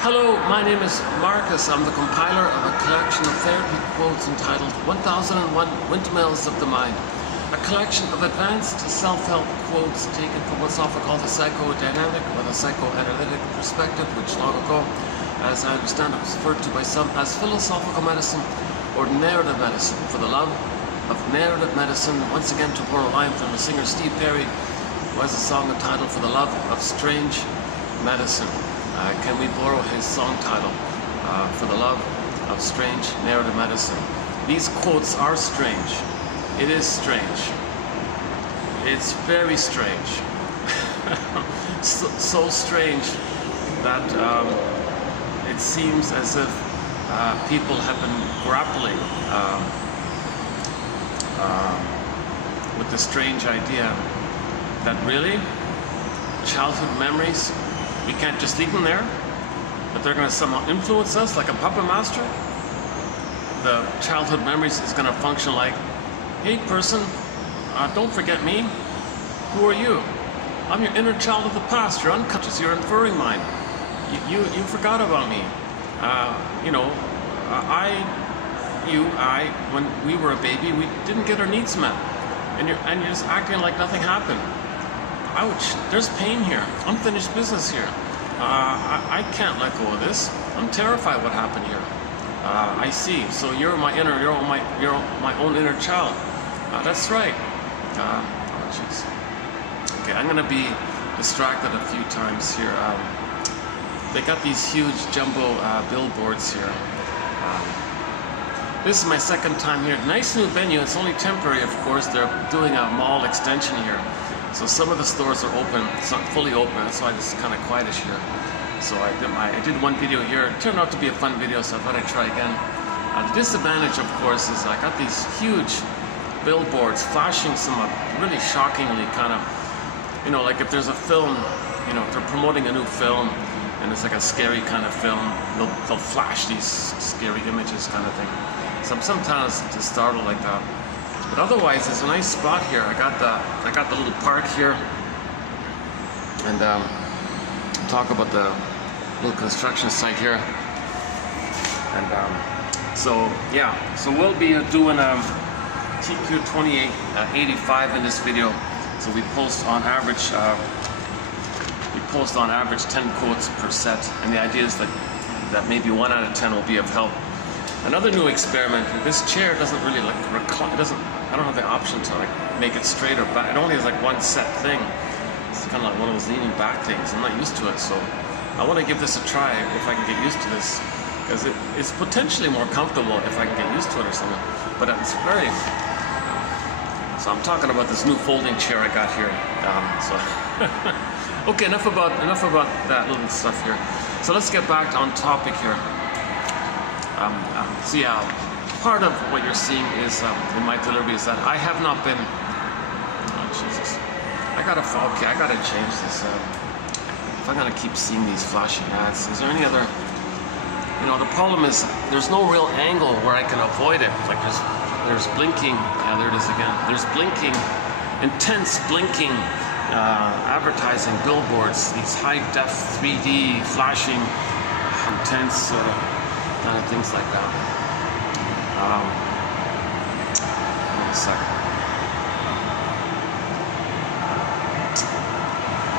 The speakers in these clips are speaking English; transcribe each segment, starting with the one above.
Hello, my name is Marcus. I'm the compiler of a collection of therapy quotes entitled 1001 Windmills of the Mind, a collection of advanced self-help quotes taken from what's often called a psychodynamic or the psychoanalytic perspective, which long ago, as I understand it, was referred to by some as philosophical medicine or narrative medicine. For the love of narrative medicine, once again to borrow a line from the singer Steve Perry, who has a song entitled For the Love of Strange Medicine. Can we borrow his song title, For the Love of Strange Narrative Medicine? These quotes are strange. It is strange. It's very strange. so strange that it seems as if people have been grappling with the strange idea that really childhood memories, we can't just leave them there, but they're going to somehow influence us like a puppet master. The childhood memories is going to function like, hey person, don't forget me. Who are you? I'm your inner child of the past. You're unconscious. You're inferring mine. You forgot about me. When we were a baby, we didn't get our needs met, and you're just acting like nothing happened. Ouch, there's pain here. Unfinished business here. I can't let go of this. I'm terrified what happened here. I see. So you're my own inner child. That's right. Oh jeez. Okay, I'm gonna be distracted a few times here. They got these huge jumbo billboards here. This is my second time here. Nice new venue. It's only temporary, of course. They're doing a mall extension here. So some of the stores are open. It's not fully open. That's why this is kind of quietish here. So I did one video here. It turned out to be a fun video, so I thought I'd try again. The disadvantage, of course, is I got these huge billboards flashing some really shockingly kind of, like if there's a film, if they're promoting a new film and it's like a scary kind of film, they'll flash these scary images kind of thing. So I'm sometimes just startled like that. But otherwise, it's a nice spot here. I got the little park here, and talk about the little construction site here. And so we'll be doing TQ 2885 in this video. So we post on average 10 quotes per set, and the idea is that maybe 1 out of 10 will be of help. Another new experiment. This chair doesn't really recline. I don't have the option to make it straight or back. It only has one set thing. It's kind of like one of those leaning back things. I'm not used to it, so I want to give this a try if I can get used to this, because it's potentially more comfortable if I can get used to it or something. But it's very. So I'm talking about this new folding chair I got here. Okay, enough about that little stuff here. So let's get back on topic here. Part of what you're seeing is in my delivery is that I have not been. Oh Jesus! I gotta change this. If I'm gonna keep seeing these flashing ads, is there any other? The problem is there's no real angle where I can avoid it. Like there's blinking. Yeah, there it is again. There's blinking, intense blinking advertising billboards. These high-def 3D flashing, intense. Kind of things like that. Wait a second.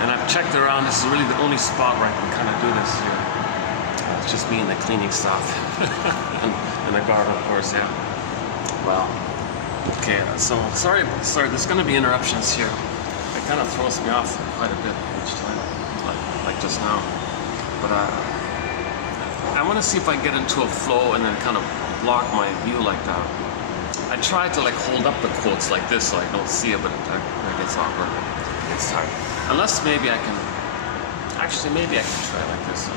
And I've checked around. This is really the only spot where I can kind of do this here. It's just me and the cleaning staff and the garden, of course. Yeah. Well. Okay. So sorry. There's going to be interruptions here. It kind of throws me off quite a bit each time, like just now. But I want to see if I get into a flow and then kind of block my view like that. I try to hold up the quotes like this so I don't see it, but it gets awkward. It's hard. Unless maybe I can. Actually, maybe I can try like this.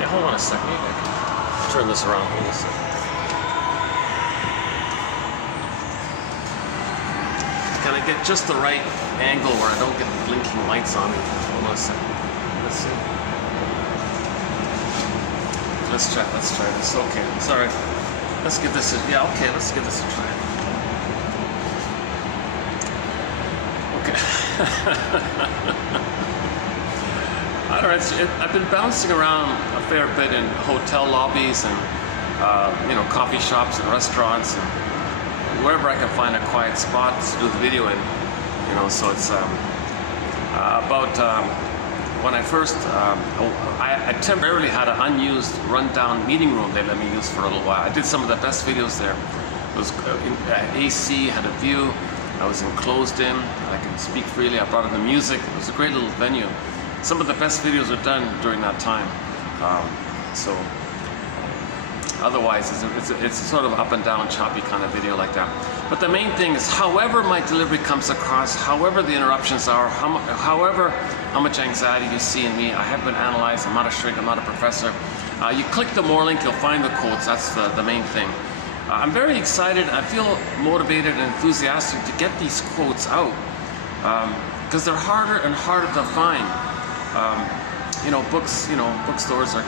Yeah, hold on a second. Maybe I can turn this around. Hold on a second. Can I get just the right angle where I don't get the blinking lights on me? Hold on a second. Let's see. Let's try this. Okay, sorry. Let's give this a try. Okay. I don't know. I've been bouncing around a fair bit in hotel lobbies and coffee shops and restaurants and wherever I can find a quiet spot to do the video in. So it's about when I first I temporarily had an unused rundown meeting room they let me use for a little while. I did some of the best videos there. It was AC, had a view. I was enclosed in. I can speak freely. I brought in the music. It was a great little venue. Some of the best videos were done during that time. So otherwise, it's sort of up and down, choppy kind of video like that. But the main thing is, however my delivery comes across, however the interruptions are, however how much anxiety you see in me, I have been analyzed. I'm not a shrink. I'm not a professor. You click the more link, you'll find the quotes. That's the main thing. I'm very excited. I feel motivated and enthusiastic to get these quotes out because they're harder and harder to find. Bookstores are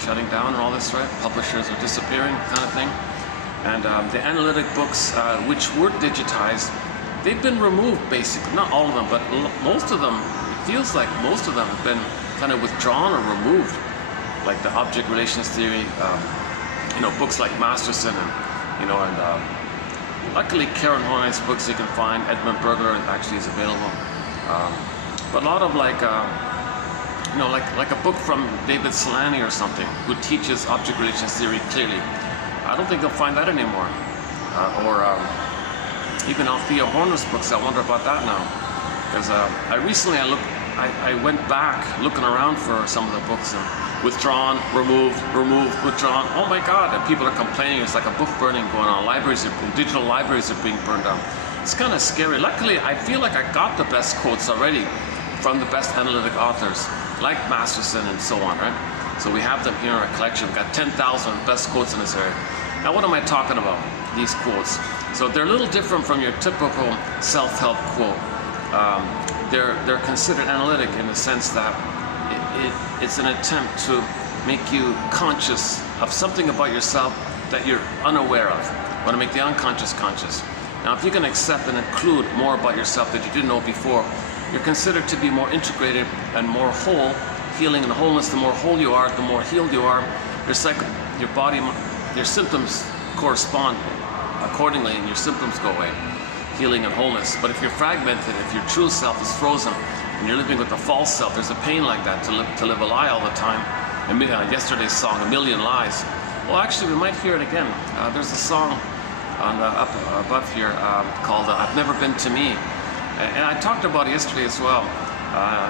shutting down and all this, right? Publishers are disappearing, kind of thing. And the analytic books, which were digitized, they've been removed basically. Not all of them, but most of them. It feels like most of them have been kind of withdrawn or removed, like the object relations theory. Books like Masterson and luckily Karen Hornig's books you can find. Edmund Burglar actually is available. But a lot of like a book from David Solani or something who teaches object relations theory clearly. I don't think they'll find that anymore. Even Althea Horner's books, I wonder about that now. Because I went back looking around for some of the books and withdrawn, removed, withdrawn. Oh my God, and people are complaining. It's like a book burning going on. Digital libraries are being burned down. It's kind of scary. Luckily, I feel like I got the best quotes already from the best analytic authors, like Masterson and so on, right? So we have them here in our collection. We've got 10,000 best quotes in this area. Now, what am I talking about? These quotes. So they're a little different from your typical self-help quote. They're considered analytic in the sense that it's an attempt to make you conscious of something about yourself that you're unaware of. You want to make the unconscious conscious. Now, if you can accept and include more about yourself that you didn't know before, you're considered to be more integrated and more whole. Healing and wholeness, the more whole you are, the more healed you are. Your body, your symptoms correspond accordingly, and your symptoms go away. Healing and wholeness. But if you're fragmented, if your true self is frozen, and you're living with a false self, there's a pain like that to live a lie all the time. And yesterday's song, A Million Lies. Well, actually, we might hear it again. There's a song on up above here called I've Never Been to Me. And I talked about it yesterday as well.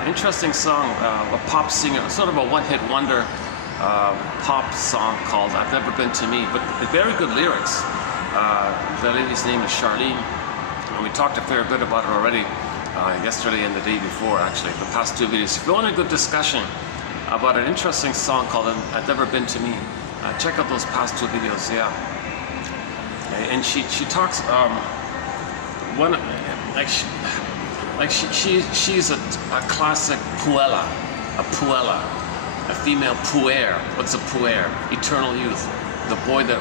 Interesting song, a pop singer, sort of a one-hit wonder pop song called I've Never Been to Me, but very good lyrics. The lady's name is Charlene, and we talked a fair bit about it already yesterday and the day before, actually, the past two videos. If you want a good discussion about an interesting song called I've Never Been to Me, check out those past two videos, yeah. And she talks, she's a classic puella, a female puer. What's a puer? Eternal youth. The boy that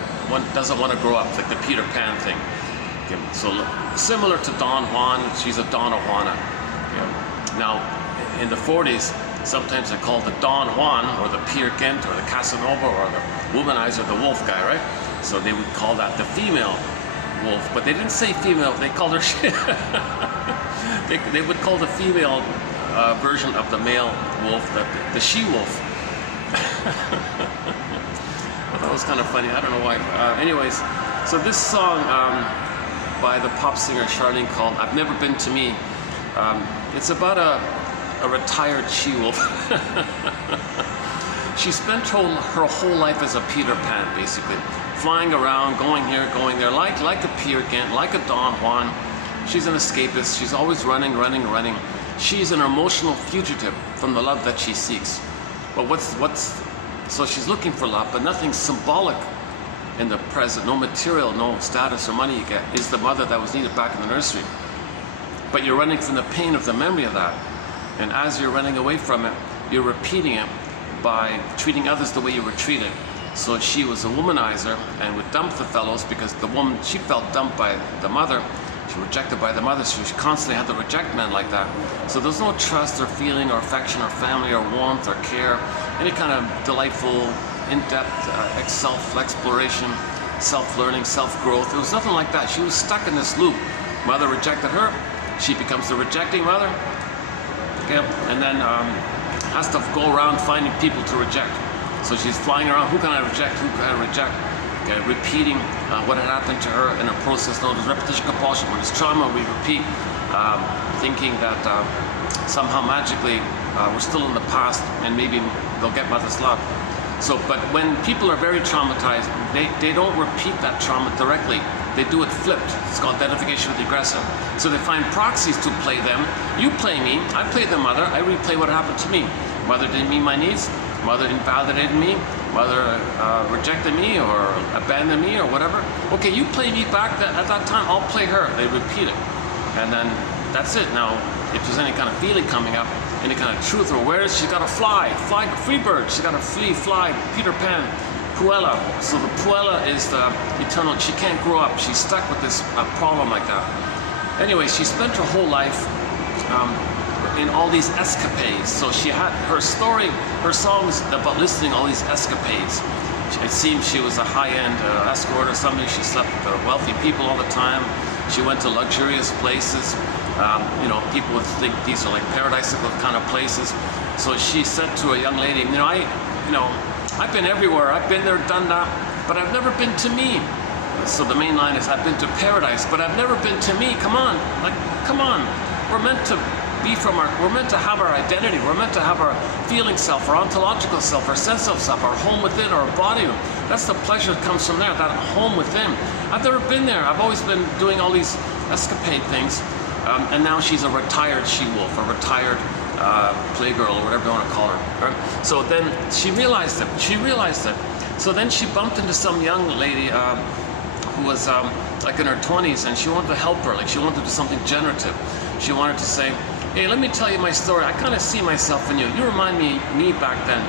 doesn't want to grow up, like the Peter Pan thing. Okay, so similar to Don Juan, she's a Donna Juana. Okay. Now, in the 40s, sometimes they called the Don Juan, or the Peer Gynt, or the Casanova, or the womanizer, the wolf guy, right? So they would call that the female wolf, but they didn't say female, they called her they would call the female version of the male wolf the she-wolf. Well, that was kind of funny, I don't know why. Anyways, so this song by the pop singer Charlene called I've Never Been to Me, it's about a retired she-wolf. She spent her whole life as a Peter Pan, basically. Flying around, going here, going there, like a Peer Gynt, like a Don Juan. She's an escapist. She's always running. She's an emotional fugitive from the love that she seeks. But so she's looking for love, but nothing symbolic in the present, no material, no status or money you get, is the mother that was needed back in the nursery. But you're running from the pain of the memory of that. And as you're running away from it, you're repeating it by treating others the way you were treated. So she was a womanizer and would dump the fellows because the woman, she felt dumped by the mother, She was rejected by the mother. She constantly had to reject men like that. So there's no trust or feeling or affection or family or warmth or care, any kind of delightful, in-depth self-exploration, self-learning, self-growth. There was nothing like that. She was stuck in this loop. Mother rejected her. She becomes the rejecting mother. Okay, and then has to go around finding people to reject. So she's flying around. Who can I reject? Who can I reject? Okay, repeating what had happened to her in a process known as repetition compulsion. When it's trauma, we repeat, thinking that somehow magically we're still in the past and maybe they'll get mother's love. So, but when people are very traumatized, they don't repeat that trauma directly. They do it flipped. It's called identification with the aggressor. So they find proxies to play them. You play me, I play the mother, I replay what happened to me. Mother didn't meet my needs, mother invalidated me, mother rejected me or abandoned me or whatever. Okay, you play me back, at that time I'll play her. They repeat it. And then that's it. Now, if there's any kind of feeling coming up, any kind of truth or awareness, she's got to fly, free bird. She's got to fly, Peter Pan, Puella. So the Puella is the eternal, she can't grow up. She's stuck with this problem like that. Anyway, she spent her whole life in all these escapades. So she had her story, her songs about listening all these escapades. It seems she was a high-end escort or something. She slept with wealthy people all the time. She went to luxurious places. You know, people would think these are like paradisical kind of places. So she said to a young lady, I've been everywhere. I've been there, done that, but I've never been to me. So the main line is, I've been to paradise, but I've never been to me. Come on, come on. We're meant to be we're meant to have our identity. We're meant to have our feeling self, our ontological self, our sense of self, our home within, our body. That's the pleasure that comes from there, that home within. I've never been there. I've always been doing all these escapade things. And now she's a retired she-wolf, a retired playgirl, or whatever you want to call her. Right? So then she realized it. So then she bumped into some young lady who was like in her 20s, and she wanted to help her. Like, she wanted to do something generative. She wanted to say, hey, let me tell you my story. I kind of see myself in you. You remind me back then.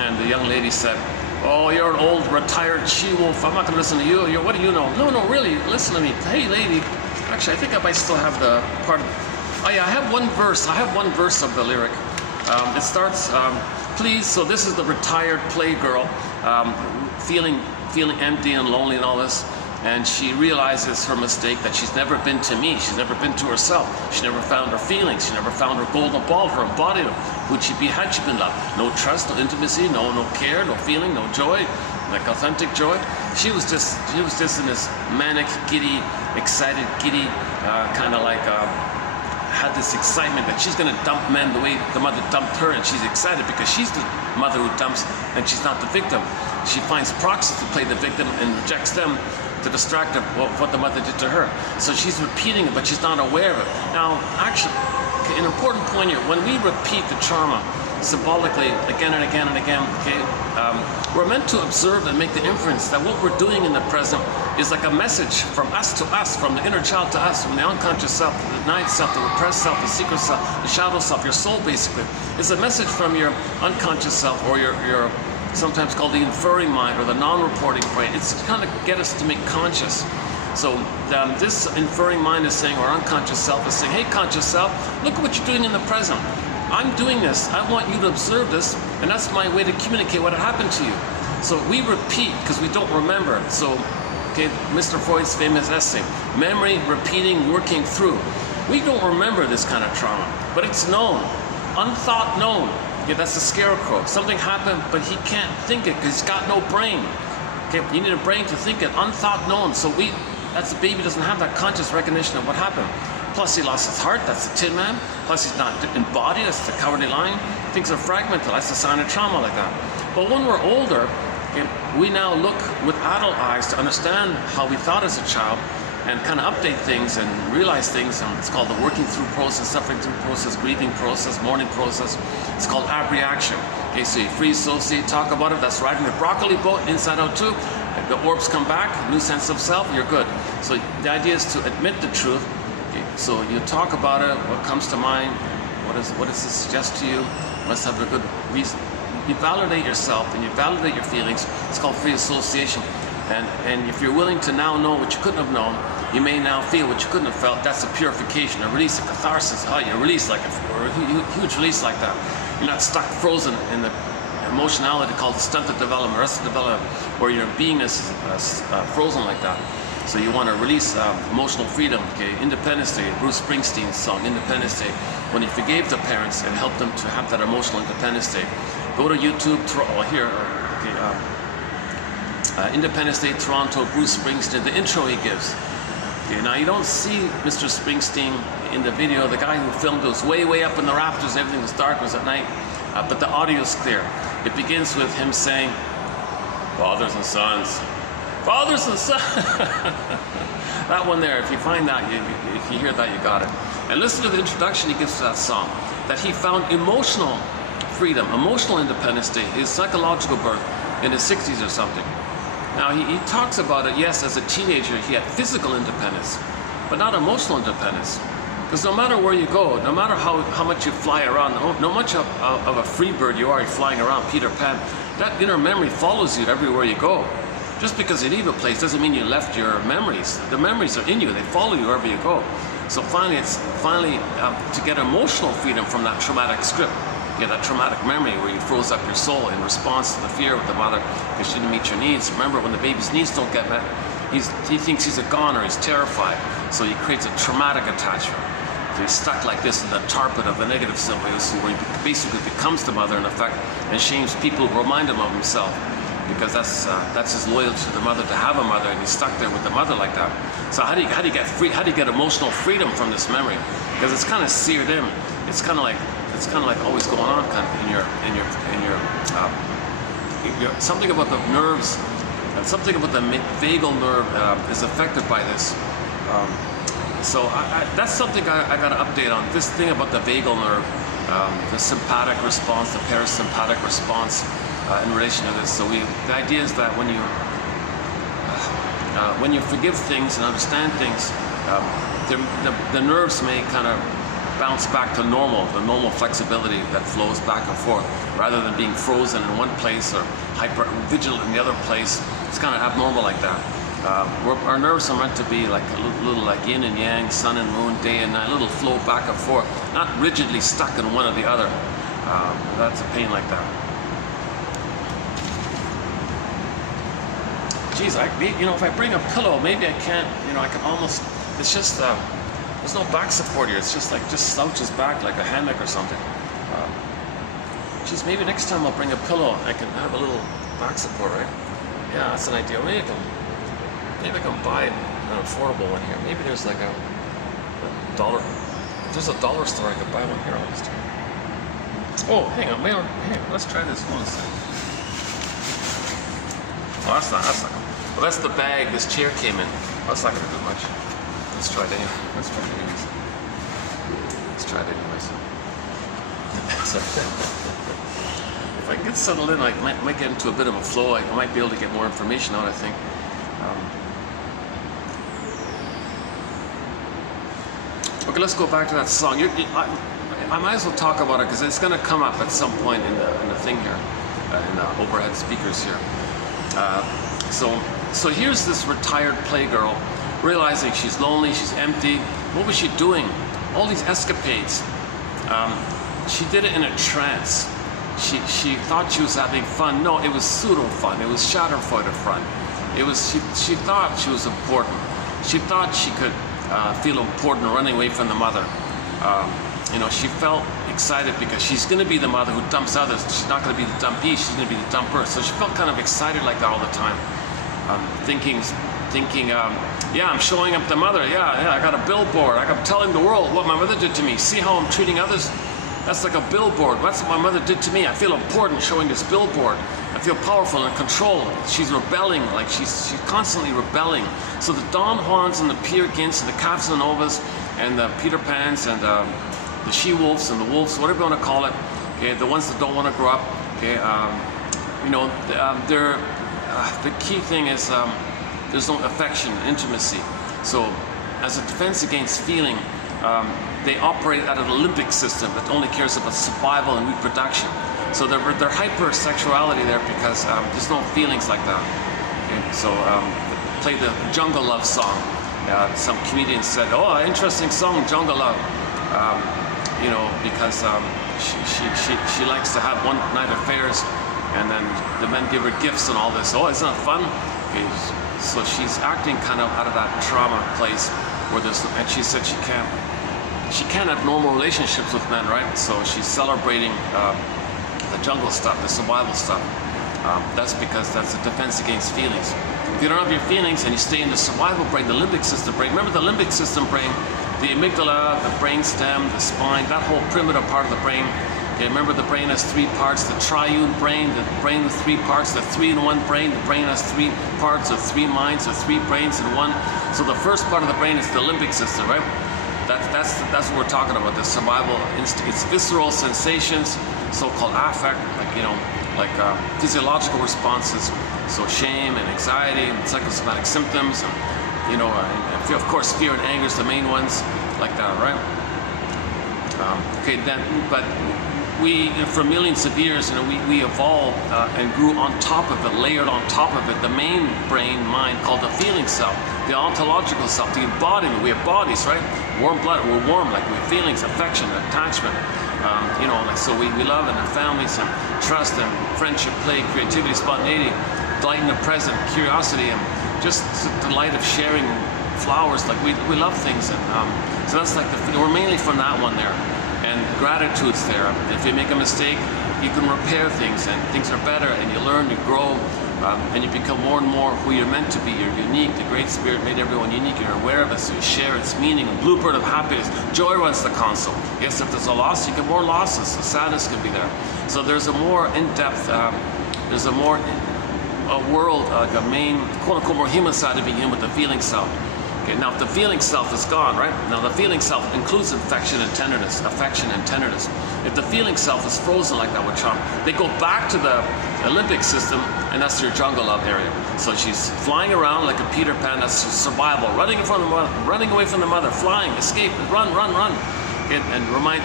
And the young lady said, oh, you're an old retired she-wolf. I'm not going to listen to you. What do you know? No, really, listen to me. Hey, lady. Actually, I think I might still have the part. Oh yeah, I have one verse of the lyric. It starts, please. So this is the retired playgirl, feeling empty and lonely and all this. And she realizes her mistake, that she's never been to me. She's never been to herself. She never found her feelings. She never found her golden ball, her embodiment. Who'd she be had she been loved? No trust, no intimacy, no care, no feeling, no joy, like authentic joy. She was just in this manic, giddy, excited, giddy, kind of like had this excitement that she's going to dump men the way the mother dumped her, and she's excited because she's the mother who dumps and she's not the victim. She finds proxies to play the victim and rejects them to distract her what the mother did to her. So she's repeating it, but she's not aware of it. Now, actually, an important point here, when we repeat the trauma symbolically again and again and again, okay, we're meant to observe and make the inference that what we're doing in the present is like a message from us to us, from the inner child to us, from the unconscious self, the denied self, the repressed self, the secret self, the shadow self, your soul basically. It's a message from your unconscious self, or your sometimes called the inferring mind, or the non-reporting brain. It's to kind of get us to make conscious. So this inferring mind is saying, or unconscious self is saying, hey, conscious self, look at what you're doing in the present. I'm doing this. I want you to observe this, and that's my way to communicate what happened to you. So we repeat because we don't remember. So, okay, Mr. Freud's famous essay, memory, repeating, working through. We don't remember this kind of trauma, but it's known, unthought known. Okay, that's the scarecrow. Something happened, but he can't think it because he's got no brain. Okay, you need a brain to think it, unthought known. So that's the baby doesn't have that conscious recognition of what happened. Plus he lost his heart, that's the Tin Man. Plus he's not embodied, that's the Cowardly Lion. Things are fragmented, that's the sign of trauma like that. But when we're older, okay, we now look with adult eyes to understand how we thought as a child, and kind of update things and realize things. And it's called the working through process, suffering through process, grieving process, mourning process. It's called abreaction. Okay, so you free associate, talk about it. That's riding the broccoli boat, inside out too. If the orbs come back, new sense of self, you're good. So the idea is to admit the truth. Okay, so you talk about it, what comes to mind, what does it suggest to you? You must have a good reason. You validate yourself and you validate your feelings. It's called free association. And if you're willing to now know what you couldn't have known, you may now feel what you couldn't have felt. That's a purification, a release, a catharsis. Oh, you release like a huge release like that. You're not stuck, frozen in the emotionality called stunted development, arrested development, where your beingness is frozen like that. So you want to release emotional freedom. Okay, Independence Day, Bruce Springsteen's song, Independence Day, when he forgave the parents and helped them to have that emotional Independence Day. Go to YouTube, Independence Day, Toronto, Bruce Springsteen, the intro he gives. Okay, now you don't see Mr. Springsteen in the video. The guy who filmed it was way up in the rafters, everything was dark, it was at night, but the audio is clear. It begins with him saying, fathers and sons, fathers and sons. That one there, if you find that, if you hear that, you got it. And listen to the introduction he gives to that song, that he found emotional freedom, emotional independence day, his psychological birth in his 60s or something. Now he talks about it, yes, as a teenager he had physical independence, but not emotional independence. Because no matter where you go, no matter how much you fly around, no much of a free bird you are, you're flying around, Peter Pan, that inner memory follows you everywhere you go. Just because you leave a place doesn't mean you left your memories. The memories are in you, they follow you wherever you go. So finally, to get emotional freedom from that traumatic script, that traumatic memory where you froze up your soul in response to the fear of the mother because she didn't meet your needs. Remember, when the baby's needs don't get met, he thinks he's a goner, he's terrified. So he creates a traumatic attachment. So he's stuck like this in the tarpon of the negative symbiosis where he basically becomes the mother in effect and shames people who remind him of himself. Because that's his loyalty to the mother, to have a mother, and he's stuck there with the mother like that. So how do you get free? How do you get emotional freedom from this memory? Because it's kind of seared in. It's kind of like always going on, kind of in your something about the nerves, something about the vagal nerve is affected by this. So that's something I got to update on. This thing about the vagal nerve, the sympathetic response, the parasympathetic response. In relation to this, so the idea is that when you forgive things and understand things, the nerves may kind of bounce back to normal, the normal flexibility that flows back and forth, rather than being frozen in one place or hyper vigilant in the other place. It's kind of abnormal like that. Our nerves are meant to be like a little like yin and yang, sun and moon, day and night, a little flow back and forth, not rigidly stuck in one or the other. That's a pain like that. Geez, if I bring a pillow, maybe I can't, I can almost, it's just, there's no back support here. It's just slouches back like a hammock or something. Geez, maybe next time I'll bring a pillow, I can have a little back support, right? Yeah, that's an idea. Maybe I can buy an affordable one here. Maybe there's like a dollar, there's a dollar store I could buy one here almost. Oh, hang on, here, let's try this one second. Oh, that's not good. Well, that's the bag this chair came in. Oh, that's not going to do much. Let's try it anyway. Let's try it anyways. If I can get settled in, I might get into a bit of a flow. I might be able to get more information out, I think. Okay, let's go back to that song. I might as well talk about it because it's going to come up at some point in the thing here, in the overhead speakers here. So here's this retired playgirl realizing she's lonely, she's empty. What was she doing? All these escapades. She did it in a trance. She thought she was having fun. No, it was pseudo fun. It was Schadenfreude fun. She thought she was important. She thought she could feel important running away from the mother. She felt excited because she's going to be the mother who dumps others. She's not going to be the dumpee, she's going to be the dumper. So she felt kind of excited like that all the time. Thinking, yeah, I'm showing up the mother. Yeah, I got a billboard. I'm telling the world what my mother did to me. See how I'm treating others? That's like a billboard. That's what my mother did to me. I feel important showing this billboard. I feel powerful and control. She's rebelling, like she's constantly rebelling. So the Don Juans and the Peer Gints and the Casanovas and the Peter Pans and the she-wolves and the wolves, whatever you want to call it, okay, the ones that don't want to grow up, okay, the key thing is there's no affection, intimacy. So as a defense against feeling, they operate out of an Olympic system that only cares about survival and reproduction. So they're hypersexuality there because there's no feelings like that. Okay? So play the jungle love song. some comedian said, "Oh, interesting song, Jungle Love," you know, because she likes to have one night affairs, and then the men give her gifts and all this. Oh, isn't that fun? Okay, so she's acting kind of out of that trauma place where there's, and she said she can't have normal relationships with men, right? So she's celebrating the jungle stuff, the survival stuff. That's because that's a defense against feelings. If you don't have your feelings and you stay in the survival brain, the limbic system brain, remember the limbic system brain, the amygdala, the brain stem, the spine, that whole primitive part of the brain. Okay, remember the brain has three parts, the triune brain, the brain with three parts, the 3-in-1 brain, the brain has three parts or three minds or three brains in one. So the first part of the brain is the limbic system, right? That's what we're talking about, the survival instinct. It's visceral sensations, so-called affect, like, you know, like physiological responses, so shame and anxiety and psychosomatic symptoms, and, you know, and of course fear and anger is the main ones, like that, right? Okay, then, but we, for millions of years, you know, we evolved and grew on top of it, layered on top of it, the main brain mind called the feeling self, the ontological self, the embodiment. We have bodies, right? Warm blood, we're warm, like we have feelings, affection, attachment. You know, like, so we love and have families and trust and friendship, play, creativity, spontaneity, delight in the present, curiosity, and just the delight of sharing flowers. Like we love things, and so that's like we're mainly from that one there. And gratitude's there. If you make a mistake, you can repair things, and things are better, and you learn, you grow, and you become more and more who you're meant to be. You're unique. The Great Spirit made everyone unique. You're aware of it, so you share its meaning. And blueprint of happiness. Joy runs the console. Yes, if there's a loss, you get more losses. So sadness can be there. So there's a more in-depth, there's a more a world, like a main, quote-unquote, more human side of being human with the feeling self. Okay, now if the feeling self is gone, right? Now the feeling self includes affection and tenderness. If the feeling self is frozen like that with trauma, they go back to the limbic system, and that's your jungle love area. So she's flying around like a Peter Pan, that's survival, running away from the mother, flying, escape, run.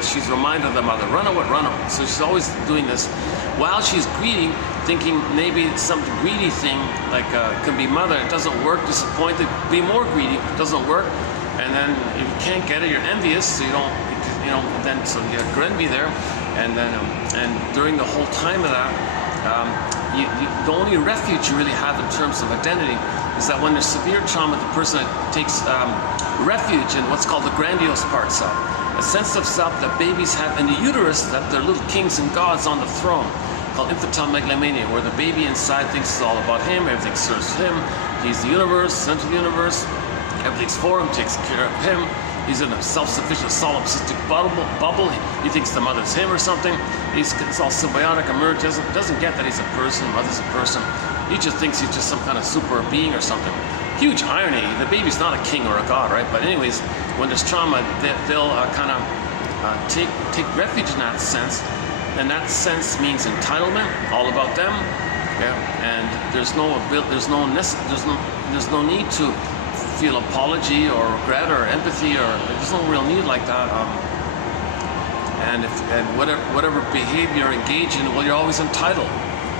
She's reminded of the mother, run away. So she's always doing this while she's greeting, thinking maybe some greedy thing, like could be mother, it doesn't work, disappointed, be more greedy, doesn't work, and then if you can't get it, you're envious, so you don't, you know, then so you have envy there, and then and during the whole time of that, the only refuge you really have in terms of identity is that when there's severe trauma, the person takes refuge in what's called the grandiose part self, a sense of self that babies have in the uterus, that they're little kings and gods on the throne, called infantile megalomania, where the baby inside thinks it's all about him, everything serves him, he's the universe, center of the universe, everything's for him, takes care of him, he's in a self-sufficient solipsistic bubble, he thinks the mother's him or something, it's all symbiotic, emerged, doesn't get that he's a person, mother's a person, he just thinks he's just some kind of super being or something. Huge irony, the baby's not a king or a god, right? But anyways, when there's trauma, they'll kind of take refuge in that sense. And that sense means entitlement, all about them. Yeah, and there's no need to feel apology or regret or empathy, or there's no real need like that. And whatever behavior you're engaged in, well, you're always entitled.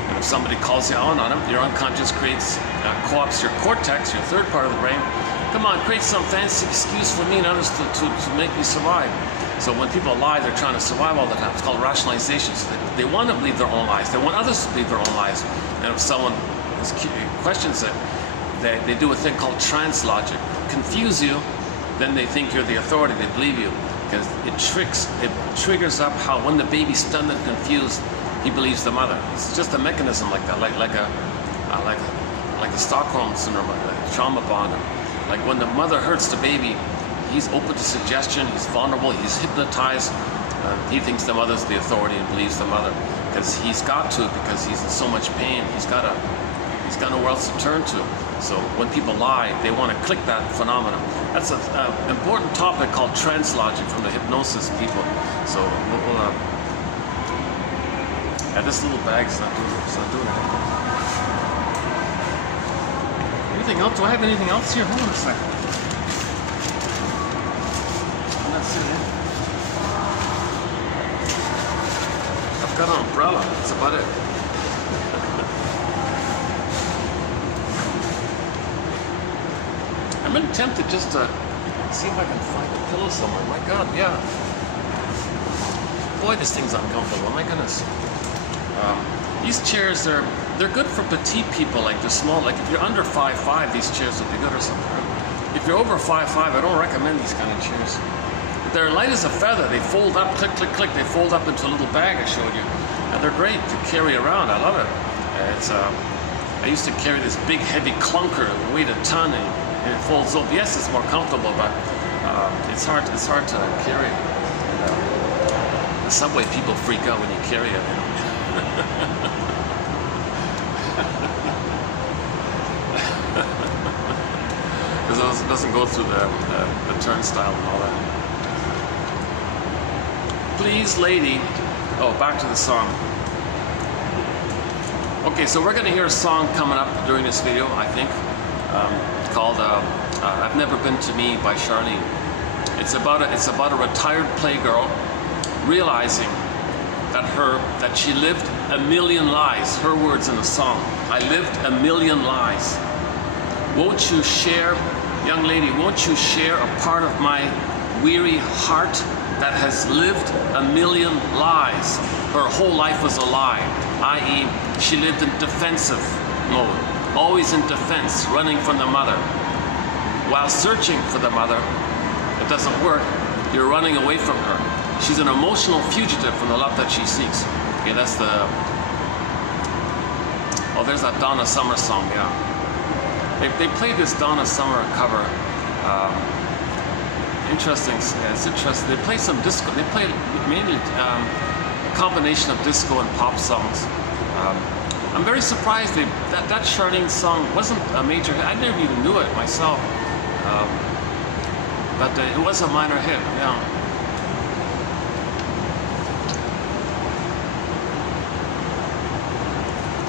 And if somebody calls you out on it, your unconscious co-opts your cortex, your third part of the brain. Come on, create some fancy excuse for me and others to make me survive. So when people lie, they're trying to survive all the time. It's called rationalization. So they want to believe their own lies. They want others to believe their own lies. And if someone questions it, they do a thing called trans logic. Confuse you, then they think you're the authority. They believe you. Because it triggers up how when the baby's stunned and confused, he believes the mother. It's just a mechanism like that, like the Stockholm syndrome, like trauma bond. Like when the mother hurts the baby, he's open to suggestion, he's vulnerable, he's hypnotized. He thinks the mother's the authority and believes the mother. Because he's got to, because he's in so much pain, he's got nowhere else to turn to. So when people lie, they want to click that phenomenon. That's an important topic called trans logic from the hypnosis people. So yeah, this little bag's not doing anything. Anything else? Do I have anything else here? Hold on a second. I'm not seeing it. I've got an umbrella. That's about it. I'm really tempted just to see if I can find a pillow somewhere. My God, yeah. Boy, this thing's uncomfortable. My goodness. These chairs, they're good for petite people, like they're small. Like if you're under 5'5", these chairs would be good or something. If you're over 5'5", I don't recommend these kind of chairs. They're light as a feather. They fold up, click, click, click. They fold up into a little bag I showed you. And they're great to carry around. I love it. I used to carry this big, heavy clunker that weighed a ton, and it folds up. Yes, it's more comfortable, but it's hard to carry. The subway people freak out when you carry it. Because it doesn't go through the turnstile and all that. Please, lady. Oh, back to the song. Okay, so we're going to hear a song coming up during this video, I think, called "I've Never Been to Me" by Charlene. It's about a retired playgirl realizing that she lived a million lies. Her words in the song: "I lived a million lies. Won't you share, young lady? Won't you share a part of my weary heart that has lived a million lies?" Her whole life was a lie, i.e., she lived in defensive mode, always in defense, running from the mother. While searching for the mother, it doesn't work. You're running away from her. She's an emotional fugitive from the love that she seeks. Okay, that's the... Oh, there's that Donna Summer song, yeah. They played this Donna Summer cover. Interesting. It's interesting. They play some disco. They play mainly a combination of disco and pop songs. I'm very surprised that Charlene song wasn't a major hit. I never even knew it myself, but it was a minor hit. Yeah.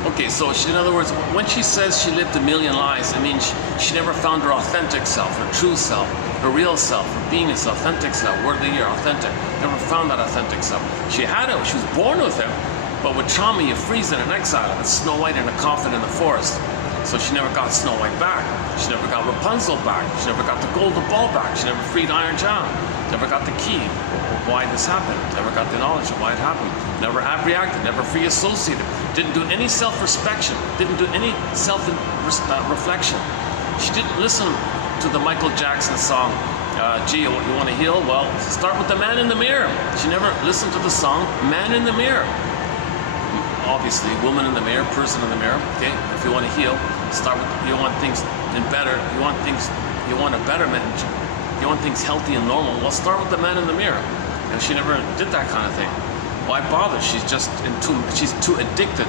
Okay, so in other words, when she says she lived a million lies, it means she never found her authentic self, her true self, her real self, her beingness, authentic self, word of the year, authentic. Never found that authentic self. She had it, she was born with it, but with trauma you freeze it in exile. It's Snow White in a coffin in the forest. So she never got Snow White back. She never got Rapunzel back. She never got the golden ball back. She never freed Iron John. Never got the key why this happened. Never got the knowledge of why it happened. Never reacted. Never free associated. Didn't do any self-inspection. Didn't do any self-reflection. She didn't listen to the Michael Jackson song, gee, you want to heal? Well, start with the man in the mirror. She never listened to the song Man in the Mirror. Obviously, woman in the mirror, person in the mirror. Okay, if you want to heal, start with, you want things better, you want a betterment, you want things healthy and normal. Well, start with the man in the mirror. And she never did that kind of thing. Why bother? She's too addicted.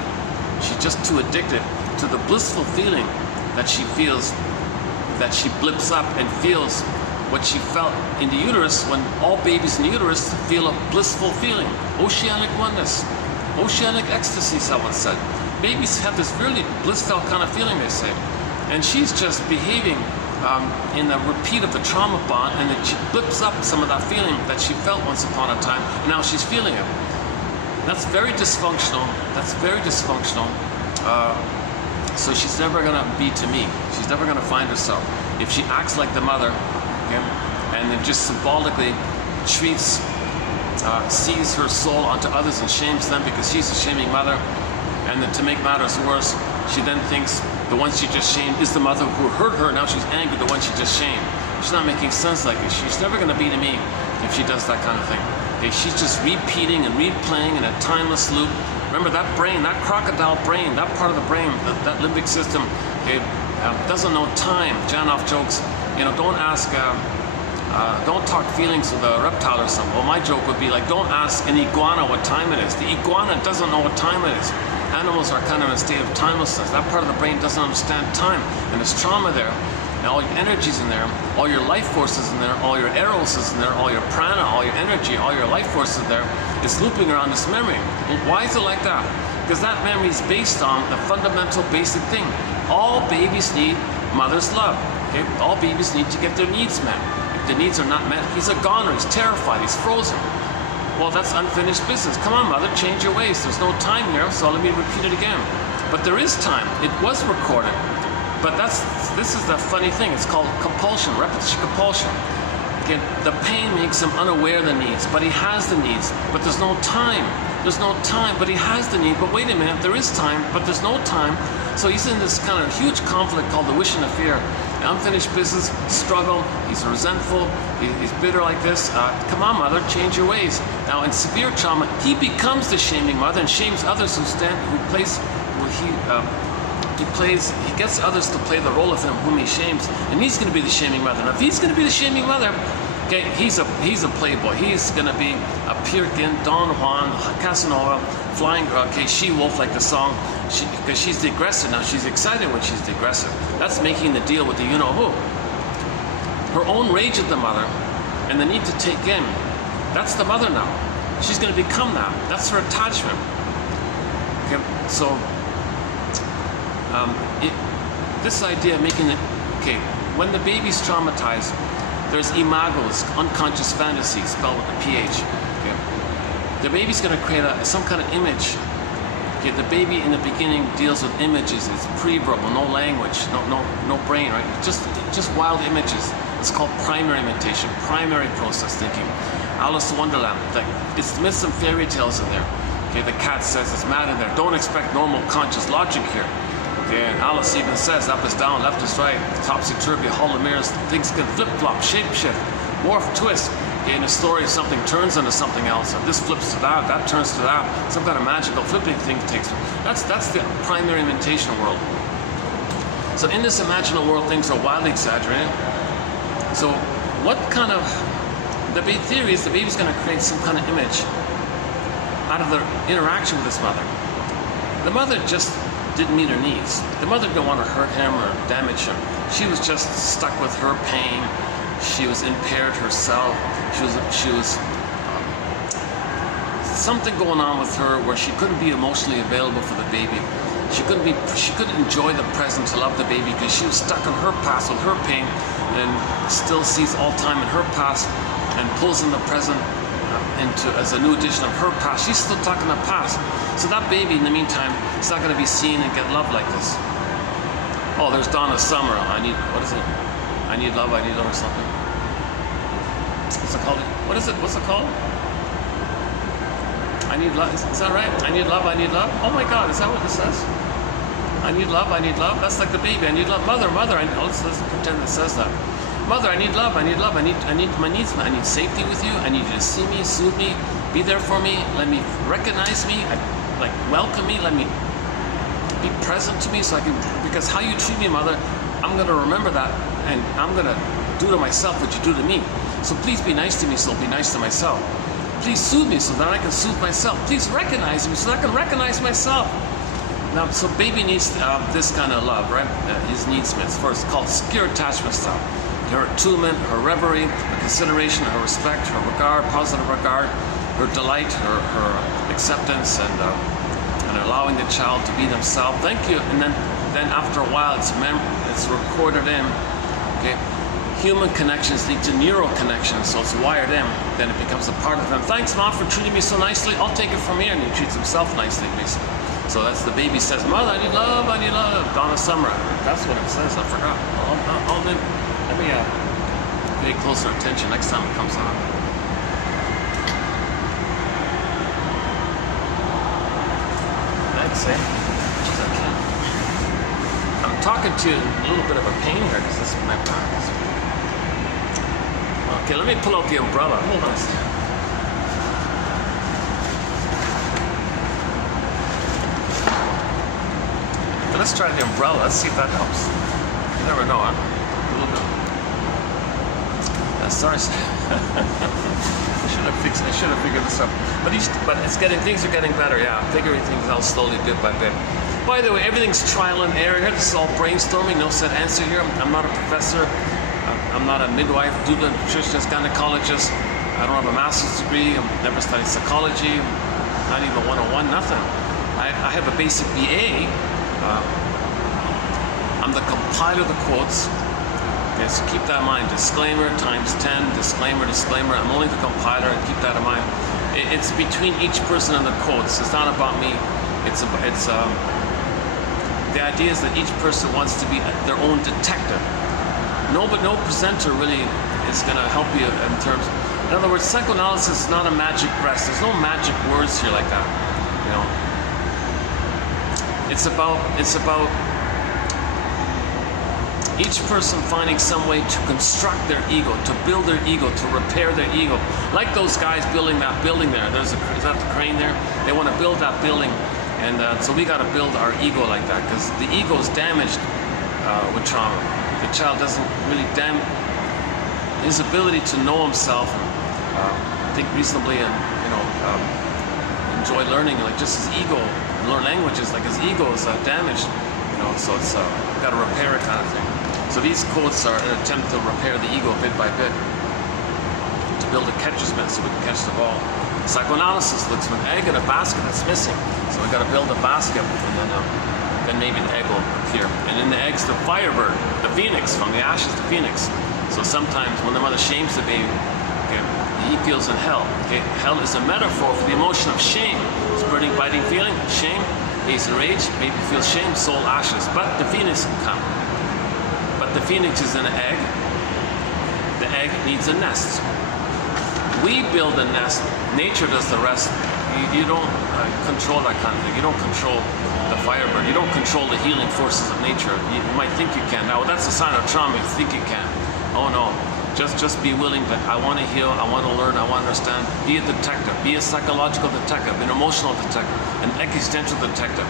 She's just too addicted to the blissful feeling that she feels, that she blips up and feels what she felt in the uterus when all babies in the uterus feel a blissful feeling. Oceanic oneness. Oceanic ecstasy, someone said. Babies have this really blissful kind of feeling, they say. And she's just behaving in a repeat of the trauma bond, and then she blips up some of that feeling that she felt once upon a time, and now she's feeling it. That's very dysfunctional. That's very dysfunctional. So she's never gonna be to me. She's never gonna find herself. If she acts like the mother, okay, and then just symbolically treats, sees her soul onto others and shames them because she's a shaming mother, and then to make matters worse, she then thinks the one she just shamed is the mother who hurt her. Now she's angry at the one she just shamed. She's not making sense like this. She's never gonna be to me if she does that kind of thing. Okay, she's just repeating and replaying in a timeless loop. Remember that brain, that crocodile brain, that part of the brain, that limbic system, okay, doesn't know time. Janoff jokes, you know, don't ask, don't talk feelings with a reptile or something. Well, my joke would be like, don't ask an iguana what time it is. The iguana doesn't know what time it is. Animals are kind of in a state of timelessness. That part of the brain doesn't understand time, and there's trauma there. And all your energy's in there, all your life forces in there, all your eros is in there, all your prana, all your energy, all your life forces there. It's looping around this memory. And why is it like that? Because that memory is based on a fundamental basic thing. All babies need mother's love. Okay? All babies need to get their needs met. If the needs are not met, he's a goner, he's terrified, he's frozen. Well, that's unfinished business. Come on, mother, change your ways. There's no time here, so let me repeat it again. But there is time. It was recorded. But this is the funny thing. It's called compulsion, repetition compulsion. Okay, the pain makes him unaware of the needs, but he has the needs. But there's no time. There's no time, but he has the need. But wait a minute, there is time, but there's no time. So he's in this kind of huge conflict called the wish and the fear. Unfinished business, struggle, he's resentful, he's bitter like this. Come on, mother, change your ways. Now, in severe trauma, he becomes the shaming mother and shames others he gets others to play the role of him whom he shames, and he's going to be the shaming mother. Now, if he's going to be the shaming mother, okay, he's a playboy. He's going to be a Peer Gynt, Don Juan, Casanova, flying, okay, she-wolf like the song, because she's the aggressor now. She's excited when she's the aggressor. That's making the deal with the you-know-who. Her own rage at the mother and the need to take in, that's the mother now. She's going to become that. That's her attachment. Okay, so this idea of making it, okay, when the baby's traumatized, there's imagos, unconscious fantasies, spelled with a PH. Okay. The baby's going to create some kind of image. Okay, the baby in the beginning deals with images. It's pre-verbal, no language, no brain, right? Just wild images. It's called primary imitation, primary process thinking. Alice in Wonderland, it's myths and fairy tales in there. Okay, the cat says it's mad in there. Don't expect normal conscious logic here. Okay, and Alice even says up is down, left is right, topsy-turvy, hollow mirrors, things can flip-flop, shape-shift, morph, twist. Okay, in a story, something turns into something else, and this flips to that, that turns to that, some kind of magical flipping thing takes. That's the primary imitation world. So in this imaginal world, things are wildly exaggerated. So what kind of, the big theory is the baby's going to create some kind of image out of their interaction with his mother. The mother just didn't meet her needs. The mother didn't want to hurt him or damage him. She was just stuck with her pain. She was impaired herself. She was something going on with her where she couldn't be emotionally available for the baby. She couldn't enjoy the present to love the baby because she was stuck in her past with her pain and still sees all time in her past and pulls in the present as a new edition of her past. She's still stuck in the past. So that baby, in the meantime, is not going to be seen and get love like this. Oh, there's Donna Summer. What is it? I need love, or something. What's it called? What is it? What's it called? I need love. Is that right? I need love, Oh my God, is that what it says? I need love. That's like the baby. I need love. Mother. Let's pretend it says that. Mother, I need love. I need my needs. I need safety with you. I need you to see me, soothe me, be there for me. Let me recognize me. Welcome me. Let me be present to me, so I can. Because how you treat me, mother, I'm going to remember that, and I'm going to do to myself what you do to me. So please be nice to me, so I'll be nice to myself. Please soothe me, so that I can soothe myself. Please recognize me, so that I can recognize myself. Now, so baby needs this kind of love, right? His needs first, called secure attachment style. Her attunement, her reverie, her consideration, her respect, her regard, positive regard, her delight, her acceptance, and allowing the child to be themselves. Thank you. And then after a while, it's recorded in. Okay, human connections lead to neural connections, so it's wired in. Then it becomes a part of them. Thanks, Mom, for treating me so nicely. I'll take it from here, and he treats himself nicely, basically. So that's the baby says, Mother, I need love. Donna Summer. That's what it says. I forgot. Let me pay closer attention next time it comes on. Thanks, eh? I'm talking to a little bit of a pain here because this is my practice. Okay, let me pull out the umbrella. Hold on a second. Let's try the umbrella. Let's see if that helps. You never know, huh? A little bit. Sorry. I should have figured this out. But things are getting better. Yeah, I'm figuring things out slowly, bit by bit. By the way, everything's trial and error here. This is all brainstorming. No set answer here. I'm not a professor. I'm not a midwife, doula, nutritionist, gynecologist. I don't have a master's degree. I've never studied psychology. Not even 101. Nothing. I have a basic BA. I'm the compiler of the quotes. Okay, so keep that in mind. Disclaimer times 10, disclaimer. I'm only the compiler, and keep that in mind. It's between each person and the quotes. It's not about me. Because the idea is that each person wants to be their own detective. No presenter really is going to help you in terms. In other words, psychoanalysis is not a magic press. There's no magic words here like that. You know, it's about each person finding some way to construct their ego, to build their ego, to repair their ego. Like those guys building that building there. Is that the crane there? They want to build that building, and so we got to build our ego like that, because the ego is damaged with trauma. The child doesn't really his ability to know himself, and think reasonably, and enjoy learning, like just his ego, learn languages, like his ego is damaged. So it's got to repair it kind of thing. So these quotes are an attempt to repair the ego bit by bit, to build a catcher's mitt so we can catch the ball. Psychoanalysis looks for an egg in a basket that's missing. So we got to build a basket, and then maybe the egg will appear. And in the egg's the firebird, the phoenix, from the ashes, the phoenix. So sometimes when the mother shames the baby, okay, he feels in hell. Okay, hell is a metaphor for the emotion of shame. It's a burning, biting feeling, shame. He's enraged, baby feels shame, soul ashes. But the phoenix can come. But the phoenix is an egg. The egg needs a nest. We build a nest. Nature does the rest. You don't control that kind of thing. You don't control the firebird. You don't control the healing forces of nature. You might think you can. Now that's a sign of trauma. You think you can. Oh no. Just be willing to, I want to heal, I want to learn, I want to understand. Be a detective, be a psychological detective, an emotional detective, an existential detective.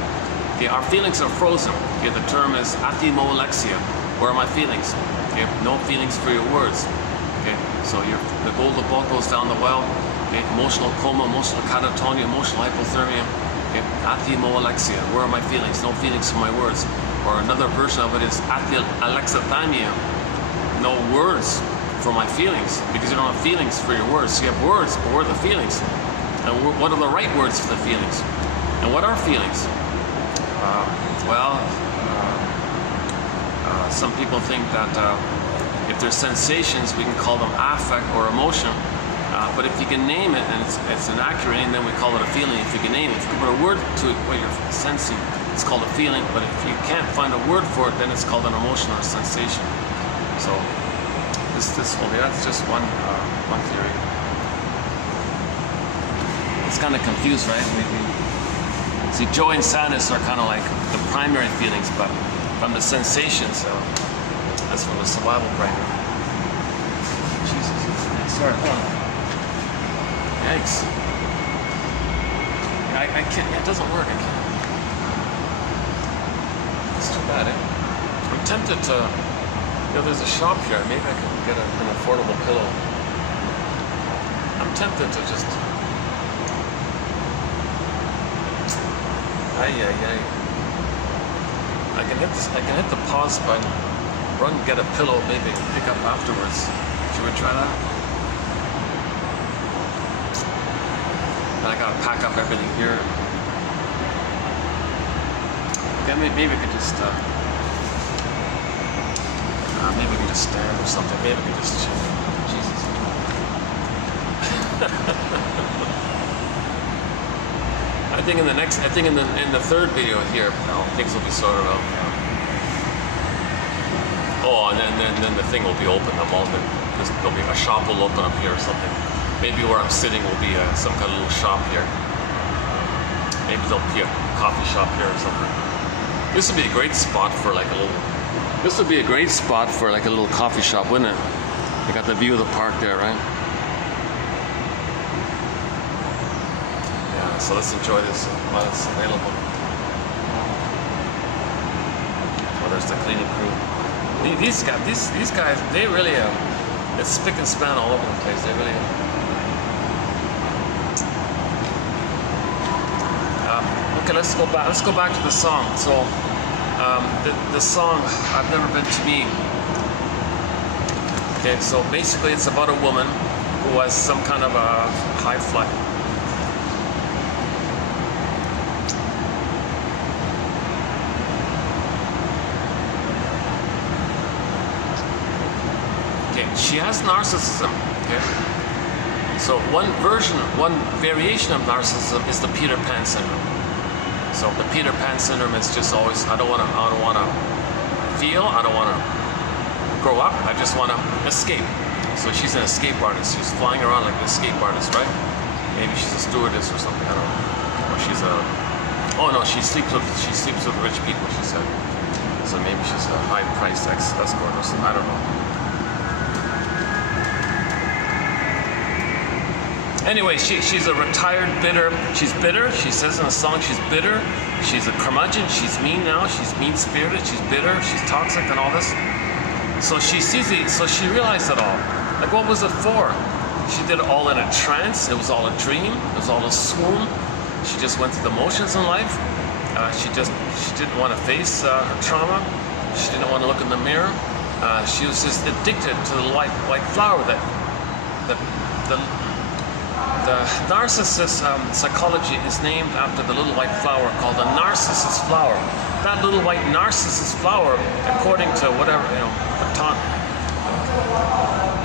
Okay, our feelings are frozen. Okay, the term is athemolexia. Where are my feelings? Okay, no feelings for your words. Okay, so the golden ball goes down the well. Okay, emotional coma, emotional catatonia, emotional hypothermia. Okay, athemolexia. Where are my feelings? No feelings for my words. Or another version of it is alexithymia. No words for my feelings, because you don't have feelings for your words. So you have words, but where are the feelings? And what are the right words for the feelings? And what are feelings? Some people think that if there's sensations, we can call them affect or emotion. But if you can name it, and it's an accurate name, then we call it a feeling. If you can name it, if you can put a word to it, what you're sensing, it's called a feeling. But if you can't find a word for it, then it's called an emotion or a sensation. So this whole, that's just one theory. It's kind of confused, right? See, joy and sadness are kind of like the primary feelings, but from the sensations, that's from the survival brain. Jesus, sorry, hold on. Yikes. I can't, it doesn't work, I can't. It's too bad, eh? I'm tempted to, there's a shop here. Maybe I can get an affordable pillow. I'm tempted to just. I can hit this. I can hit the pause button. Run, get a pillow, maybe pick up afterwards. Should we try that? And I gotta pack up everything here. Okay, maybe we could just. Maybe we can just stand or something. Maybe we can just chill. Jesus. I think in the third video here, things will be sorted out. And then the thing will be open. There'll be a shop will open up here or something. Maybe where I'm sitting will be some kind of little shop here. Maybe there'll be a coffee shop here or something. This would be a great spot for like a little. This would be a great spot for like a little coffee shop, wouldn't it? You got the view of the park there, right? Yeah, so let's enjoy this while it's available. Oh, there's the cleaning crew. These guys, they really, it's spick and span all over the place. They really. Okay, let's go back. Let's go back to the song. So. The song, I've Never Been to Me. Okay, so basically it's about a woman who has some kind of a high flight. Okay, she has narcissism. Okay, so one variation of narcissism is the Peter Pan syndrome. So the Peter Pan syndrome is just always, I don't want to feel, I don't want to grow up, I just want to escape. So she's an escape artist. She's flying around like an escape artist, right? Maybe she's a stewardess or something, I don't know. Or she's a, oh no, she sleeps with rich people, she said. So maybe she's a high-priced escort or something, I don't know. Anyway, she's a retired bitter. She's bitter. She says in a song she's bitter. She's a curmudgeon. She's mean now. She's mean-spirited. She's bitter. She's toxic and all this. So she sees it. So she realized it all. Like, what was it for? She did it all in a trance. It was all a dream. It was all a swoon. She just went through the motions in life. She didn't want to face her trauma. She didn't want to look in the mirror. She was just addicted to the white flower that the narcissist psychology is named after the little white flower called the narcissus flower. That little white narcissus flower, according to whatever,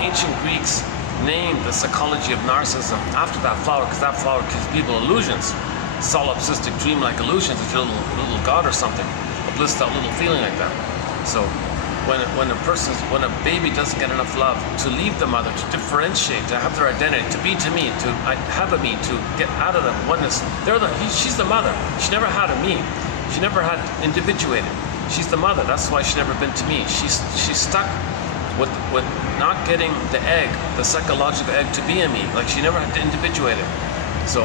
ancient Greeks named the psychology of narcissism after that flower, because that flower gives people illusions, solipsistic dream-like illusions. It's a little god or something, a blissed out little feeling like that. So when a baby doesn't get enough love to leave the mother, to differentiate, to have their identity, to be to me, to have a me, to get out of the oneness, she's the mother. She never had a me. She never had individuated. She's the mother. That's why she's never been to me. She's stuck with not getting the egg, the psychological egg, to be a me. Like, she never had to individuate it. So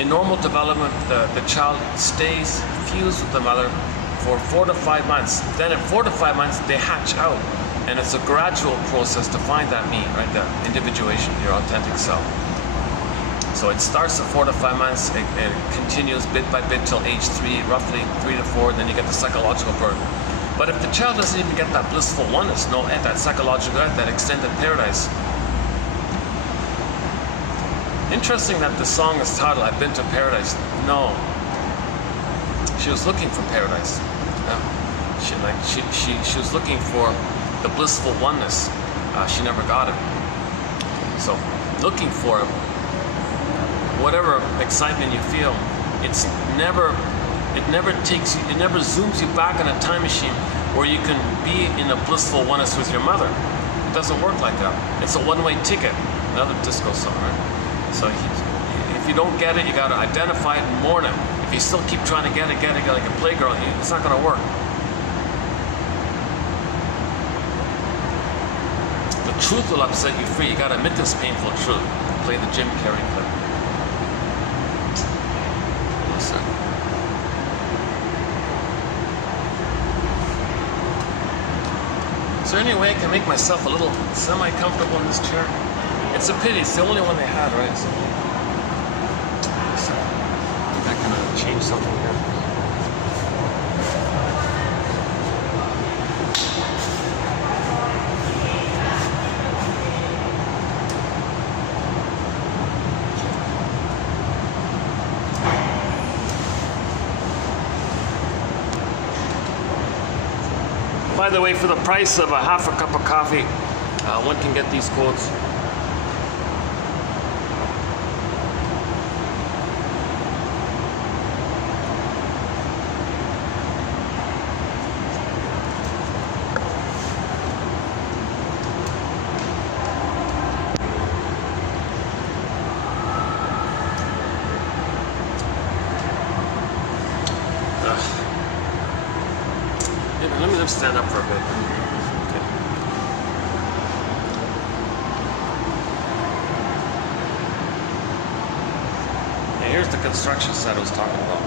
in normal development, the child stays fused with the mother for 4 to 5 months. Then at 4 to 5 months, they hatch out. And it's a gradual process to find that me, right? The individuation, your authentic self. So it starts at 4 to 5 months, it continues bit by bit till age 3, roughly 3 to 4, then you get the psychological birth. But if the child doesn't even get that blissful oneness, that psychological, that extended paradise. Interesting that the song is titled, I've Been to Paradise. No. She was looking for paradise. She was looking for the blissful oneness. She never got it. So looking for it, whatever excitement you feel, it never zooms you back in a time machine where you can be in a blissful oneness with your mother. It doesn't work like that. It's a one-way ticket. Another disco song, right? So if you don't get it, you gotta identify it and mourn it. If you still keep trying to get it like a playgirl, it's not gonna work. The truth will upset you free. You gotta admit this painful truth. Play the Jim Carrey clip. Listen. Is there any way I can make myself a little semi-comfortable in this chair? It's a pity. It's the only one they had, right? So, I can change something here. By the way, for the price of a half a cup of coffee, one can get these quotes. Let me just stand up for a bit. Okay. Yeah, here's the construction site I was talking about.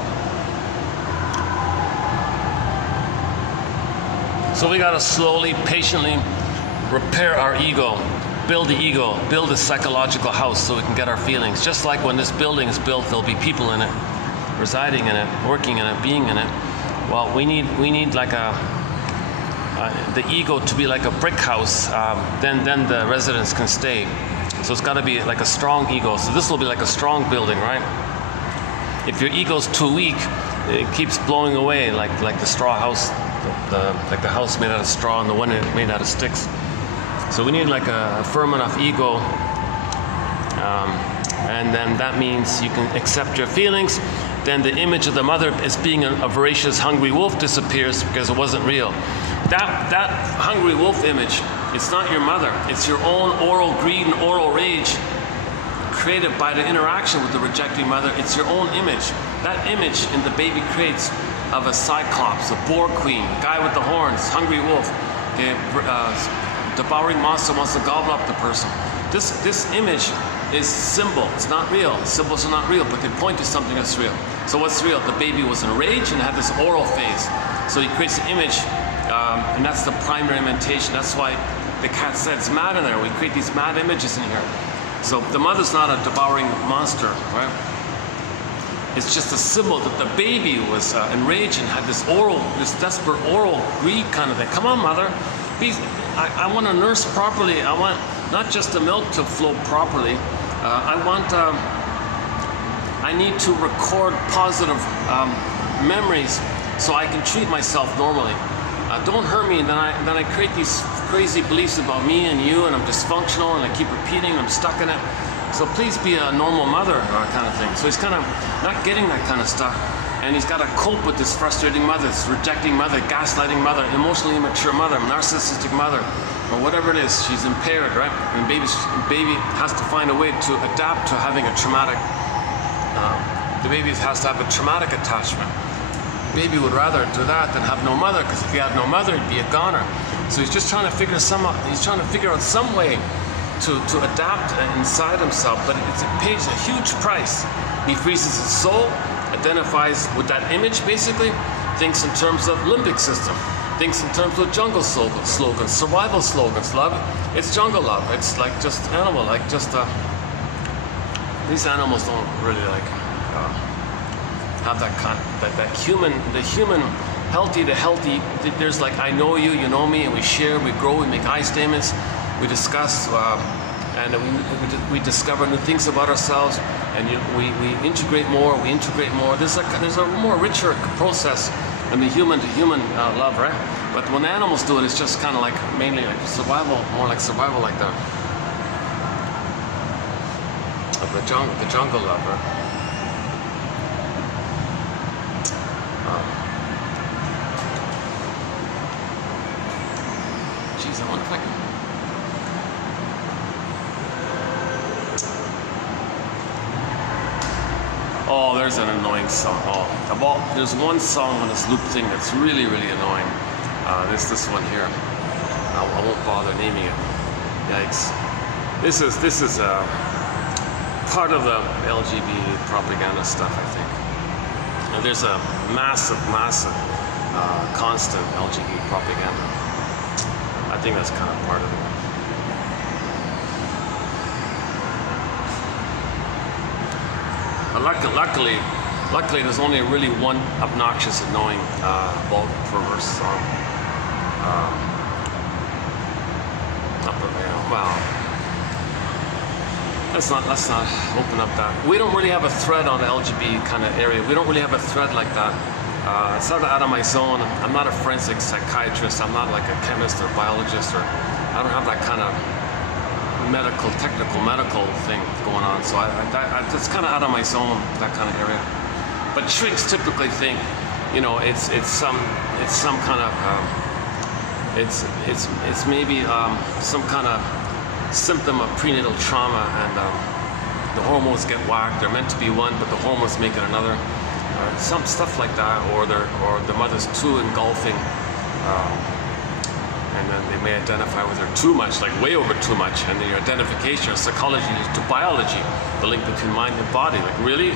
So we gotta slowly, patiently repair our ego, build the psychological house so we can get our feelings. Just like when this building is built, there'll be people in it, residing in it, working in it, being in it. Well, we need like the ego to be like a brick house, then the residents can stay. So it's got to be like a strong ego. So this will be like a strong building, right? If your ego's too weak, it keeps blowing away like the straw house, like the house made out of straw and the one made out of sticks. So we need like a firm enough ego and then that means you can accept your feelings. Then the image of the mother as being a voracious, hungry wolf disappears because it wasn't real. That hungry wolf image, it's not your mother. It's your own oral greed and oral rage created by the interaction with the rejecting mother. It's your own image. That image in the baby creates of a cyclops, a boar queen, a guy with the horns, hungry wolf, devouring monster wants to gobble up the person. This image is symbol. It's not real. Symbols are not real, but they point to something that's real. So what's real? The baby was in rage and had this oral phase. So he creates an image, and that's the primary mentation. That's why the cat said it's mad in there. We create these mad images in here. So the mother's not a devouring monster, right? It's just a symbol that the baby was enraged and had this desperate oral greed kind of thing. Come on, mother. Please, I want to nurse properly. I want not just the milk to flow properly. I need to record positive memories so I can treat myself normally. Don't hurt me, and then I create these crazy beliefs about me and you, and I'm dysfunctional, and I keep repeating, and I'm stuck in it. So please be a normal mother, kind of thing. So he's kind of not getting that kind of stuff, and he's got to cope with this frustrating mother, this rejecting mother, gaslighting mother, emotionally immature mother, narcissistic mother, or whatever it is. She's impaired, right? And baby has to find a way to adapt to having a traumatic. The baby has to have a traumatic attachment. Baby would rather do that than have no mother, because if he had no mother, he'd be a goner. So he's just trying to figure out some way to adapt inside himself, but it pays a huge price. He freezes his soul, identifies with that image basically, thinks in terms of limbic system, thinks in terms of jungle slogans, survival slogans. Love, it's jungle love. It's like just animal, like just these animals don't really like have that kind of, that human, the human healthy to healthy. There's like I know you, you know me, and we share, we grow, we make I statements. We discuss and we discover new things about ourselves, and we integrate more. There's a more richer process in the human to human love, right? But when the animals do it, it's just kind of like mainly like survival, more like survival, like the jungle love, right? Geez, I wonder if I can. Oh, there's an annoying song. There's one song on this loop thing that's really, really annoying. This one here. I won't bother naming it. Yikes. This is part of the LGBT propaganda stuff, I think. And there's a massive, constant LGBT propaganda. I think that's kind of part of it. Luckily, there's only really one obnoxious, annoying, vulgar, perverse song. Well, let's not open up that. We don't really have a thread on the LGBT kind of area. We don't really have a thread like that. It's sort of out of my zone. I'm not a forensic psychiatrist. I'm not like a chemist or biologist, or I don't have that kind of technical medical thing going on, so it's kind of out of my zone, that kind of area. But shrinks typically think, it's some kind of it's maybe some kind of symptom of prenatal trauma, and the hormones get whacked. They're meant to be one, but the hormones make it another. Some stuff like that, or the mother's too engulfing. And then they may identify with her too much, like way over too much, and then your identification or psychology to biology, the link between mind and body. Like really,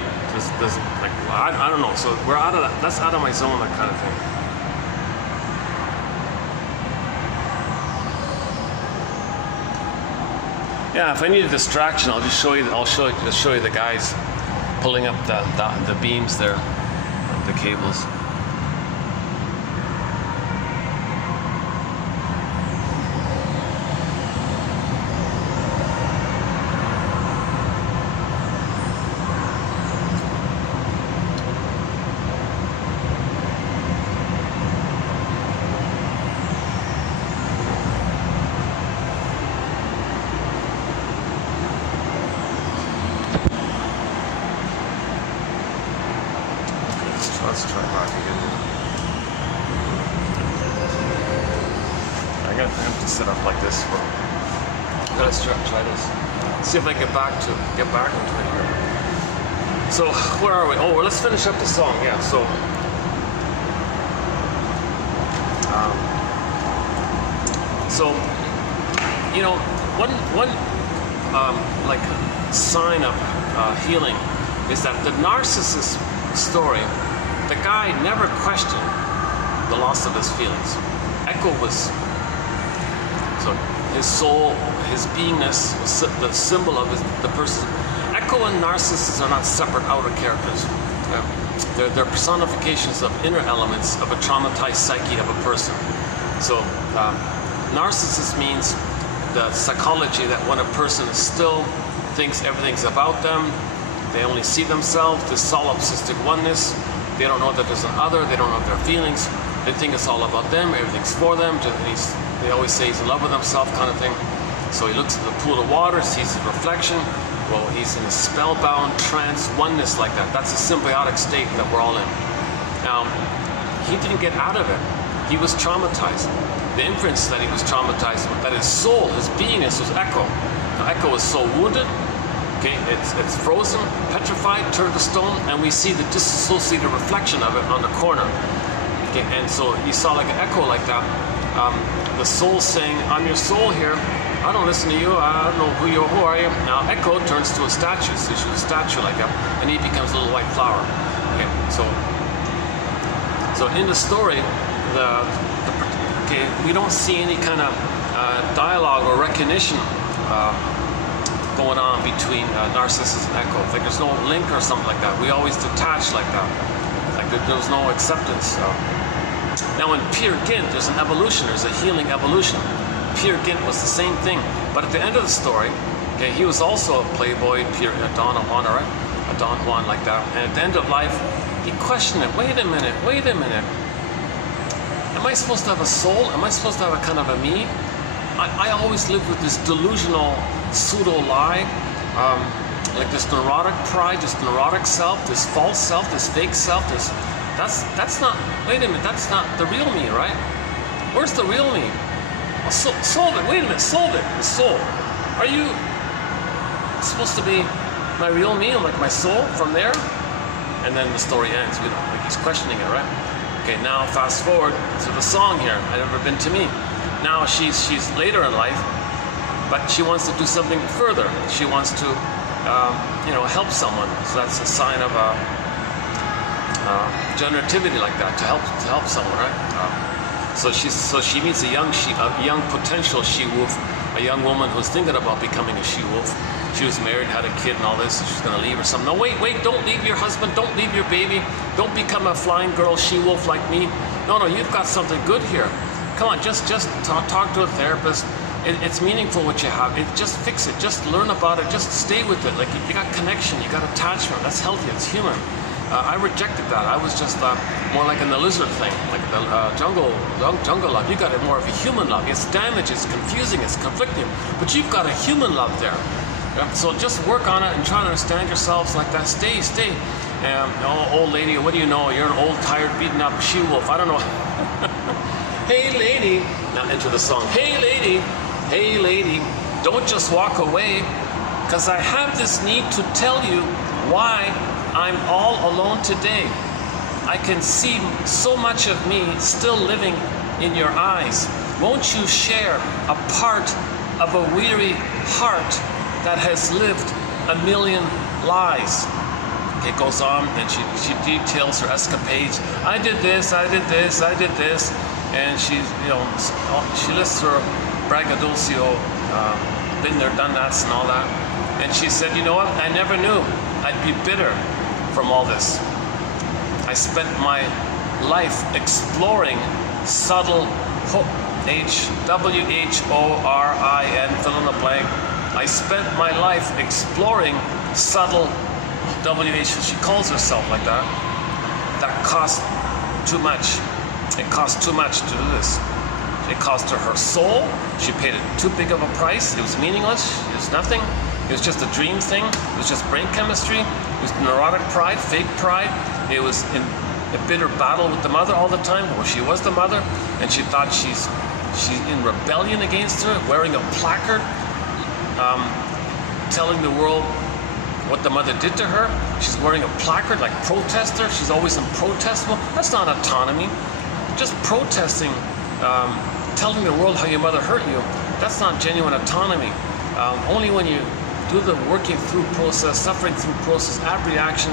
I don't know. So we're out of that. That's out of my zone, that kind of thing. Yeah, if I need a distraction, I'll just show you. I'll show you the guys pulling up the beams there, the cables. Let's try back again. I have to set up like this. Let's try this. See if I get back into it here. So where are we? Oh, well, let's finish up the song. Yeah. So, you know, one like sign of healing is that the narcissist story, the guy never questioned the loss of his feelings. Echo was, so his soul, his beingness was the symbol of the person. Echo and narcissists are not separate outer characters. They're personifications of inner elements of a traumatized psyche of a person. So narcissist means the psychology that when a person still thinks everything's about them, they only see themselves, this solipsistic oneness, they don't know that there's an other, they don't know their feelings, they think it's all about them, everything's for them, they always say he's in love with himself kind of thing. So he looks at the pool of water, sees his reflection, well, he's in a spellbound trance oneness like that. That's a symbiotic state that we're all in. Now, he didn't get out of it. He was traumatized. The inference that he was traumatized, that his soul, his beingness was Echo. Now, Echo is so wounded, okay, it's frozen, petrified, turned to stone, and we see the disassociated reflection of it on the corner. Okay, and so you saw like an echo like that. The soul saying, I'm your soul here. I don't listen to you. I don't know who are you. Now Echo turns to a statue, so she's a statue like that, and he becomes a little white flower. Okay, so in the story, we don't see any kind of dialogue or recognition going on between Narcissus and Echo. Like there's no link or something like that. We always detach like that. Like there was no acceptance. Now in Peer Gynt, there's an evolution. There's a healing evolution. Peer Gynt was the same thing, but at the end of the story, okay, he was also a playboy, a Don Juan like that. And at the end of life, he questioned it. Wait a minute. Am I supposed to have a soul? Am I supposed to have a kind of a me? I always lived with this delusional pseudo lie, like this neurotic pride, this neurotic self, this false self, this fake self. That's not. Wait a minute. That's not the real me, right? Where's the real me? Solve it. Wait a minute. Solve it. The soul. Are you supposed to be my real me, like my soul from there? And then the story ends. Like he's questioning it, right? Okay. Now fast forward to the song here. I've never been to me. Now she's later in life, but she wants to do something further. She wants to, help someone. So that's a sign of generativity like that, to help someone, right? So she meets a young potential she-wolf, a young woman who's thinking about becoming a she-wolf. She was married, had a kid and all this, so she's going to leave or something. No, wait, don't leave your husband, don't leave your baby, don't become a flying girl she-wolf like me. No, you've got something good here. Come on, just talk to a therapist. It's meaningful what you have. Just fix it, just learn about it, just stay with it. Like you got connection, you got attachment, that's healthy, it's human. I rejected that. I was just more like in the lizard thing, like the jungle love. You got more of a human love. It's damaged, it's confusing, it's conflicting, but you've got a human love there. So just work on it and try to understand yourselves like that. Stay. Old lady, what do you know? You're an old, tired, beaten up she-wolf. I don't know. Hey lady, now enter the song. Hey lady, don't just walk away, because I have this need to tell you why I'm all alone today. I can see so much of me still living in your eyes. Won't you share a part of a weary heart that has lived a million lies? It goes on and she details her escapades. I did this, and she lists her braggadocio, been there, done that, and all that. And she said, you know what? I never knew I'd be bitter from all this. I spent my life exploring subtle WHORIN, fill in the blank. I spent my life exploring subtle she calls herself like that. That cost too much. It cost too much to do this. It cost her soul. She paid it too big of a price. It was meaningless. It was nothing. It was just a dream thing. It was just brain chemistry. It was neurotic pride, fake pride. It was a bitter battle with the mother all the time, or she was the mother, and she thought she's in rebellion against her, wearing a placard, telling the world what the mother did to her. She's wearing a placard like protester. She's always in protest. Well, that's not autonomy. Just protesting, telling the world how your mother hurt you, that's not genuine autonomy. Only when you do the working through process, suffering through process, abreaction,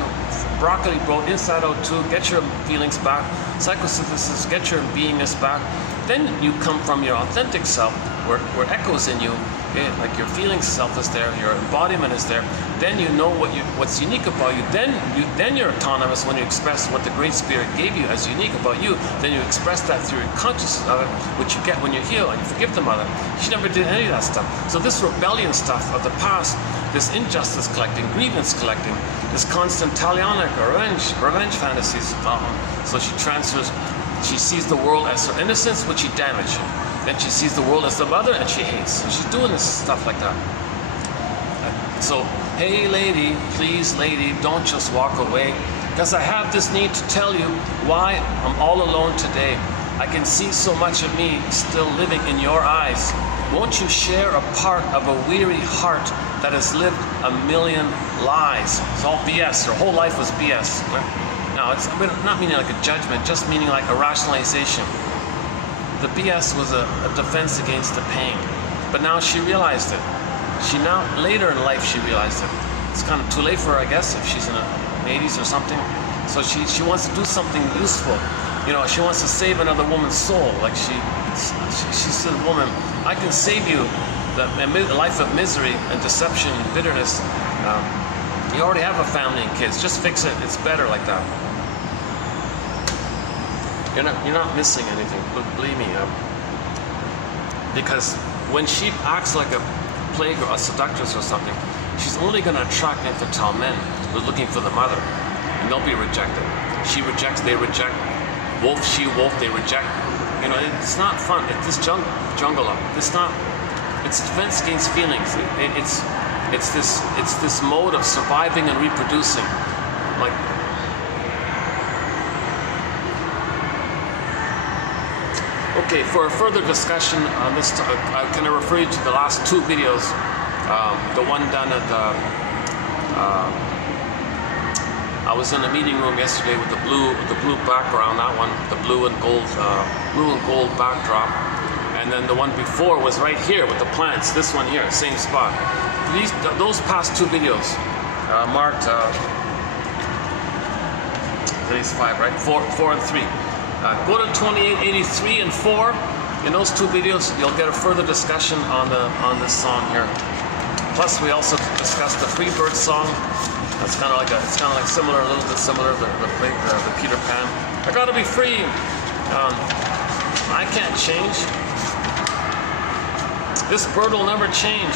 broccoli bro, inside out too, get your feelings back, psychosynthesis, get your beingness back, then you come from your authentic self, where echoes in you, okay? Like your feeling self is there, your embodiment is there. Then you know what's unique about you. Then you're autonomous when you express what the Great Spirit gave you as unique about you. Then you express that through your consciousness of it, which you get when you heal and you forgive the mother. She never did any of that stuff. So this rebellion stuff of the past, this injustice collecting, grievance collecting, this constant talionic or revenge fantasies. So she transfers. She sees the world as her innocence, which she damaged. Then she sees the world as the mother, and she hates. So she's doing this stuff like that. So, hey lady, please lady, don't just walk away. Because I have this need to tell you why I'm all alone today. I can see so much of me still living in your eyes. Won't you share a part of a weary heart that has lived a million lies? It's all BS. Her whole life was BS. Now, it's not meaning like a judgment, just meaning like a rationalization. The BS was a defense against the pain. But now she realized it. Later in life, she realized it. It's kind of too late for her, I guess, if she's in her 80s or something. So she wants to do something useful. You know, she wants to save another woman's soul. Like she said, woman, I can save you the life of misery and deception and bitterness. You already have a family and kids. Just fix it. It's better like that. You're not missing anything. Believe me. Because when she acts like a plague or a seductress or something, she's only going to attract infantile men who are looking for the mother, and they'll be rejected. She rejects. They reject. Wolf, she, wolf. They reject. You know, it's not fun. It's this jungle up. It's not. It's defense against feelings. It's this mode of surviving and reproducing. Like, okay, for a further discussion on this, I'm going to refer you to the last two videos. The one done at I was in a meeting room yesterday with the blue background. That one, the blue and gold backdrop. And then the one before was right here with the plants. This one here, same spot. Those past two videos marked today's 5, right? 4 and 3. Go to 2883 and 4. In those two videos, you'll get a further discussion on this song here. Plus, we also discussed the Freebird song. That's kind of like similar, a little bit similar. The Peter Pan. I gotta be free. I can't change. This bird will never change.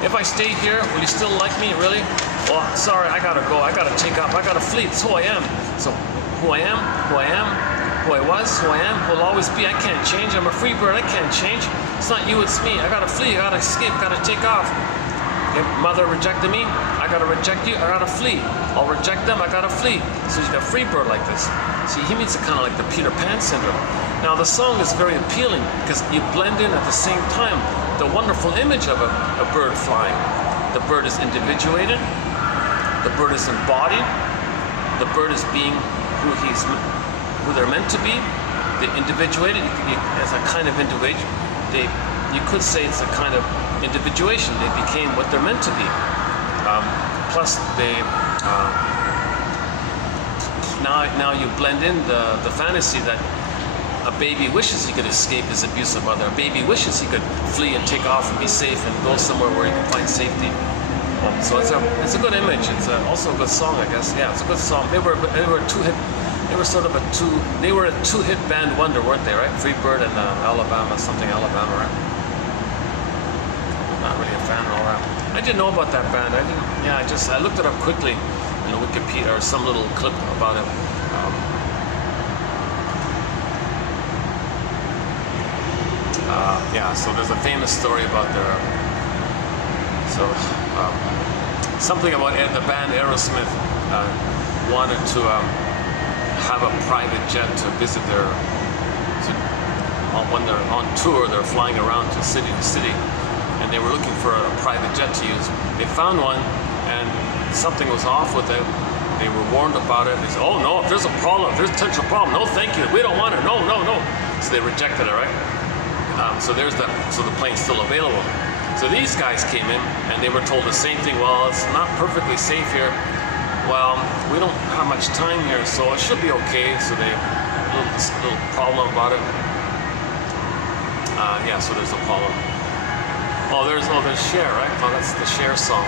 If I stay here, will you still like me? Really? Well, sorry, I gotta go. I gotta take off. I gotta flee. It's who I am. So, who I am, who I was, who I am, who will always be. I can't change. I'm a free bird. I can't change. It's not you, it's me. I gotta flee. I gotta escape. I gotta take off. If mother rejected me, I gotta reject you. I gotta flee. I'll reject them. I gotta flee. So he's got a free bird like this. See, he means it kind of like the Peter Pan syndrome. Now, the song is very appealing because you blend in at the same time the wonderful image of a bird flying. The bird is individuated. The bird is embodied. The bird is being who they're meant to be. They individuated as a kind of individual. You could say it's a kind of individuation. They became what they're meant to be. Plus, now you blend in the fantasy that a baby wishes he could escape his abusive mother. A baby wishes he could flee and take off and be safe and go somewhere where he can find safety. So it's a good image. It's also a good song, I guess. Yeah, it's a good song. They were a two-hit. They were sort of a two-hit band wonder, weren't they? Right? Freebird and Alabama, right? Not really a fan and all that. I didn't know about that band. I looked it up quickly in Wikipedia or some little clip about it. So there's a famous story about something about the band Aerosmith wanted to have a private jet to visit when they're on tour, they're flying around to city, and they were looking for a private jet to use. They found one, and something was off with it. They were warned about it. They said, oh no, if there's a problem, if there's a potential problem, no thank you, we don't want it, no. So they rejected it, right? So the plane's still available. So these guys came in, and they were told the same thing, well, it's not perfectly safe here. Well, we don't have much time here, so it should be okay. So they a little problem about it. Yeah, so there's a problem. Oh, there's Cher, right? Oh, that's the Cher song.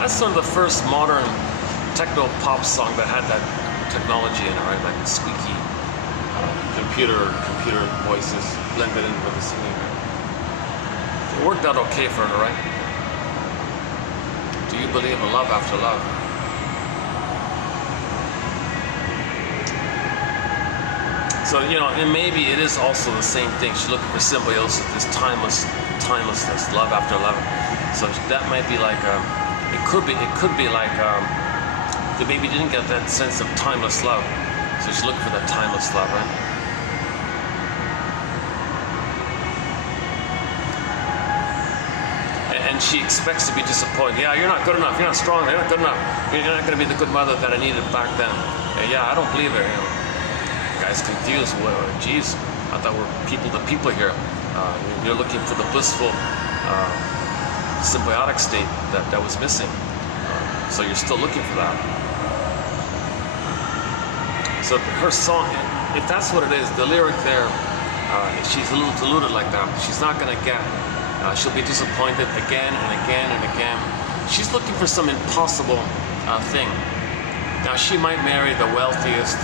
That's sort of the first modern techno pop song that had that technology in it, right? Like squeaky computer voices blended in with the singing. It worked out okay for her, right? Do you believe in love after love? So, you know, and maybe it is also the same thing. She's looking for symbiosis, this timelessness, love after love. So that might be like, it could be like, the baby didn't get that sense of timeless love. So she's looking for that timeless love, right? And she expects to be disappointed. Yeah, you're not good enough. You're not strong. You're not good enough. You're not going to be the good mother that I needed back then. Yeah, I don't believe it. You know, guys confused. Well, geez, I thought we're people to people here. You're looking for the blissful, symbiotic state that was missing. So you're still looking for that. So her song, if that's what it is, the lyric there, if she's a little diluted like that, she's not going to get. She'll be disappointed again and again and again. She's looking for some impossible thing. Now she might marry the wealthiest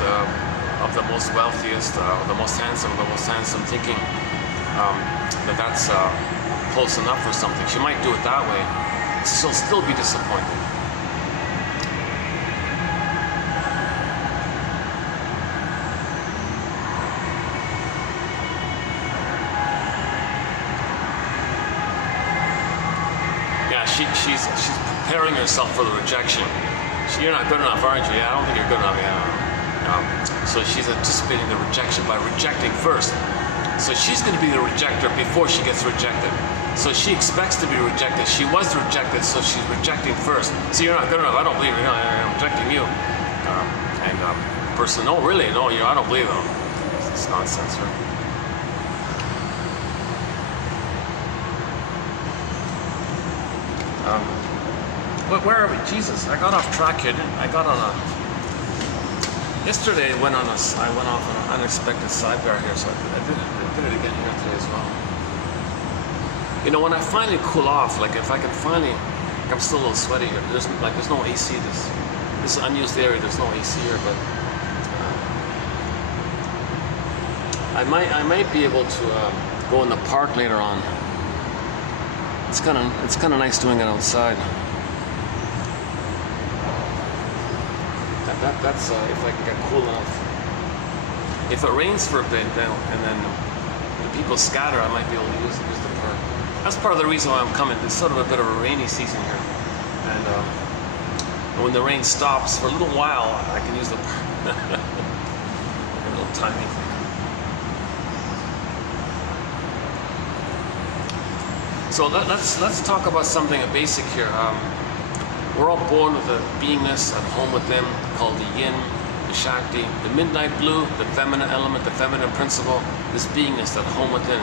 of the most wealthiest, the most handsome of the most handsome, thinking that's close enough for something. She might do it that way. She'll still be disappointed. She's preparing herself for the rejection. You're not good enough, aren't you? Yeah, I don't think you're good enough. Yeah. So she's anticipating the rejection by rejecting first. So she's going to be the rejector before she gets rejected. So she expects to be rejected. She was rejected, so she's rejecting first. So you're not good enough. I don't believe you. No, I'm rejecting you. Person, no, really, no, I don't believe it. It's nonsense, right? Where are we? Jesus, I got off track here. I got on a. Yesterday I went off on an unexpected sidebar here, so I did it again here today as well. You know, when I finally cool off, like if I can finally, like I'm still a little sweaty here. There's no AC. This unused area. There's no AC here, but I might be able to go in the park later on. It's kind of nice doing it outside. That's if I can get cool enough. If it rains for a bit, and then the people scatter, I might be able to use the park. That's part of the reason why I'm coming. It's sort of a bit of a rainy season here, and when the rain stops for a little while, I can use the park. A little tiny thing. So let's talk about something basic here. We're all born with a beingness at home within called the yin, the shakti, the midnight blue, the feminine element, the feminine principle, this beingness at home within.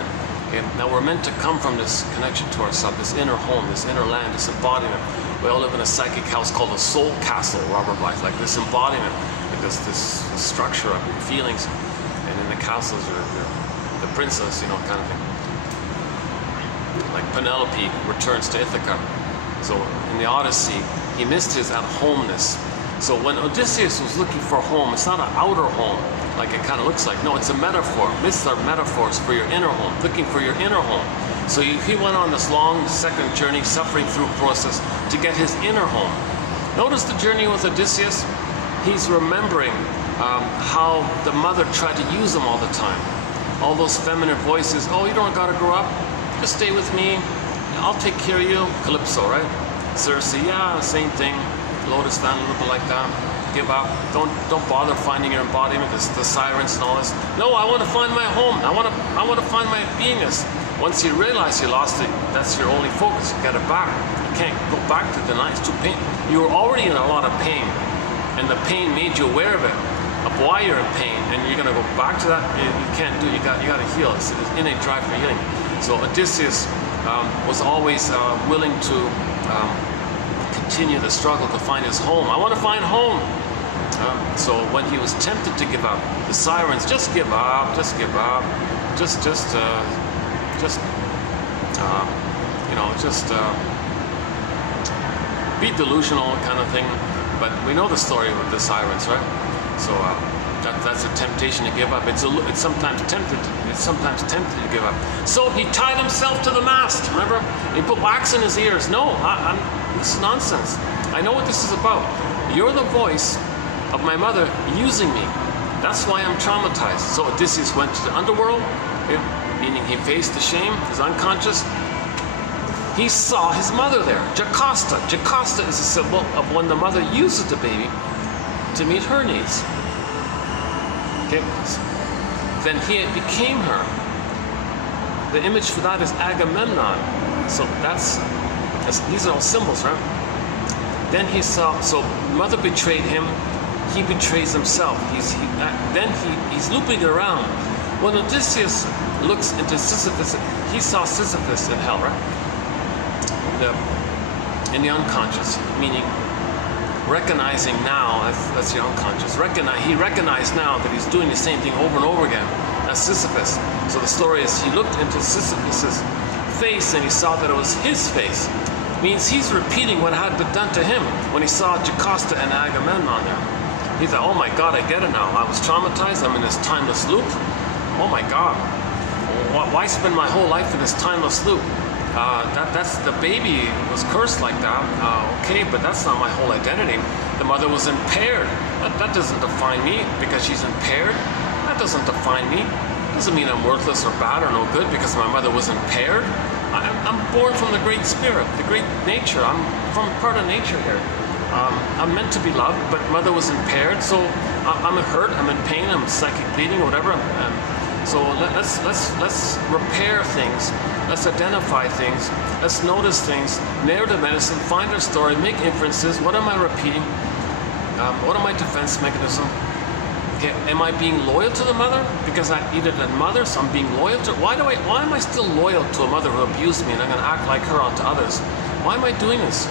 Okay? Now we're meant to come from this connection to ourselves, this inner home, this inner land, this embodiment. We all live in a psychic house called a soul castle, Robert Blythe, like this embodiment, like this structure of feelings, and in the castles are the princess, you know, kind of thing. Like Penelope returns to Ithaca. So in the Odyssey, he missed his at-homeness. So when Odysseus was looking for a home, it's not an outer home like it kind of looks like. No, it's a metaphor. Myths are metaphors for your inner home, looking for your inner home. So he went on this long second journey, suffering through process to get his inner home. Notice the journey with Odysseus. He's remembering how the mother tried to use him all the time. All those feminine voices, oh, you don't gotta grow up, just stay with me, I'll take care of you. Calypso, right? Circe, yeah, same thing. Lotus found a little bit like that. Give up. Don't bother finding your embodiment. The sirens and all this. No, I want to find my home. I want to find my beingness. Once you realize you lost it, that's your only focus. You get it back. You can't go back to deny. It's too pain. You were already in a lot of pain, and the pain made you aware of it, of why you're in pain, and you're gonna go back to that. You can't do. You got to heal. It's an innate drive for healing. So Odysseus was always willing to continue the struggle to find his home. I want to find home. So when he was tempted to give up, the sirens, just give up, just give up, just be delusional kind of thing. But we know the story with the sirens, right? So that's a temptation to give up. It's sometimes tempted. It's sometimes tempted to give up. So he tied himself to the mast. Remember, he put wax in his ears. No, this is nonsense. I know what this is about. You're the voice of my mother using me. That's why I'm traumatized. So Odysseus went to the underworld, meaning he faced the shame, his unconscious. He saw his mother there, Jocasta. Jocasta is a symbol of when the mother uses the baby to meet her needs. Okay. Then he became her. The image for that is Agamemnon. So these are all symbols, right? Then he saw, so mother betrayed him, he betrays himself. He's looping around. When Odysseus looks into Sisyphus, he saw Sisyphus in hell, right? In the unconscious, meaning recognizing now, that's the unconscious. He recognized now that he's doing the same thing over and over again as Sisyphus. So the story is he looked into Sisyphus's face and he saw that it was his face. Means he's repeating what had been done to him when he saw Jocasta and Agamemnon there. He thought, oh my God, I get it now. I was traumatized. I'm in this timeless loop. Oh my God. Why spend my whole life in this timeless loop? That's the baby was cursed like that. Okay, but that's not my whole identity. The mother was impaired. That doesn't define me because she's impaired. That doesn't define me. Doesn't mean I'm worthless or bad or no good because my mother was impaired. I'm born from the great spirit, the great nature. I'm from part of nature here. I'm meant to be loved, but mother was impaired, so I'm hurt, I'm in pain, I'm psychic bleeding, whatever. So let's repair things. Let's identify things. Let's notice things. Narrative medicine. Find our story. Make inferences. What am I repeating? What are my defense mechanisms? Okay, am I being loyal to the mother because I needed a mother? So I'm being loyal to. Why am I still loyal to a mother who abused me and I'm going to act like her onto others? Why am I doing this?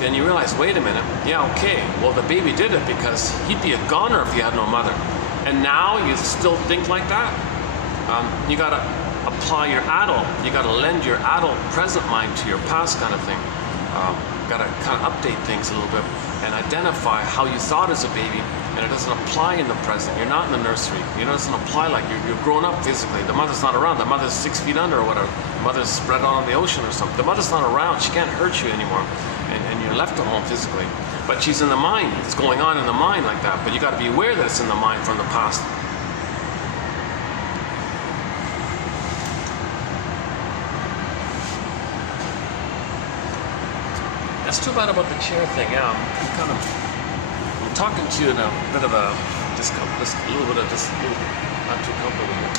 Then you realize, wait a minute. Yeah, okay. Well, the baby did it because he'd be a goner if he had no mother. And now you still think like that? You got to apply your adult. You got to lend your adult present mind to your past kind of thing. Got to kind of update things a little bit and identify how you thought as a baby, and it doesn't apply in the present. You're not in the nursery. It doesn't apply like you're grown up physically. The mother's not around. The mother's 6 feet under or whatever. The mother's spread out on the ocean or something. The mother's not around. She can't hurt you anymore, and you're left at home physically. But she's in the mind. It's going on in the mind like that. But you got to be aware that it's in the mind from the past. That's too bad about the chair thing. Yeah, I'm talking to you in a bit of a discomfort, a little bit not too comfortable here.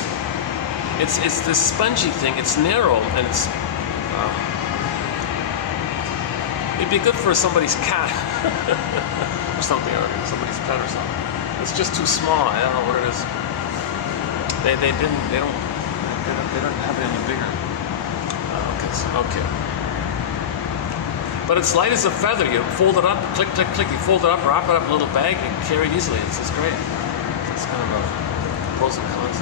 It's this spongy thing. It's narrow and it's. It'd be good for somebody's cat or something, or somebody's pet or something. It's just too small. I don't know what it is. They don't have it any bigger. Okay. But it's light as a feather. You fold it up, click, click, click. You fold it up, wrap it up in a little bag, and carry it easily. It's great. It's kind of a pros and cons.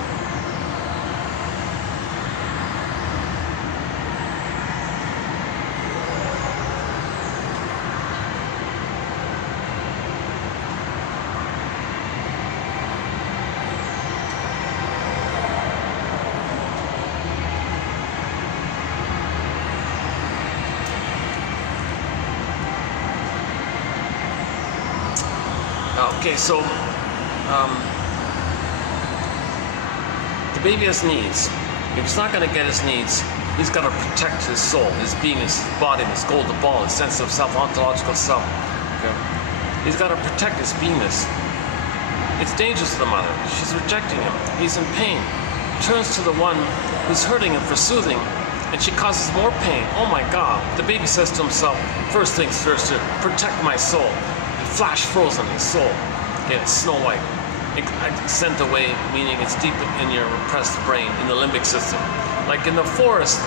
Okay, so the baby has needs. If he's not going to get his needs, he's got to protect his soul, his being, his body, his golden ball, his sense of self, ontological self. Okay? He's got to protect his beingness. It's dangerous to the mother. She's rejecting him. He's in pain. Turns to the one who's hurting him for soothing, and she causes more pain. Oh my God. The baby says to himself, first things first, to protect my soul. He flash frozen his soul. Okay, it's Snow White. Sent away, meaning it's deep in your repressed brain, in the limbic system. Like in the forest,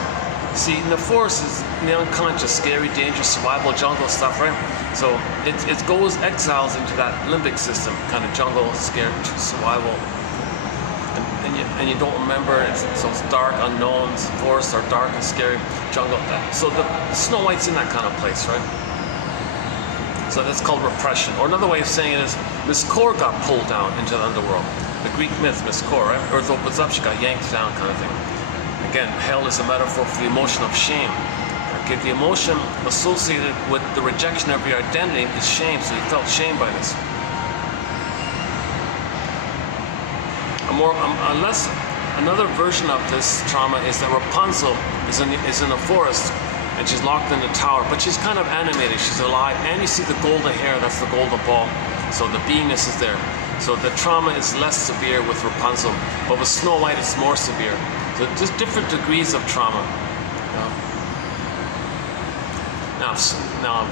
see, in the forest is the unconscious, scary, dangerous, survival, jungle stuff, right? So it goes, exiles into that limbic system, kind of jungle, scary, survival, and you don't remember it, so it's dark, unknowns, forests are dark and scary, jungle. So the Snow White's in that kind of place, right? So that's called repression. Or another way of saying it is, Miss Kor got pulled down into the underworld. The Greek myth, Miss Kor, right? Earth opens up, she got yanked down, kind of thing. Again, hell is a metaphor for the emotion of shame. Okay, the emotion associated with the rejection of your identity is shame, so you felt shame by this. Another version of this trauma is that Rapunzel is in the forest, and she's locked in the tower, but she's kind of animated, she's alive, and you see the golden hair, that's the golden ball, so the beingness is there. So the trauma is less severe with Rapunzel, but with Snow White it's more severe. So just different degrees of trauma. Now,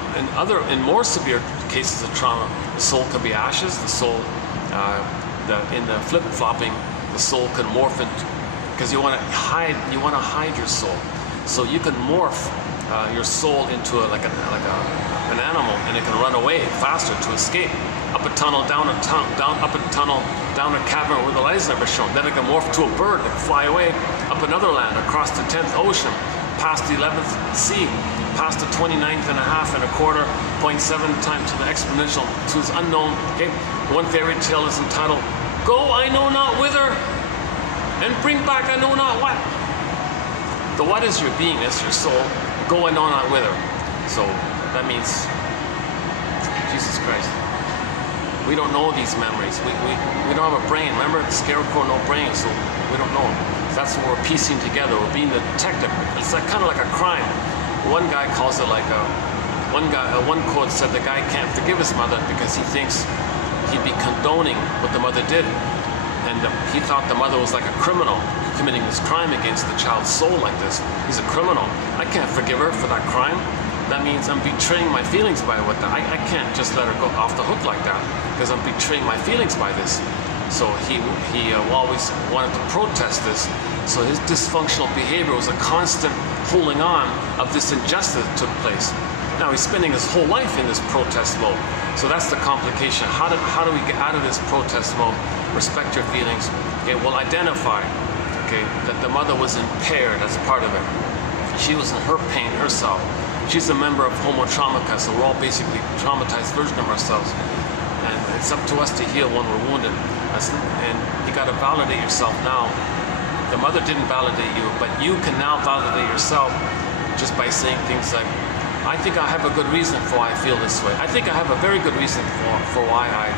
in more severe cases of trauma, the soul can be ashes, the soul, in the flip-flopping, the soul can morph into, because you want to hide your soul. So you can morph your soul into an animal, and it can run away faster to escape. Up a tunnel, down a tunnel, down a cavern where the light is never shown. Then it can morph to a bird that can fly away, up another land, across the 10th ocean, past the 11th sea, past the 29th and a half and a quarter, 0.7 times to the exponential, to its unknown. Okay? One fairy tale is entitled, Go I know not whither, and bring back I know not what. The what is your beingness, your soul. Go I know not whither. So that means Jesus Christ. We don't know these memories. We don't have a brain. Remember, the scarecrow, no brain, so we don't know. So that's what we're piecing together. We're being the detective. It's like kind of like a crime. One guy calls it like one quote said the guy can't forgive his mother because he thinks he'd be condoning what the mother did. And he thought the mother was like a criminal committing this crime against the child's soul like this. He's a criminal. I can't forgive her for that crime. That means I'm betraying my feelings by what I can't just let her go off the hook like that because I'm betraying my feelings by this. So he always wanted to protest this. So his dysfunctional behavior was a constant holding on of this injustice that took place. Now he's spending his whole life in this protest mode. So that's the complication. How do we get out of this protest mode? Respect your feelings. Okay, well, identify. Okay, that the mother was impaired as part of it. She was in her pain herself. She's a member of Homo Traumatica, so we're all basically traumatized version of ourselves. And it's up to us to heal when we're wounded. And you got to validate yourself now. The mother didn't validate you, but you can now validate yourself just by saying things like, I think I have a good reason for why I feel this way. I think I have a very good reason for why I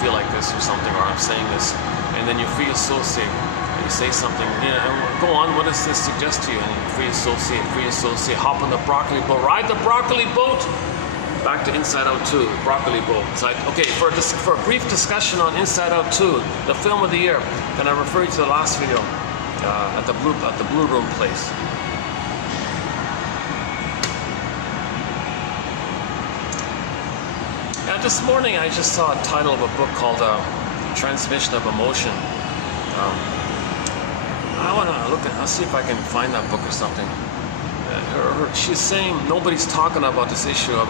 feel like this or something, or I'm saying this. And then you free associate. And you say something, and go on, what does this suggest to you? And you free associate, hop on the broccoli boat, ride the broccoli boat. Back to Inside Out 2, broccoli boat. Okay, for a brief discussion on Inside Out 2, the film of the year, can I refer you to the last video at the Blue Room place. This morning I just saw a title of a book called Transmission of Emotion. I want to look at, I'll see if I can find that book or something. She's saying nobody's talking about this issue of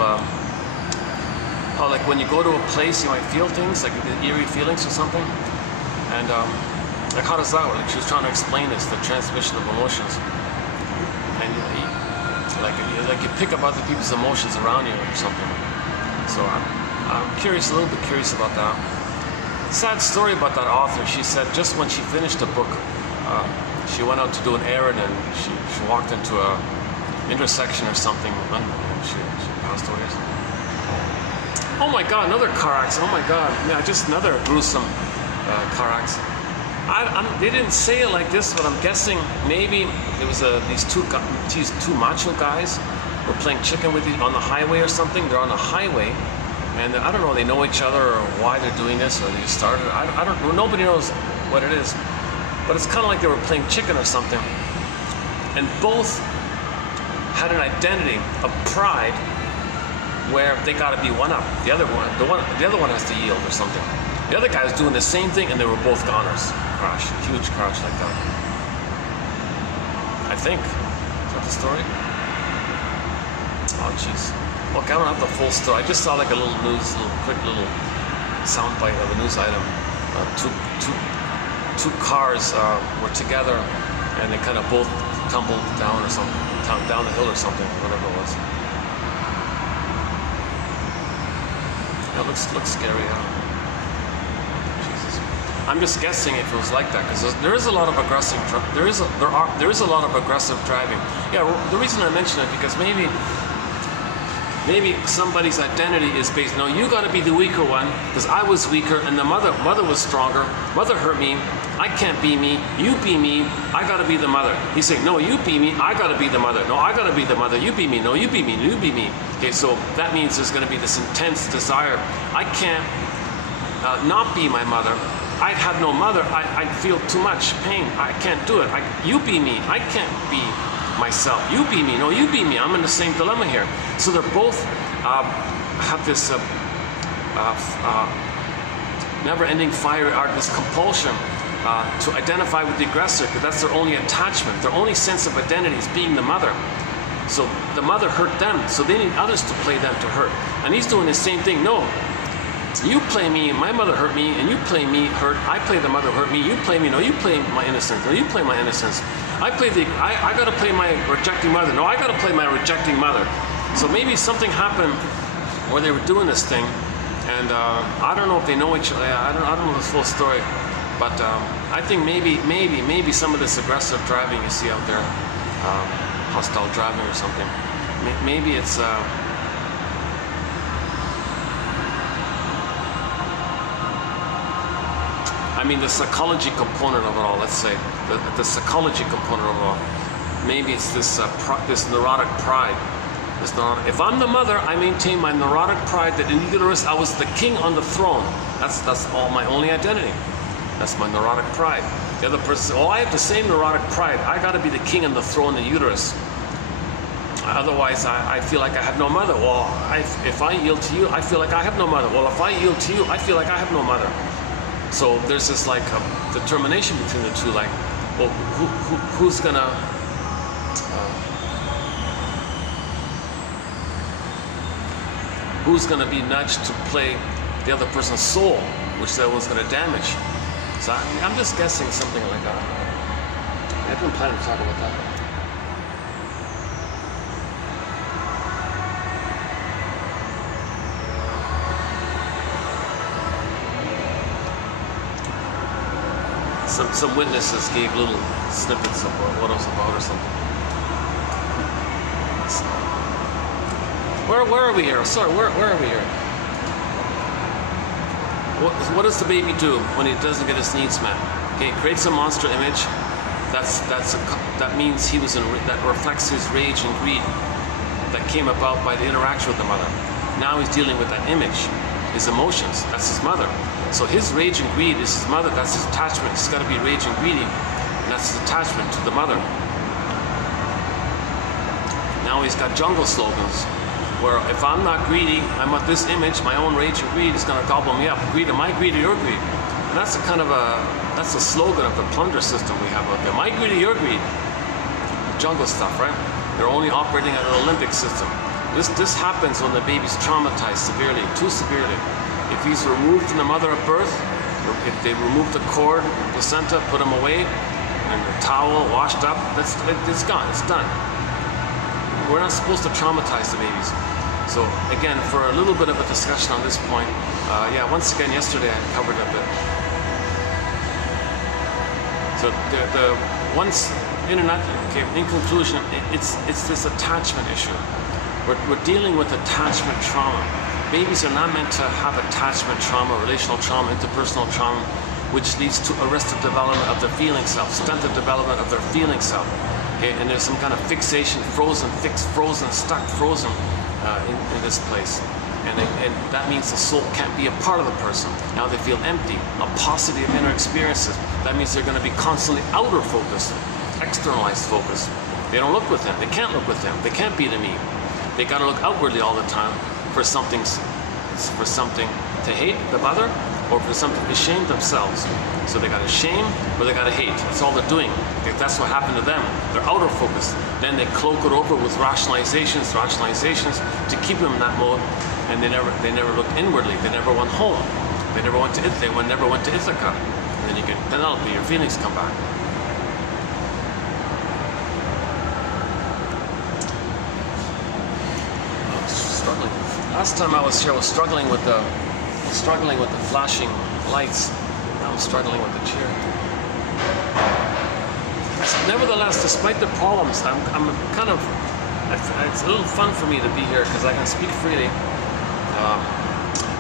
how, like, when you go to a place, you might feel things, like the eerie feelings or something. And like, how does that work? Like, she was trying to explain this, the transmission of emotions. And like you pick up other people's emotions around you or something. So I'm curious, a little bit curious about that. Sad story about that author. She said just when she finished the book, she went out to do an errand, and she walked into a intersection or something, and she passed away or something. Oh my God, another car accident. Oh my God, yeah, just another gruesome car accident. They didn't say it like this, but I'm guessing maybe it was these two macho guys were playing chicken with on the highway or something. They're on a highway, and I don't know, they know each other or why they're doing this, or they started. I don't know. Nobody knows what it is, but it's kind of like they were playing chicken or something, and both had an identity of pride where they got to be one up. The other one has to yield or something. The other guy was doing the same thing, and they were both goners. Crash, huge crash like that. I think. Is that the story? Oh, jeez. Look, I don't have the full story. I just saw like a little quick little soundbite of a news item. Two cars were together, and they kind of both tumbled down or something, down the hill or something, whatever it was. That looks scary. Jesus. I'm just guessing if it was like that, because there is a lot of aggressive driving. Yeah, the reason I mention it because maybe somebody's identity is based. No, you got to be the weaker one because I was weaker and the mother was stronger. Mother hurt me. I can't be me. You be me. I got to be the mother. He's saying, no, you be me. I got to be the mother. No, I got to be the mother. You be me. No, you be me. You be me. Okay, so that means there's going to be this intense desire. I can't not be my mother. I'd have no mother. I'd feel too much pain. I can't do it. You be me. I can't be myself. You be me. No, you be me. I'm in the same dilemma here. So they're both have this never-ending fire, this compulsion to identify with the aggressor, because that's their only attachment. Their only sense of identity is being the mother. So the mother hurt them, so they need others to play them to hurt. And he's doing the same thing. No, you play me, my mother hurt me, and you play me hurt. I play the mother hurt me. You play me. No, you play my innocence. No, you play my innocence. I got to play my rejecting mother. No, I got to play my rejecting mother. So maybe something happened where they were doing this thing, and I don't know if they know each other. I don't know the full story, but I think maybe some of this aggressive driving you see out there, hostile driving or something. Maybe it's. I mean, the psychology component of it all. Let's say the psychology component of it all. Maybe it's this neurotic pride. If I'm the mother, I maintain my neurotic pride that in the uterus I was the king on the throne. That's all my only identity. That's my neurotic pride. The other person says, oh, I have the same neurotic pride. I got to be the king on the throne in the uterus. Otherwise, I feel like I have no mother. Well, if I yield to you, I feel like I have no mother. Well, if I yield to you, I feel like I have no mother. So there's this like determination between the two. Like, well, who's gonna? Who's going to be nudged to play the other person's soul, which the other one's going to damage. So I'm just guessing something like that. I didn't plan to talk about that. Some witnesses gave little snippets of what it was about or something. Where are we here? Sorry, where are we here? What does the baby do when he doesn't get his needs met? Okay, creates a monster image. That means he was that reflects his rage and greed that came about by the interaction with the mother. Now he's dealing with that image, his emotions. That's his mother. So his rage and greed is his mother. That's his attachment. He's got to be rage and greedy, and that's his attachment to the mother. Now he's got jungle slogans. Where if I'm not greedy, I'm at this image, my own rage and greed is going to gobble me up. Greed, am I greedy or your greed? And that's that's the slogan of the plunder system we have out there. My greed or your greed? Jungle stuff, right? They're only operating at an Olympic system. This happens when the baby's traumatized severely, too severely. If he's removed from the mother at birth, if they remove the cord, placenta, put him away, and the towel washed up, it's gone, it's done. We're not supposed to traumatize the babies. So again, for a little bit of a discussion on this point, once again, yesterday I covered a bit. So in conclusion, it's this attachment issue. We're dealing with attachment trauma. Babies are not meant to have attachment trauma, relational trauma, interpersonal trauma, which leads to arrested development of their feeling self, stunted development of their feeling self. Okay, and there's some kind of fixation, stuck, frozen in this place. And that means the soul can't be a part of the person. Now they feel empty, a paucity of inner experiences. That means they're going to be constantly outer focused, externalized focus. They don't look within. They can't look within. They can't be the me. They got to look outwardly all the time for something to hate the other, or for something to shame themselves. So they got to shame or they got to hate. That's all they're doing. That's what happened to them. They're outer focused. Then they cloak it over with rationalizations to keep them in that mode. And they never looked inwardly. They never went home. They never went to Ithaca. And then you get Penelope. Your feelings come back. I was struggling. Last time I was here, I was struggling with the flashing lights. Now I'm struggling with the chair. Nevertheless, despite the problems, I'm kind of. It's a little fun for me to be here because I can speak freely.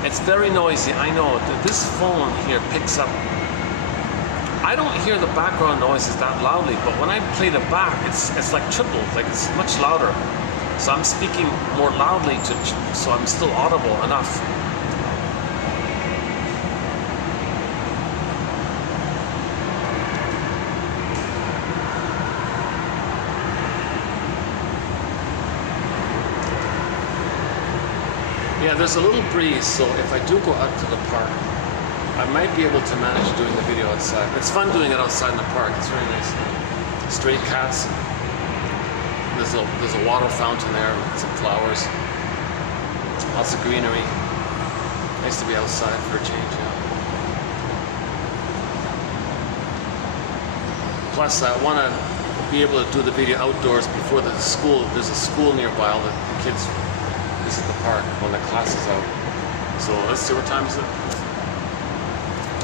It's very noisy. I know that this phone here picks up. I don't hear the background noises that loudly, but when I play the back, it's like triple, like it's much louder. So I'm speaking more loudly so I'm still audible enough. Yeah, there's a little breeze, so if I do go out to the park, I might be able to manage doing the video outside. It's fun doing it outside in the park. It's very nice. Stray cats. There's a water fountain there with some flowers. Lots of greenery. Nice to be outside for a change. Yeah. Plus, I want to be able to do the video outdoors before the school. There's a school nearby. All the kids visit the park when the class is out. So let's see, what time is it?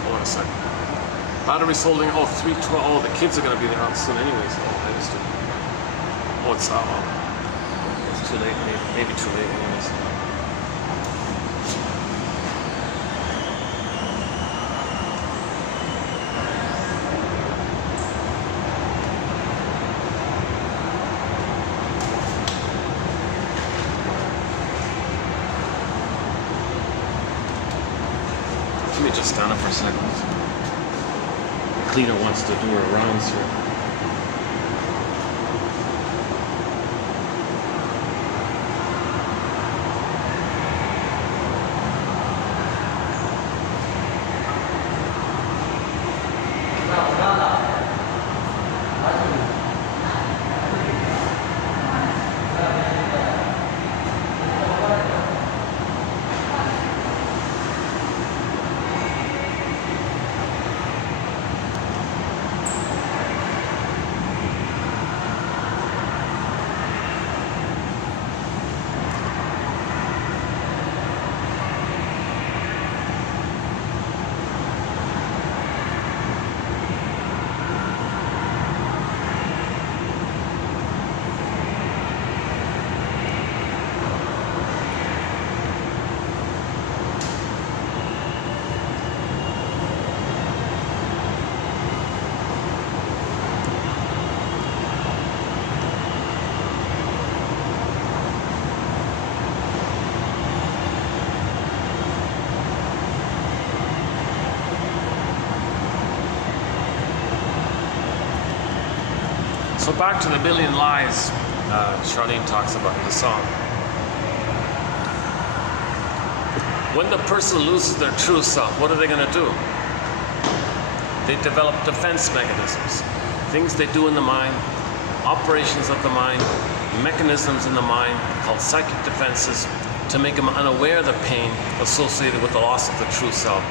Hold on a second. Battery's holding, 3:12. Oh, the kids are going to be there soon anyways. Oh, I used to. Oh, it's too late, maybe too late anyways. Let me just stand up for a second. The cleaner wants to do her rounds here. So back to the billion lies Charlene talks about in the song. When the person loses their true self, what are they going to do? They develop defense mechanisms, things they do in the mind, operations of the mind, mechanisms in the mind called psychic defenses to make them unaware of the pain associated with the loss of the true self.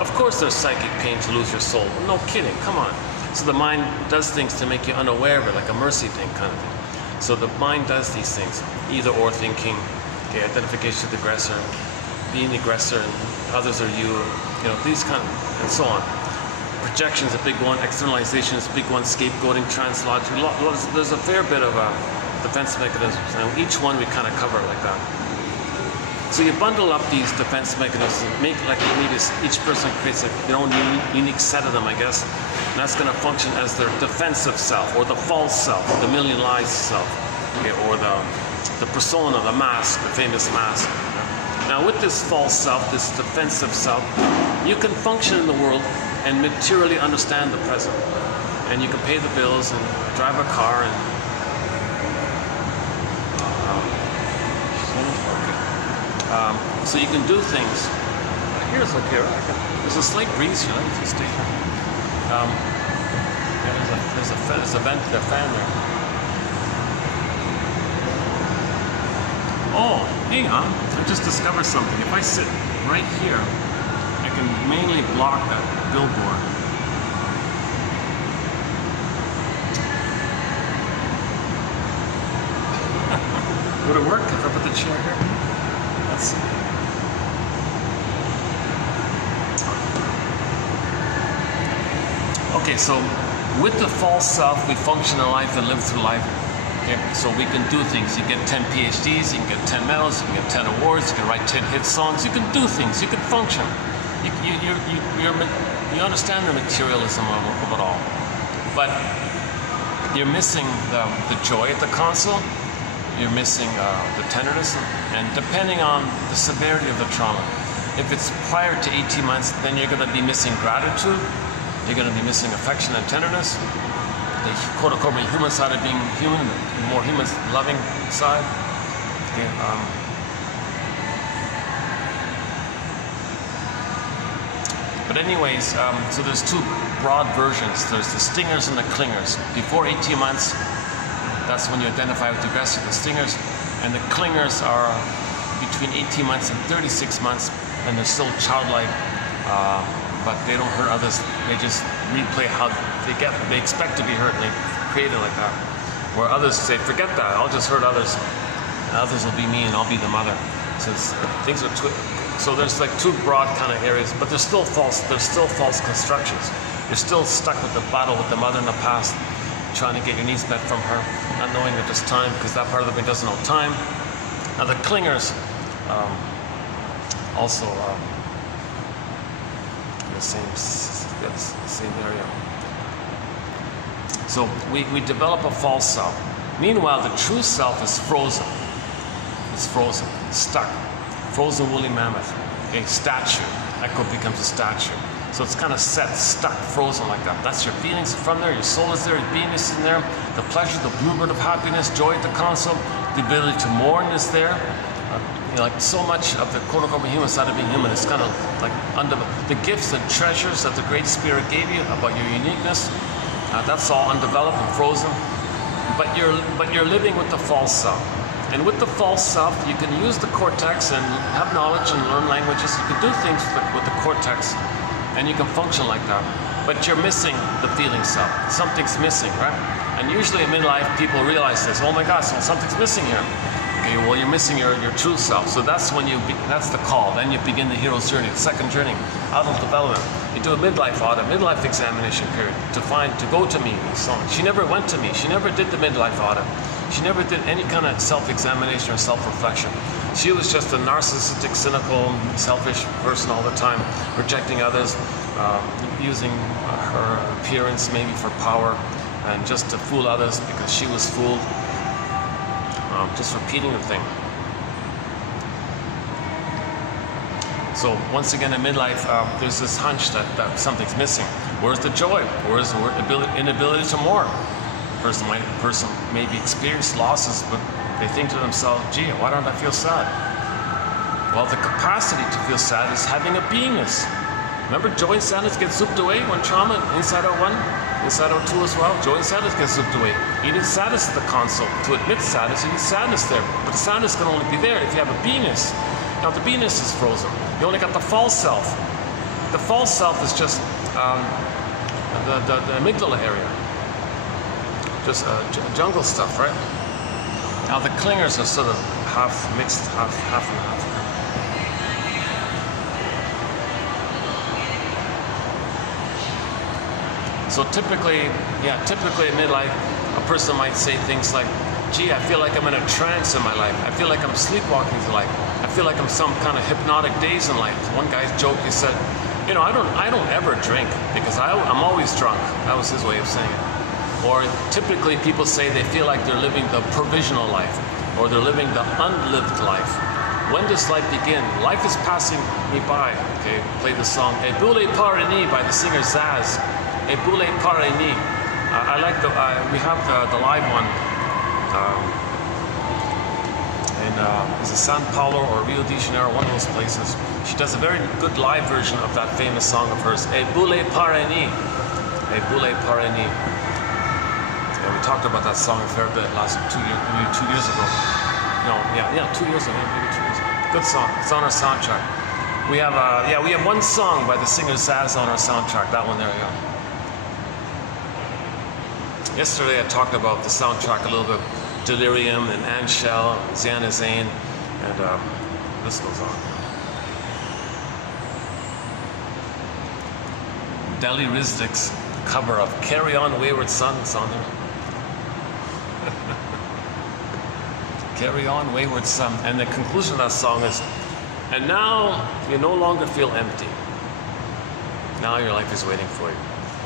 Of course there's psychic pain to lose your soul. No kidding, come on. So the mind does things to make you unaware of it, like a mercy thing kind of thing. So the mind does these things, either or thinking, okay, identification with the aggressor, being the aggressor and others are you, these kind of, and so on. Projection's a big one, externalization is a big one, scapegoating, translogic, there's a fair bit of defense mechanisms, and each one we kind of cover like that. So you bundle up these defense mechanisms, make like each person creates their own unique set of them, I guess. And that's going to function as their defensive self, or the false self, the million lies self, okay, or the persona, the mask, the famous mask. Now with this false self, this defensive self, you can function in the world and materially understand the present. And you can pay the bills and drive a car and so you can do things. Here's okay, right? There's a slight breeze here. Let me just stay here. Yeah, there's a vent, a fan there. Oh, hang on. I just discovered something. If I sit right here, I can mainly block that billboard. Would it work if I put the chair here? Let's see. Okay, so with the false self, we function in life and live through life. Okay, so we can do things. You get 10 PhDs, you can get 10 medals, you can get 10 awards, you can write 10 hit songs, you can do things, you can function. You understand the materialism of it all. But you're missing the joy at the console, you're missing the tenderness, and depending on the severity of the trauma. If it's prior to 18 months, then you're going to be missing gratitude, you're going to be missing affection and tenderness, the quote-unquote human side of being human, the more human loving side. Okay, but anyways, so there's two broad versions. There's the stingers and the clingers. Before 18 months, that's when you identify with the aggressor, the stingers, and the clingers are between 18 months and 36 months, and they're still childlike, but they don't hurt others. They just replay how they expect to be hurt, and they create it like that. Where others say, forget that, I'll just hurt others, and others will be me and I'll be the mother. So things are so there's like two broad kind of areas, but they're still false constructions. You're still stuck with the battle with the mother in the past, trying to get your needs met from her, not knowing that there's time, because that part of the brain doesn't know time. Now the clingers also the same area. So we develop a false self. Meanwhile, the true self is frozen. It's frozen, stuck. Frozen woolly mammoth. Okay, statue. Echo becomes a statue. So it's kind of set, stuck, frozen like that. That's your feelings from there, your soul is there, your beingness is in there, the pleasure, the bluebird of happiness, joy at the console, the ability to mourn is there. Like so much of the quote-unquote human side of being human is kind of like under the gifts and treasures that the Great Spirit gave you about your uniqueness. That's all undeveloped and frozen. But you're living with the false self. And with the false self, you can use the cortex and have knowledge and learn languages. You can do things with the cortex, and you can function like that. But you're missing the feeling self. Something's missing, right? And usually in midlife, people realize this. Oh my God, so something's missing here. Okay, well, you're missing your true self. So that's when that's the call. Then you begin the hero's journey, the second journey, adult development. You do a midlife audit, midlife examination period to go to me and so on. She never went to me. She never did the midlife audit. She never did any kind of self-examination or self-reflection. She was just a narcissistic, cynical, selfish person all the time, rejecting others, using her appearance maybe for power and just to fool others because she was fooled. Just repeating the thing. So once again in midlife, there's this hunch that something's missing. Where's the joy? Where's the inability to mourn? Person maybe experience losses, but they think to themselves, gee, why don't I feel sad? Well, the capacity to feel sad is having a beingness. Remember, joy and sadness get zooped away when trauma, inside out 1, inside out 2 as well. Joy and sadness get zooped away. You need sadness at the console. To admit sadness, you need sadness there. But the sadness can only be there if you have a beingness. Now, the beingness is frozen. You only got the false self. The false self is just the amygdala area. Just jungle stuff, right? Now the clingers are sort of half mixed, half and half. So typically in midlife, a person might say things like, gee, I feel like I'm in a trance in my life. I feel like I'm sleepwalking through life. I feel like I'm some kind of hypnotic daze in life. One guy's joke, he said, you know, I don't ever drink because I'm always drunk. That was his way of saying it. Or typically people say they feel like they're living the provisional life, or they're living the unlived life. When does life begin? Life is passing me by. Okay, play the song "Et boule pareni" by the singer Zaz. "Et boule pareni." I like we have the live one. Is it Sao Paulo or Rio de Janeiro, one of those places. She does a very good live version of that famous song of hers, "Et boule pareni." "Et boule pareni." Yeah, we talked about that song a fair bit last 2 years ago. No, yeah, 2 years ago, maybe 2 years ago. Good song. It's on our soundtrack. We have we have one song by the singer Zaz on our soundtrack. That one there, yeah. Yesterday I talked about the soundtrack a little bit. Delirium and Anshel, Ziana Zain, and this goes on. Deli Rizdik's cover of "Carry On Wayward Son" is on there. Carry on, wayward son. And the conclusion of that song is, and now you no longer feel empty. Now your life is waiting for you.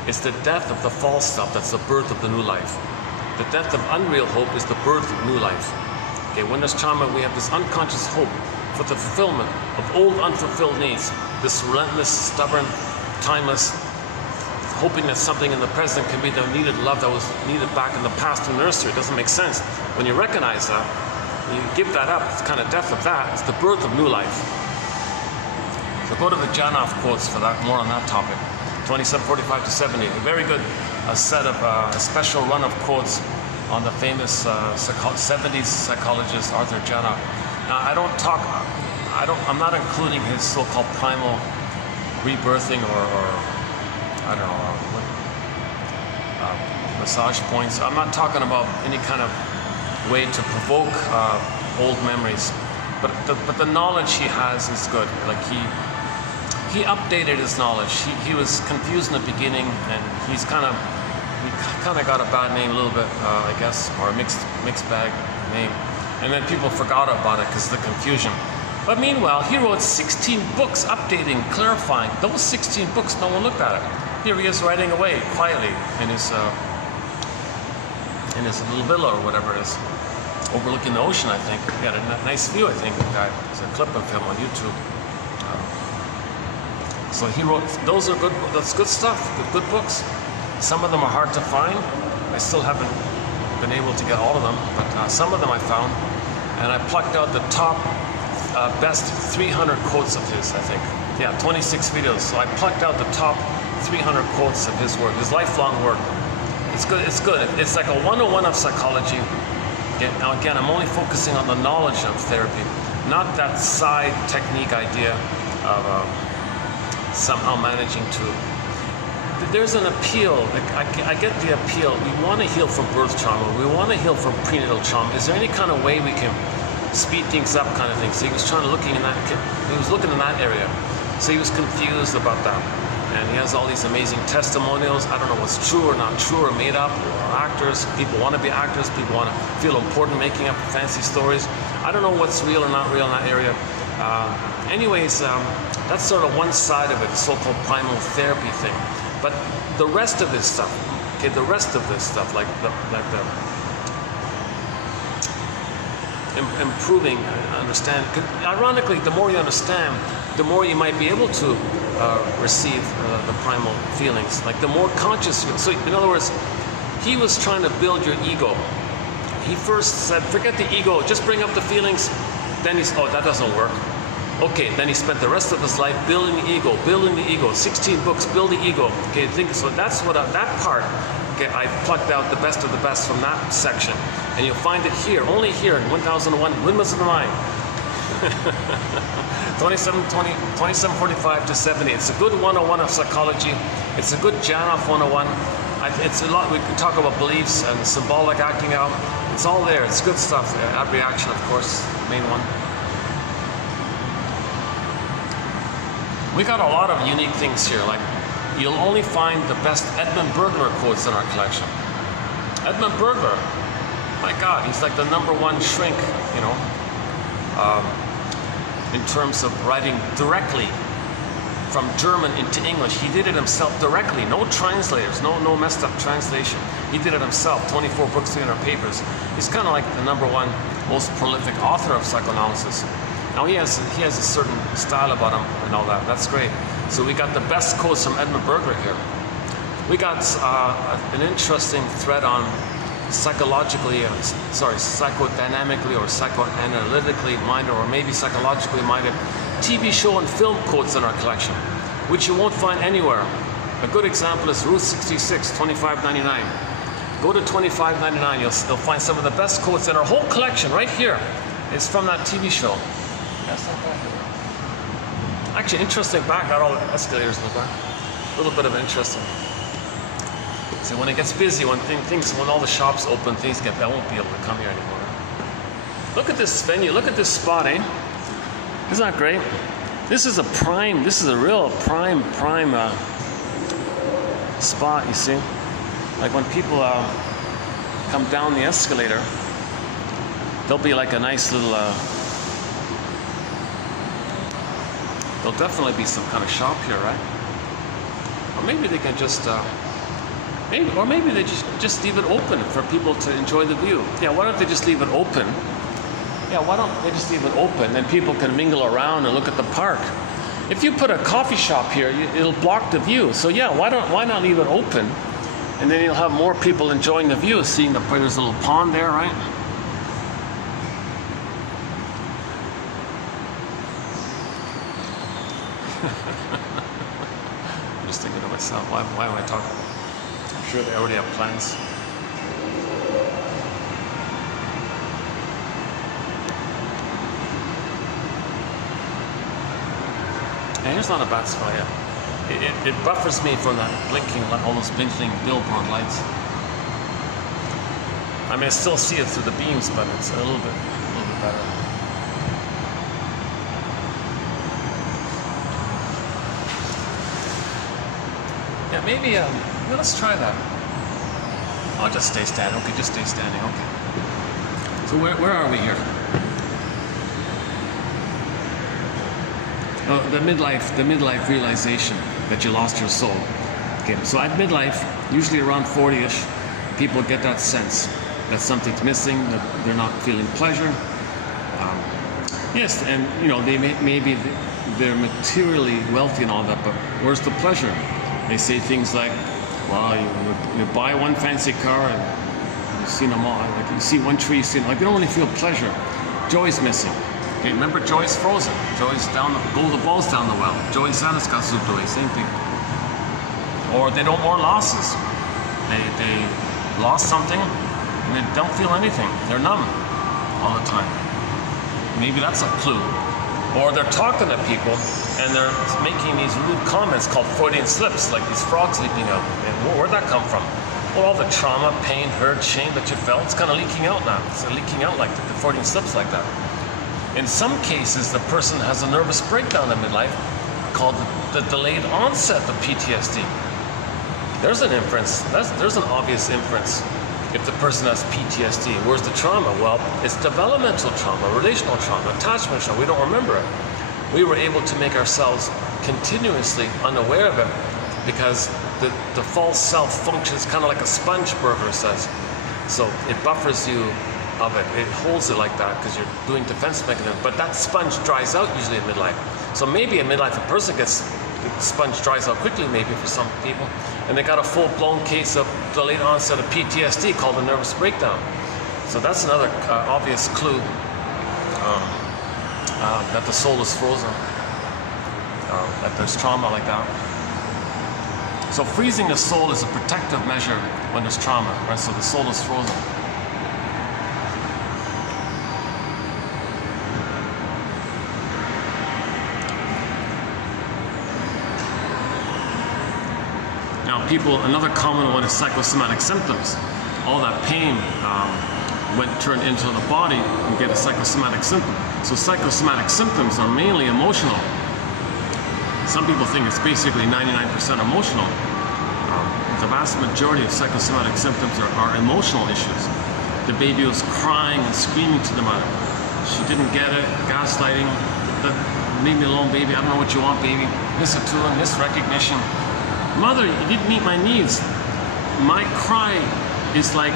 It's the death of the false stuff that's the birth of the new life. The death of unreal hope is the birth of new life. Okay, when there's trauma, we have this unconscious hope for the fulfillment of old unfulfilled needs. This relentless, stubborn, timeless, hoping that something in the present can be the needed love that was needed back in the past in nursery. It doesn't make sense. When you recognize that, you give that up, it's kind of death of that, it's the birth of new life. So go to the Janov quotes for that, more on that topic. 2745 to 70, a very good set of a special run of quotes on the famous 70s psychologist Arthur Janov. Now I'm not including his so-called primal rebirthing or I don't know, massage points. I'm not talking about any kind of way to provoke old memories, but the knowledge he has is good. Like he updated his knowledge. He was confused in the beginning, and he kind of got a bad name a little bit, I guess, or a mixed bag name, and then people forgot about it because of the confusion. But meanwhile, he wrote 16 books updating, clarifying. Those 16 books, no one looked at it. Here he is writing away quietly in his little villa or whatever it is, overlooking the ocean, I think. He had a nice view, I think, the guy. There's a clip of him on YouTube. So he wrote, that's good stuff, good books. Some of them are hard to find. I still haven't been able to get all of them, but some of them I found. And I plucked out the top best 300 quotes of his, I think. Yeah, 26 videos. So I plucked out the top 300 quotes of his work, his lifelong work. It's good. It's good. It's like a 101 of psychology. Now again, I'm only focusing on the knowledge of therapy, not that side technique idea of somehow managing to. There's an appeal. I get the appeal. We want to heal from birth trauma. We want to heal from prenatal trauma. Is there any kind of way we can speed things up, kind of thing? So he was looking in that area. So he was confused about that. And he has all these amazing testimonials. I don't know what's true or not true or made up, or actors. People want to be actors. People want to feel important making up fancy stories. I don't know what's real or not real in that area. Anyways, that's sort of one side of it, the so-called primal therapy thing. But the rest of this stuff, okay, like the improving, understand. Ironically, the more you understand, the more you might be able to receive the primal feelings. Like the more conscious you. So in other words, he was trying to build your ego. He first said, forget the ego, just bring up the feelings. Then he's, oh, that doesn't work. Okay, then he spent the rest of his life building the ego. 16 books, build the ego. Okay, so that's what that part. Okay, I plucked out the best of the best from that section, and you'll find it here, only here in 1001 Windmills of the Mind. 2745 to 70. It's a good 101 of psychology. It's a good Janov 101. It's a lot. We can talk about beliefs and symbolic acting out. It's all there. It's good stuff. Reaction, of course, main one. We got a lot of unique things here. Like, you'll only find the best Edmund Burglar quotes in our collection. Edmund Burglar, my God, he's like the #1 shrink, you know. in terms of writing directly from German into English. He did it himself directly, no translators, no messed up translation. He did it himself, 24 books, 300 papers. He's kind of like the #1 most prolific author of psychoanalysis. Now he has a certain style about him and all that. That's great. So we got the best quotes from Edmund Berger here. We got an interesting thread on psychologically, psychodynamically or psychoanalytically minded, or maybe psychologically minded TV show and film quotes in our collection, which you won't find anywhere. A good example is Route 66, $25.99. Go to $25.99, you'll find some of the best quotes in our whole collection right here. It's from that TV show. That's not bad. Actually, interesting back, got all the escalators in the back. A little bit of interesting. So when it gets busy, when all the shops open, I won't be able to come here anymore. Look at this venue, look at this spot, eh? Isn't that great? This is a real prime spot, you see? Like when people come down the escalator, there'll be like a nice little, there'll definitely be some kind of shop here, right? Or maybe they can just, maybe they just leave it open for people to enjoy the view. Yeah, why don't they just leave it open? Yeah, why don't they just leave it open, then people can mingle around and look at the park. If you put a coffee shop here, it'll block the view. So yeah, why not leave it open? And then you'll have more people enjoying the view, seeing there's a little pond there, right? I'm just thinking to myself, why am I talking? I'm sure they already have plans. And here's not a bad spot, yeah. It buffers me from that almost blinking billboard lights. I mean, I still see it through the beams, but it's a little bit better. Yeah, maybe, let's try that. I'll just stay standing. Okay, just stay standing, okay. So where are we here? The midlife realization that you lost your soul. Okay, so at midlife, usually around 40-ish, people get that sense that something's missing, that they're not feeling pleasure. Yes, and maybe they're materially wealthy and all that, but where's the pleasure? They say things like, well, you buy one fancy car and you've seen them all. Like you see one tree, you see, like they don't really feel pleasure. Joy's missing. Okay, remember, Joy's frozen. Joy's down the ball's down the well. Joy Santa's got away, same thing. Or they don't more losses. They lost something and they don't feel anything. They're numb all the time. Maybe that's a clue. Or they're talking to people and they're making these rude comments called Freudian slips, like these frogs leaping out. And where'd that come from? Well, all the trauma, pain, hurt, shame that you felt, it's kind of leaking out now. It's leaking out like the Freudian slips like that. In some cases, the person has a nervous breakdown in midlife called the delayed onset of PTSD. There's an inference. There's an obvious inference. If the person has PTSD, where's the trauma? Well, it's developmental trauma, relational trauma, attachment trauma. We don't remember it. We were able to make ourselves continuously unaware of it because the false self functions kind of like a sponge, Berger says. So it buffers you of it. It holds it like that because you're doing defense mechanism. But that sponge dries out usually in midlife. So maybe in midlife a person the sponge dries out quickly, maybe for some people, and they got a full-blown case of delayed onset of PTSD called a nervous breakdown. So that's another obvious clue that the soul is frozen, that there's trauma like that. So freezing the soul is a protective measure when there's trauma, right? So the soul is frozen. Now, another common one is psychosomatic symptoms. All that pain turned into the body and get a psychosomatic symptom. So psychosomatic symptoms are mainly emotional. Some people think it's basically 99% emotional. The vast majority of psychosomatic symptoms are emotional issues. The baby was crying and screaming to the mother. She didn't get it, gaslighting. The leave me alone, baby. I don't know what you want, baby. Misattuning, misrecognition. Mother, you didn't meet my needs. My cry is like,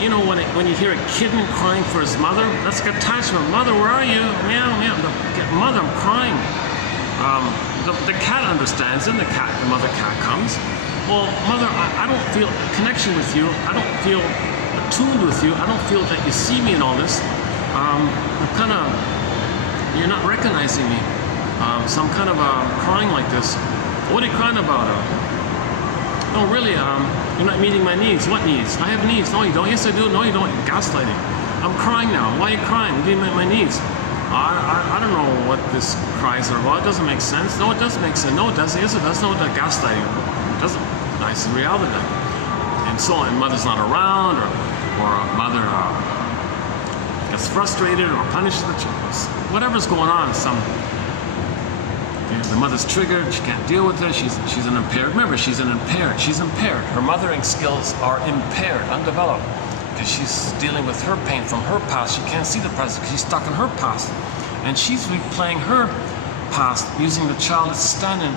you know, when you hear a kitten crying for his mother, that's like attachment. Mother, where are you? Meow, meow. Mother, I'm crying. The cat understands, and the mother cat comes. Well, mother, I don't feel a connection with you. I don't feel attuned with you. I don't feel that you see me in all this. You're not recognizing me. So I'm kind of crying like this. What are you crying about? No, really, you're not meeting my needs. What needs? I have needs. No, you don't. Yes, I do. No, you don't. You're gaslighting. I'm crying now. Why are you crying? You didn't meet my needs. I don't know what this cries are about. It doesn't make sense. No, it doesn't make sense. No, it doesn't. Yes, it does. No, that gaslighting. It doesn't. Nice reality then. And so on. Mother's not around, or mother gets frustrated or punishes the child. Whatever's going on, the mother's triggered, she can't deal with it, she's an impaired. Remember, she's impaired. Her mothering skills are impaired, undeveloped, because she's dealing with her pain from her past. She can't see the present, she's stuck in her past. And she's replaying her past, using the child as stand-in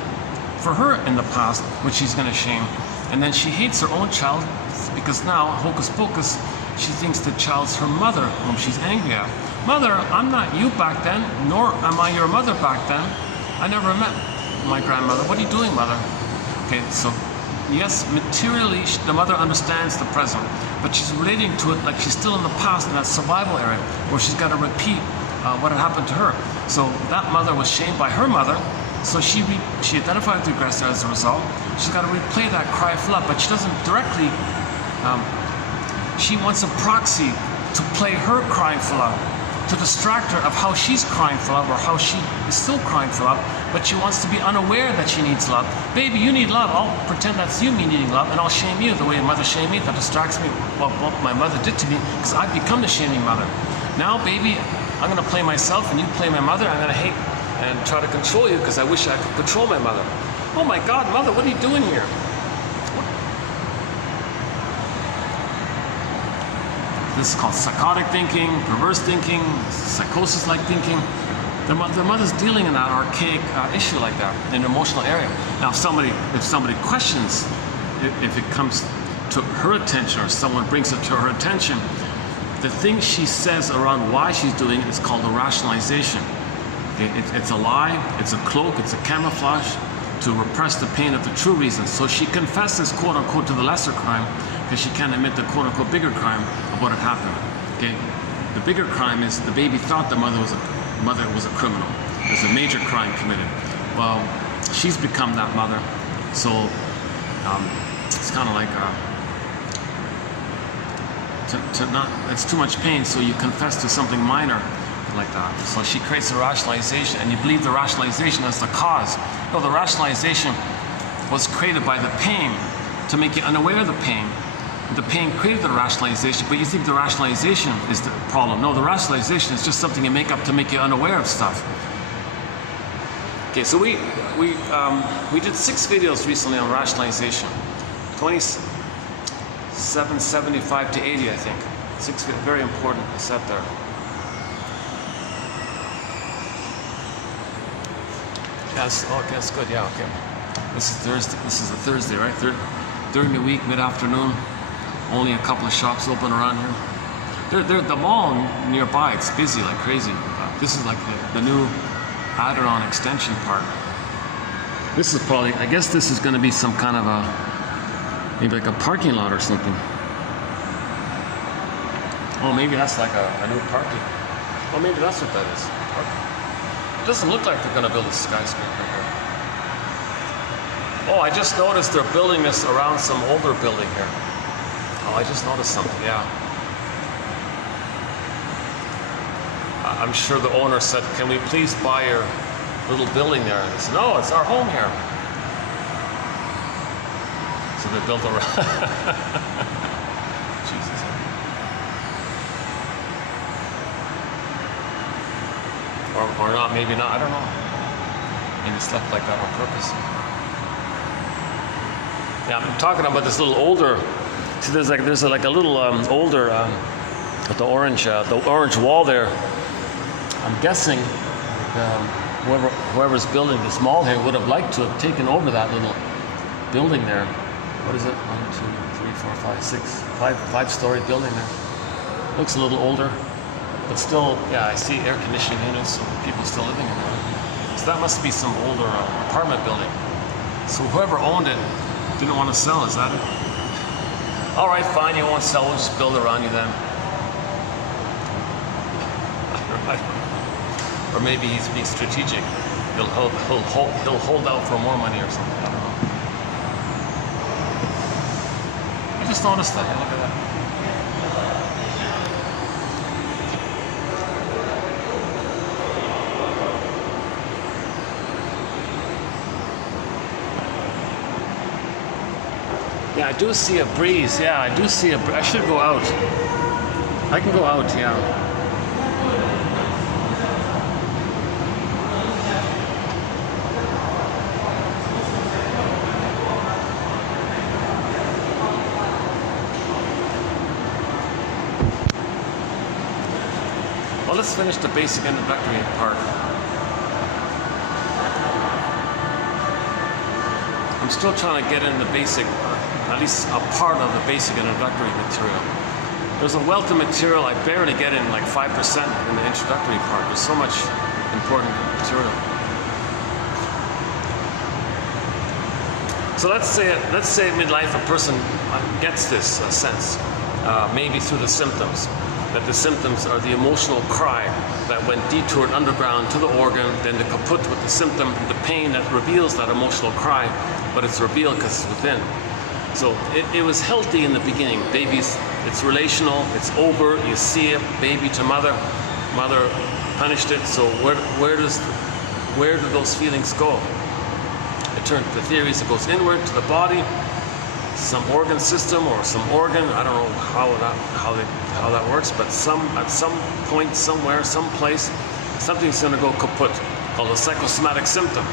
for her in the past, which she's going to shame. And then she hates her own child, because now, hocus pocus, she thinks the child's her mother, whom she's angry at. Mother, I'm not you back then, nor am I your mother back then. I never met my grandmother. What are you doing, mother? Okay, so yes, materially, the mother understands the present, but she's relating to it like she's still in the past, in that survival area, where she's got to repeat what had happened to her. So that mother was shamed by her mother, so she identified with the aggressor as a result. She's got to replay that cry for love, but she doesn't directly, she wants a proxy to play her crying for love, to distract her of how she's crying for love, or how she is still crying for love, but she wants to be unaware that she needs love. Baby, you need love. I'll pretend that's you, me needing love, and I'll shame you the way your mother shamed me. That distracts me what my mother did to me, because I've become the shaming mother. Now, baby, I'm going to play myself, and you play my mother. I'm going to hate and try to control you, because I wish I could control my mother. Oh my God, mother, what are you doing here? This is called psychotic thinking, perverse thinking, psychosis-like thinking. The mother's dealing in that archaic issue like that, in an emotional area. Now, if somebody questions, if it comes to her attention, or someone brings it to her attention, the thing she says around why she's doing it is called a rationalization. It's a lie, it's a cloak, it's a camouflage to repress the pain of the true reason. So she confesses, quote unquote, to the lesser crime, because she can't admit the quote unquote bigger crime of what had happened. Okay, the bigger crime is the baby thought the mother was a criminal. There's a major crime committed. Well, she's become that mother, so it's kind of like it's too much pain, so you confess to something minor like that. So she creates a rationalization, and you believe the rationalization as the cause. No, the rationalization was created by the pain to make you unaware of the pain. The pain created the rationalization, but you think the rationalization is the problem. No, the rationalization is just something you make up to make you unaware of stuff. Okay, so we did 6 videos recently on rationalization. 27, 75 to 80, I think. 6 videos, very important set there. Yes, okay, that's good, yeah, okay. This is Thursday, this is a Thursday, right? During the week, mid-afternoon. Only a couple of shops open around here. The mall nearby, it's busy like crazy. This is like the new added-on extension part. This is probably, I guess this is going to be some kind of maybe like a parking lot or something. Oh, maybe that's like a new parking. Oh, maybe that's what that is. It doesn't look like they're going to build a skyscraper here. Oh, I just noticed they're building this around some older building here. Oh, I just noticed something, yeah. I'm sure the owner said, can we please buy your little building there? And they said, no, it's our home here. So they built around. Jesus. Or not, maybe not, I don't know. Maybe it's left like that on purpose. Yeah, I'm talking about this little older. See, there's like a little older, with the orange wall there. I'm guessing whoever's building this mall here would have liked to have taken over that little building there. What is it? 1, 2, 3, 4, 5, 6, five-story building there. Looks a little older, but still, yeah, I see air conditioning units, so people still living in there. So that must be some older apartment building. So whoever owned it didn't want to sell, is that it? All right, fine, you won't sell, we'll just build around you then. Or maybe he's being strategic. He'll hold out for more money or something, I don't know. I just noticed that, look at that. Yeah, I do see a breeze. Yeah, I do see a breeze. I should go out. I can go out, yeah. Well, let's finish the basic introductory part. I'm still trying to get in the basic, at least a part of the basic introductory material. There's a wealth of material I barely get in, like 5% in the introductory part. There's so much important material. So let's say midlife a person gets this sense, maybe through the symptoms, that the symptoms are the emotional cry that went detoured underground to the organ, then the kaput with the symptom, the pain that reveals that emotional cry, but it's revealed because it's within. So it was healthy in the beginning. Babies, it's relational, it's over, you see it, baby to mother, mother punished it, so where do those feelings go? The theory is it goes inward to the body, some organ system or some organ, I don't know how that works, but at some point, somewhere, someplace, something's going to go kaput, called a psychosomatic symptom.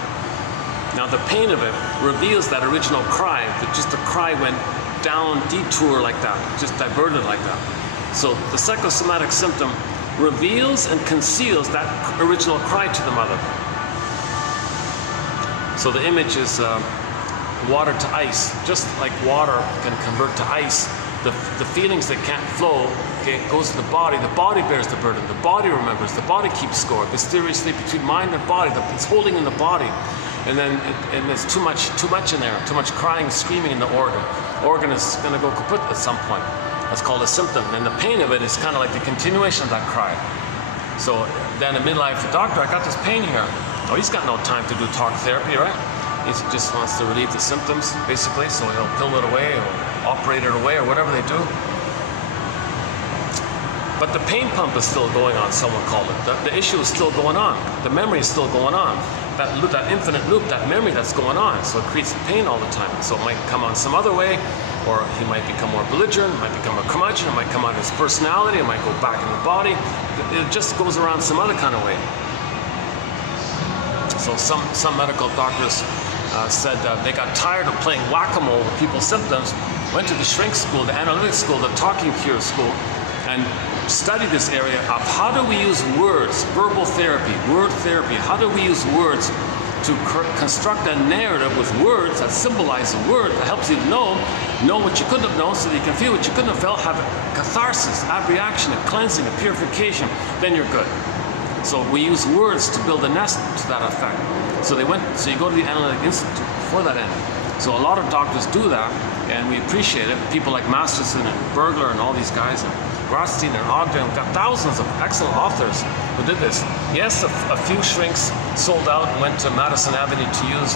Now the pain of it reveals that original cry, that just the cry went down, detour like that, just diverted like that. So the psychosomatic symptom reveals and conceals that original cry to the mother. So the image is water to ice. Just like water can convert to ice, the feelings that can't flow, okay, goes to the body. The body bears the burden. The body remembers. The body keeps score. Mysteriously between mind and body, it's holding in the body. And then there's too much in there. Too much crying, screaming in the organ. Organ is going to go kaput at some point. That's called a symptom. And the pain of it is kind of like the continuation of that cry. So then in midlife, the doctor, I got this pain here. Oh, he's got no time to do talk therapy, right? He just wants to relieve the symptoms, basically, so he'll pill it away or operate it away or whatever they do. But the pain pump is still going on, someone called it. The issue is still going on. The memory is still going on. That infinite loop, that memory that's going on, so it creates pain all the time. So it might come on some other way, or he might become more belligerent, it might become a curmudgeon, it might come out of his personality, it might go back in the body. It just goes around some other kind of way. So some medical doctors said they got tired of playing whack-a-mole with people's symptoms, went to the shrink school, the analytic school, the talking cure school, and studied this area of how do we use words, verbal therapy, word therapy, how do we use words to construct a narrative with words that symbolize a word that helps you know what you couldn't have known so that you can feel what you couldn't have felt, have a catharsis, have reaction, a cleansing, a purification, then you're good. So we use words to build a nest to that effect. So you go to the Analytic Institute for that end. So a lot of doctors do that, and we appreciate it. People like Masterson and Bergler and all these guys, and Grotstein and Ogden, got thousands of excellent authors who did this. Yes, a few shrinks sold out and went to Madison Avenue to use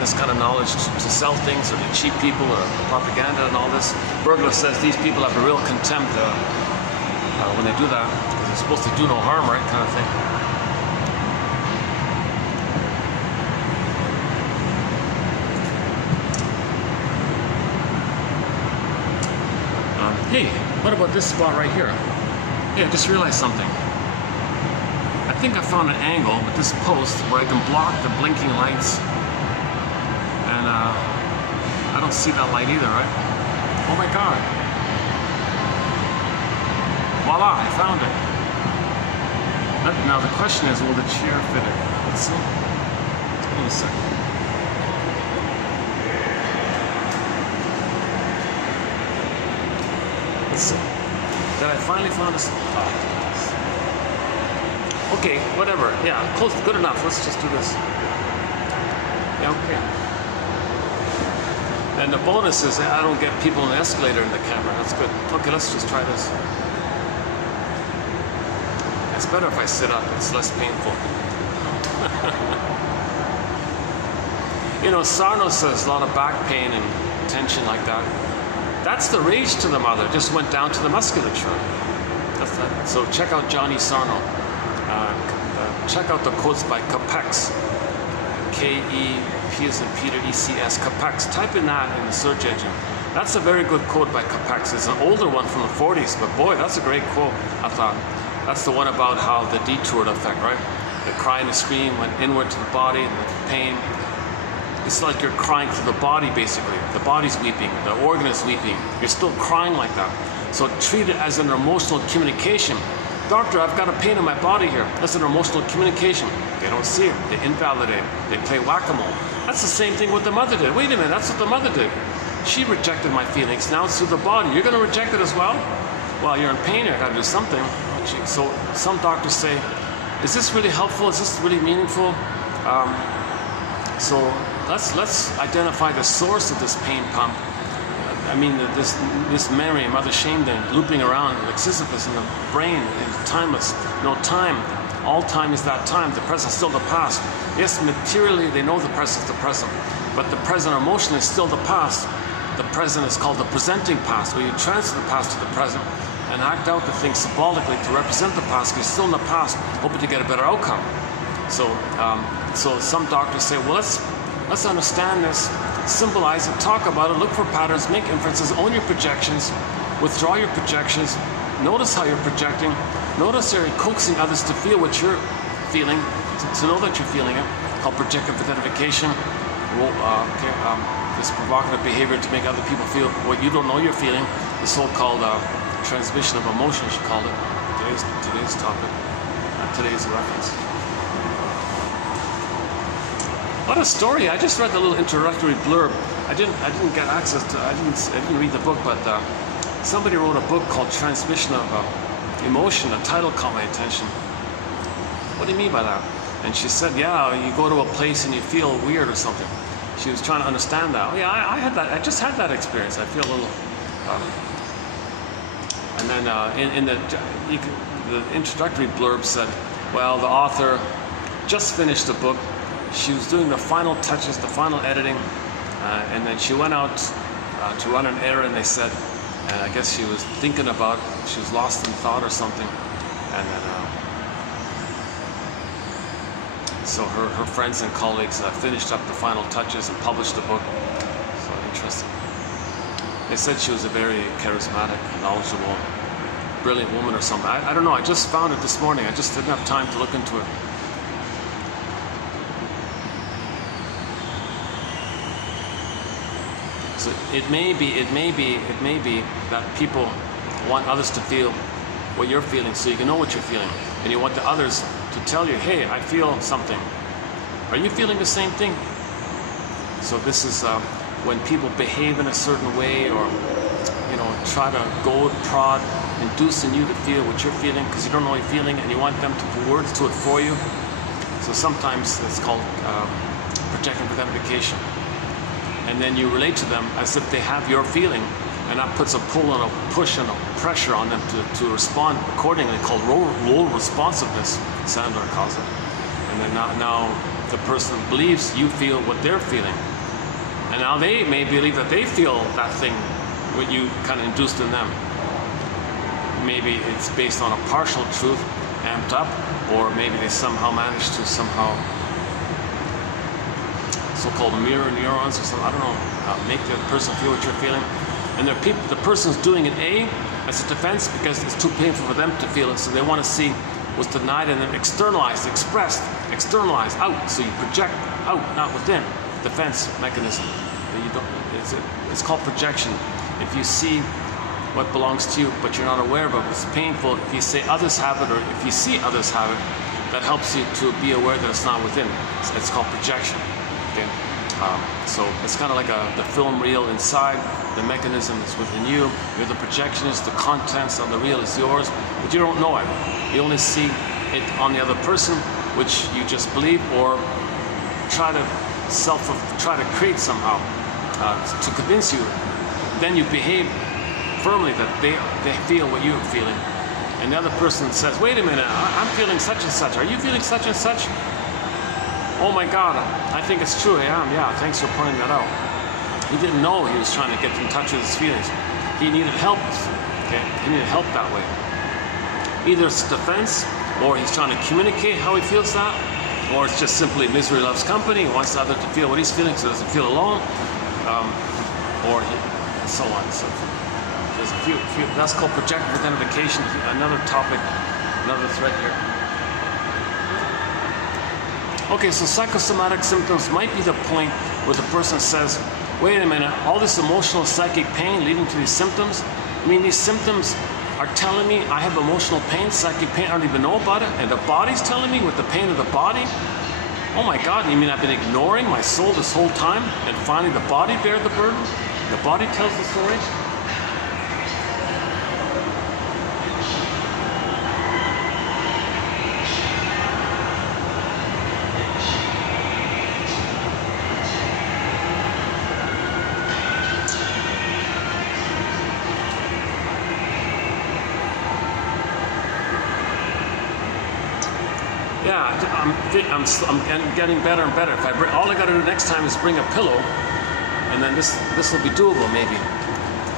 this kind of knowledge to sell things or to cheat people or propaganda and all this. Bergler says these people have a real contempt when they do that, because they're supposed to do no harm, right, kind of thing. Hey, what about this spot right here? Hey, I just realized something. I think I found an angle with this post where I can block the blinking lights. And I don't see that light either, right? Oh my God. Voila, I found it. Now the question is, will the chair fit it? Let's see. Hold a second. Let's see. Did I finally find a... Okay, whatever. Yeah, close. Good enough. Let's just do this. Yeah, okay. And the bonus is I don't get people in the escalator in the camera. That's good. Okay, let's just try this. It's better if I sit up. It's less painful. You know, Sarno says a lot of back pain and tension like that. That's the rage to the mother. Just went down to the musculature. That's that. So check out Johnny Sarno. Check out the quotes by Capex. K-E-P as in Peter, E-C-S, Capex. Type in that in the search engine. That's a very good quote by Capex. It's an older one from the 40s, but boy, that's a great quote, I thought. That's the one about how the detoured effect, right? The cry and the scream went inward to the body, and the pain. It's like you're crying through the body, basically. The body's weeping, the organ is weeping. You're still crying like that. So treat it as an emotional communication. Doctor, I've got a pain in my body here. That's an emotional communication. They don't see it. They invalidate. They play whack-a-mole. That's the same thing what the mother did. Wait a minute, that's what the mother did. She rejected my feelings. Now it's through the body. You're going to reject it as well? Well, you're in pain. You've got to do something. So some doctors say, is this really helpful? Is this really meaningful? So let's identify the source of this pain pump. I mean, this memory, mother shame, then looping around like Sisyphus in the brain, is timeless. No time. All time is that time. The present is still the past. Yes, materially they know the present is the present, but the present emotion is still the past. The present is called the presenting past, where you transfer the past to the present and act out the thing symbolically to represent the past, because you're still in the past, hoping to get a better outcome. So, so some doctors say, well, let's understand this, symbolize it, talk about it, look for patterns, make inferences, own your projections, withdraw your projections, notice how you're projecting, notice you're coaxing others to feel what you're feeling, to know that you're feeling it, called projective identification. This provocative behavior to make other people feel what you don't know you're feeling, the so-called transmission of emotion, she called it. Today's topic, today's reference. What a story! I just read the little introductory blurb. I didn't get access to. I didn't read the book, but somebody wrote a book called Transmission of Emotion. The title caught my attention. What do you mean by that? And she said, yeah, you go to a place and you feel weird or something. She was trying to understand that. Oh, yeah, I had that. I just had that experience. I feel a little. And then in the introductory blurb said, well, the author just finished the book. She was doing the final touches, the final editing, and then she went out to run an errand, and they said, and I guess she was thinking about, she was lost in thought or something, and then so her friends and colleagues finished up the final touches and published the book. So interesting. They said she was a very charismatic, knowledgeable, brilliant woman or something. I don't know, I just found it this morning. I just didn't have time to look into it. So it may be that people want others to feel what you're feeling, so you can know what you're feeling, and you want the others to tell you, hey, I feel something. Are you feeling the same thing? So this is when people behave in a certain way, or try to goad, prod, induce in you to feel what you're feeling, because you don't know what you're feeling, and you want them to put words to it for you. So sometimes it's called projective identification. And then you relate to them as if they have your feeling, and that puts a pull and a push and a pressure on them to respond accordingly, called role responsiveness, Sandler calls it. And then now the person believes you feel what they're feeling. And now they may believe that they feel that thing, what you kind of induced in them. Maybe it's based on a partial truth, amped up, or maybe they somehow managed to so-called mirror neurons or something, I don't know, make the person feel what you're feeling. And the person's doing it as a defense because it's too painful for them to feel it, so they want to see what's denied and then externalized, expressed, externalized, out. So you project out, not within. Defense mechanism. It's called projection. If you see what belongs to you, but you're not aware of it. It's painful if you say others have it, or if you see others have it. That helps you to be aware that it's not within. It's called projection. Okay? So it's kind of like the film reel inside. The mechanism is within you. You're the projectionist. The contents of the reel is yours, but you don't know it. You only see it on the other person, which you just believe or try to create somehow to convince you. Then you behave firmly that they feel what you're feeling. And the other person says, wait a minute, I'm feeling such and such. Are you feeling such and such? Oh my God, I think it's true, I am. Yeah, thanks for pointing that out. He didn't know he was trying to get in touch with his feelings. He needed help. Okay? He needed help that way. Either it's defense, or he's trying to communicate how he feels that, or it's just simply misery loves company. He wants the other to feel what he's feeling so he doesn't feel alone, or so on and so forth. There's a few, that's called projective identification. Another topic, another thread here. Okay, so psychosomatic symptoms might be the point where the person says, wait a minute, all this emotional psychic pain leading to these symptoms, I mean, these symptoms are telling me I have emotional pain, psychic pain, I don't even know about it, and the body's telling me with the pain of the body? Oh my God, you mean I've been ignoring my soul this whole time, and finally the body bears the burden? The body tells the story? Yeah, I'm getting better and better. If all I got to do next time is bring a pillow, and then this will be doable maybe.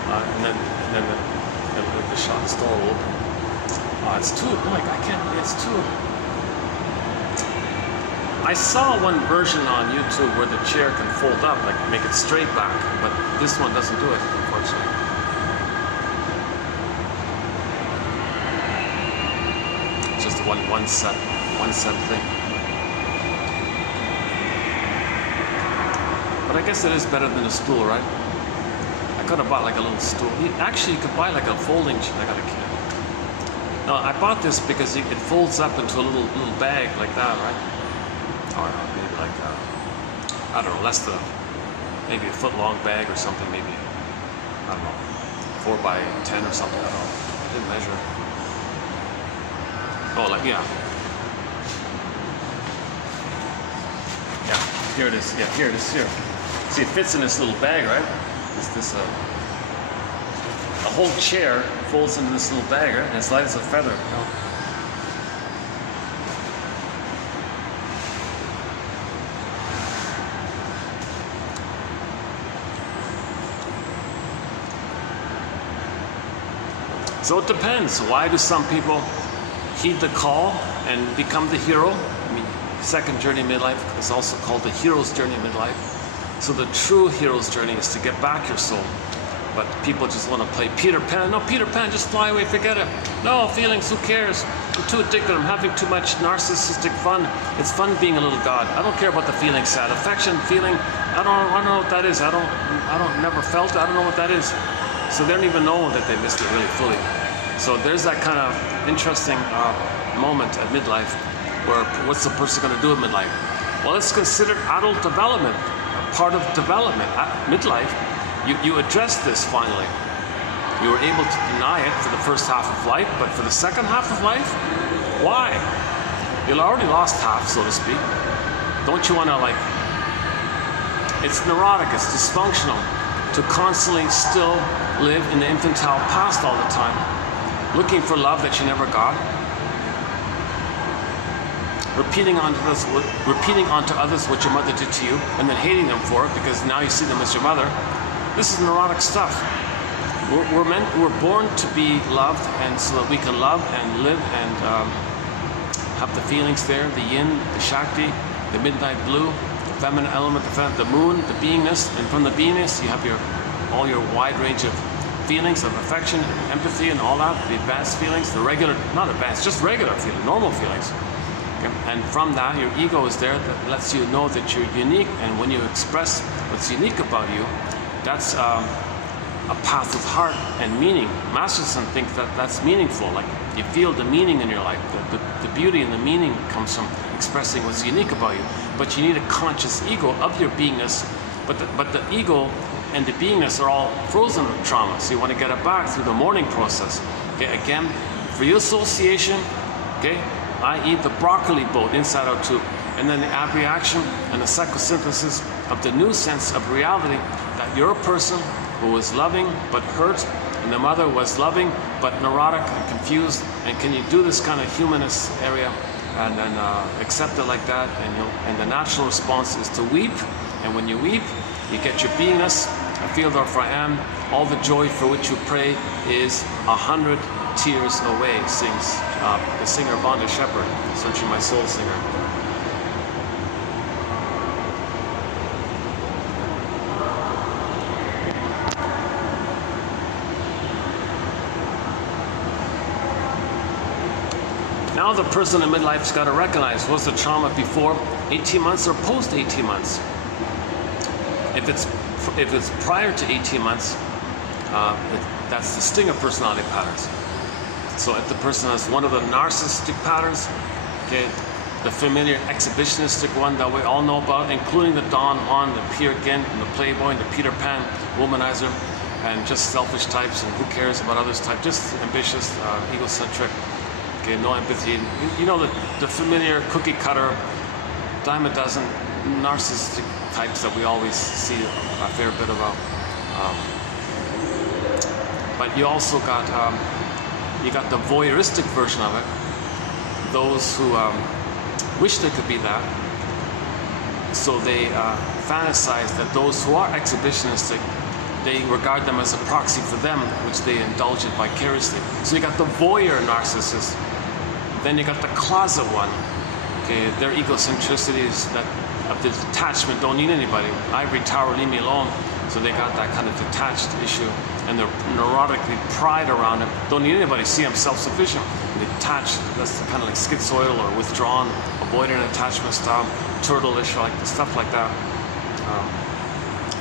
And then the shot's door will open. It's too, like, I can't, it's too. I saw one version on YouTube where the chair can fold up, like make it straight back, but this one doesn't do it, unfortunately. It's just one set thing. But I guess it is better than a stool, right? I could have bought like a little stool. Actually, you could buy like a folding. I got a kid. No, I bought this because it folds up into a little bag like that, right? Or maybe like I don't know, less than maybe a foot long bag or something. Maybe I don't know, 4 by 10 or something. I don't know. I didn't measure. Oh, like yeah. Here it is. Yeah, here it is. Here. See, it fits in this little bag, right? A whole chair folds into this little bag, right? And it's light as a feather. You know? So it depends. Why do some people heed the call and become the hero? I mean, second journey midlife is also called the hero's journey midlife. So the true hero's journey is to get back your soul. But people just want to play Peter Pan. No, Peter Pan, just fly away, forget it. No, feelings, who cares? I'm too addicted, I'm having too much narcissistic fun. It's fun being a little god. I don't care about the feeling, sad affection, feeling. I don't know what that is. I don't never felt it. I don't know what that is. So they don't even know that they missed it really fully. So there's that kind of interesting moment at midlife where what's the person going to do at midlife? Well, it's considered adult development, part of development. At midlife, you address this finally. You were able to deny it for the first half of life, but for the second half of life, why? You already lost half, so to speak. Don't you want to, like, it's neurotic, it's dysfunctional to constantly still live in the infantile past all the time, looking for love that you never got, repeating onto others what your mother did to you, and then hating them for it because now you see them as your mother. This is neurotic stuff. We're born to be loved, and so that we can love and live and have the feelings there, the yin, the shakti, the midnight blue, the feminine element, the moon, the beingness, and from the beingness you have all your wide range of feelings of affection, empathy, and all that, the advanced feelings, the regular, not advanced, just regular feelings, normal feelings. Okay? And from that, your ego is there that lets you know that you're unique, and when you express what's unique about you, that's a path of heart and meaning. Masterson thinks that that's meaningful. Like you feel the meaning in your life. The beauty and the meaning comes from expressing what's unique about you. But you need a conscious ego of your beingness. But the ego and the beingness are all frozen with trauma. So you want to get it back through the mourning process. Okay, again, free association, okay, i.e. the broccoli boat, inside out tube. And then the abreaction and the psychosynthesis of the new sense of reality that you're a person who was loving but hurt, and the mother was loving but neurotic and confused. And can you do this kind of humanist area and then accept it like that? And the natural response is to weep. And when you weep, you get your beingness. I feel therefore I am. All the joy for which you pray is 100 tears away, sings the singer Vonda Shepherd, Searching My Soul singer. Now the person in midlife's got to recognize, was the trauma before 18 months or post 18 months? If it's prior to 18 months, that's the stinger personality patterns. So if the person has one of the narcissistic patterns, okay, the familiar exhibitionistic one that we all know about, including the Don Juan, the Peer Gynt, and the Playboy, and the Peter Pan womanizer, and just selfish types, and who cares about others type, just ambitious, egocentric, okay, no empathy. You know the familiar cookie cutter, dime a dozen narcissistic types that we always see a fair bit about. But you also got the voyeuristic version of it. Those who wish they could be that. So they fantasize that those who are exhibitionistic, they regard them as a proxy for them, which they indulge in vicariously. So you got the voyeur narcissist. Then you got the closet one. Okay, their egocentricity is that of the detachment, don't need anybody. Ivory tower, leave me alone. So they got that kind of detached issue, and they're neurotically pride around it. Don't need anybody. See, I'm self-sufficient. They detach. That's kind of like schizoidal or withdrawn, avoidant attachment style, turtle-ish, like stuff like that.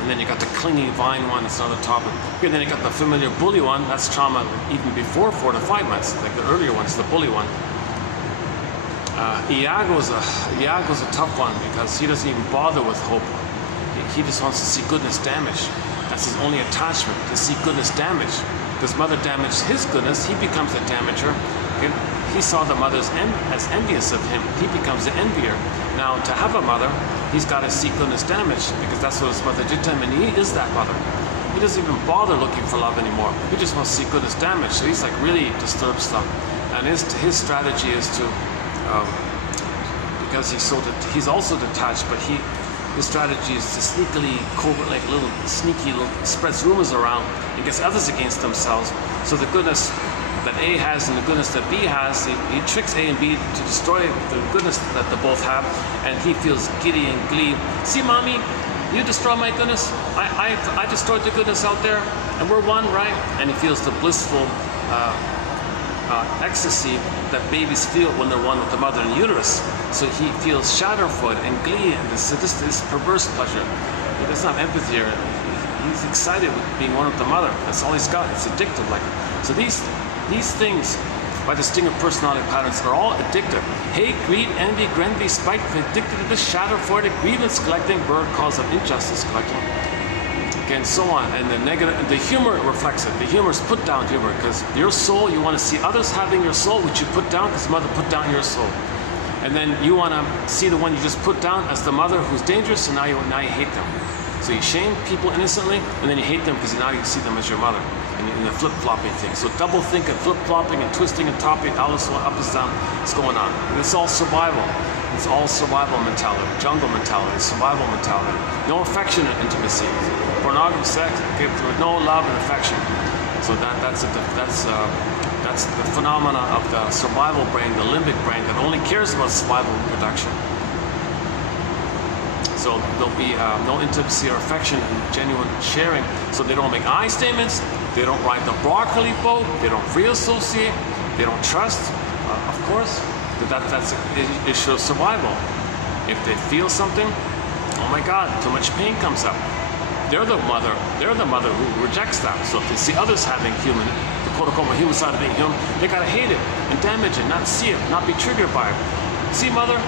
And then you got the clinging vine one. That's another topic. Okay, then you got the familiar bully one. That's trauma even before 4 to 5 months. Like the earlier one's the bully one. Iago's a tough one because he doesn't even bother with hope. He just wants to see goodness damaged. That's his only attachment, to see goodness damaged. Because mother damaged his goodness, he becomes a damager. Okay? He saw the mother as envious of him. He becomes the envier. Now, to have a mother, he's got to see goodness damaged because that's what his mother did to him, and he is that mother. He doesn't even bother looking for love anymore. He just wants to see goodness damaged. So he's like really disturbed stuff. And his strategy is to because he's also detached, but his strategy is to sneakily, like sneaky, spreads rumors around and gets others against themselves. So the goodness that A has and the goodness that B has, he tricks A and B to destroy the goodness that they both have, and he feels giddy and glee. See, mommy, you destroy my goodness. I destroyed the goodness out there, and we're one, right? And he feels the blissful ecstasy that babies feel when they're one with the mother in uterus. So he feels schadenfreude and glee and this perverse pleasure. He doesn't have empathy here. He's excited with being one with the mother. That's all he's got. It's addictive like it. So these things, by distinct personality patterns, are all addictive. Hate, greed, envy, envy, spite, addicted to this schadenfreude, grievance collecting, bird cause of injustice collecting. And so on, and the negative, the humor reflects it. The humor is put down humor because your soul, you want to see others having your soul, which you put down because mother put down your soul, and then you want to see the one you just put down as the mother who's dangerous, and now you hate them. So you shame people innocently, and then you hate them because now you see them as your mother, in the flip-flopping thing. So double think and flip-flopping and twisting and topping, all this up is down. It's going on. And it's all survival. It's all survival mentality, jungle mentality, survival mentality. No affection and intimacy. Pornography, sex, okay, with no love and affection. So that's the phenomena of the survival brain, the limbic brain, that only cares about survival and reproduction. So there'll be no intimacy or affection and genuine sharing. So they don't make I statements. They don't ride the broccoli boat. They don't free associate. They don't trust. Of course, that's an issue of survival. If they feel something, oh my God, too much pain comes up. they're the mother who rejects that. So if they see others having the quote-unquote human side of being human, they gotta hate it and damage it, not see it, not be triggered by it. See, mother,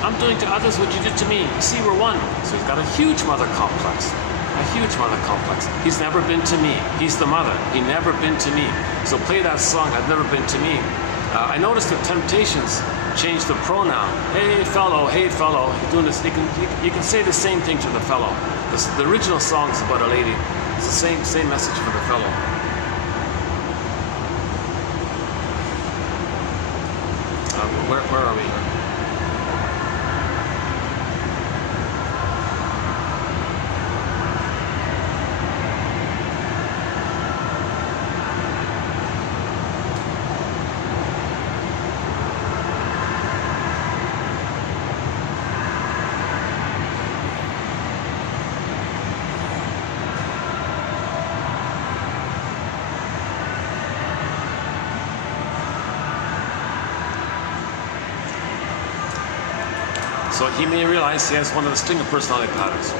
I'm doing to others what you did to me. See, we're one. So he's got a huge mother complex. A huge mother complex. He's never been to me. He's the mother. He never been to me. So play that song, I've never been to me. I noticed the Temptations changed the pronoun. Hey fellow, you're doing this. You can say the same thing to the fellow. The original song is about a lady. It's the same message for the fellow. Where are we here? So he may realize he has one of the stinger personality patterns.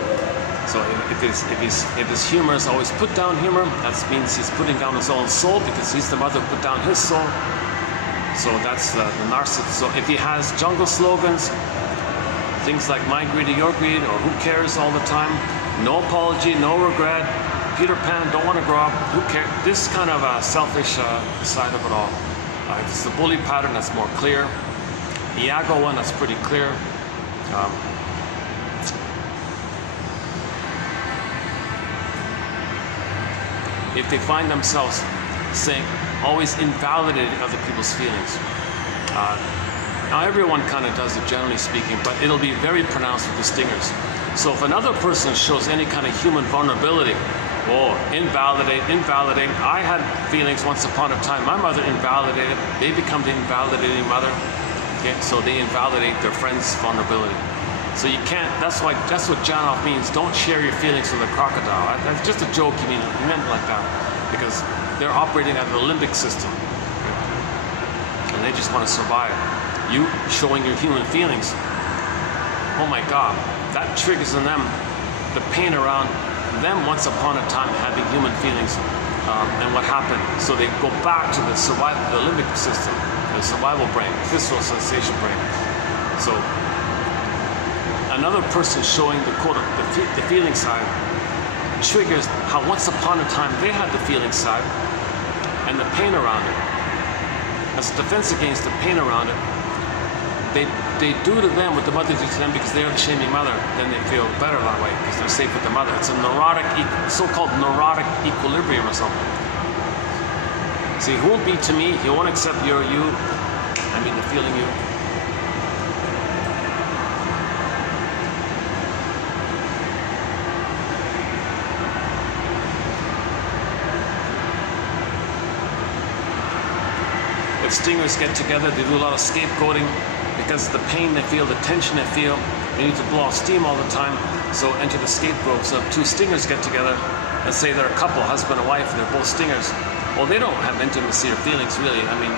So if his humor is always put down humor, that means he's putting down his own soul because he's the mother who put down his soul. So that's the narcissist. So if he has jungle slogans, things like my greed or your greed, or who cares all the time, no apology, no regret, Peter Pan, don't want to grow up, who cares? This kind of selfish side of it all. It's the bully pattern that's more clear. The Iago one, that's pretty clear. If they find themselves saying, always invalidating other people's feelings. Now everyone kind of does it, generally speaking, but it'll be very pronounced with the stingers. So if another person shows any kind of human vulnerability, invalidate. I had feelings once upon a time. My mother invalidated. They become the invalidating mother. Okay, so they invalidate their friend's vulnerability. So you can't. That's what Janov means. Don't share your feelings with a crocodile. That's just a joke. He meant like that because they're operating out of the limbic system, okay? And they just want to survive. You showing your human feelings. Oh my God, that triggers in them the pain around them once upon a time having human feelings, and what happened. So they go back to the survival, the limbic system, the survival brain, visceral sensation brain. So another person showing the feeling side triggers how once upon a time they had the feeling side and the pain around it. As a defense against the pain around it, they do to them what the mother did to them because they're the shaming mother. Then they feel better that way because they're safe with the mother. It's a neurotic, so-called neurotic equilibrium or something. See, he won't be to me. He won't accept your you. I mean, the feeling you. If stingers get together, they do a lot of scapegoating because the pain they feel, the tension they feel, they need to blow off steam all the time. So enter the scapegoat. So if two stingers get together, let's say they're a couple, husband and wife, and they're both stingers. Well, they don't have intimacy or feelings really. I mean,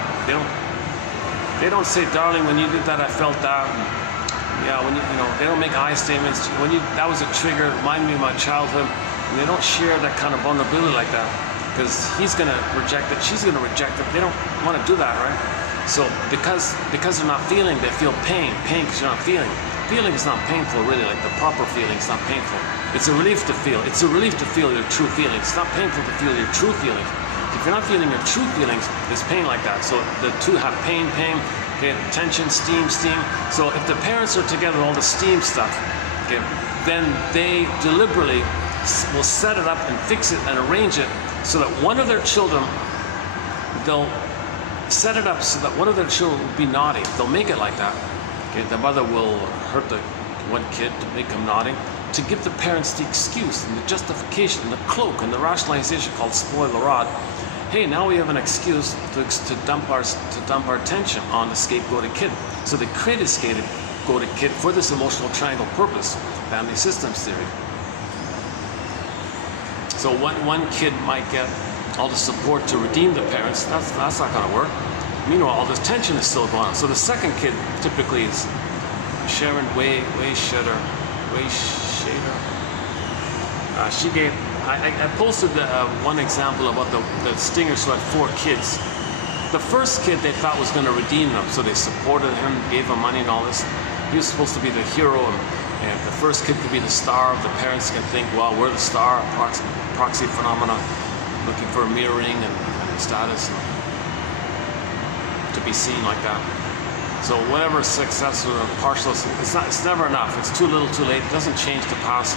they don't say, darling, when you did that, I felt that. And, yeah, when they don't make I statements. That was a trigger, remind me of my childhood. And they don't share that kind of vulnerability like that. Because he's going to reject it, she's going to reject it. They don't want to do that, right? So because they're not feeling, they feel pain because you're not feeling. Feeling is not painful, really. Like the proper feeling is not painful. It's a relief to feel. It's a relief to feel your true feelings. It's not painful to feel your true feelings. If you're not feeling your true feelings, there's pain like that. So the two have pain, okay, tension, steam. So if the parents are together, all the steam stuff, okay, then they deliberately will set it up and fix it and arrange it so that one of their children, they'll set it up so that one of their children will be naughty. They'll make it like that. Okay, the mother will hurt the one kid to make him naughty, to give the parents the excuse and the justification and the cloak and the rationalization called spoil the rod. Hey, now we have an excuse to dump our attention on the scapegoated kid. So they create a scapegoated kid for this emotional triangle purpose, family systems theory. So one kid might get all the support to redeem the parents. That's not going to work. Meanwhile, all this tension is still going on. So the second kid typically is Sharon Way Shader. She gave. I posted one example about the stingers who had 4 kids. The first kid they thought was going to redeem them, so they supported him, gave him money and all this. He was supposed to be the hero, and the first kid could be the star. The parents can think, well, we're the star, proxy phenomena, looking for a mirroring and status and to be seen like that. So whatever success or partial, it's never enough. It's too little, too late. It doesn't change the past.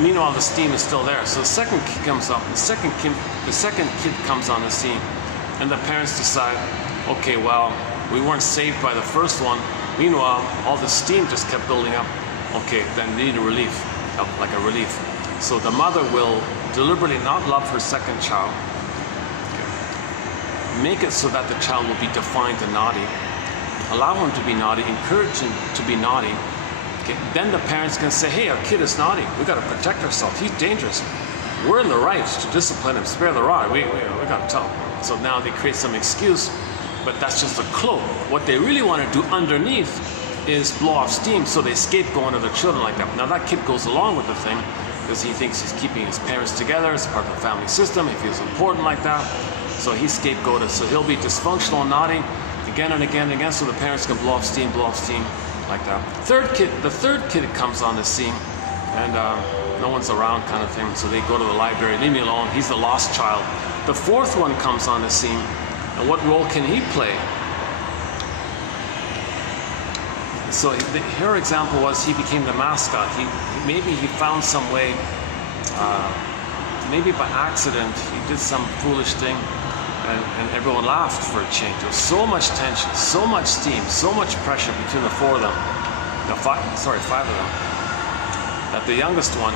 Meanwhile, the steam is still there. So the second kid comes up. The second kid comes on the scene, and the parents decide, okay, well, we weren't saved by the first one. Meanwhile, all the steam just kept building up. Okay, then they need a relief, like a relief. So the mother will deliberately not love her second child. Okay. Make it so that the child will be defiant and naughty. Allow him to be naughty. Encourage him to be naughty. Okay. Then the parents can say, hey, our kid is naughty. We got to protect ourselves. He's dangerous. We're in the right to discipline him. Spare the rod. We got to tell him. So now they create some excuse, but that's just a cloak. What they really want to do underneath is blow off steam, so they scapegoat other children like that. Now that kid goes along with the thing because he thinks he's keeping his parents together. It's part of the family system. He feels important like that. So he's scapegoated. So he'll be dysfunctional and naughty again and again and again, so the parents can blow off steam like that. The third kid comes on the scene, and no one's around kind of thing, so they go to the library, leave me alone, he's the lost child. The fourth one comes on the scene, and what role can he play? So her example was he became the mascot. Maybe he found some way, maybe by accident, he did some foolish thing, and everyone laughed for a change. There was so much tension, so much steam, so much pressure between the 4 of them, 5 of them, that the youngest one,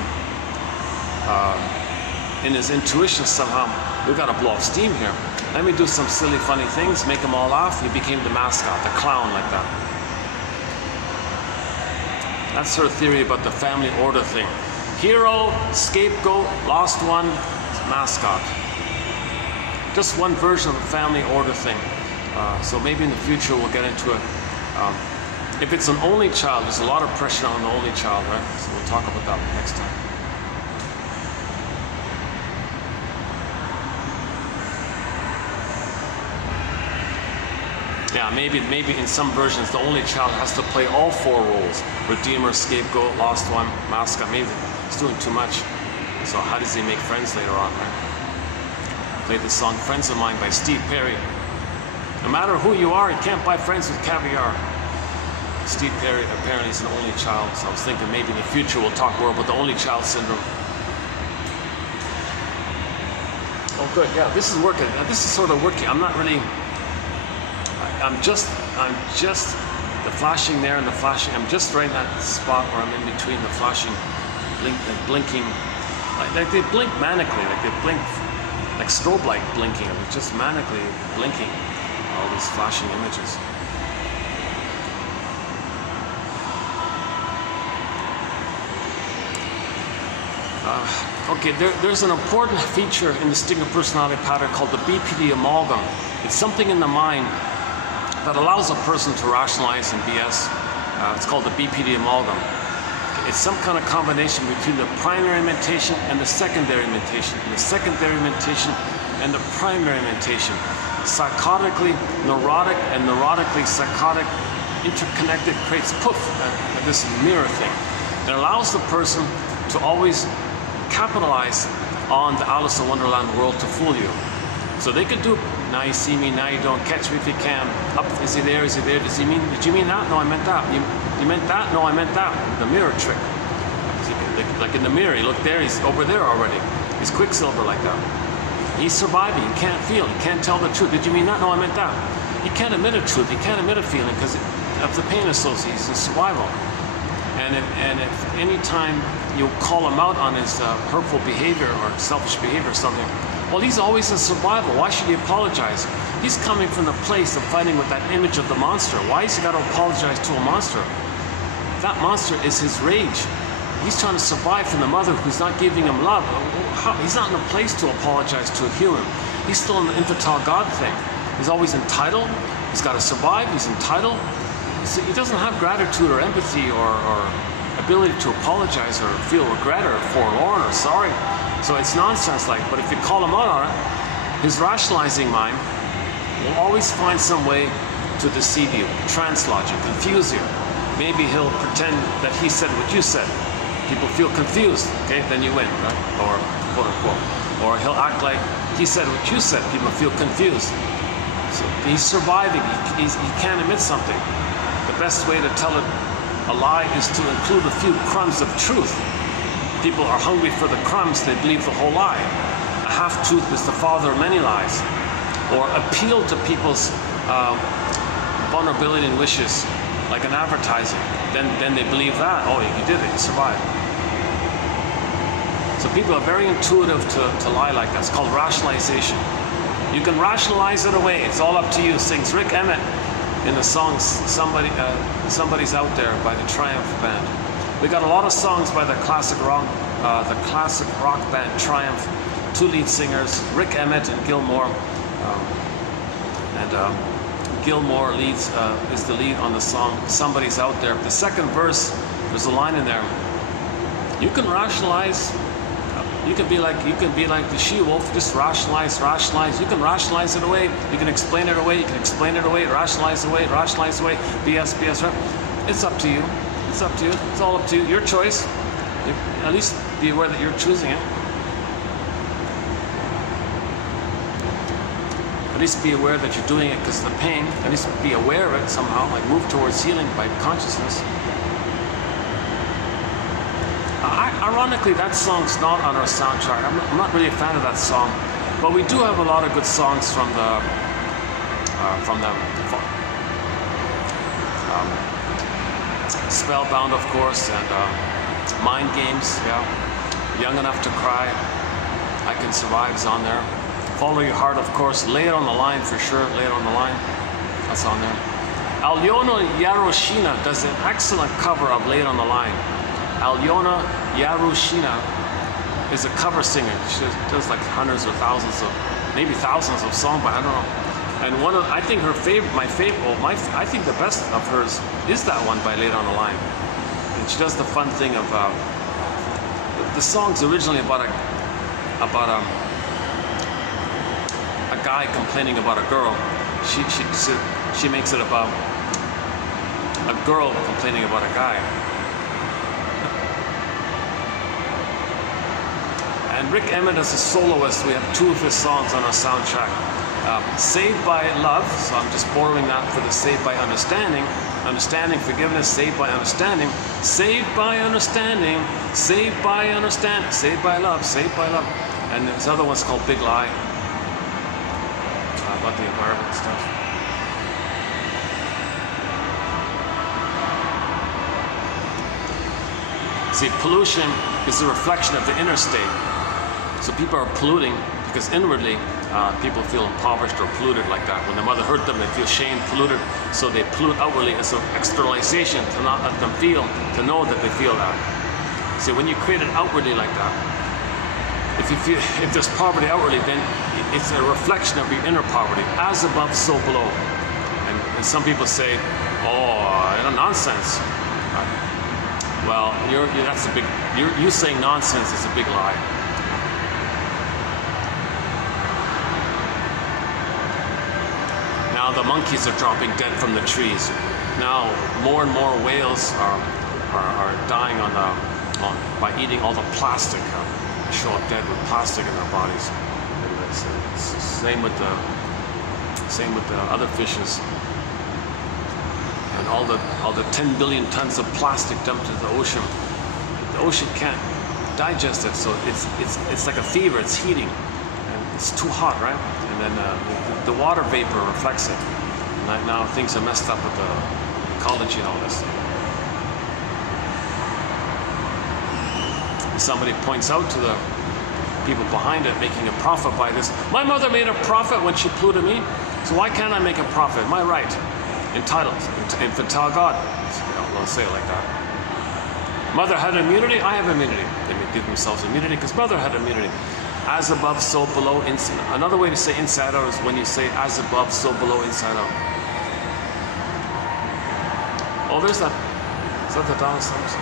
in his intuition somehow, we got to blow off steam here. Let me do some silly, funny things, make them all laugh. He became the mascot, the clown like that. That's her theory about the family order thing. Hero, scapegoat, lost one, mascot. Just one version of the family order thing. So maybe in the future we'll get into it. If it's an only child, there's a lot of pressure on the only child, right? So we'll talk about that next time. Yeah, maybe in some versions the only child has to play all 4 roles: redeemer, scapegoat, lost one, mascot. Maybe he's doing too much. So how does he make friends later on, right? Play the song "Friends of Mine" by Steve Perry. No matter who you are, you can't buy friends with caviar. Steve Perry apparently is an only child, so I was thinking maybe in the future we'll talk more about the only child syndrome. Oh good, yeah, this is working. Now, this is sort of working. I'm not really, I'm just the flashing there and the flashing. I'm just right in that spot where I'm in between the flashing, blinking, like they blink manically, like they blink like strobe light blinking. It's just manically blinking all these flashing images. Okay, there's an important feature in the stinger personality pattern called the BPD amalgam. It's something in the mind that allows a person to rationalize and BS. It's called the BPD amalgam. It's some kind of combination between the primary mentation and the secondary mentation, and the secondary mentation and the primary mentation. Psychotically neurotic and neurotically psychotic interconnected creates poof, this mirror thing. It allows the person to always capitalize on the Alice in Wonderland world to fool you. So they could do, now you see me, now you don't, catch me if you can. Up, is he there, is he there, did you mean that? No, I meant that. You meant that? No, I meant that. The mirror trick. Like in the mirror, you look there, he's over there already. He's Quicksilver like that. He's surviving, he can't feel, he can't tell the truth. Did you mean that? No, I meant that. He can't admit a truth, he can't admit a feeling because of the pain associated, he's in survival. And if any time you call him out on his hurtful behavior or selfish behavior or something, well, he's always in survival. Why should he apologize? He's coming from the place of fighting with that image of the monster. Why has he got to apologize to a monster? That monster is his rage. He's trying to survive from the mother who's not giving him love. He's not in a place to apologize to a human. He's still in the infantile God thing. He's always entitled. He's got to survive. He's entitled. He doesn't have gratitude or empathy or ability to apologize or feel regret or forlorn or sorry. So it's nonsense like, but if you call him out on it, his rationalizing mind will always find some way to deceive you, translodge you, confuse you. Maybe he'll pretend that he said what you said. People feel confused, okay? Then you win, right? Or quote unquote. Or he'll act like he said what you said. People feel confused. So he's surviving. He can't admit something. The best way to tell a lie is to include a few crumbs of truth. People are hungry for the crumbs, they believe the whole lie. A half-truth is the father of many lies. Or appeal to people's vulnerability and wishes, like an advertising. Then they believe that. Oh, you did it, you survived. So people are very intuitive to lie like that. It's called rationalization. You can rationalize it away. It's all up to you. Sings Rick Emmett in the song Somebody's Out There by the Triumph Band. We got a lot of songs by the classic rock band Triumph. 2 lead singers, Rick Emmett and Gilmore. Gilmore is the lead on the song Somebody's Out There. The second verse, there's a line in there. You can rationalize. You can be like the she-wolf. Just rationalize. You can rationalize it away. You can explain it away. Rationalize away. BS. Right? It's up to you. It's all up to you. Your choice. At least be aware that you're choosing it. At least be aware that you're doing it because of the pain. At least be aware of it somehow, like move towards healing by consciousness. Ironically, that song's not on our soundtrack. I'm not really a fan of that song, but we do have a lot of good songs from the Spellbound, of course, and Mind Games. Yeah, Young Enough to Cry. I Can Survive is on there. Follow Your Heart, of course. Lay It on the Line for sure. Lay It on the Line. That's on there. Alyona Yaroshina does an excellent cover of Lay It on the Line. Alyona Yaroshina is a cover singer. She does like hundreds or thousands of, maybe thousands of songs, but I don't know. And I think her favorite, I think the best of hers is that one by Lay It on the Line. And she does the fun thing of, the song's originally about a guy complaining about a girl. She makes it about a girl complaining about a guy. And Rick Emmett is a soloist. We have 2 of his songs on our soundtrack. Saved by Love, so I'm just borrowing that for the Saved by Understanding. Understanding, forgiveness, saved by understanding. Saved by understanding, saved by understanding, saved by love, saved by love. And this other one's called Big Lie. About the environment and stuff. See, pollution is a reflection of the inner state. So people are polluting because inwardly people feel impoverished or polluted like that. When their mother hurt them, they feel shamed, polluted. So they pollute outwardly as an externalization to not let them feel, to know that they feel that. See, when you create it outwardly like that, if there's poverty outwardly, then it's a reflection of your inner poverty. As above, so below. And some people say, oh, nonsense. Well, you saying nonsense is a big lie. Now the monkeys are dropping dead from the trees. Now more and more whales are dying by eating all the plastic. Show up dead with plastic in their bodies. And it's the same with the other fishes. And all the 10 billion tons of plastic dumped into the ocean. The ocean can't digest it, so it's like a fever. It's heating, and it's too hot, right? And then the water vapor reflects it. And now things are messed up with the ecology and all this. Somebody points out to the people behind it making a profit by this. My mother made a profit when she polluted me, so why can't I make a profit? My right. Entitled. Infantile God. They'll say it like that. Mother had immunity, I have immunity. They may give themselves immunity because mother had immunity. As above, so below, inside. Another way to say inside out is when you say as above, so below, inside out. Oh, there's that. Is that the Dallas Stars?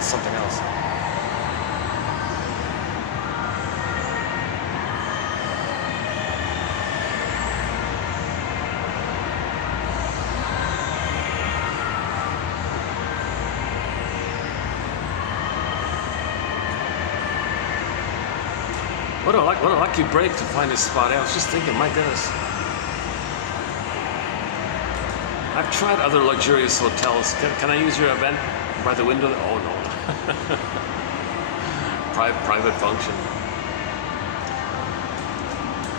wants something else. What a lucky break to find this spot. I was just thinking, my goodness. I've tried other luxurious hotels. Can I use your event by the window? Oh no. Private function.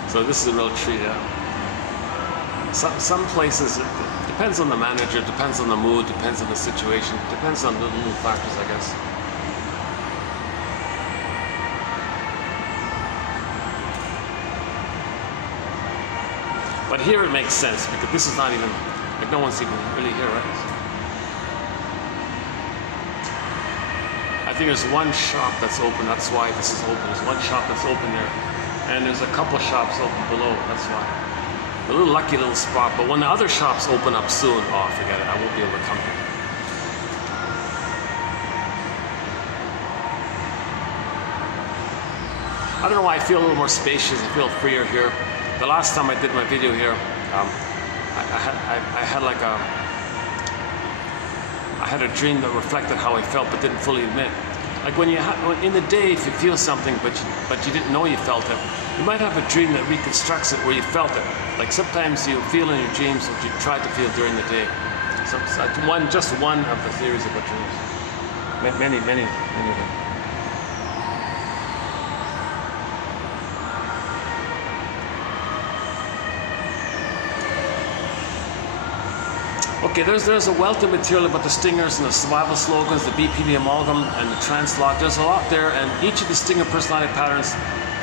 So this is a real treat, yeah. Some places, it depends on the manager, depends on the mood, depends on the situation, depends on the little factors, I guess. But here it makes sense because this is not even, like no one's even really here, right? I think there's one shop that's open, that's why this is open. There's one shop that's open there. And there's a couple shops open below, that's why. A little lucky little spot, but when the other shops open up soon, oh, forget it, I won't be able to come here. I don't know why I feel a little more spacious, I feel freer here. The last time I did my video here, I had a dream that reflected how I felt but didn't fully admit. Like when in the day, if you feel something but you didn't know you felt it, you might have a dream that reconstructs it where you felt it. Like sometimes you feel in your dreams what you tried to feel during the day. So just one of the theories about dreams. Many of them. Okay, there's a wealth of material about the stingers and the survival slogans, the BPD amalgam and the translock. There's a lot there, and each of the stinger personality patterns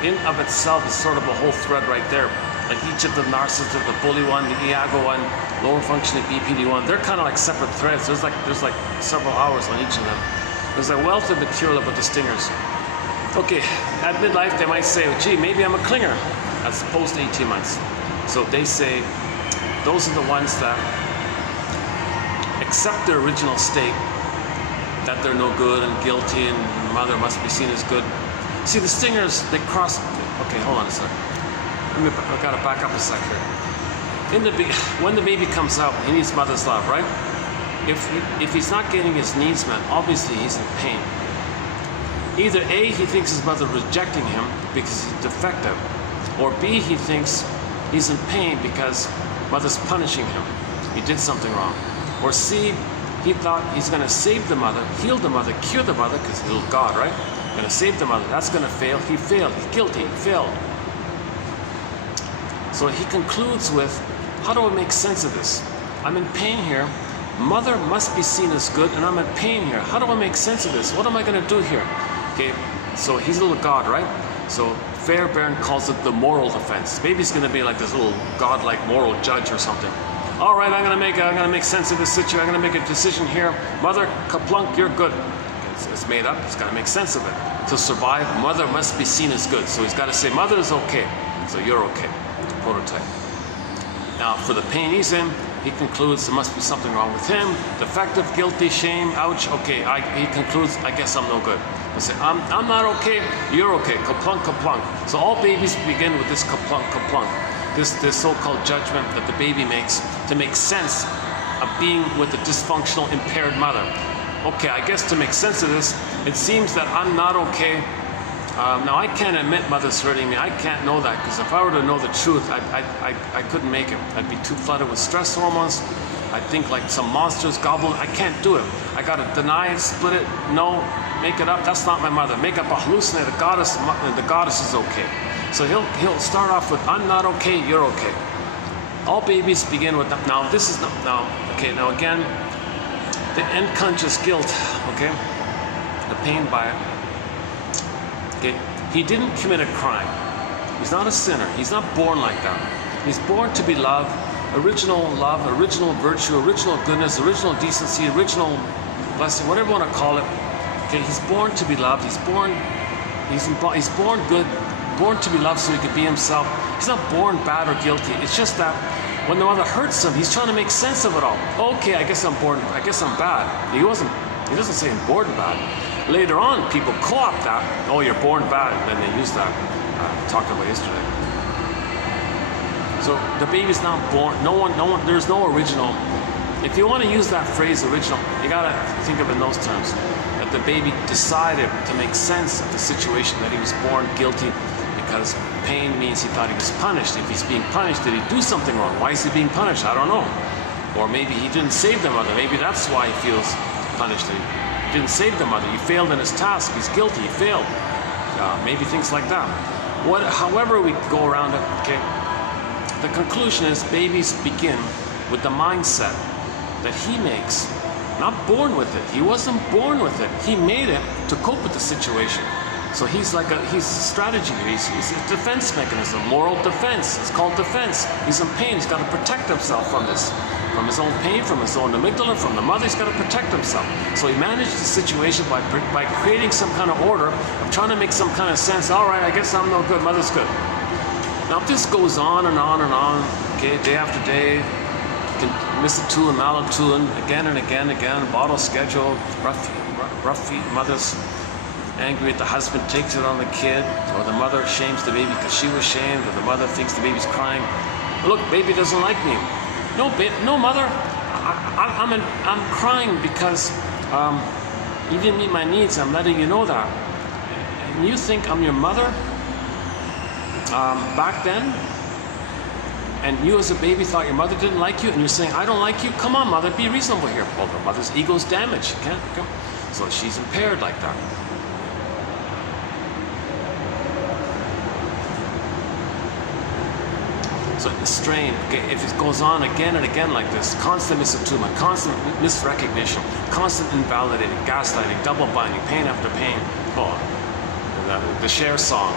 in of itself is sort of a whole thread right there. Like each of the narcissist, the bully one, the Iago one, lower functioning BPD one, they're kind of like separate threads. There's like several hours on each of them. There's a wealth of material about the stingers. Okay, at midlife they might say, oh, gee, maybe I'm a clinger, as opposed to 18 months. So they say those are the ones that accept their original state, that they're no good and guilty and mother must be seen as good. See, the stingers, they cross. Okay, hold on a sec. I gotta back up a sec here. When the baby comes out, he needs mother's love, right? If he's not getting his needs met, obviously he's in pain. Either A, he thinks his mother rejecting him because he's defective, or B, he thinks he's in pain because mother's punishing him. He did something wrong. Or C, he thought he's going to save the mother, heal the mother, cure the mother, because he's a little God, right? Going to save the mother. That's going to fail. He failed. He's guilty. He failed. So he concludes with, how do I make sense of this? I'm in pain here. Mother must be seen as good, and I'm in pain here. How do I make sense of this? What am I going to do here? Okay, so he's a little God, right? So Fairbairn calls it the moral defense. Maybe he's going to be like this little godlike moral judge or something. All right, I'm gonna make sense of this situation. I'm gonna make a decision here. Mother, kaplunk, you're good. It's made up. He's gotta make sense of it. To survive, mother must be seen as good. So he's gotta say, mother is okay. So you're okay. Prototype. Now, for the pain he's in, he concludes there must be something wrong with him. Defective, guilty, shame, ouch. Okay, he concludes, I guess I'm no good. He say, I'm not okay. You're okay. Kaplunk, kaplunk. So all babies begin with this kaplunk, kaplunk. This so-called judgment that the baby makes to make sense of being with a dysfunctional, impaired mother. Okay, I guess to make sense of this, it seems that I'm not okay. Now I can't admit mother's hurting me. I can't know that, because if I were to know the truth, I couldn't make it. I'd be too flooded with stress hormones. I'd think like some monsters gobbling. I can't do it. I gotta deny it, split it, no, make it up. That's not my mother. Make up a hallucinated goddess, and the goddess is okay. So he'll start off with, I'm not okay, you're okay. All babies begin with that. Now this is now again, the unconscious guilt, okay, the pain by it. Okay, he didn't commit a crime. He's not a sinner. He's not born like that. He's born to be loved, original love, original virtue, original goodness, original decency, original blessing, whatever you want to call it. Okay, he's born to be loved. He's born good. Born to be loved so he could be himself. He's not born bad or guilty. It's just that when the mother hurts him, he's trying to make sense of it all. Okay, I guess I'm born. I guess I'm bad. He doesn't say I'm born bad. Later on, people co-opt that. Oh, you're born bad, and then they use that. Talked about yesterday. So the baby's not born. No one. There's no original. If you want to use that phrase, original, you gotta think of it in those terms. That the baby decided to make sense of the situation, that he was born guilty because pain means he thought he was punished. If he's being punished, did he do something wrong? Why is he being punished? I don't know. Or maybe he didn't save the mother. Maybe that's why he feels punished. He didn't save the mother. He failed in his task. He's guilty. He failed. Maybe things like that. However we go around it, okay, the conclusion is babies begin with the mindset that he makes. Not born with it. He wasn't born with it. He made it to cope with the situation. So he's a strategy. He's a defense mechanism, moral defense. It's called defense. He's in pain. He's got to protect himself from this. From his own pain, from his own amygdala, from the mother. He's got to protect himself. So he managed the situation by creating some kind of order, of trying to make some kind of sense. All right, I guess I'm no good. Mother's good. Now, if this goes on and on and on, okay, day after day, can miss a tune, malotune, again and again, bottle schedule, rough feet, mother's angry at the husband, takes it on the kid, or the mother shames the baby because she was shamed, or the mother thinks the baby's crying. Look, baby doesn't like me. No, mother, I'm crying because you didn't meet my needs. I'm letting you know that. And you think I'm your mother back then? And you as a baby thought your mother didn't like you, and you're saying, I don't like you? Come on, mother, be reasonable here. Well, the mother's ego's damaged. She can't come. So she's impaired like that. So the strain, okay, if it goes on again and again like this, constant misattunement, constant misrecognition, constant invalidating, gaslighting, double binding, pain after pain. Oh, the Cher song,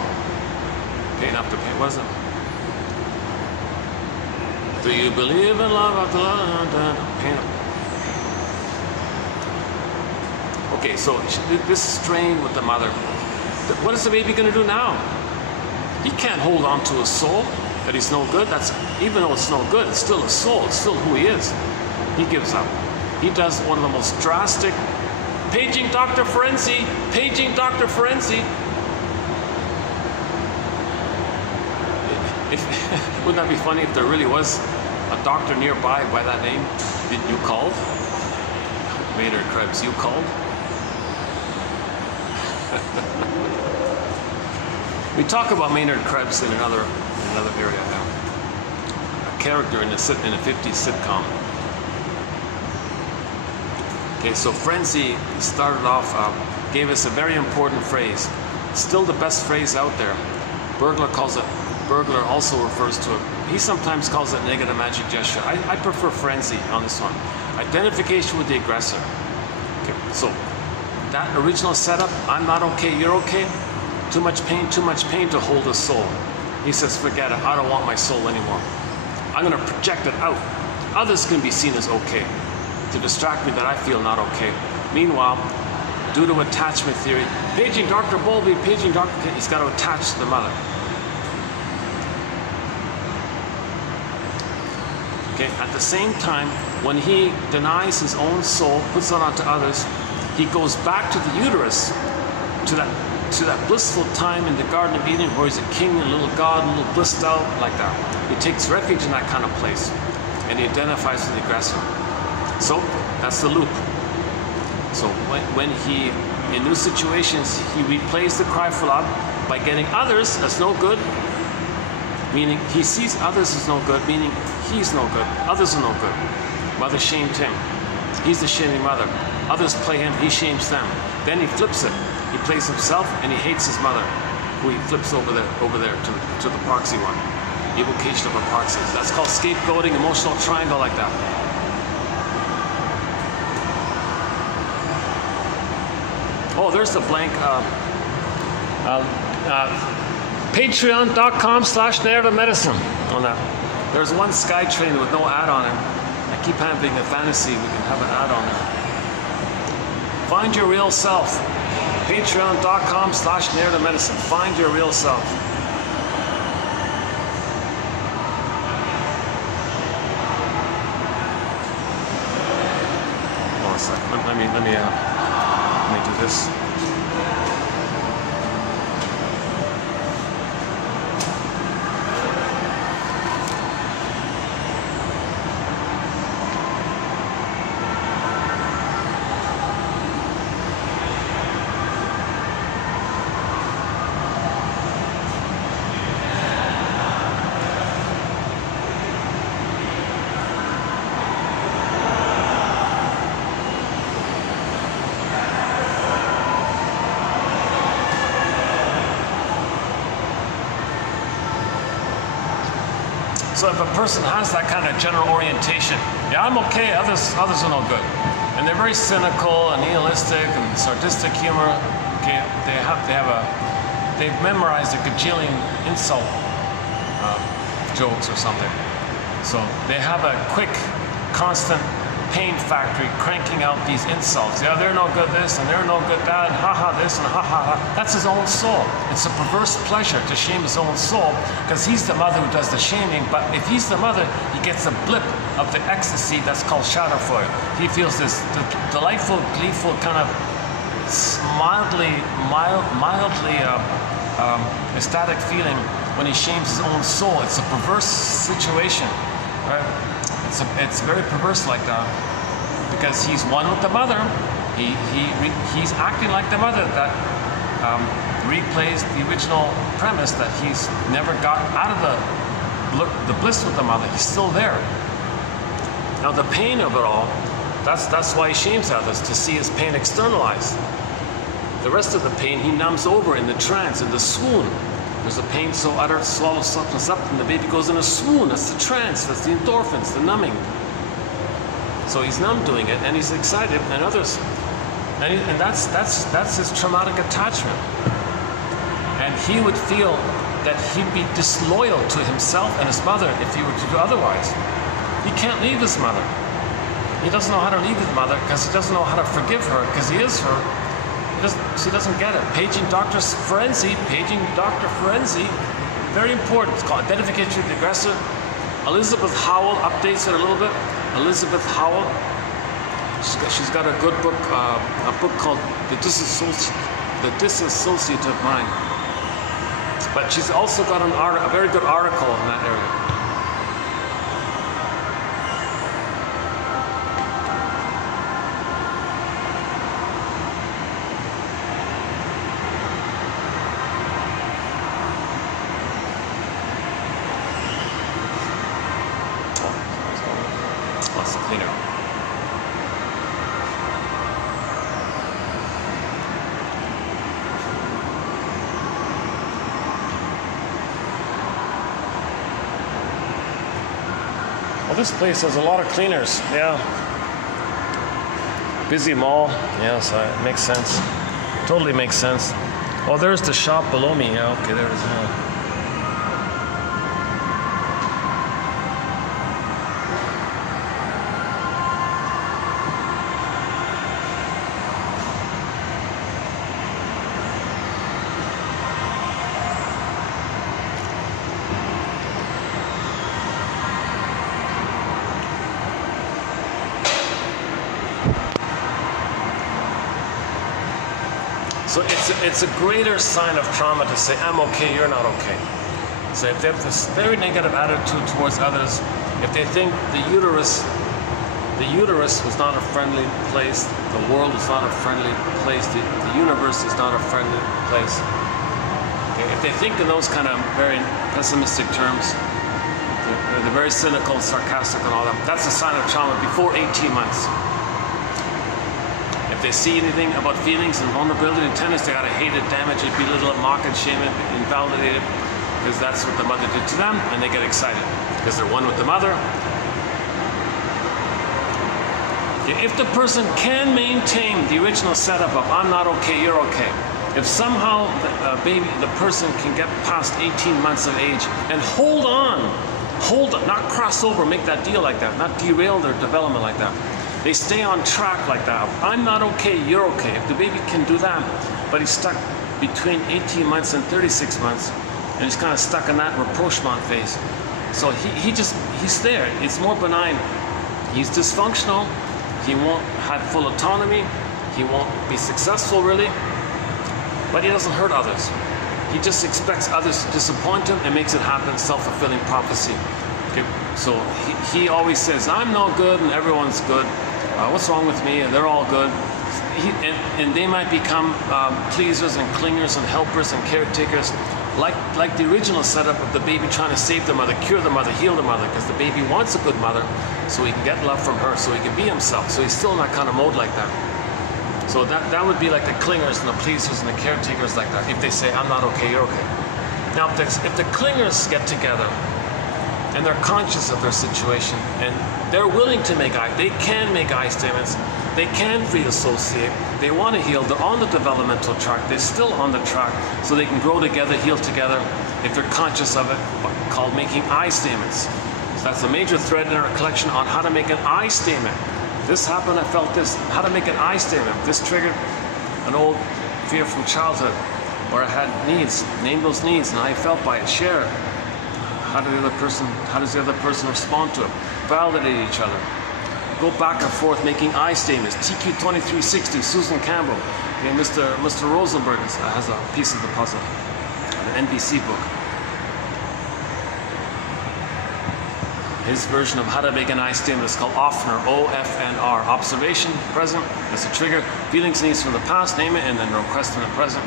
pain after pain, what is it? Do you believe in love after love? Pain. Okay, so this strain with the mother, what is the baby going to do now? He can't hold on to his soul. That he's no good, even though it's no good, it's still a soul, it's still who he is. He gives up. He does one of the most drastic, paging Dr. Ferenczi, wouldn't that be funny if there really was a doctor nearby by that name? You called? Maynard Krebs, you called? We talk about Maynard Krebs in another area now. A character in a 50s sitcom. Okay, so Ferenczi started off, gave us a very important phrase. Still the best phrase out there. Burglar also refers to it. He sometimes calls it negative magic gesture. I prefer Ferenczi on this one. Identification with the aggressor. Okay, so that original setup, I'm not okay, you're okay. Too much pain to hold a soul. He says, forget it, I don't want my soul anymore. I'm going to project it out. Others can be seen as okay, to distract me that I feel not okay. Meanwhile, due to attachment theory, paging Dr. Bowlby, paging Dr. He's got to attach to the mother. Okay, at the same time, when he denies his own soul, puts it onto others, he goes back to the uterus, to that blissful time in the Garden of Eden where he's a king, a little god, a little blissed out, like that. He takes refuge in that kind of place, and he identifies with the aggressor. So that's the loop. So when he, in new situations, he replays the cry for love by getting others as no good, meaning he sees others as no good, meaning he's no good, others are no good. Mother shamed him. He's the shaming mother. Others play him, he shames them. Then he flips it. He plays himself and he hates his mother, who he flips over there to the proxy one. Evocation of a proxy. That's called scapegoating, emotional triangle like that. Oh, there's the blank. Patreon.com/narrative medicine on that. There's one SkyTrain with no ad on it. I keep having a fantasy we can have an ad on it. Find your real self. Patreon.com/narrative medicine. Find your real self. Hold on a second. Let me do this. So if a person has that kind of general orientation, yeah, I'm okay, others are no good, and they're very cynical and nihilistic and sadistic humor. Okay, they've memorized a gajillion insult jokes or something. So they have a quick, constant pain factory cranking out these insults. Yeah, they're no good this and they're no good that and haha this and haha. That's his own soul. It's a perverse pleasure to shame his own soul because he's the mother who does the shaming. But if he's the mother, he gets a blip of the ecstasy that's called Schadenfreude. He feels this delightful, gleeful kind of mildly ecstatic feeling when he shames his own soul. It's a perverse situation, right? It's very perverse like that because he's one with the mother. He's acting like the mother that replays the original premise that he's never got out of the bliss with the mother. He's still there. Now the pain of it all, that's why he shames others, to see his pain externalized. The rest of the pain he numbs over in the trance, in the swoon. There's a pain so utter, swallows something up, and the baby goes in a swoon. That's the trance, that's the endorphins, the numbing. So he's numb doing it, and he's excited, and others, and that's his traumatic attachment. And he would feel that he'd be disloyal to himself and his mother if he were to do otherwise. He can't leave his mother. He doesn't know how to leave his mother because he doesn't know how to forgive her because he is her. She doesn't get it. Paging Dr. Ferenczi, very important. It's called Identification with the Aggressor. Elizabeth Howell updates it a little bit. Elizabeth Howell, she's got a good book, a book called The Dissociative Mind. But she's also got a very good article in that area. Well, this place has a lot of cleaners, yeah. Busy mall, yeah, so it makes sense. Totally makes sense. Oh, there's the shop below me, yeah, okay, there it is, yeah. So it's a greater sign of trauma to say, I'm okay, you're not okay. So if they have this very negative attitude towards others, if they think the uterus was not a friendly place, the world is not a friendly place, the universe is not a friendly place. Okay, if they think in those kind of very pessimistic terms, they're very cynical, sarcastic and all that, that's a sign of trauma before 18 months. If they see anything about feelings and vulnerability and tenderness, they gotta hate it, damage it, belittle it, mock it, shame it, invalidate it, because that's what the mother did to them, and they get excited because they're one with the mother. Okay, if the person can maintain the original setup of I'm not okay, you're okay, if somehow the person can get past 18 months of age and hold on, not cross over, make that deal like that, not derail their development like that. They stay on track like that. I'm not okay, you're okay. If the baby can do that, but he's stuck between 18 months and 36 months, and he's kind of stuck in that rapprochement phase. So he's there. It's more benign. He's dysfunctional. He won't have full autonomy. He won't be successful really, but he doesn't hurt others. He just expects others to disappoint him and makes it happen, self-fulfilling prophecy. Okay? So he always says, I'm no good and everyone's good. What's wrong with me? And they're all good. And they might become pleasers and clingers and helpers and caretakers, like the original setup of the baby trying to save the mother, cure the mother, heal the mother, because the baby wants a good mother so he can get love from her, so he can be himself. So he's still in that kind of mode like that. So that would be like the clingers and the pleasers and the caretakers like that, if they say, I'm not okay, you're okay. Now, if the clingers get together, and they're conscious of their situation, and they're willing to make they can make I statements, they can free associate, they want to heal, they're on the developmental track, they're still on the track, so they can grow together, heal together, if they're conscious of it, called making I statements. So that's a major thread in our collection on how to make an I statement. This happened, I felt this, how to make an I statement. This triggered an old fear from childhood, where I had needs, name those needs, and I felt by it, share it. How does the other person respond to it? Validate each other. Go back and forth making I statements. TQ 2360, Susan Campbell. Okay, Mr. Rosenberg has a piece of the puzzle. An NBC book. His version of how to make an I statement is called OFNR, O-F-N-R. Observation, present, that's a trigger. Feelings, needs from the past, name it, and then request from the present.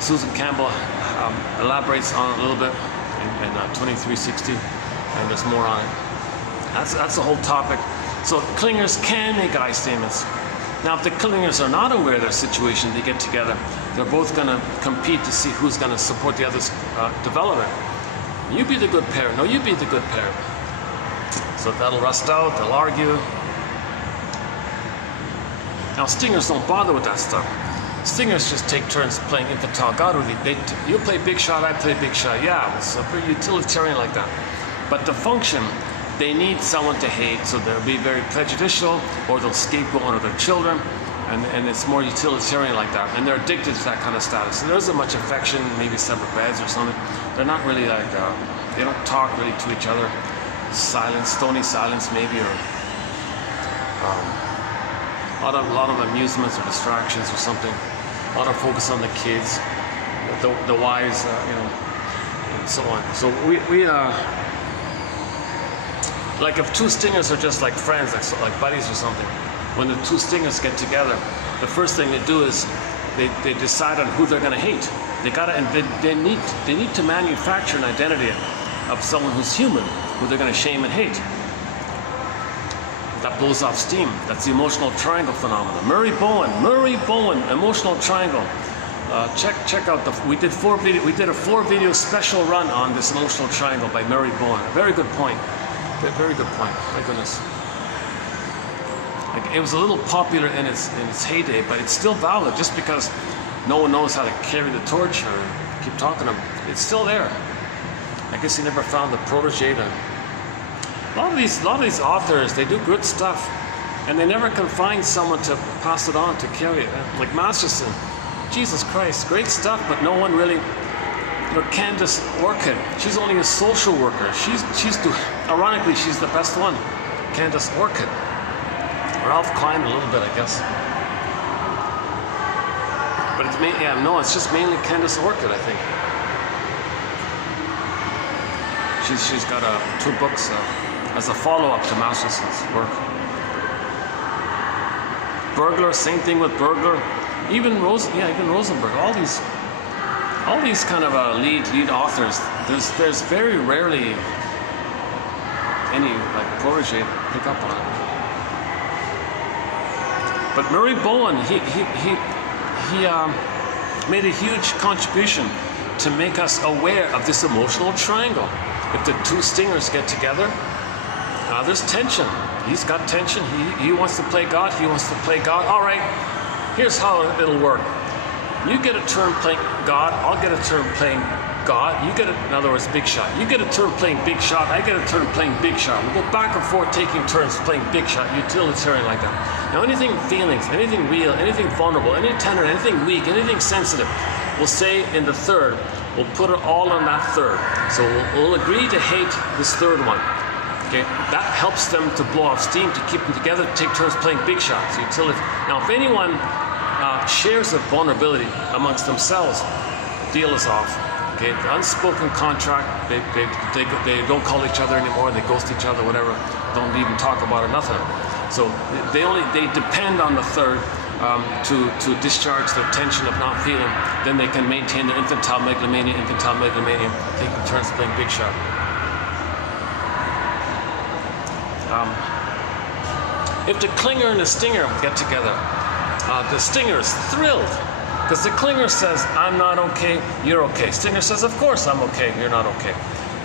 Susan Campbell elaborates on it a little bit in 2360, and there's more on it. That's the whole topic. So clingers can make I statements. Now, if the clingers are not aware of their situation, they get together. They're both going to compete to see who's going to support the other's development. You be the good parent. No, you be the good parent. So that'll rust out. They'll argue. Now, stingers don't bother with that stuff. Stingers just take turns playing infantile God with you. You play big shot, I play big shot. Yeah, it's pretty utilitarian like that. But to function, they need someone to hate, so they'll be very prejudicial, or they'll scapegoat one of their children, and it's more utilitarian like that. And they're addicted to that kind of status. So there isn't much affection, maybe separate beds or something. They're not really like, they don't talk really to each other. Silence, stony silence maybe, or a lot of amusements or distractions or something. A lot of focus on the kids, the wives, and so on. So we like if two stingers are just like friends, like buddies or something, when the two stingers get together, the first thing they do is they decide on who they're going to hate. They need to manufacture an identity of someone who's human, who they're going to shame and hate. That blows off steam. That's the emotional triangle phenomenon. Murray Bowen, emotional triangle. Check out we did a 4-video special run on this emotional triangle by Murray Bowen. Very good point. Very good point. My goodness. Like, it was a little popular in its heyday, but it's still valid. Just because no one knows how to carry the torch or keep talking to them, it's still there. I guess he never found the protege to. A lot of these authors, they do good stuff, and they never can find someone to pass it on, to carry it. Like Masterson, Jesus Christ, great stuff, but no one really. Candace Orchid, she's only a social worker. Ironically, she's the best one. Candace Orchid. Ralph Klein a little bit, I guess. But it's just mainly Candace Orchid, I think. She's got 2 books as a follow-up to Masterson's work. Burglar, same thing with Burglar. Even Rosenberg. All these kind of lead authors. There's very rarely any like protege to pick up on it. But Murray Bowen, he made a huge contribution to make us aware of this emotional triangle. If the two stingers get together, there's tension. He's got tension. He wants to play God. He wants to play God. All right, here's how it'll work. You get a turn playing God. I'll get a turn playing God. In other words, big shot. You get a turn playing big shot. I get a turn playing big shot. We'll go back and forth taking turns playing big shot, utilitarian like that. Now, anything feelings, anything real, anything vulnerable, any tender, anything weak, anything sensitive, we'll say in the third. We'll put it all on that third. So we'll agree to hate this third one. Okay, that helps them to blow off steam, to keep them together, to take turns playing big shots. Utility. Now, if anyone shares a vulnerability amongst themselves, deal is off. Okay, the unspoken contract. They don't call each other anymore. They ghost each other, whatever. Don't even talk about it. Nothing. So they depend on the third to discharge their tension of not feeling. Then they can maintain their infantile megalomania, taking turns playing big shot. If the clinger and the stinger get together, the stinger is thrilled because the clinger says, I'm not okay, you're okay. Stinger says, of course I'm okay, you're not okay.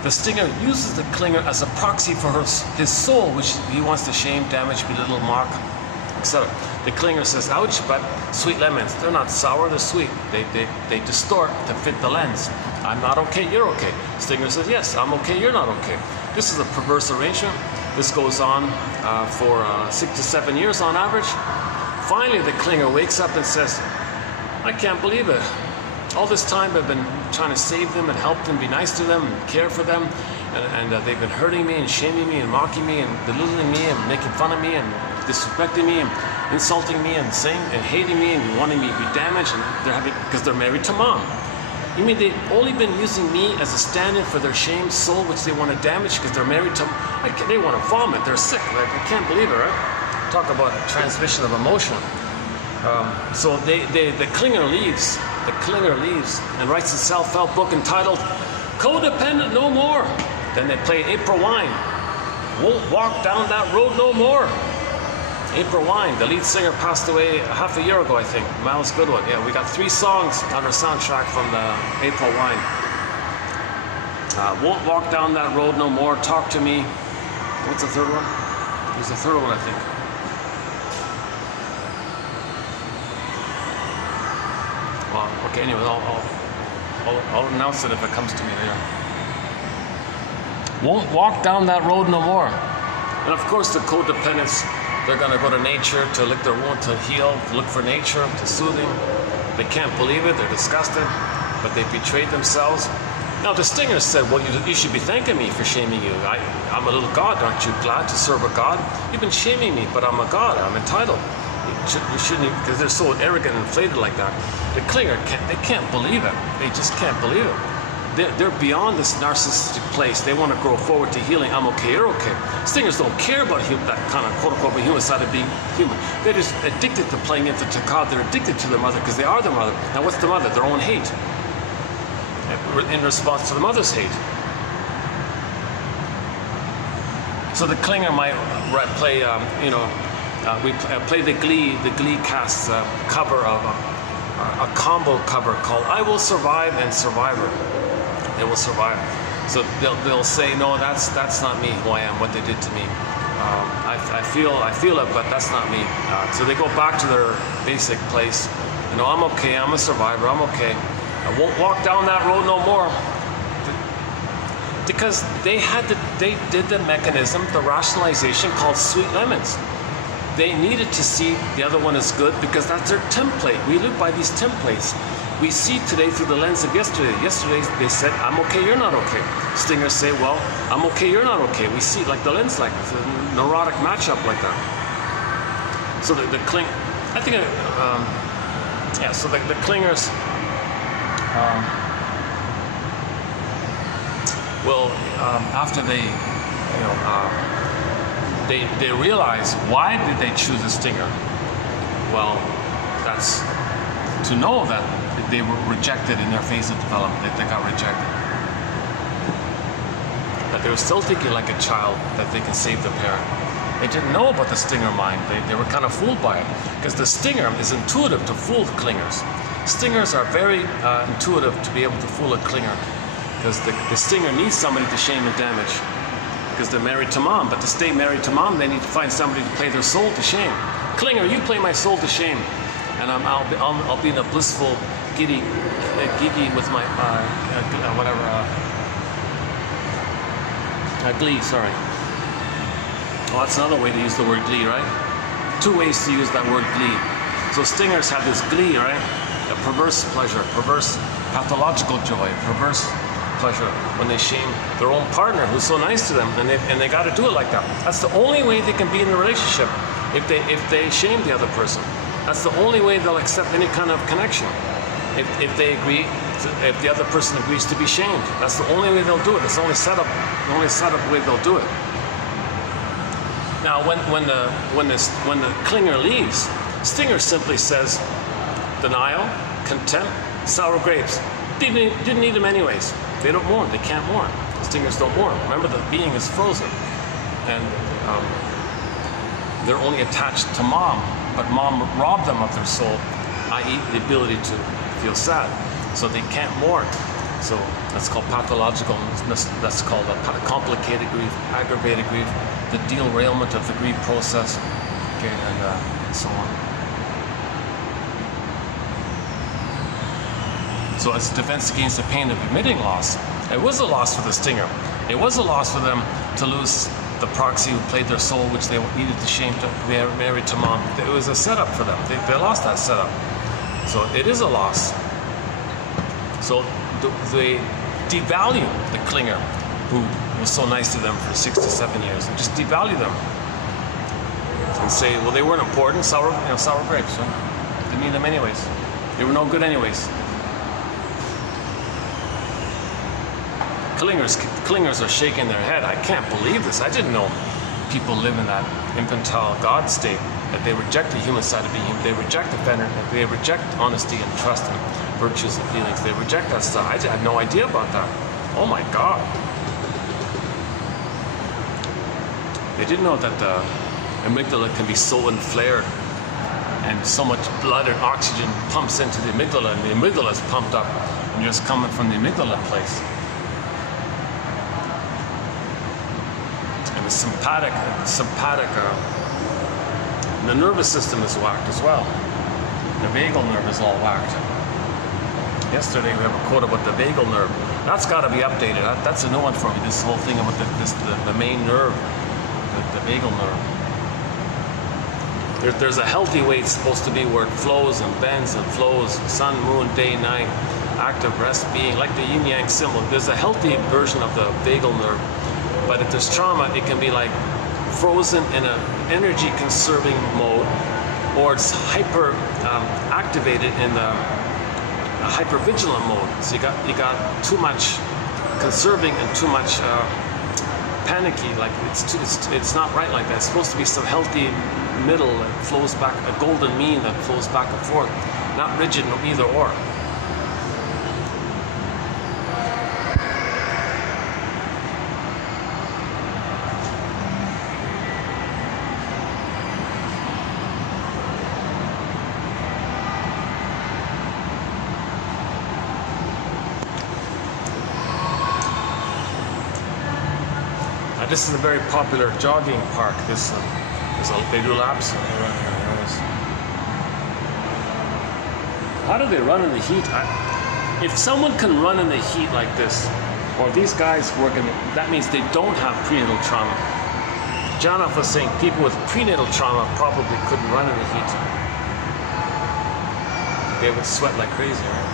the stinger uses the clinger as a proxy for his soul, which he wants to shame, damage, belittle, mock, etc. The clinger says, ouch, but sweet lemons, they're not sour, they're sweet. They distort to fit the lens. I'm not okay, you're okay. Stinger says, yes, I'm okay, you're not okay. This is a perverse arrangement. This goes on for 6 to 7 years on average. Finally, the clinger wakes up and says, I can't believe it. All this time I've been trying to save them and help them, be nice to them, and care for them, and they've been hurting me and shaming me and mocking me and belittling me and making fun of me and disrespecting me and insulting me and saying and hating me and wanting me to be damaged, and they're having, because they're married to mom. You mean they've only been using me as a stand-in for their shame soul, which they want to damage because they're married to, they want to vomit, they're sick, like, I can't believe it, right? Talk about transmission of emotion. So the clinger leaves and writes a self-help book entitled Codependent No More. Then they play April Wine, Won't Walk Down That Road No More. April Wine, the lead singer, passed away half a year ago, I think. Miles Goodwin. Yeah, we got 3 songs on our soundtrack from the April Wine. Won't Walk Down That Road No More, Talk to Me. What's the third one? There's a third one, I think. Well, okay, anyway, I'll announce it if it comes to me later. Won't walk down that road no more. And of course, the codependents, they're going to go to nature to lick their wound, to heal, to look for nature, to soothing. They can't believe it, they're disgusted, but they betrayed themselves. Now, the stinger said, well, you should be thanking me for shaming you. I'm a little god, aren't you glad to serve a god? You've been shaming me, but I'm a god, I'm entitled. You shouldn't, because they're so arrogant and inflated like that. The clinger, they can't believe it. They just can't believe it. They're beyond this narcissistic place. They want to grow forward to healing. I'm okay, you're okay. Stingers don't care about that kind of quote-unquote human side of being human. They're just addicted to playing into God. They're addicted to their mother because they are their mother. Now what's the mother? Their own hate. In response to the mother's hate. So the clinger might play, we play the Glee cast cover of a combo cover called "I Will Survive" and "Survivor." They will survive. So they'll say, no, that's not me, who I am, what they did to me. I feel it, but that's not me. So they go back to their basic place. I'm okay. I'm a survivor. I'm okay. I won't walk down that road no more. Because they did the mechanism, the rationalization called sweet lemons. They needed to see the other one as good because that's their template. We live by these templates. We see today through the lens of yesterday. Yesterday they said, I'm okay, you're not okay. Stingers say, well, I'm okay, you're not okay. We see like the lens, like the neurotic matchup like that. So the cling, I think, so the clingers will, after they realize, why did they choose a stinger? Well, that's to know that they were rejected in their phase of development, that they got rejected. That they were still thinking like a child, that they can save the parent. They didn't know about the stinger mind. They were kind of fooled by it. Because the stinger is intuitive to fool the clingers. Stingers are very intuitive to be able to fool a clinger. Because the stinger needs somebody to shame and damage. Because they're married to mom, but to stay married to mom, they need to find somebody to play their soul to shame. Clinger, you play my soul to shame, and I'll be in a blissful giddy with my glee. Sorry. Well, that's another way to use the word glee, right? 2 ways to use that word glee. So stingers have this glee, right? A perverse pleasure, perverse pathological joy, perverse pleasure when they shame their own partner who's so nice to them, and they got to do it like that. That's the only way they can be in a relationship, if they shame the other person. That's the only way they'll accept any kind of connection. If they agree, if the other person agrees to be shamed, that's the only way they'll do it. It's the only setup way they'll do it. Now, when the clinger leaves, stinger simply says, denial, contempt, sour grapes. Didn't need them anyways. They don't mourn. They can't mourn. The stingers don't mourn. Remember, the being is frozen, and they're only attached to mom. But mom robbed them of their soul, i.e., the ability to feel sad. So they can't mourn. So that's called pathological. That's called a complicated grief, aggravated grief, the derailment of the grief process, okay, and so on. So it's defense against the pain of admitting loss. It was a loss for the stinger. It was a loss for them to lose the proxy who played their soul, which they needed to shame to be married to mom. It was a setup for them. They lost that setup. So it is a loss. So they devalue the clinger who was so nice to them for 6 to 7 years, and just devalue them and say, well, they weren't important. Sour grapes. Right? Didn't need them anyways. They were no good anyways. Clingers are shaking their head. I can't believe this. I didn't know people live in that infantile God state, that they reject the human side of being human. They reject the feminine. They reject honesty and trust and virtues and feelings. They reject that stuff. I had no idea about that. Oh my God. They didn't know that the amygdala can be so inflared and so much blood and oxygen pumps into the amygdala, and the amygdala is pumped up and you're just coming from the amygdala place. And the sympathetic, the nervous system is whacked as well. The vagal nerve is all whacked. Yesterday we have a quote about the vagal nerve. That's got to be updated. That's a new one for me. This whole thing about the main nerve, the vagal nerve. There's a healthy way it's supposed to be, where it flows and bends and flows, sun, moon, day, night, active, rest, being, like the yin yang symbol. There's a healthy version of the vagal nerve, but if there's trauma, it can be like frozen in an energy conserving mode, or it's hyper activated in the hypervigilant mode. So you got too much conserving and too much panicky. Like it's not right like that. It's supposed to be some healthy middle that flows back, a golden mean that flows back and forth, not rigid, no either or. This is a very popular jogging park. They do laps. How do they run in the heat? If someone can run in the heat like this, or these guys working, that means they don't have prenatal trauma. Janoff was saying people with prenatal trauma probably couldn't run in the heat. They would sweat like crazy, right?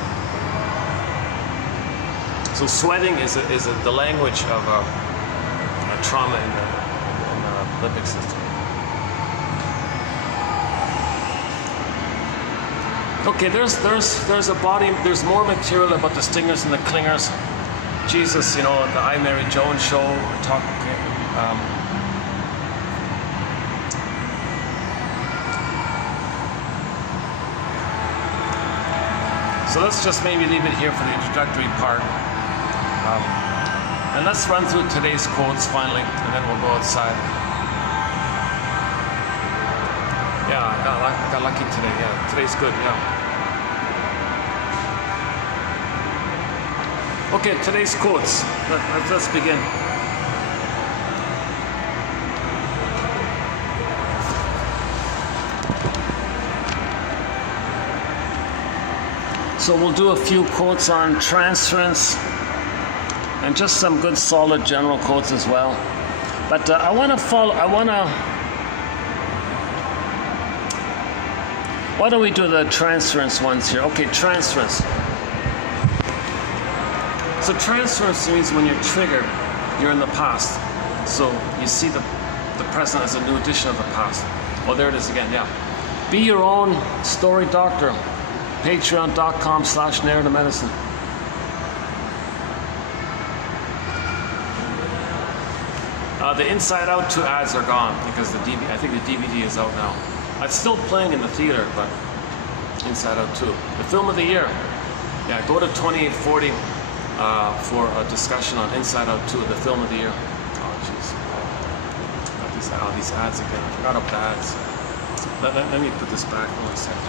So sweating is the language of trauma in the limbic system. Okay, there's a body. There's more material about the stingers and the clingers. Jesus, the I Mary Jones show. So let's just maybe leave it here for the introductory part. And let's run through today's quotes finally, and then we'll go outside. Yeah, I got lucky today. Yeah, today's good. Yeah. Okay, today's quotes. Let's begin. So we'll do a few quotes on transference, and just some good solid general quotes as well. But I want to why don't we do the transference ones here? Okay, transference. So transference means when you're triggered, you're in the past. So you see the present as a new edition of the past. Oh, there it is again, yeah. Be your own story doctor. Patreon.com/narrative medicine. The Inside Out 2 ads are gone because I think the DVD is out now. It's still playing in the theater, but Inside Out 2. The film of the year. Yeah, go to 2840 for a discussion on Inside Out 2, the film of the year. Oh, jeez. Got these ads again. I forgot about the ads. Let me put this back for 1 second.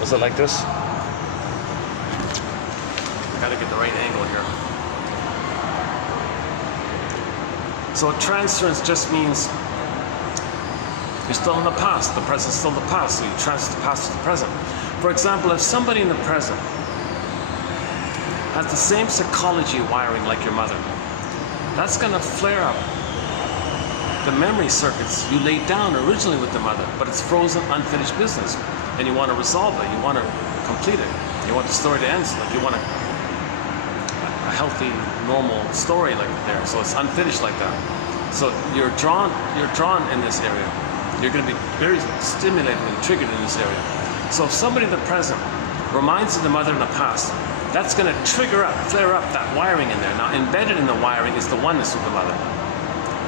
Was it like this? Gotta get the right angle here. So transference just means you're still in the past. The present's still the past, so you transfer the past to the present. For example, if somebody in the present has the same psychology wiring like your mother, that's going to flare up the memory circuits you laid down originally with the mother, but it's frozen, unfinished business, and you want to resolve it, you want to complete it, you want the story to end, like you want a healthy, normal story like there, so it's unfinished like that. So you're drawn in this area. You're going to be very stimulated and triggered in this area. So if somebody in the present reminds you of the mother in the past, that's going to trigger up, flare up that wiring in there. Now embedded in the wiring is the oneness with the mother.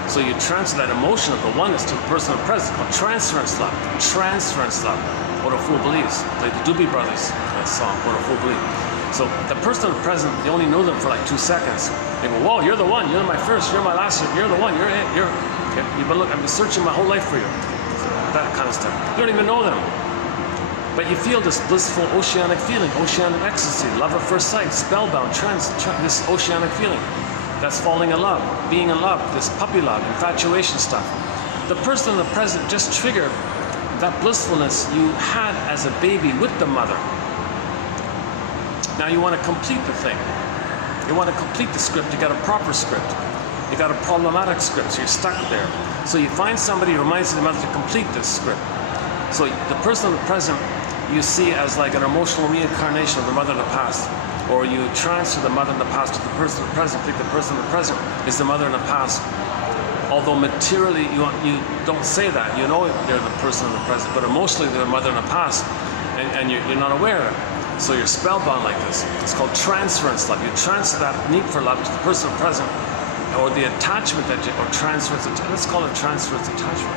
So you transfer that emotion of the oneness to the person in the present, called transference love. Transference love. What a fool believes. Like the Doobie Brothers song, What a Fool Believes. So the person in the present, you only know them for like 2 seconds. They go, whoa, you're the one, you're my first, you're my last, you're the one, you're it, you've been looking, I've been searching my whole life for you. That kind of stuff. You don't even know them. But you feel this blissful oceanic feeling, oceanic ecstasy, love at first sight, spellbound, this oceanic feeling. That's falling in love, being in love, this puppy love, infatuation stuff. The person in the present just triggered that blissfulness you had as a baby with the mother. Now you want to complete the thing. You want to complete the script. You got a proper script. You got a problematic script, so you're stuck there. So you find somebody who reminds you of the mother to complete this script. So the person in the present you see as like an emotional reincarnation of the mother in the past. Or you transfer the mother in the past to the person in the present. Think the person in the present is the mother in the past. Although materially you don't say that. You know they're the person in the present, but emotionally they're the mother in the past. And you're not aware of it. So you're spellbound like this. It's called transference love. You transfer that need for love to the person present, or the attachment that you, or transference. Let's call it transference attachment.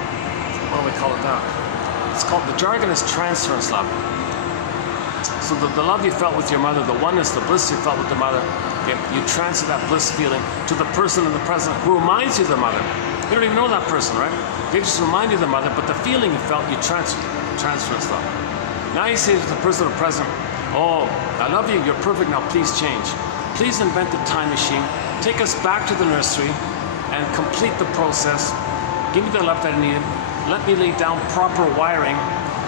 What do we call it now? It's called, the jargon is transference love. So the love you felt with your mother, the oneness, the bliss you felt with the mother, okay, you transfer that bliss feeling to the person in the present who reminds you of the mother. You don't even know that person, right? They just remind you of the mother, but the feeling you felt, you transference love. Now you say to the person in the present, oh, I love you, you're perfect, now please change. Please invent the time machine, take us back to the nursery and complete the process. Give me the love that I needed. Let me lay down proper wiring.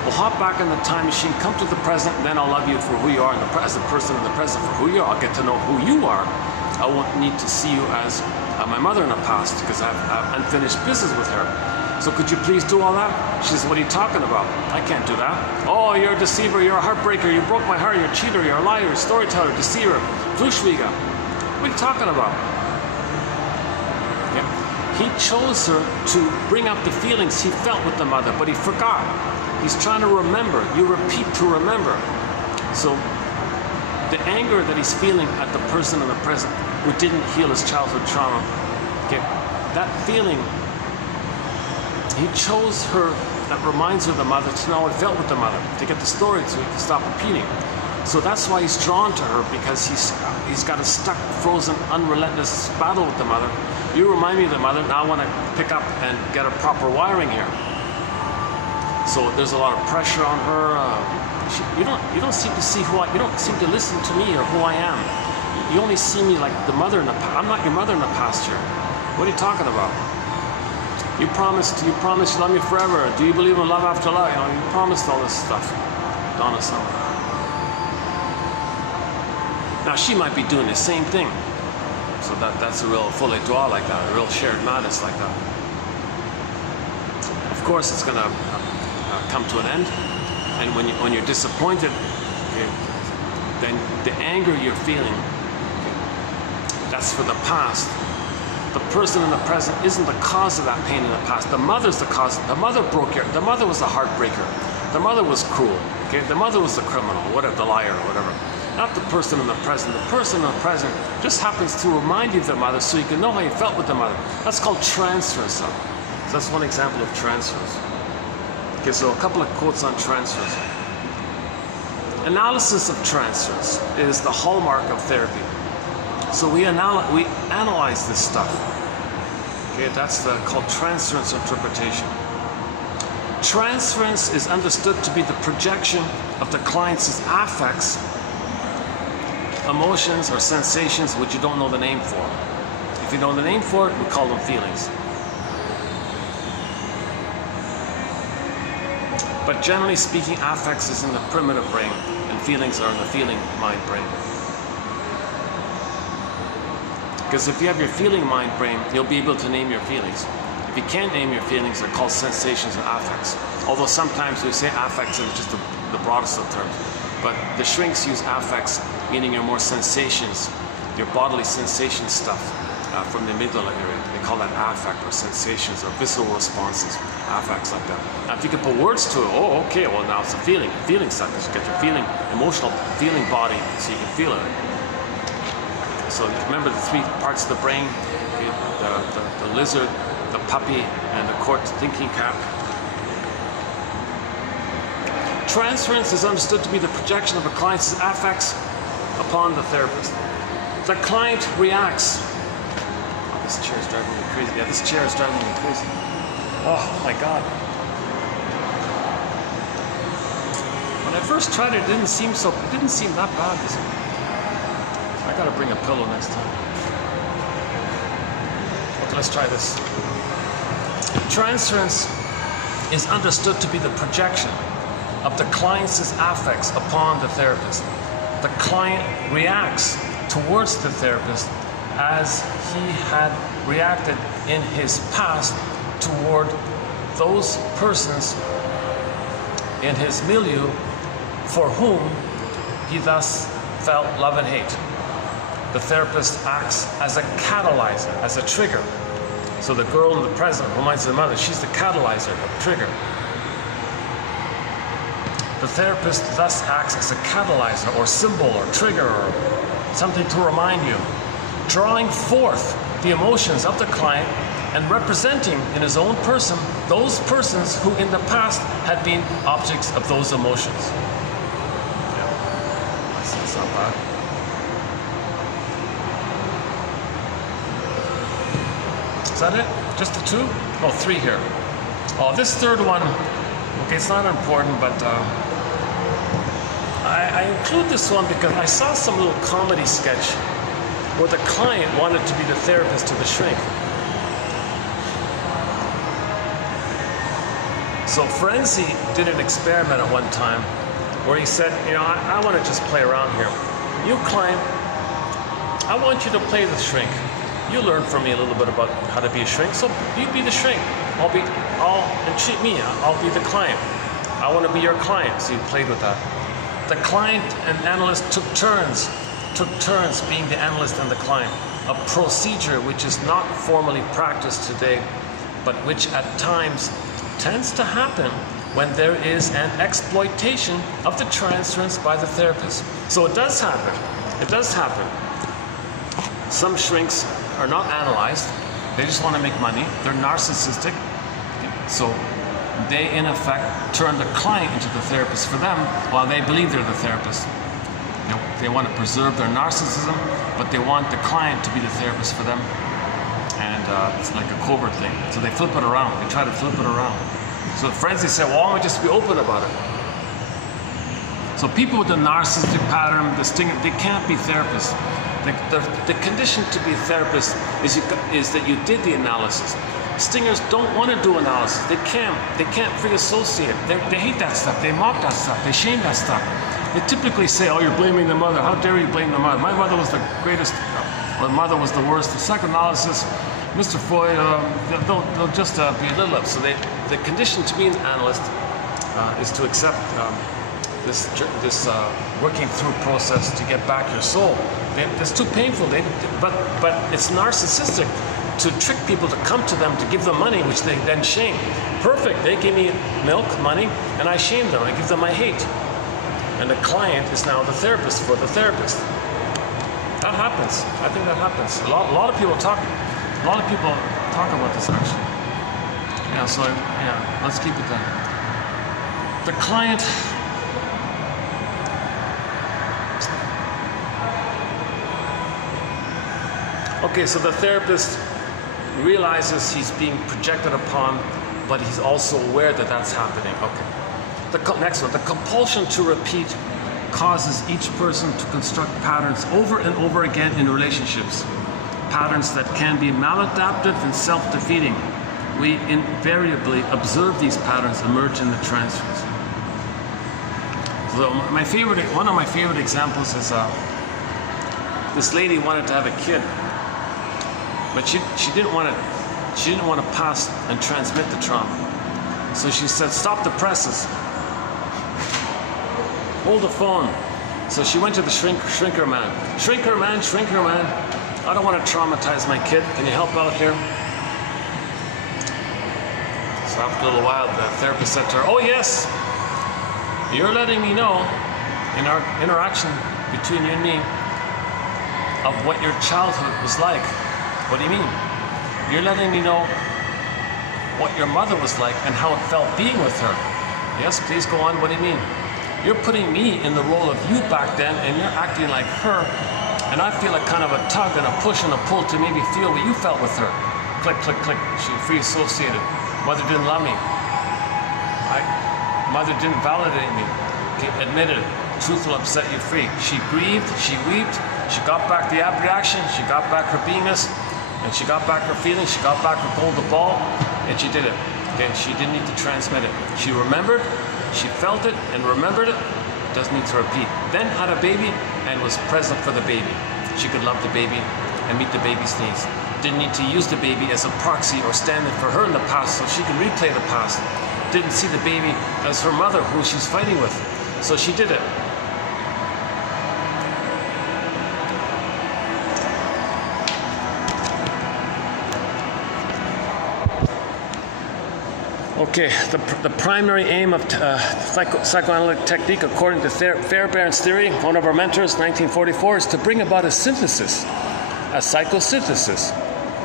We'll hop back in the time machine, come to the present, and then I'll love you for who you are as a person in the present for who you are. I'll get to know who you are. I won't need to see you as my mother in the past because I have unfinished business with her. So could you please do all that? She says, what are you talking about? I can't do that. Oh, you're a deceiver, you're a heartbreaker, you broke my heart, you're a cheater, you're a liar, you're a storyteller, deceiver, Flushwiga. What are you talking about? Yeah. He chose her to bring up the feelings he felt with the mother, but he forgot. He's trying to remember. You repeat to remember. So the anger that he's feeling at the person in the present who didn't heal his childhood trauma, okay, that feeling, he chose her that reminds her of the mother to know how it felt with the mother, to get the story so he can stop repeating. So that's why he's drawn to her, because he's got a stuck, frozen, unrelentless battle with the mother. You remind me of the mother, now I want to pick up and get a proper wiring here. So there's a lot of pressure on her. You don't seem to see you don't seem to listen to me or who I am. You only see me like the mother in the past. I'm not your mother in the past here. What are you talking about? You promised you love me forever. Do you believe in love after love? You know, you promised all this stuff. Donna Summer. Now she might be doing the same thing. So that's a real folie droit like that, a real shared madness like that. Of course it's gonna come to an end. And when you're disappointed, okay, then the anger you're feeling, okay, that's for the past. The person in the present isn't the cause of that pain in the past. The mother's the cause. The mother broke your. The mother was the heartbreaker. The mother was cruel. Okay, the mother was the criminal, whatever, the liar, or whatever. Not the person in the present. The person in the present just happens to remind you of the mother, so you can know how you felt with the mother. That's called transference. So that's one example of transference. Okay, so a couple of quotes on transference. Analysis of transference is the hallmark of therapy. So we analyze this stuff. Okay, that's called transference interpretation. transference is understood to be the projection of the client's affects, emotions, or sensations which you don't know the name for. If you know the name for it, we call them feelings. But generally speaking, affects is in the primitive brain, and feelings are in the feeling mind brain. Because if you have your feeling mind brain, you'll be able to name your feelings. If you can't name your feelings, they're called sensations and affects. Although sometimes we say affects is just the broadest of terms. But the shrinks use affects, meaning your more sensations, your bodily sensation stuff from the amygdala area. They call that affect or sensations or visceral responses, affects like that. Now if you can put words to it, oh okay, well now it's a feeling stuff, because you get your feeling, emotional feeling body, so you can feel it. So remember the three parts of the brain, the lizard, the puppy, and the thinking cap. Transference is understood to be the projection of a client's affects upon the therapist. The client reacts. Oh, this chair is driving me crazy. Yeah, this chair is driving me crazy. Oh my God. When I first tried it, it didn't seem that bad. I gotta bring a pillow next time. Okay, let's try this. Transference is understood to be the projection of the client's affects upon the therapist. The client reacts towards the therapist as he had reacted in his past toward those persons in his milieu for whom he thus felt love and hate. The therapist acts as a catalyzer, as a trigger. So the girl in the present reminds the mother, she's the catalyzer, the trigger. The therapist thus acts as a catalyzer or symbol or trigger or something to remind you, drawing forth the emotions of the client and representing in his own person those persons who in the past had been objects of those emotions. Yeah, that's not bad. Is that it? Just the two? Oh, three here. Oh, this third one, okay, it's not important, but I include this one because I saw some little comedy sketch where the client wanted to be the therapist to the shrink. So Frenzy did an experiment at one time where he said, you know, I want to just play around here. You client, I want you to play the shrink. You learn from me a little bit about how to be a shrink, so you be the shrink. And treat me, I'll be the client. I want to be your client, so you played with that. The client and analyst took turns being the analyst and the client. A procedure which is not formally practiced today, but which at times tends to happen when there is an exploitation of the transference by the therapist. So it does happen. It does happen. Some shrinks are not analyzed. They just want to make money. They're narcissistic. So they, in effect, turn the client into the therapist for them while they believe they're the therapist. They want to preserve their narcissism, but they want the client to be the therapist for them. And it's like a covert thing. So they flip it around. They try to flip it around. So friends, they say, well, why don't we just be open about it? So people with the narcissistic pattern, the stinger, they can't be therapists. The condition to be a therapist is that you did the analysis. Stingers don't want to do analysis. They can't free associate. They hate that stuff. They mock that stuff. They shame that stuff. They typically say, oh, you're blaming the mother. How dare you blame the mother? My mother was the greatest, or the mother was the worst. The psychoanalysis, Mr. Freud, they'll just belittle it. So the condition to be an analyst is to accept this working through process to get back your soul. It's too painful. But it's narcissistic to trick people to come to them to give them money, which they then shame. Perfect. They give me milk, money, and I shame them. I give them my hate. And the client is now the therapist for the therapist. That happens. I think that happens. A lot of people talk about this actually. Yeah. So yeah, let's keep it there. The client. Okay, so the therapist realizes he's being projected upon but he's also aware that that's happening. Okay. Next one, the compulsion to repeat causes each person to construct patterns over and over again in relationships. Patterns that can be maladaptive and self-defeating. We invariably observe these patterns emerge in the transfers. So one of my favorite examples is this lady wanted to have a kid, but she didn't want to pass and transmit the trauma. So she said, "Stop the presses. Hold the phone." So she went to the shrinker man. Shrinker man, I don't want to traumatize my kid. Can you help out here? So after a little while, the therapist said to her, "Oh yes, you're letting me know in our interaction between you and me of what your childhood was like." "What do you mean?" "You're letting me know what your mother was like and how it felt being with her." "Yes, please go on. What do you mean?" "You're putting me in the role of you back then and you're acting like her, and I feel like kind of a tug and a push and a pull to maybe feel what you felt with her." Click, click, click. She free associated. "Mother didn't love me. Mother didn't validate me." Okay, admitted it. Truth will upset you free. She grieved, she wept, she got back the reaction, she got back her beingness, and she got back her feelings, she got back her golden ball, and she did it. Okay, she didn't need to transmit it. She remembered, she felt it and remembered it, doesn't need to repeat. Then had a baby and was present for the baby. She could love the baby and meet the baby's needs. Didn't need to use the baby as a proxy or stand in for her in the past so she could replay the past. Didn't see the baby as her mother who she's fighting with. So she did it. Okay, the primary aim of psychoanalytic technique, according to Fairbairn's theory, one of our mentors, 1944, is to bring about a synthesis, a psychosynthesis.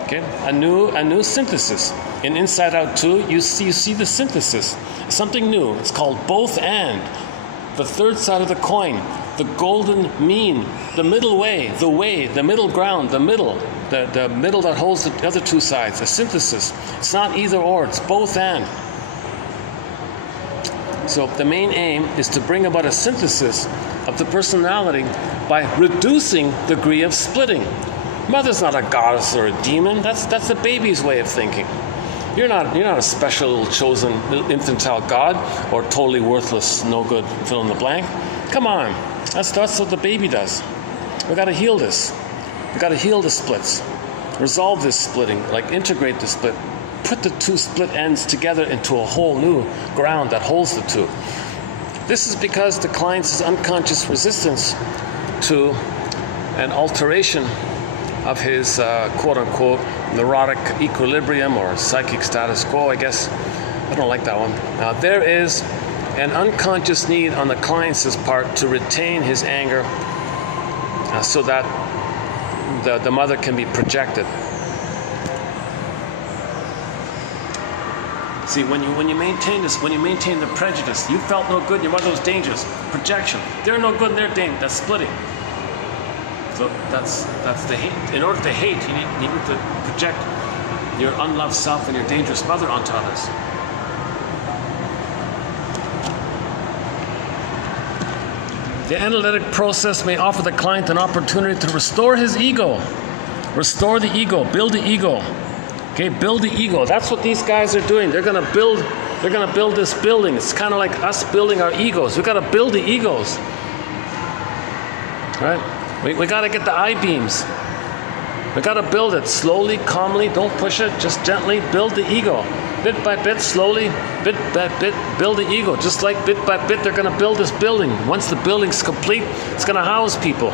Okay, a new synthesis. In Inside Out 2, you see the synthesis, something new. It's called both and. The third side of the coin, the golden mean, the middle way, the middle ground, the middle that holds the other two sides, a synthesis. It's not either or, it's both and. So the main aim is to bring about a synthesis of the personality by reducing the degree of splitting. Mother's not a goddess or a demon. That's the baby's way of thinking. You're not a special little chosen infantile god or totally worthless, no good, fill in the blank. Come on. That's what the baby does. We got to heal this. We got to heal the splits. Resolve this splitting, like integrate the split. Put the two split ends together into a whole new ground that holds the two. This is because the client's unconscious resistance to an alteration of his quote-unquote neurotic equilibrium or psychic status quo, I guess. I don't like that one. There is an unconscious need on the client's part to retain his anger so that the mother can be projected. See, when you maintain this, when you maintain the prejudice, you felt no good, your mother was dangerous. Projection. They're no good and they're dangerous. That's splitting. So that's the hate. In order to hate, you need to project your unloved self and your dangerous mother onto others. The analytic process may offer the client an opportunity to restore his ego. Restore the ego. Build the ego. Okay, build the ego. That's what these guys are doing. They're gonna build this building. It's kind of like us building our egos. We gotta build the egos. Right? We gotta get the I-beams. We gotta build it slowly, calmly. Don't push it. Just gently build the ego. Bit by bit, slowly, bit by bit, build the ego. Just like bit by bit, they're gonna build this building. Once the building's complete, it's gonna house people.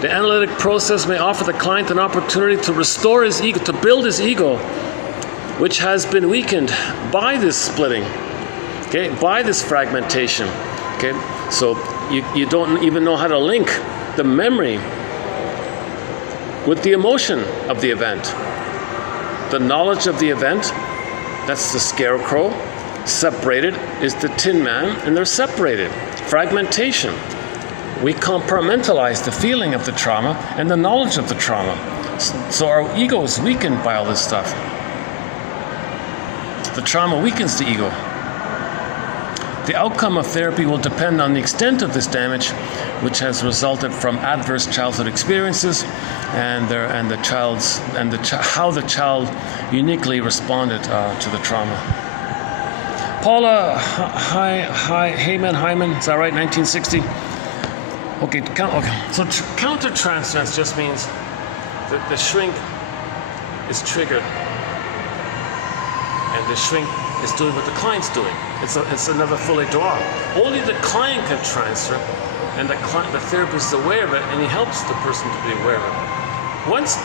The analytic process may offer the client an opportunity to restore his ego, to build his ego, which has been weakened by this splitting, okay, by this fragmentation. Okay, so you don't even know how to link the memory with the emotion of the event. The knowledge of the event, that's the scarecrow. Separated is the Tin Man, and they're separated. Fragmentation. We compartmentalize the feeling of the trauma and the knowledge of the trauma. So our ego is weakened by all this stuff. The trauma weakens the ego. The outcome of therapy will depend on the extent of this damage, which has resulted from adverse childhood experiences, and how the child uniquely responded to the trauma. Paula Hyman, is that right? 1960. Okay. So countertransference just means that the shrink is triggered, and the shrink is doing what the client's doing. It's another full droit. Only the client can transfer, and the therapist is aware of it, and he helps the person to be aware of it. Once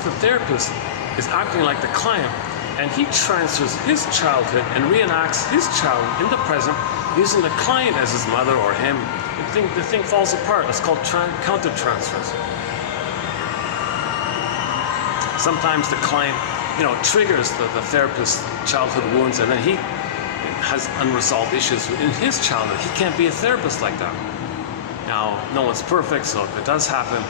the therapist is acting like the client, and he transfers his childhood and reenacts his child in the present, using the client as his mother or him, the thing falls apart. It's called countertransference. Sometimes the client, triggers the therapist's childhood wounds, and then he has unresolved issues in his childhood. He can't be a therapist like that. Now, no one's perfect, so if it does happen,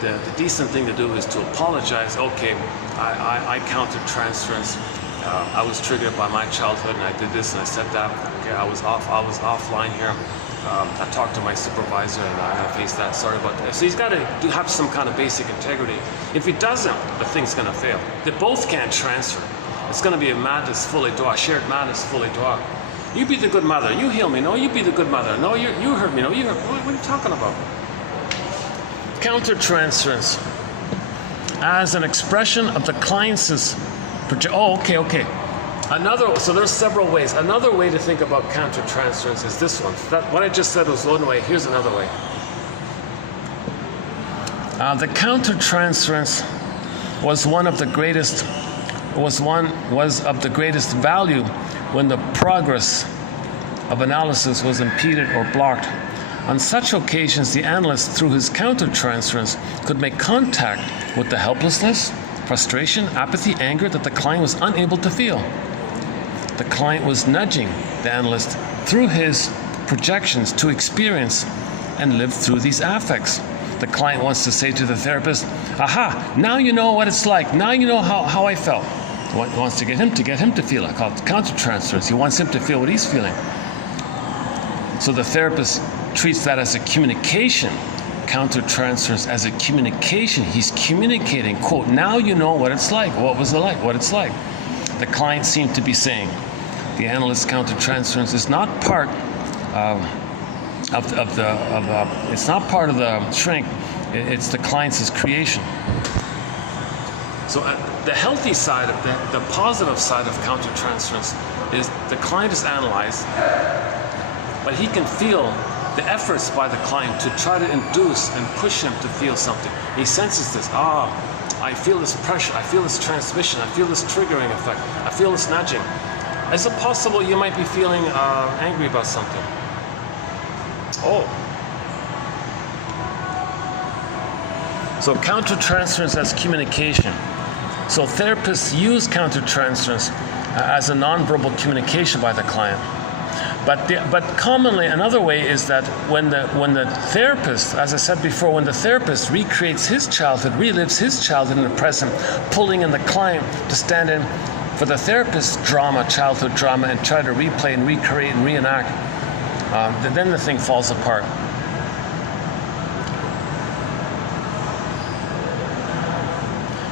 the decent thing to do is to apologize. Okay, I counter-transference. I was triggered by my childhood, and I did this and I said that. Okay, I was offline here. I talked to my supervisor and I faced that. Sorry about that. So he's got to have some kind of basic integrity. If he doesn't, the thing's going to fail. They both can't transfer. It's going to be a madness fully droit, shared madness fully droit. You be the good mother. You heal me. No, you be the good mother. No, you hurt me. No, you hurt me. What are you talking about? Countertransference as an expression of the client's okay. So there's several ways. Another way to think about countertransference is this one. What I just said was one way. Here's another way. The countertransference was of the greatest value when the progress of analysis was impeded or blocked. On such occasions, the analyst, through his countertransference, could make contact with the helplessness, frustration, apathy, anger that the client was unable to feel. The client was nudging the analyst through his projections to experience and live through these affects. The client wants to say to the therapist, aha, now you know what it's like. Now you know how I felt. He wants to get him to feel it. Called countertransference. He wants him to feel what he's feeling. So the therapist treats that as a communication. Countertransference as a communication. He's communicating, quote, now you know what it's like. What was it like? What it's like. The client seemed to be saying, the analyst's countertransference is not part it's not part of the shrink. It's the client's creation. So the healthy side of the positive side of countertransference is the client is analyzed, but he can feel the efforts by the client to try to induce and push him to feel something. He senses this. I feel this pressure, I feel this transmission, I feel this triggering effect, I feel this nudging. Is it possible you might be feeling angry about something? So countertransference as communication. So therapists use countertransference as a nonverbal communication by the client. But commonly another way is that when the therapist, as I said before, when the therapist recreates his childhood, relives his childhood in the present, pulling in the client to stand in for the therapist's childhood drama, and try to replay and recreate and reenact, then the thing falls apart.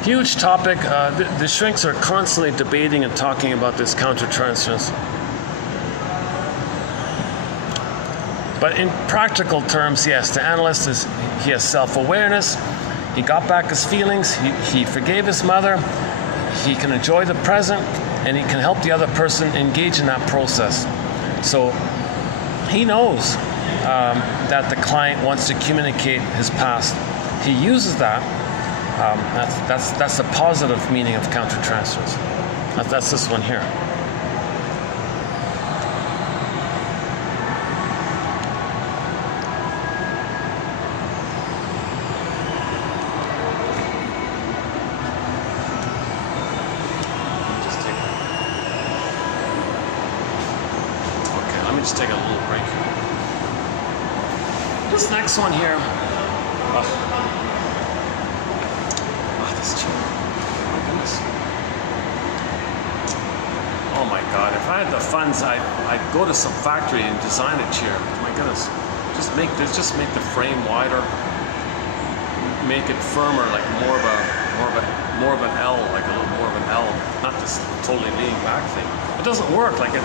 Huge topic. The shrinks are constantly debating and talking about this countertransference. But in practical terms, yes, the analyst he has self-awareness. He got back his feelings. He forgave his mother. He can enjoy the present, and he can help the other person engage in that process. So he knows that the client wants to communicate his past. He uses that. That's the positive meaning of countertransference. That's this one here. Just take a little break. This next one here. This chair. Oh my goodness. Oh my God, if I had the funds, I'd go to some factory and design a chair. My goodness, just make the frame wider, make it firmer, like more of an L, like a little more of an L, not this totally leaning back thing. It doesn't work. Like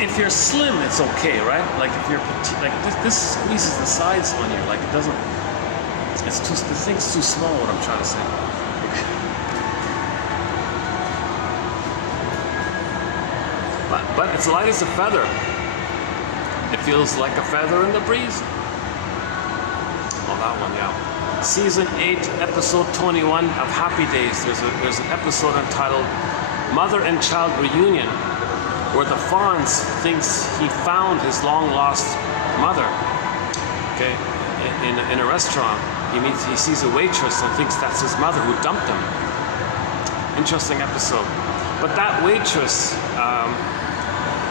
if you're slim, it's okay, right? Like if you're petite, like this squeezes the sides on you. Like it doesn't. The thing's too small. What I'm trying to say. But it's light as a feather. It feels like a feather in the breeze. Oh, that one, yeah. Season 8, episode 21 of Happy Days. There's an episode entitled Mother and Child Reunion, where the Fonz thinks he found his long-lost mother. Okay, in a restaurant, he sees a waitress and thinks that's his mother who dumped him. Interesting episode. But that waitress,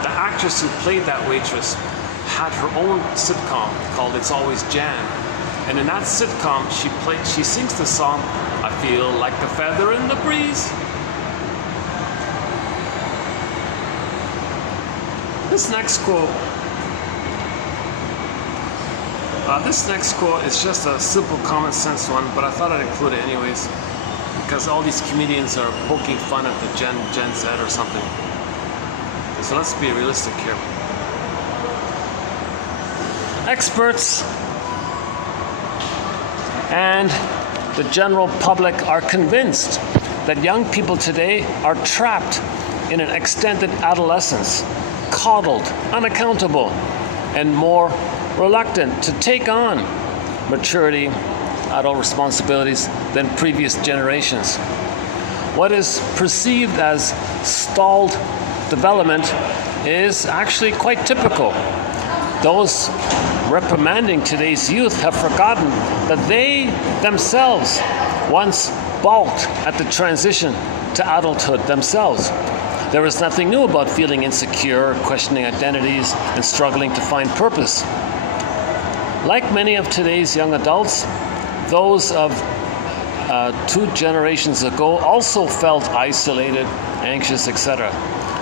the actress who played that waitress, had her own sitcom called It's Always Jan. And in that sitcom, she sings the song, I feel like a feather in the breeze. This next quote is just a simple common sense one, but I thought I'd include it anyways, because all these comedians are poking fun at the Gen Z or something. So let's be realistic here. Experts and the general public are convinced that young people today are trapped in an extended adolescence, coddled, unaccountable, and more reluctant to take on maturity, adult responsibilities than previous generations. What is perceived as stalled development is actually quite typical. Those reprimanding today's youth have forgotten that they themselves once balked at the transition to adulthood themselves. There is nothing new about feeling insecure, questioning identities, and struggling to find purpose. Like many of today's young adults, those of 2 generations ago also felt isolated, anxious, etc.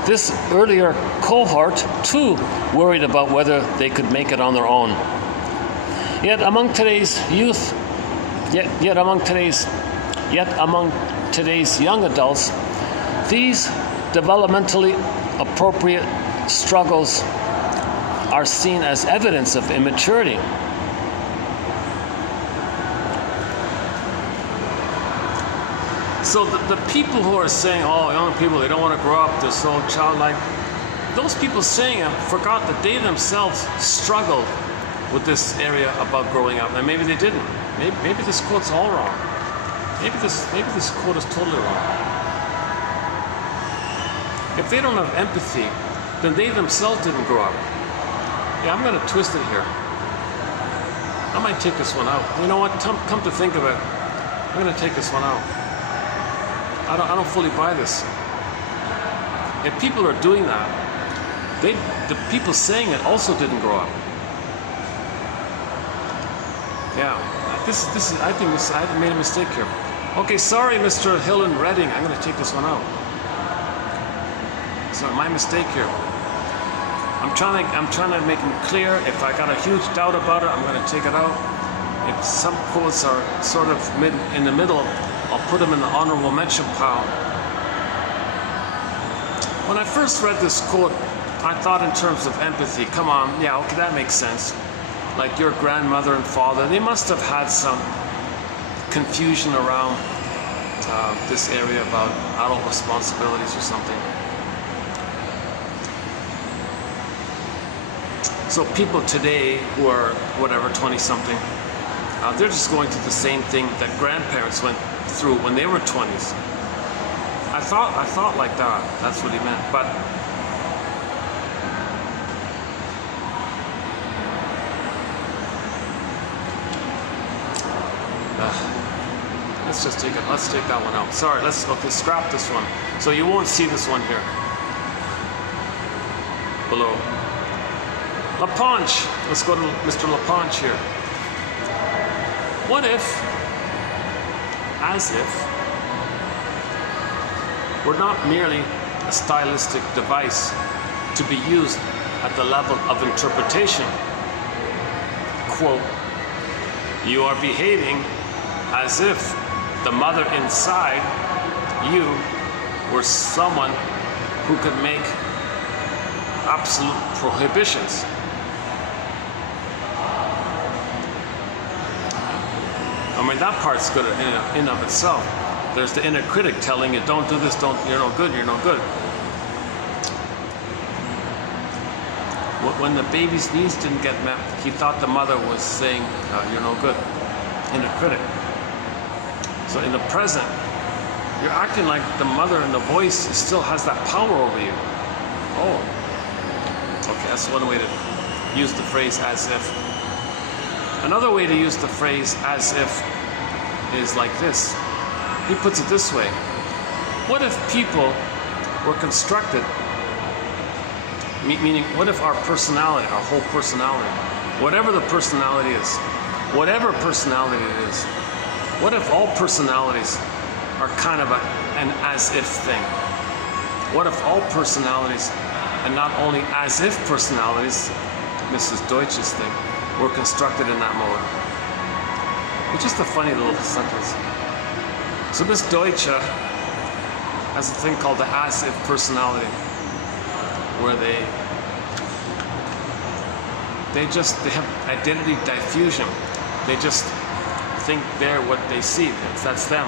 This earlier cohort, too, worried about whether they could make it on their own. Yet among today's young adults, these developmentally appropriate struggles are seen as evidence of immaturity. So the people who are saying, oh, young people, they don't want to grow up, they're so childlike, those people saying it forgot that they themselves struggled with this area about growing up. And maybe they didn't. Maybe this quote's all wrong. Maybe this quote is totally wrong. If they don't have empathy, then they themselves didn't grow up. Yeah, I'm going to twist it here. I might take this one out. You know what? Come to think of it, I'm going to take this one out. I don't fully buy this. If people are doing that, the people saying it also didn't grow up. Yeah, I made a mistake here. Okay, sorry, Mr. Hill and Redding, I'm going to take this one out. So my mistake here. I'm trying to make it clear. If I got a huge doubt about it, I'm going to take it out. If some quotes are sort of in the middle, I'll put them in the honorable mention pile. When I first read this quote, I thought in terms of empathy. Come on, yeah, okay, that makes sense. Like your grandmother and father, they must have had some confusion around this area about adult responsibilities or something. So people today who are, whatever, 20-something, they're just going through the same thing that grandparents went through when they were 20s. I thought like that. That's what he meant. But let's take that one out. Sorry, okay, scrap this one. So you won't see this one here. Below. LaPonche. Let's go to Mr. LaPonche here. What if, as if, we're not merely a stylistic device to be used at the level of interpretation. Quote, you are behaving as if the mother inside you were someone who could make absolute prohibitions. I mean, that part's good in of itself. There's the inner critic telling you, don't do this, you're no good, you're no good. When the baby's needs didn't get met, he thought the mother was saying, you're no good. Inner critic. So in the present, you're acting like the mother and the voice still has that power over you. Oh. Okay, that's one way to use the phrase as if. Another way to use the phrase as if is like this. He puts it this way. What if people were constructed, meaning what if our personality, our whole personality, whatever the personality is, whatever personality it is, what if all personalities are kind of an as-if thing? What if all personalities, and not only as-if personalities, Mrs. Deutsch's thing, were constructed in that mode? It's just a funny little sentence. So Miss Deutsch has a thing called the as-if personality, where they have identity diffusion. They just think they're what they see. That's them.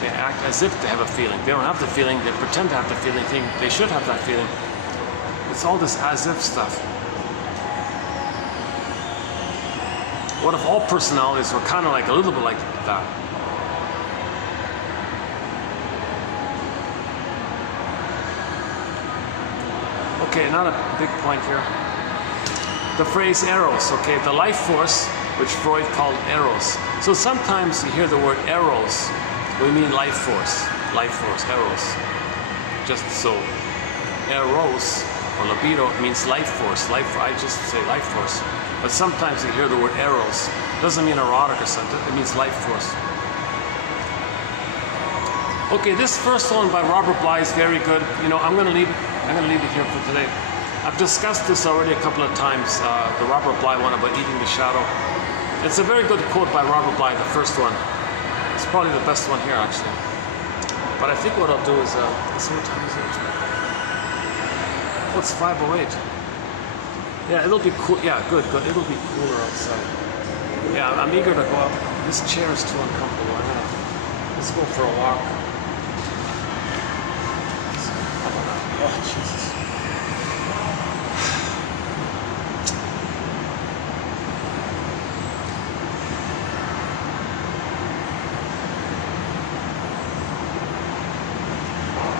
They act as if they have a feeling. They don't have the feeling. They pretend to have the feeling. Think they should have that feeling. It's all this as-if stuff. What if all personalities were kind of like a little bit like that? Okay, another big point here. The phrase eros, okay, the life force, which Freud called eros. So sometimes you hear the word eros, we mean life force, eros. Just so, eros, or libido, means life force. I just say life force. But sometimes you hear the word eros. Doesn't mean erotic or something, it means life force. Okay, this first one by Robert Bly is very good. You know, I'm gonna leave it here for today. I've discussed this already a couple of times, the Robert Bly one about eating the shadow. It's a very good quote by Robert Bly, the first one. It's probably the best one here, actually. But I think what I'll do is, let's see what time is it? Oh, it's 5:08. Yeah, it'll be cool. Yeah, good. It'll be cooler outside. Yeah, I'm eager to go up. This chair is too uncomfortable. Let's go for a walk. Oh, Jesus.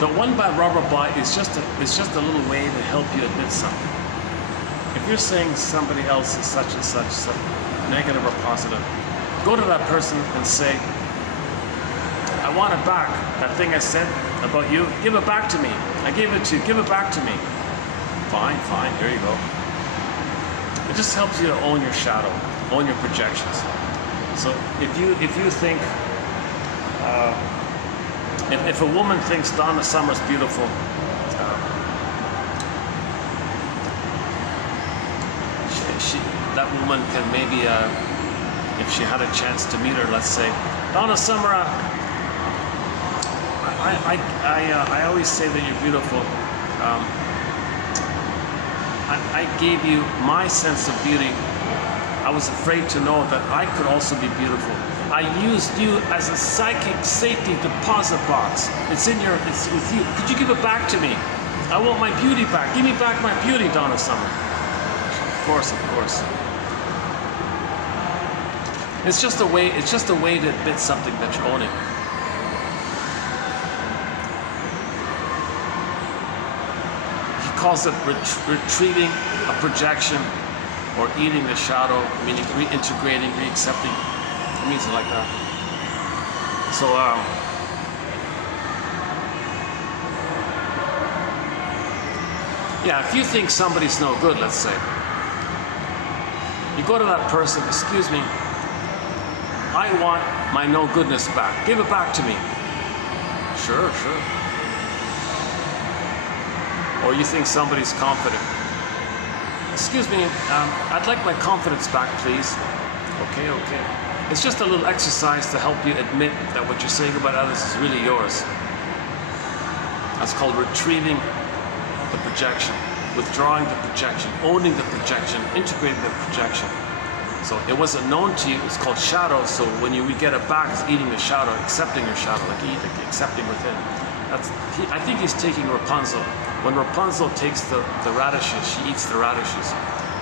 The one by Robert Bly is just a little way to help you admit something. If you're saying somebody else is such and such, negative or positive, go to that person and say, I want it back. That thing I said about you, give it back to me. I gave it to you, give it back to me. Fine, here you go. It just helps you to own your shadow, own your projections. So if you think, if a woman thinks Donna Summer's beautiful, that woman can maybe, if she had a chance to meet her, let's say, Donna Summer, I always say that you're beautiful. I gave you my sense of beauty. I was afraid to know that I could also be beautiful. I used you as a psychic safety deposit box. It's with you. Could you give it back to me? I want my beauty back. Give me back my beauty, Donna Summer. Of course. It's just a way to admit something that you're owning. He calls it retrieving a projection, or eating the shadow, meaning reintegrating, reaccepting. It means it like that. So, yeah, if you think somebody's no good, let's say, you go to that person, excuse me, I want my no goodness back. Give it back to me. Sure. or you think somebody's confident. Excuse me, I'd like my confidence back, please. Okay, okay. It's just a little exercise to help you admit that what you're saying about others is really yours. That's called retrieving the projection, withdrawing the projection, owning the projection, integrating the projection. So it wasn't known to you, it's called shadow, so when we get it back, it's eating the shadow, accepting your shadow, like accepting within. I think he's taking Rapunzel. When Rapunzel takes the radishes, she eats the radishes.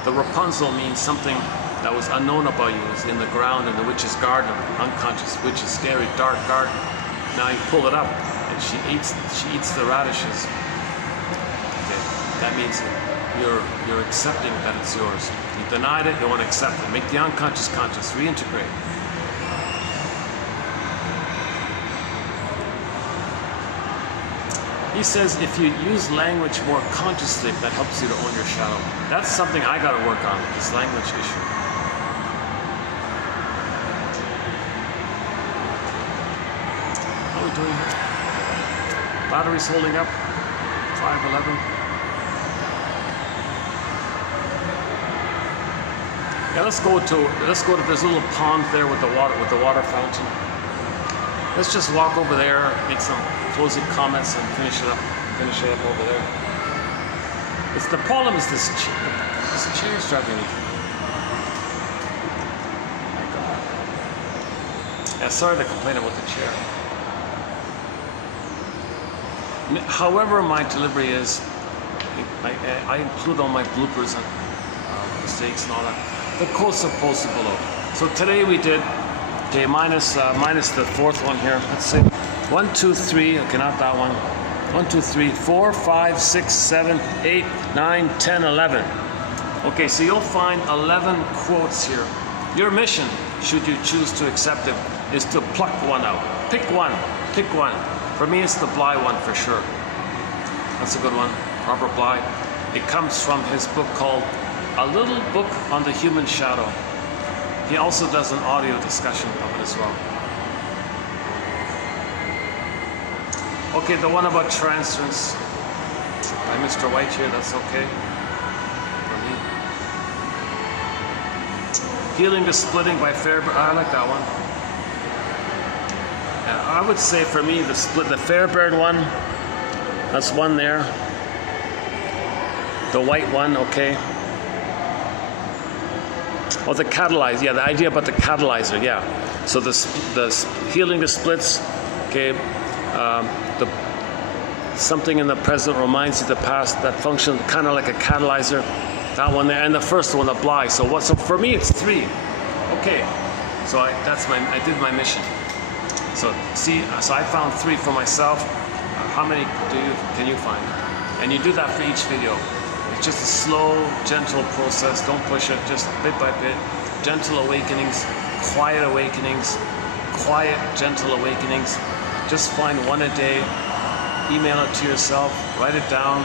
The Rapunzel means something that was unknown about you, is in the ground in the witch's garden, unconscious witch's scary dark garden. Now you pull it up and she eats the radishes. Okay. That means you're accepting that it's yours. You denied it, you want to accept it. Make the unconscious conscious, reintegrate. He says if you use language more consciously, that helps you to own your shadow. That's something I got to work on, this language issue. How are we doing here? Battery's holding up. 511. Yeah, let's go to this little pond there with the water fountain. Let's just walk over there, make some closing comments, and finish it up over there. The problem is this chair's driving me. Oh my God. Yeah, sorry to complain about the chair. However my delivery is, I include all my bloopers and mistakes and all that. The quotes are posted below. So today we did, okay, minus the fourth one here. Let's see. 1, 2, 3, okay, not that one. 1, 2, 3, 4, 5, 6, 7, 8, 9, 10, 11. Okay, so you'll find 11 quotes here. Your mission, should you choose to accept it, is to pluck one out. Pick one. For me, it's the Bly one for sure. That's a good one, Robert Bly. It comes from his book called A Little Book on the Human Shadow. He also does an audio discussion of it as well. Okay, the one about transference by Mr. White here, that's okay for me. Healing the Splitting by Fairbairn, I like that one. I would say for me, the Fairbairn one, that's one there. The White one, okay. Oh, the catalyzer, yeah, the idea about the catalyzer, yeah. So the healing the splits, okay. Something in the present reminds you of the past, that function kind of like a catalyzer. That one there, and the first one, the Bly. So for me, it's 3. Okay, so I did my mission. So I found 3 for myself. How many can you find? And you do that for each video. It's just a slow, gentle process. Don't push it, just bit by bit. Gentle awakenings, quiet, gentle awakenings. Just find one a day. Email it to yourself. Write it down.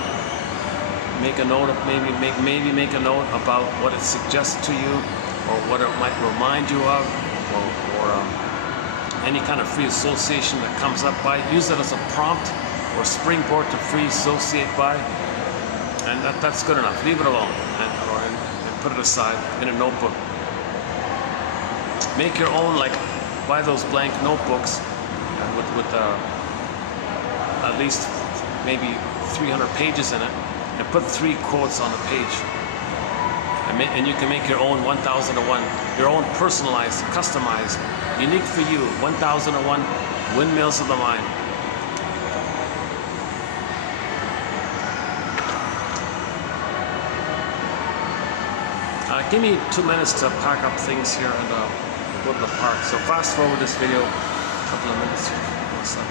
Make a note of maybe make a note about what it suggests to you, or what it might remind you of, or any kind of free association that comes up by. Use it as a prompt or springboard to free associate by. And that's good enough. Leave it alone and put it aside in a notebook. Make your own, like buy those blank notebooks with at least maybe 300 pages in it, and put 3 quotes on the page. And you can make your own 1001, your own personalized, customized, unique for you, 1001 Windmills of the Mind. Give me 2 minutes to pack up things here and go to the park. So fast forward this video a couple of minutes here. What's up?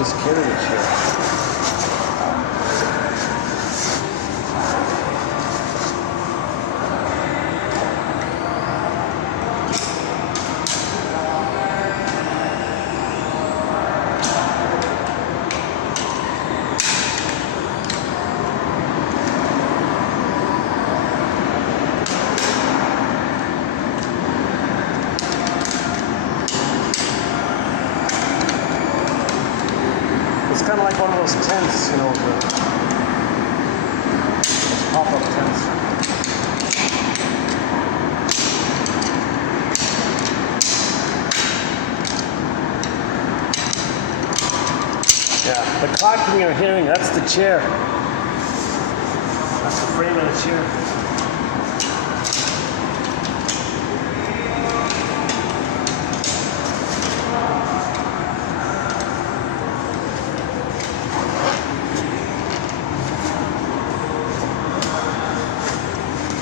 just carry the chair. It's kind of like one of those tents, you know, those pop-up tents. Yeah, the clacking you're hearing, that's the chair. That's the frame of the chair.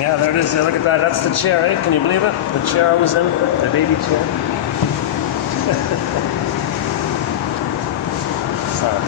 Yeah, there it is. Look at that. That's the chair, eh? Can you believe it? The chair I was in, the baby chair. Sorry.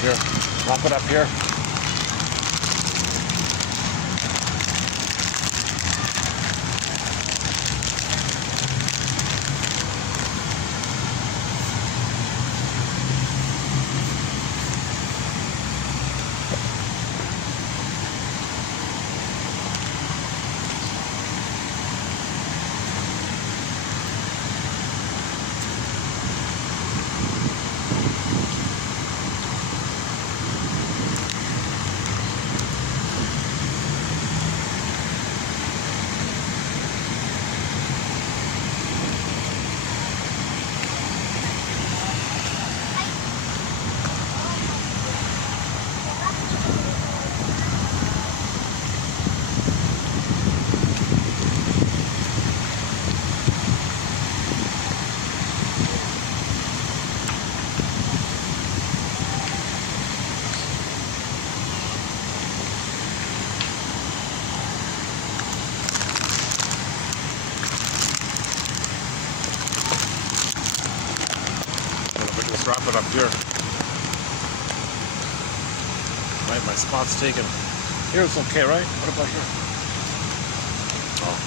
Here, wrap it up here. Let's wrap it up here. Right, my spot's taken. Here's okay, right? What about here? Oh.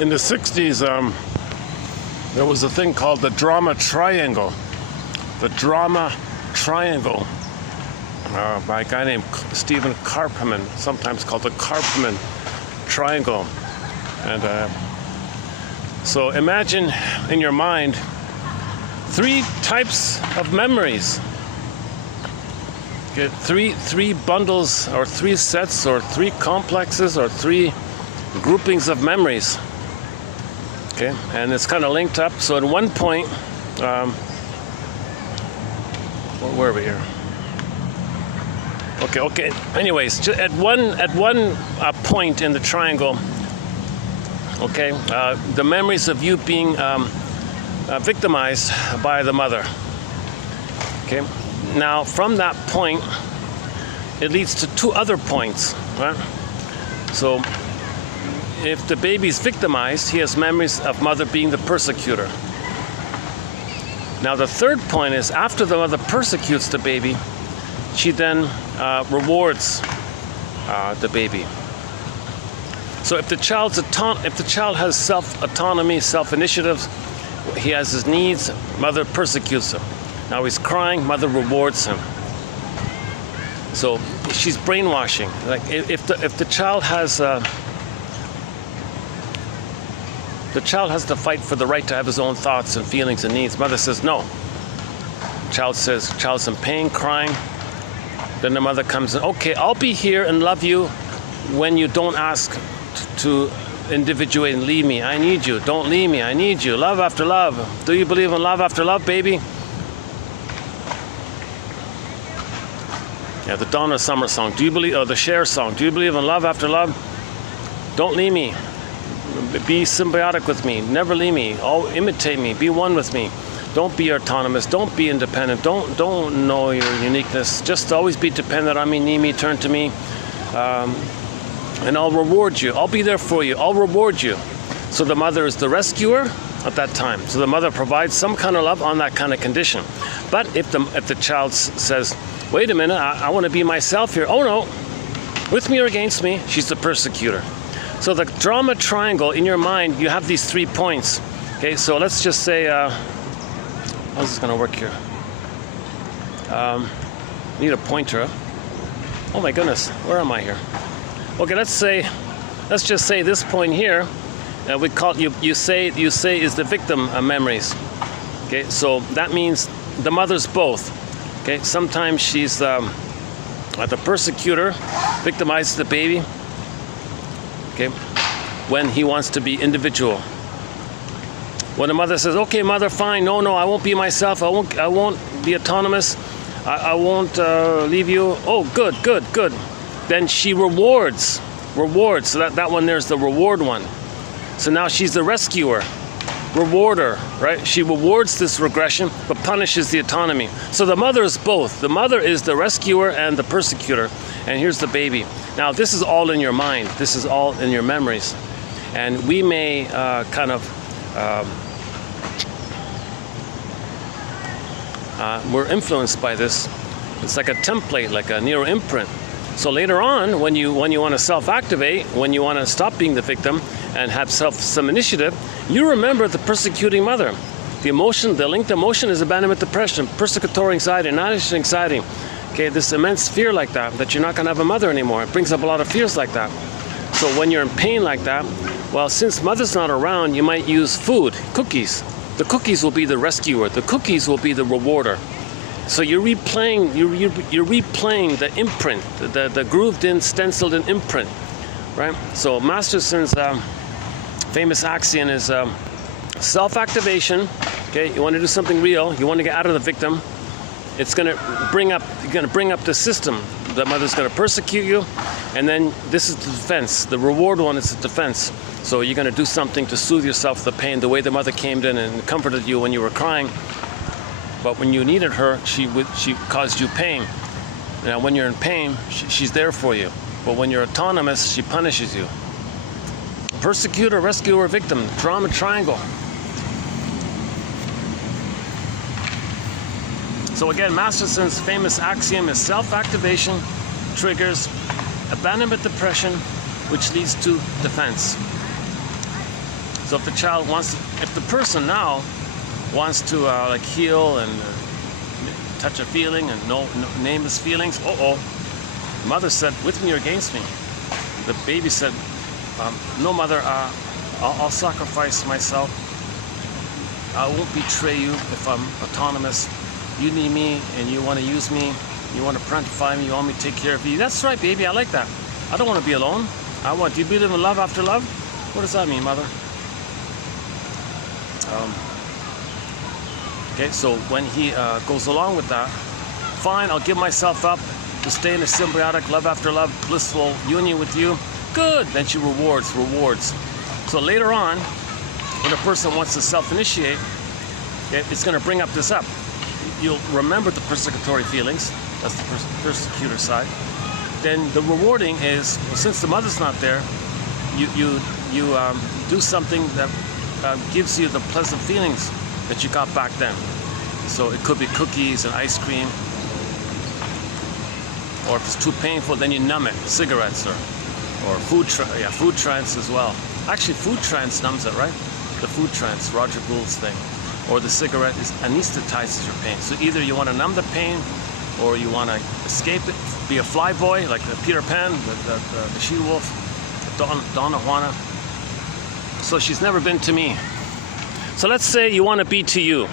In the 60s, there was a thing called the drama triangle. The drama triangle by a guy named Stephen Karpman, sometimes called the Karpman triangle. And so imagine in your mind 3 types of memories. Get three bundles or 3 sets or 3 complexes or 3 groupings of memories. Okay, and it's kind of linked up. So at one point, where are we here? Okay. Anyways, at one point in the triangle, okay, the memories of you being victimized by the mother. Okay, now from that point, it leads to 2 other points, right? So if the baby's victimized, he has memories of mother being the persecutor. Now the third point is after the mother persecutes the baby, she then rewards the baby. So if the child has self-autonomy, self-initiative, he has his needs, mother persecutes him. Now he's crying, mother rewards him. So she's brainwashing. Like if the child has the child has to fight for the right to have his own thoughts and feelings and needs. Mother says no. Child's in pain, crying. Then the mother comes in, okay, I'll be here and love you when you don't ask to individuate and leave me. I need you. Don't leave me. I need you. Love after love. Do you believe in love after love, baby? Yeah, the Donna Summer song. Do you believe, or the Cher song? Do you believe in love after love? Don't leave me. Be symbiotic with me. Never leave me. Imitate me. Be one with me. Don't be autonomous. Don't be independent. Don't know your uniqueness. Just always be dependent on me. Need me. Turn to me. and I'll reward you. I'll be there for you. I'll reward you. So the mother is the rescuer at that time. So the mother provides some kind of love on that kind of condition. But if the child says, wait a minute, I want to be myself here. Oh no, with me or against me, she's the persecutor. So the drama triangle in your mind, you have these 3 points. Okay, so let's just say, how's this going to work here? Need a pointer. Oh my goodness, where am I here? Okay, let's just say this point here, we call you say is the victim memories. Okay, so that means the mother's both. Okay, sometimes she's the persecutor, victimizes the baby. Okay, when he wants to be individual. When the mother says, "Okay, mother, fine. No, I won't be myself. I won't be autonomous. I won't leave you." Oh, good. Then she rewards. So that one there's the reward one. So now she's the rescuer, rewarder, right? She rewards this regression, but punishes the autonomy. So the mother is both. The mother is the rescuer and the persecutor. And here's the baby. Now this is all in your mind. This is all in your memories. And we may we're influenced by this. It's like a template, like a neuro imprint. So later on, when you want to self-activate, when you want to stop being the victim and have some initiative, you remember the persecuting mother. The emotion, the linked emotion is abandonment depression, persecutory anxiety, non-initial anxiety. Okay, this immense fear like that you're not going to have a mother anymore. It brings up a lot of fears like that. So when you're in pain like that, well, since mother's not around, you might use food, cookies. The cookies will be the rescuer. The cookies will be the rewarder. So you're replaying the imprint, the grooved-in, stenciled-in imprint, right? So Masterson's famous axiom is self-activation. Okay, you want to do something real. You want to get out of the victim. It's going to bring up the system. The mother's going to persecute you, and then this is the defense. The reward one is the defense. So you're going to do something to soothe yourself the pain, the way the mother came in and comforted you when you were crying. But when you needed her, she caused you pain. Now, when you're in pain, she's there for you. But when you're autonomous, she punishes you. Persecutor, rescuer, victim, drama triangle. So again, Masterson's famous axiom is self-activation triggers abandonment depression, which leads to defense. So if the person now wants to heal and touch a feeling and name his feelings, mother said, with me or against me. The baby said, no mother, I'll sacrifice myself. I won't betray you if I'm autonomous. You need me and you want to use me. You want to parentify me. You want me to take care of you. That's right, baby. I like that. I don't want to be alone. Do you believe in love after love? What does that mean, mother? Okay, so when he goes along with that, fine, I'll give myself up to stay in a symbiotic love after love, blissful union with you. Good. Then she rewards. So later on, when a person wants to self-initiate, it's going to bring up this up. You'll remember the persecutory feelings. That's the persecutor side. Then the rewarding is, well, since the mother's not there, you do something that gives you the pleasant feelings that you got back then. So it could be cookies and ice cream, or if it's too painful, then you numb it. Cigarettes or food trance as well. Actually, food trance numbs it, right? The food trance, Roger Gould's thing. Or the cigarette anesthetizes your pain. So either you want to numb the pain, or you want to escape it, be a flyboy like the Peter Pan, the she-wolf, Donna Juana. So she's never been to me. So let's say you want to be to you.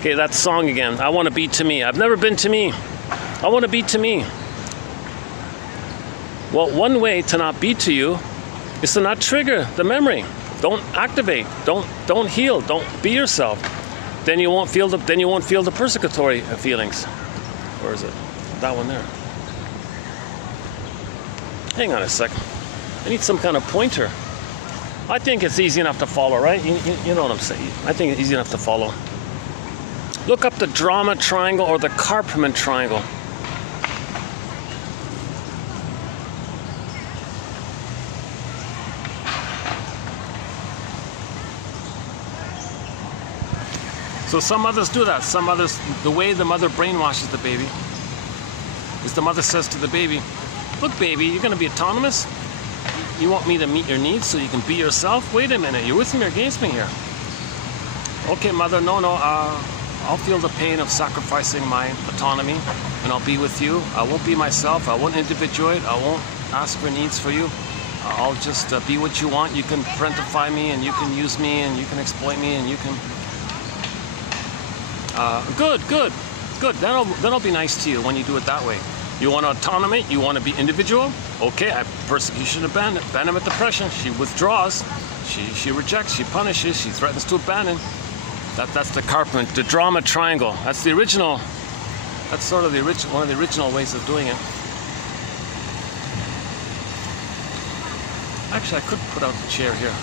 Okay, that song again. I want to be to me. I've never been to me. I want to be to me. Well, one way to not be to you is to not trigger the memory. Don't activate. Don't heal. Don't be yourself. Then you won't feel the persecutory feelings. Where is it? That one there. Hang on a sec. I need some kind of pointer. I think it's easy enough to follow, right? You know what I'm saying. I think it's easy enough to follow. Look up the drama triangle or the Karpman triangle. So some mothers do that. Some mothers, the way the mother brainwashes the baby is the mother says to the baby, look baby, you're gonna be autonomous? You want me to meet your needs so you can be yourself? Wait a minute, you're with me or against me here? Okay mother, no, I'll feel the pain of sacrificing my autonomy and I'll be with you. I won't be myself, I won't individuate, I won't ask for needs for you. I'll just be what you want. You can parentify me and you can use me and you can exploit me and you can... Good. That'll be nice to you when you do it that way. You want autonomy? You want to be individual? Okay, persecution, abandonment, depression. She withdraws. She rejects. She punishes. She threatens to abandon. That's the Carpenter, the drama triangle. That's the original. That's sort of the original, one of the original ways of doing it. Actually, I could put out the chair here.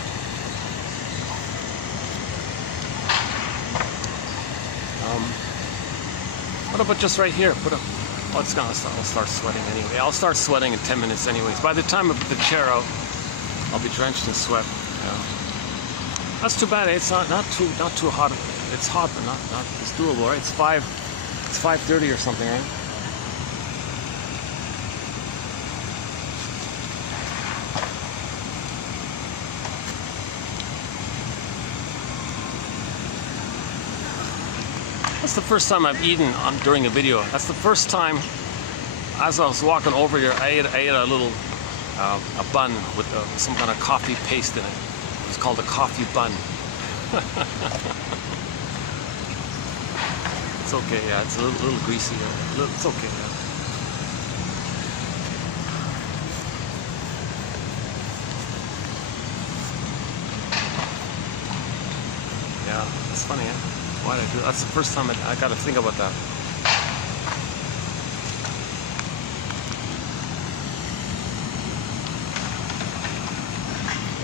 What about just right here? Oh, it's gonna start sweating anyway. I'll start sweating in 10 minutes anyways. By the time I put the chair out, I'll be drenched in sweat. Yeah. That's too bad. It's not too hot. It's hot, but not it's doable, right? It's 5:30 or something, right? That's the first time I've eaten during a video. That's the first time, as I was walking over here, I ate a little a bun with some kind of coffee paste in it. It's called a coffee bun. It's okay, yeah. It's a little greasy. It's okay, yeah. Yeah, it's funny, eh? Why did I do that? That's the first time I got to think about that.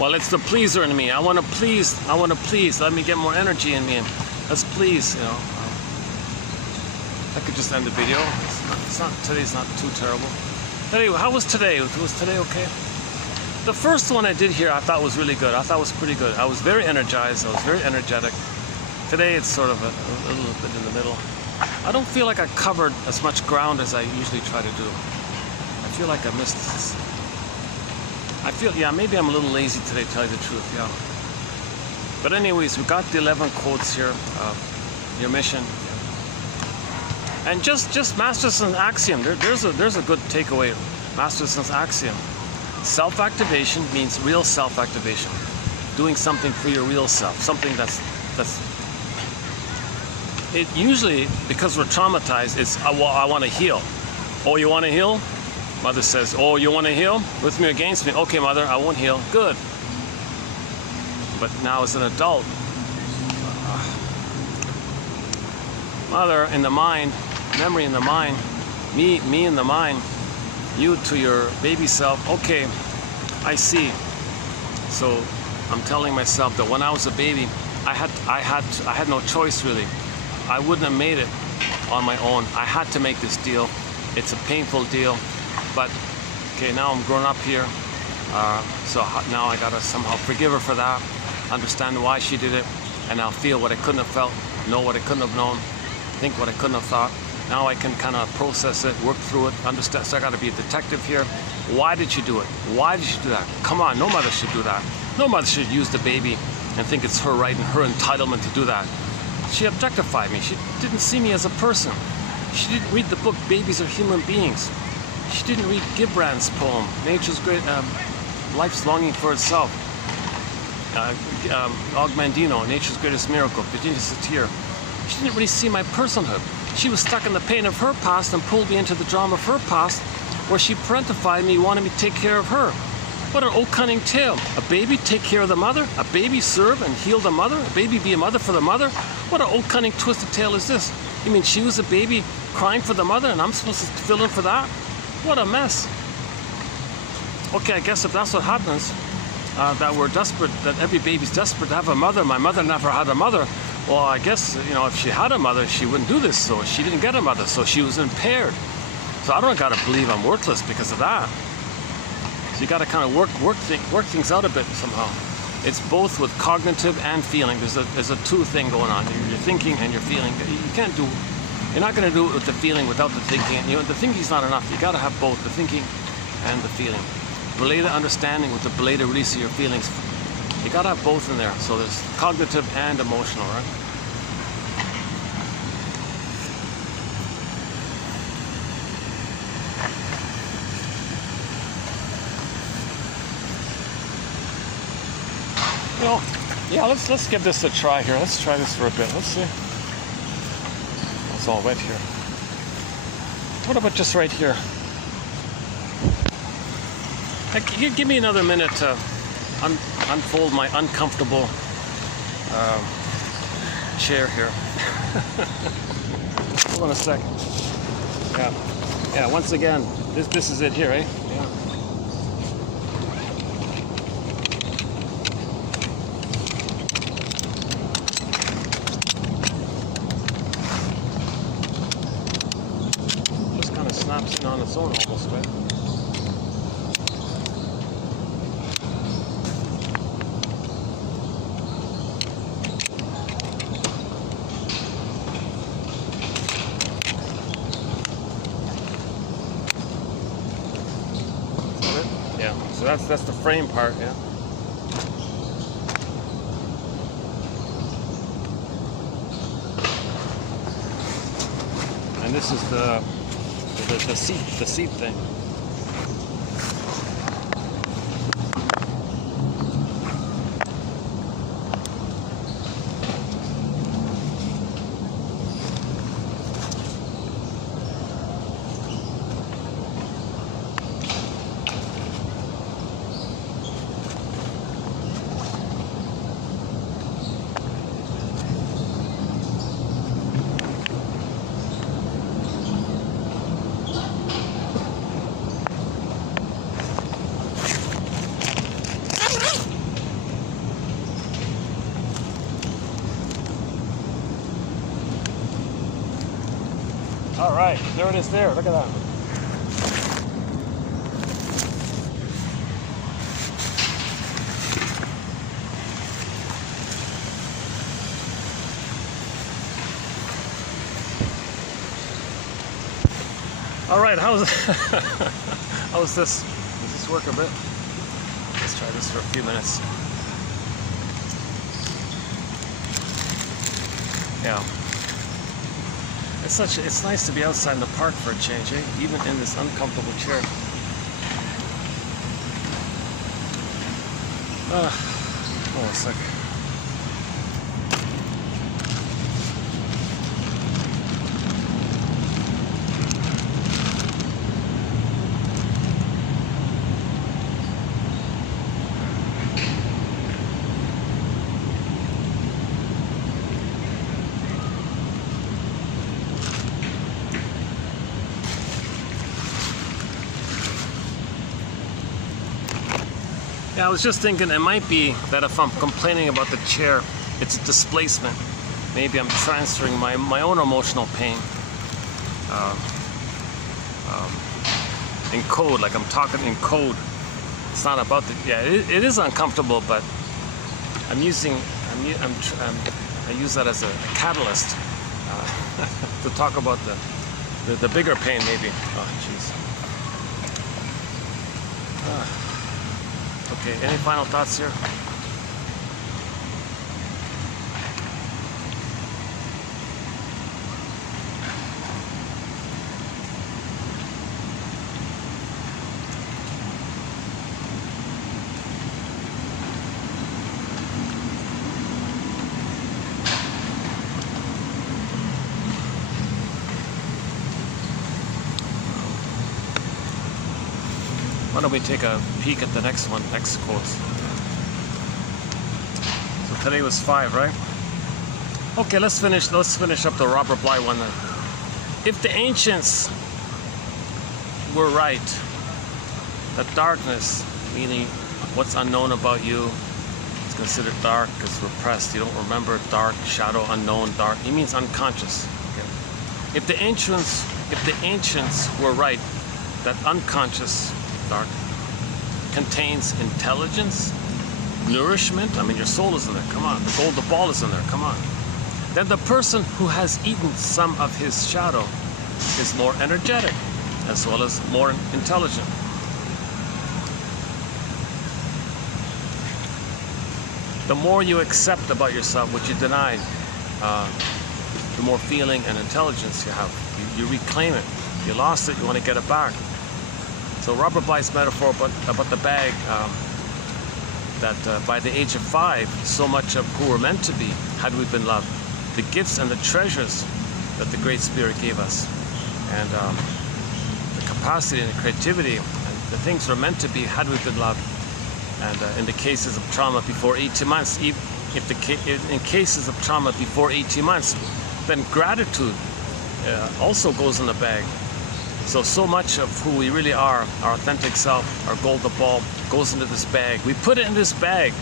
Well, it's the pleaser in me. I want to please. Let me get more energy in me. And let's please, you know. I could just end the video. Today's not too terrible. Anyway, how was today? Was today okay? The first one I did here, I thought was really good. I thought was pretty good. I was very energized. I was very energetic. Today it's sort of a little bit in the middle. I don't feel like I covered as much ground as I usually try to do. I feel like I missed this. Yeah, maybe I'm a little lazy today, to tell you the truth, yeah. But anyways, we got the 11 quotes here, your mission. And just Masterson's axiom, there's a good takeaway. Masterson's axiom. Self-activation means real self-activation. Doing something for your real self, something that's it usually, because we're traumatized, it's, well, I want to heal. Oh, you want to heal? Mother says, oh, you want to heal? With me or against me? Okay, mother, I won't heal. Good. But now as an adult, mother in the mind, memory in the mind, me in the mind, you to your baby self. Okay, I see. So I'm telling myself that when I was a baby, I had no choice really. I wouldn't have made it on my own. I had to make this deal. It's a painful deal, but okay, now I'm grown up here. So now I gotta somehow forgive her for that, understand why she did it, and I'll feel what I couldn't have felt, know what I couldn't have known, think what I couldn't have thought. Now I can kind of process it, work through it, understand. So I gotta be a detective here. Why did she do it? Why did she do that? Come on, no mother should do that. No mother should use the baby and think it's her right and her entitlement to do that. She objectified me. She didn't see me as a person. She didn't read the book Babies Are Human Beings. She didn't read Gibran's poem, Nature's Great, Life's Longing for Itself. Augmandino, Nature's Greatest Miracle, Virginia Satir. She didn't really see my personhood. She was stuck in the pain of her past and pulled me into the drama of her past, where she parentified me, wanted me to take care of her. What an old cunning tale. A baby take care of the mother? A baby serve and heal the mother? A baby be a mother for the mother? What an old cunning twisted tale is this? You mean she was a baby crying for the mother and I'm supposed to fill in for that? What a mess. Okay, I guess if that's what happens, that we're desperate, that every baby's desperate to have a mother. My mother never had a mother. Well, I guess, you know, if she had a mother, she wouldn't do this. So she didn't get a mother, so she was impaired. So I don't gotta believe I'm worthless because of that. So you gotta kind of work things out a bit somehow. it's both with cognitive and feeling. There's a two thing going on. You're thinking and you're feeling. You're not going to do it with the feeling without the thinking. The thinking's not enough. You got to have both, the thinking and the feeling. Belated understanding with the belated release of your feelings. You got to have both in there. So there's cognitive and emotional, right? Yeah, let's give this a try here. Let's try this for a bit. Let's see. It's all wet here. What about just right here? Give me another minute to unfold my uncomfortable chair here. Hold on a sec. Yeah. Once again, this is it here, eh? Yeah. Snaps in on its own almost, right? Yeah, so that's the frame part, yeah. And this is the seat thing. All right, there it is there. Look at that. All right, how's this? Does this work a bit? Let's try this for a few minutes. Yeah. It's nice to be outside in the park for a change, eh? Even in this uncomfortable chair. Hold on a second. Yeah, I was just thinking it might be that if I'm complaining about the chair, it's a displacement. Maybe I'm transferring my own emotional pain in code, like I'm talking in code. It's not about the, yeah, it is uncomfortable, but I use that as a catalyst to talk about the bigger pain maybe. Oh, jeez. Okay, any final thoughts here? Why don't we take a peek at the next one, next course. So today was 5, right? Okay, let's finish up the Robert Bly one then. If the ancients were right, that darkness, meaning what's unknown about you, is considered dark, is repressed. You don't remember, dark, shadow, unknown, dark. He means unconscious. Okay. If the ancients were right, that unconscious dark contains intelligence, nourishment. I mean, your soul is in there. Come on. The golden ball is in there. Come on. Then the person who has eaten some of his shadow is more energetic as well as more intelligent. The more you accept about yourself what you denied, the more feeling and intelligence you have. You reclaim it. You lost it, you want to get it back. So Robert Blythe's metaphor about the bag, that by the age of 5, so much of who we're meant to be had we been loved. The gifts and the treasures that the Great Spirit gave us, and the capacity and the creativity and the things we're meant to be had we been loved. And in the cases of trauma before 18 months, in cases of trauma before 18 months, then gratitude also goes in the bag. So much of who we really are, our authentic self, our golden ball, goes into this bag. We put it in this bag.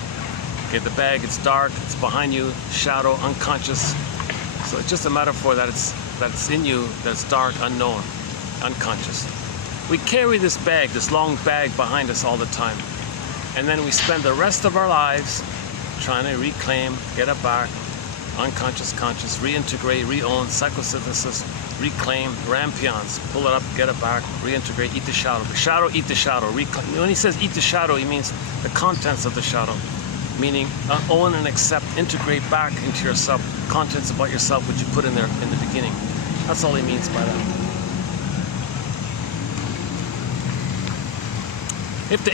Okay, the bag, it's dark, it's behind you, shadow, unconscious. So it's just a metaphor that it's in you, that's dark, unknown, unconscious. We carry this bag, this long bag behind us all the time. And then we spend the rest of our lives trying to reclaim, get it back, unconscious, conscious, reintegrate, re-own, psychosynthesis, reclaim, rampions, pull it up, get it back, reintegrate, eat the shadow, eat the shadow, reclaim. When he says eat the shadow, he means the contents of the shadow, meaning own and accept, integrate back into yourself, contents about yourself which you put in there in the beginning. That's all he means by that. If the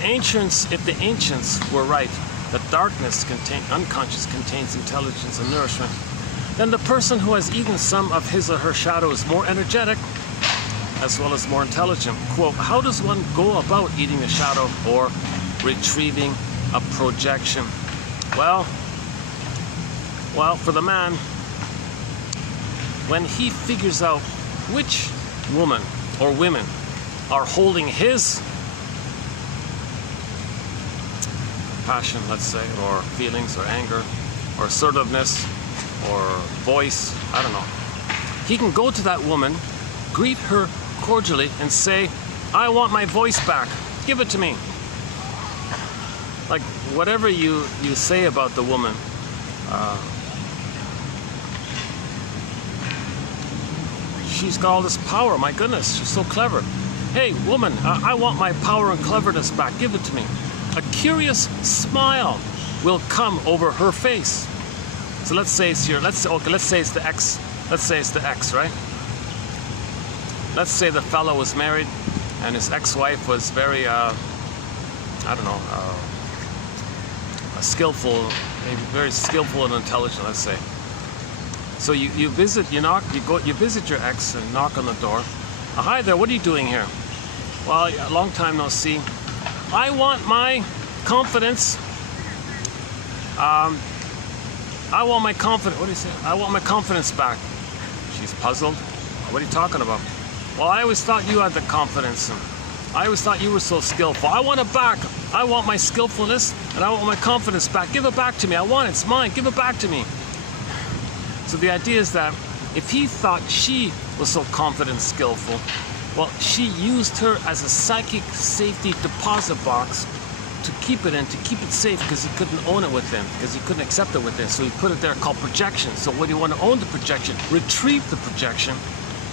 ancients were right, that darkness unconscious contains intelligence and nourishment, then the person who has eaten some of his or her shadow is more energetic as well as more intelligent. Quote, how does one go about eating a shadow or retrieving a projection? Well, for the man, when he figures out which woman or women are holding his passion, let's say, or feelings, or anger, or assertiveness, or voice, I don't know. He can go to that woman, greet her cordially, and say, I want my voice back. Give it to me. Like, whatever you say about the woman, she's got all this power. My goodness, she's so clever. Hey, woman, I want my power and cleverness back. Give it to me. A curious smile will come over her face. So let's say it's let's say it's the ex. Let's say it's the ex, right? Let's say the fellow was married, and his ex-wife was very, skillful, maybe very skillful and intelligent. Let's say. So you visit your ex and knock on the door. Hi there. What are you doing here? Well, a long time no see. I want my confidence. I want my confidence. What do you say? I want my confidence back. She's puzzled. What are you talking about? Well, I always thought you had the confidence. I always thought you were so skillful. I want it back. I want my skillfulness and I want my confidence back. Give it back to me. I want it. It's mine. Give it back to me. So the idea is that if he thought she was so confident and skillful, well, she used her as a psychic safety deposit box to keep it in, to keep it safe, because he couldn't own it within, because he couldn't accept it within. So he put it there called projection. So when you want to own the projection, retrieve the projection,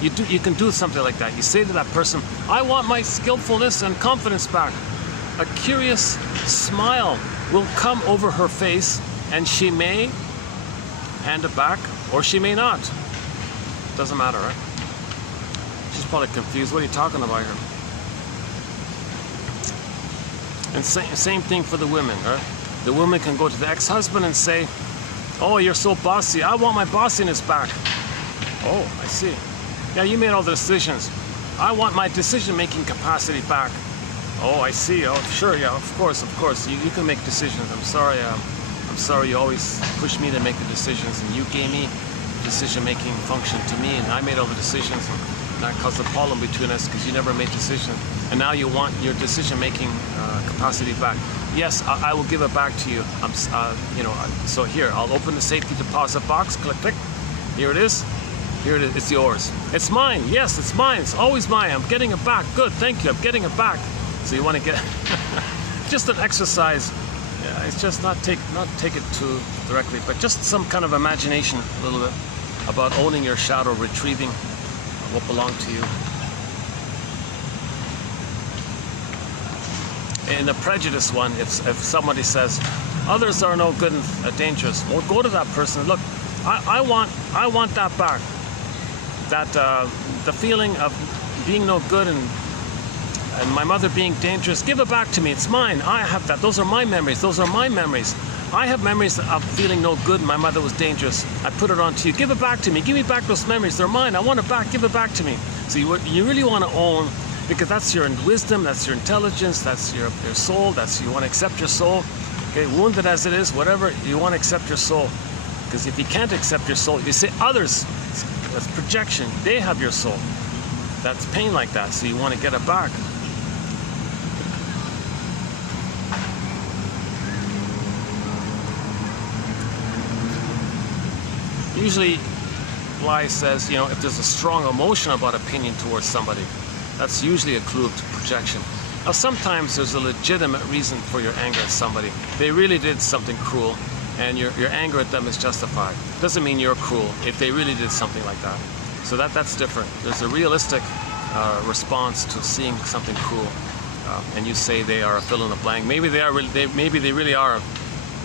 you can do something like that. You say to that person, I want my skillfulness and confidence back. A curious smile will come over her face, and she may hand it back, or she may not. Doesn't matter, right? She's probably confused. What are you talking about here? And same thing for the women, right? The woman can go to the ex-husband and say, oh, you're so bossy. I want my bossiness back. Oh, I see. Yeah, you made all the decisions. I want my decision-making capacity back. Oh, I see. Oh, sure, yeah, of course. You can make decisions. I'm sorry you always push me to make the decisions, and you gave me decision-making function to me, and I made all the decisions. And that caused a problem between us because you never made decisions. And now you want your decision-making capacity back. Yes, I will give it back to you. So here, I'll open the safety deposit box. Click, click. Here it is. Here it is. It's yours. It's mine. Yes, it's mine. It's always mine. I'm getting it back. Good. Thank you. I'm getting it back. So you want to get just an exercise Yeah, it's just not take it too directly, but just some kind of imagination a little bit about owning your shadow, retrieving what belonged to you. In the prejudice one, if somebody says others are no good and dangerous, well, go to that person. Look, I want that back. That the feeling of being no good and my mother being dangerous, give it back to me. It's mine. I have that. Those are my memories. Those are my memories. I have memories of feeling no good and my mother was dangerous. I put it on to you. Give it back to me. Give me back those memories. They're mine. I want it back. Give it back to me. So you really want to own, because that's your wisdom, that's your intelligence, that's your soul. You want to accept your soul. Okay, wounded as it is, whatever, you want to accept your soul. Because if you can't accept your soul, you say others. That's projection. They have your soul. That's pain like that. So you want to get it back. Usually, Bly says, if there's a strong emotion about opinion towards somebody, that's usually a clue to projection. Now, sometimes there's a legitimate reason for your anger at somebody. They really did something cruel, and your anger at them is justified. Doesn't mean you're cruel if they really did something like that. So that's different. There's a realistic response to seeing something cruel, and you say they are a fill in the blank. Maybe they really are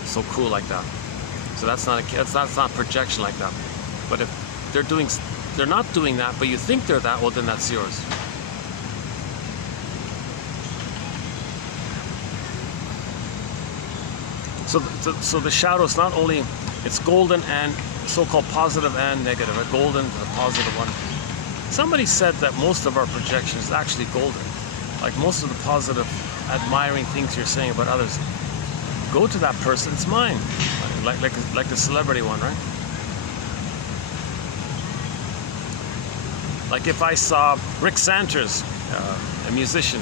so cruel like that. So that's not projection like that. But if they're not doing that, but you think they're that, well, then that's yours. So the shadow is not only, it's golden and so-called positive and negative. A golden, a positive one. Somebody said that most of our projection is actually golden. Like most of the positive, admiring things you're saying about others. Go to that person, it's mine. Like the celebrity one, right? Like if I saw Rick Sanders, a musician,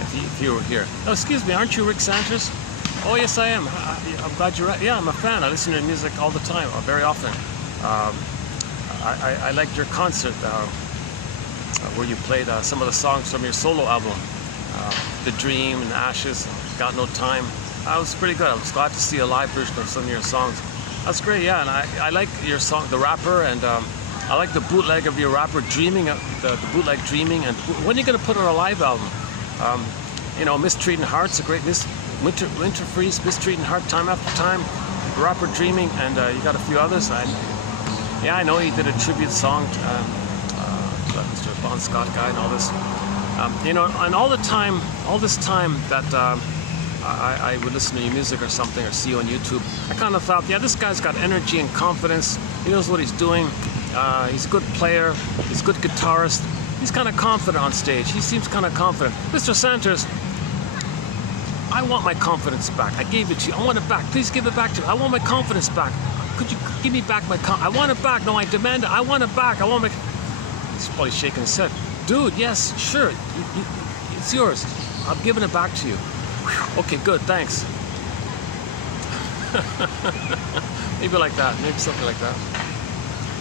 if you were here. Oh, excuse me, aren't you Rick Sanders? Oh, yes, I am. I'm glad you're right. Yeah, I'm a fan. I listen to your music all the time, very often. I liked your concert where you played some of the songs from your solo album, The Dream and Ashes, Got No Time. That was pretty good. I was glad to see a live version of some of your songs. That's great, yeah. And I like your song, The Rapper, and I like the bootleg of your rapper, Dreaming, the bootleg Dreaming. And when are you going to put on a live album? Mistreating Heart's a great Winter Freeze, Mistreating Heart, Time After Time, The Rapper, Dreaming, and you got a few others. I know you did a tribute song to that Mr. Bon Scott guy and all this. And all this time that I would listen to your music or something, or see you on YouTube, I kind of thought, yeah, this guy's got energy and confidence. He knows what he's doing. He's a good player. He's a good guitarist. He's kind of confident on stage. He seems kind of confident. Mr. Sanders, I want my confidence back. I gave it to you. I want it back. Please give it back to me. I want my confidence back. Could you give me back my I want it back. No, I demand it. I want it back. He's probably shaking his head. Dude, yes, sure. It's yours. I'm giving it back to you. Okay, good, thanks. Maybe like that, maybe something like that.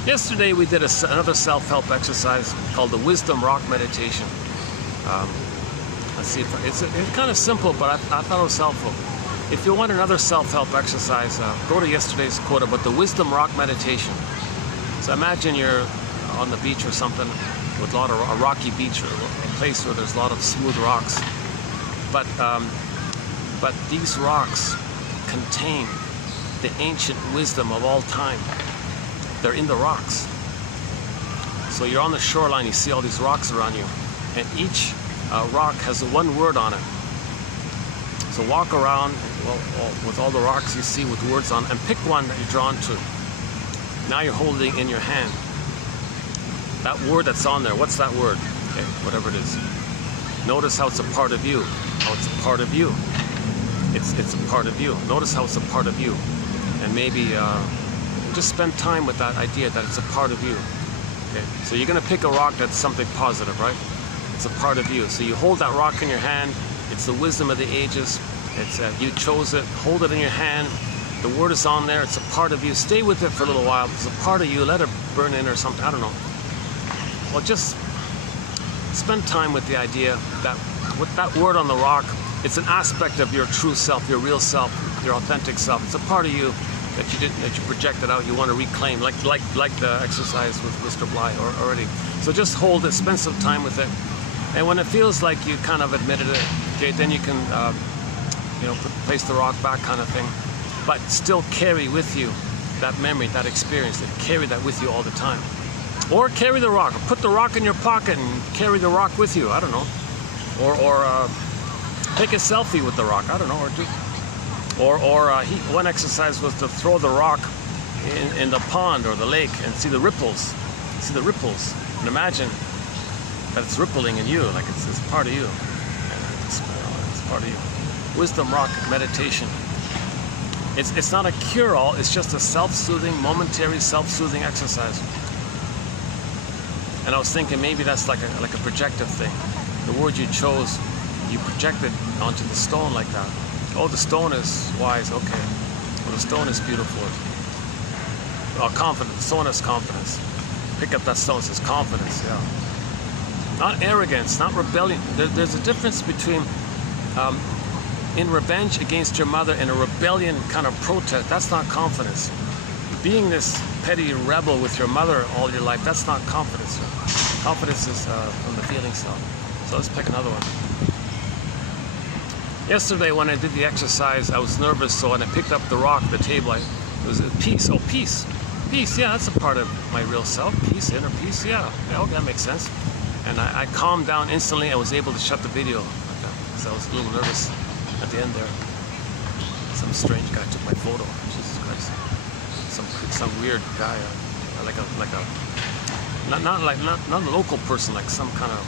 Yesterday we did another self-help exercise called the Wisdom Rock Meditation. Let's see, it's kind of simple, but I thought it was helpful. If you want another self-help exercise, go to yesterday's quote about the Wisdom Rock Meditation. So imagine you're on the beach or something with a rocky beach, or a place where there's a lot of smooth rocks. But these rocks contain the ancient wisdom of all time. They're in the rocks. So you're on the shoreline, you see all these rocks around you, and each rock has one word on it. So walk around with all the rocks you see with words on, and pick one that you're drawn to. Now you're holding in your hand that word that's on there. What's that word? Okay, whatever it is. Notice how it's a part of you. How it's a part of you. It's a part of you. Notice how it's a part of you. And maybe just spend time with that idea that it's a part of you. Okay, so you're going to pick a rock that's something positive, right? It's a part of you. So you hold that rock in your hand. It's the wisdom of the ages. It's you chose it. Hold it in your hand. The word is on there. It's a part of you. Stay with it for a little while. It's a part of you. Let it burn in or something. I don't know. Well, just spend time with the idea that with that word on the rock it's an aspect of your true self, your real self, your authentic self. It's a part of you that you projected out, you want to reclaim, like the exercise with Mr. Bly already. So just hold it, spend some time with it, and when it feels like you kind of admitted it, okay, then you can place the rock back, kind of thing, but still carry with you that memory, that experience, and carry that with you all the time. Or carry the rock, or put the rock in your pocket and carry the rock with you, I don't know. Or take a selfie with the rock, I don't know, one exercise was to throw the rock in the pond or the lake and see the ripples, and imagine that it's rippling in you, like it's part of you, it's part of you. Wisdom rock meditation. It's not a cure-all, it's just a self-soothing, momentary self-soothing exercise. And I was thinking maybe that's like a projective thing. The word you chose, you projected onto the stone like that. Oh, the stone is wise, okay. Well, the stone is beautiful. Oh, confidence, the stone has confidence. Pick up that stone, it says confidence, yeah. Not arrogance, not rebellion. There's a difference between in revenge against your mother and a rebellion kind of protest. That's not confidence. Being this petty rebel with your mother all your life, that's not confidence. Confidence is from the feeling self. So let's pick another one. Yesterday when I did the exercise, I was nervous, so when I picked up the rock, the table, it was peace. Oh, peace. Peace, yeah, that's a part of my real self. Peace, inner peace, yeah. Yeah, okay, that makes sense. And I calmed down instantly. I was able to shut the video because I was a little nervous at the end there. Some strange guy took my photo. Jesus Christ. Some weird guy, not a local person, like some kind of,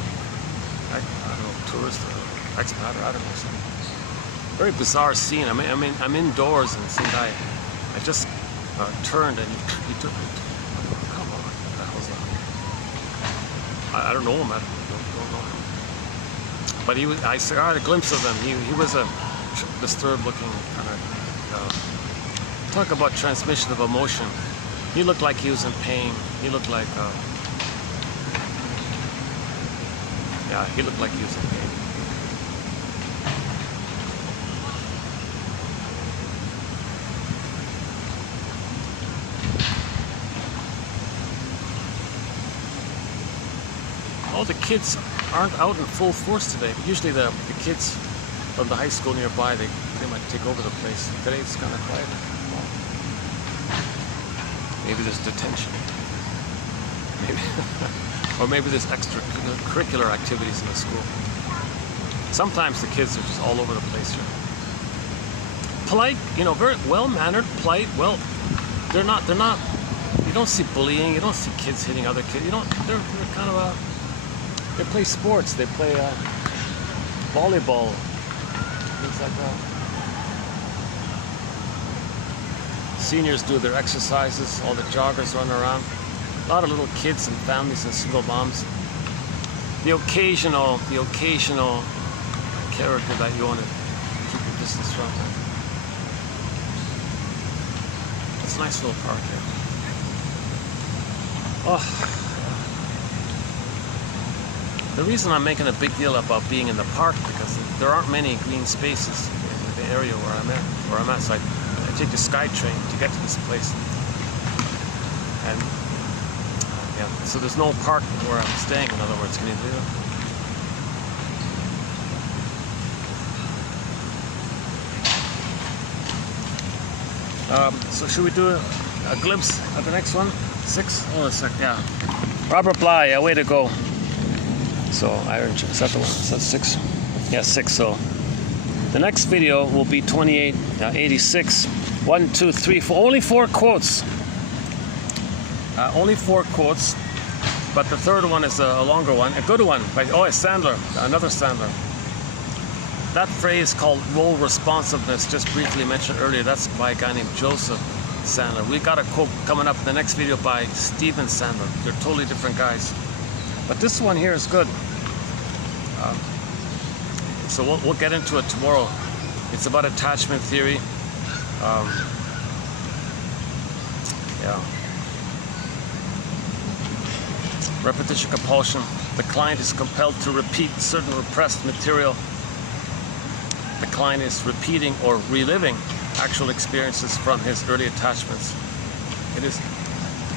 I don't know, tourist or expat or I don't know, some very bizarre scene. I'm indoors and some guy, I just turned and he took it. Come on, what the hell's that? I don't know him. I don't know him. But I got a glimpse of him. He was a disturbed looking kind of. Talk about transmission of emotion. He looked like he was in pain. He looked like he looked like he was in pain. All the kids aren't out in full force today. Usually the kids from the high school nearby, they might take over the place. Today it's kind of quiet. Maybe there's detention. Maybe or maybe there's extracurricular activities in the school. Sometimes the kids are just all over the place here. Polite, very well-mannered, polite. Well, they're not. You don't see bullying. You don't see kids hitting other kids. They're kind of they play sports. They play volleyball, things like that. Seniors do their exercises. All the joggers run around. A lot of little kids and families and single moms. The occasional character that you want to keep your distance from. It's a nice little park here. Oh. The reason I'm making a big deal about being in the park because there aren't many green spaces in the area where I'm at. So I take the SkyTrain to get to this place. And so there's no park where I'm staying, in other words. Can you do it? So should we do a glimpse at the next one? 6? Oh, a sec, yeah. Robert Bly, yeah, way to go. So is that the one? Is that 6? Yeah, 6. So the next video will be 86. 1, 2, 3, 4. Only 4 quotes. Only 4 quotes. But the third one is a longer one, a good one. It's Sandler, another Sandler. That phrase called role responsiveness, just briefly mentioned earlier, that's by a guy named Joseph Sandler. We got a quote coming up in the next video by Steven Sandler. They're totally different guys. But this one here is good. So we'll get into it tomorrow. It's about attachment theory. Repetition compulsion. The client is compelled to repeat certain repressed material. client is repeating or reliving actual experiences from his early attachments.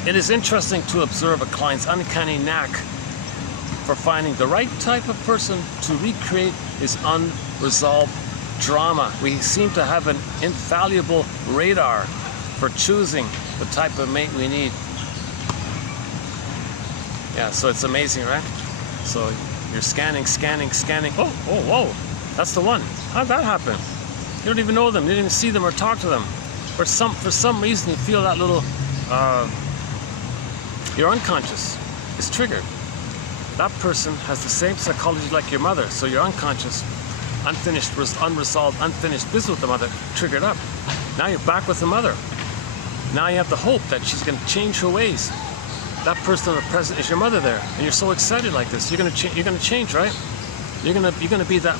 It is interesting to observe a client's uncanny knack for finding the right type of person to recreate his unresolved drama. We seem to have an infallible radar for choosing the type of mate we need. Yeah, so it's amazing, right? So you're scanning. Oh, whoa, that's the one. How'd that happen? You don't even know them, you didn't even see them or talk to them. For some reason you feel that little, your unconscious is triggered. That person has the same psychology like your mother, so your unconscious, unresolved, unfinished business with the mother triggered up. Now you're back with the mother. Now you have the hope that she's going to change her ways. That person in the present is your mother there, and you're so excited like this. You're going to change, right? You're going to be that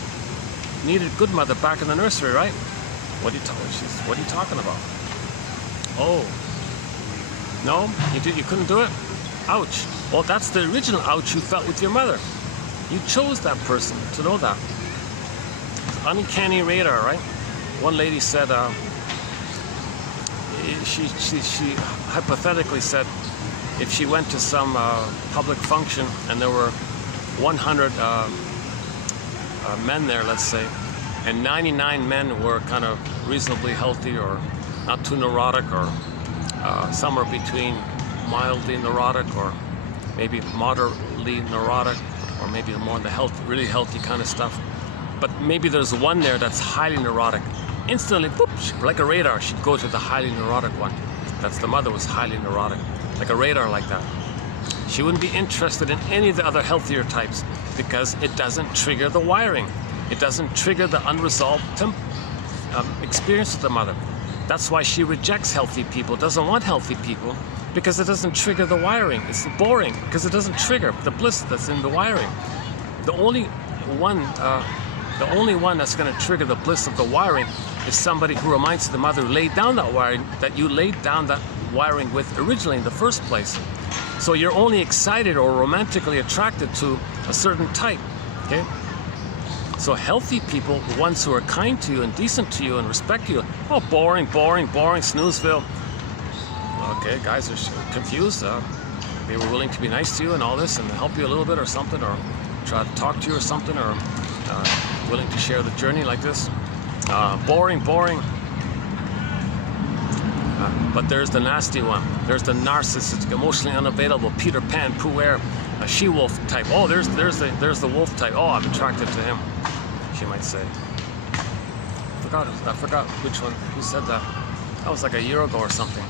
needed good mother back in the nursery, right? What are you talking about? Oh, no, you couldn't do it? Ouch. Well, that's the original ouch you felt with your mother. You chose that person to know that. Uncanny radar, right? One lady said, she hypothetically said, if she went to some public function and there were 100 men there, let's say, and 99 men were kind of reasonably healthy or not too neurotic or somewhere between mildly neurotic or maybe moderately neurotic or maybe more in the really healthy kind of stuff. But maybe there's one there that's highly neurotic. Instantly, boop, like a radar, she'd go to the highly neurotic one. That's the mother was highly neurotic, like a radar like that. She wouldn't be interested in any of the other healthier types because it doesn't trigger the wiring. It doesn't trigger the unresolved experience with the mother. That's why she rejects healthy people, doesn't want healthy people, because it doesn't trigger the wiring. It's boring because it doesn't trigger the bliss that's in the wiring. The only one that's going to trigger the bliss of the wiring is somebody who reminds the mother who laid down that wiring, that you laid down that wiring with originally in the first place. So you're only excited or romantically attracted to a certain type, okay? So healthy people, the ones who are kind to you and decent to you and respect you, oh, boring, snoozeville. Okay, guys are confused. They were willing to be nice to you and all this and help you a little bit or something, or try to talk to you or something, or willing to share the journey like this. Boring. But there's the nasty one. There's the narcissistic, emotionally unavailable, Peter Pan, puer, a she-wolf type. Oh, there's the wolf type. Oh, I'm attracted to him, she might say. I forgot which one. Who said that? That was like a year ago or something.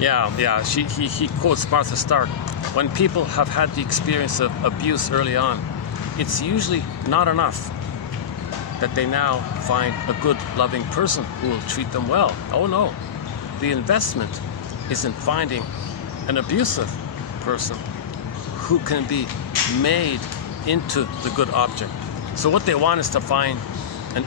Yeah. He quotes Martha Stark. When people have had the experience of abuse early on, it's usually not enough that they now find a good, loving person who will treat them well. Oh no. The investment is in finding an abusive person who can be made into the good object. So what they want is to find an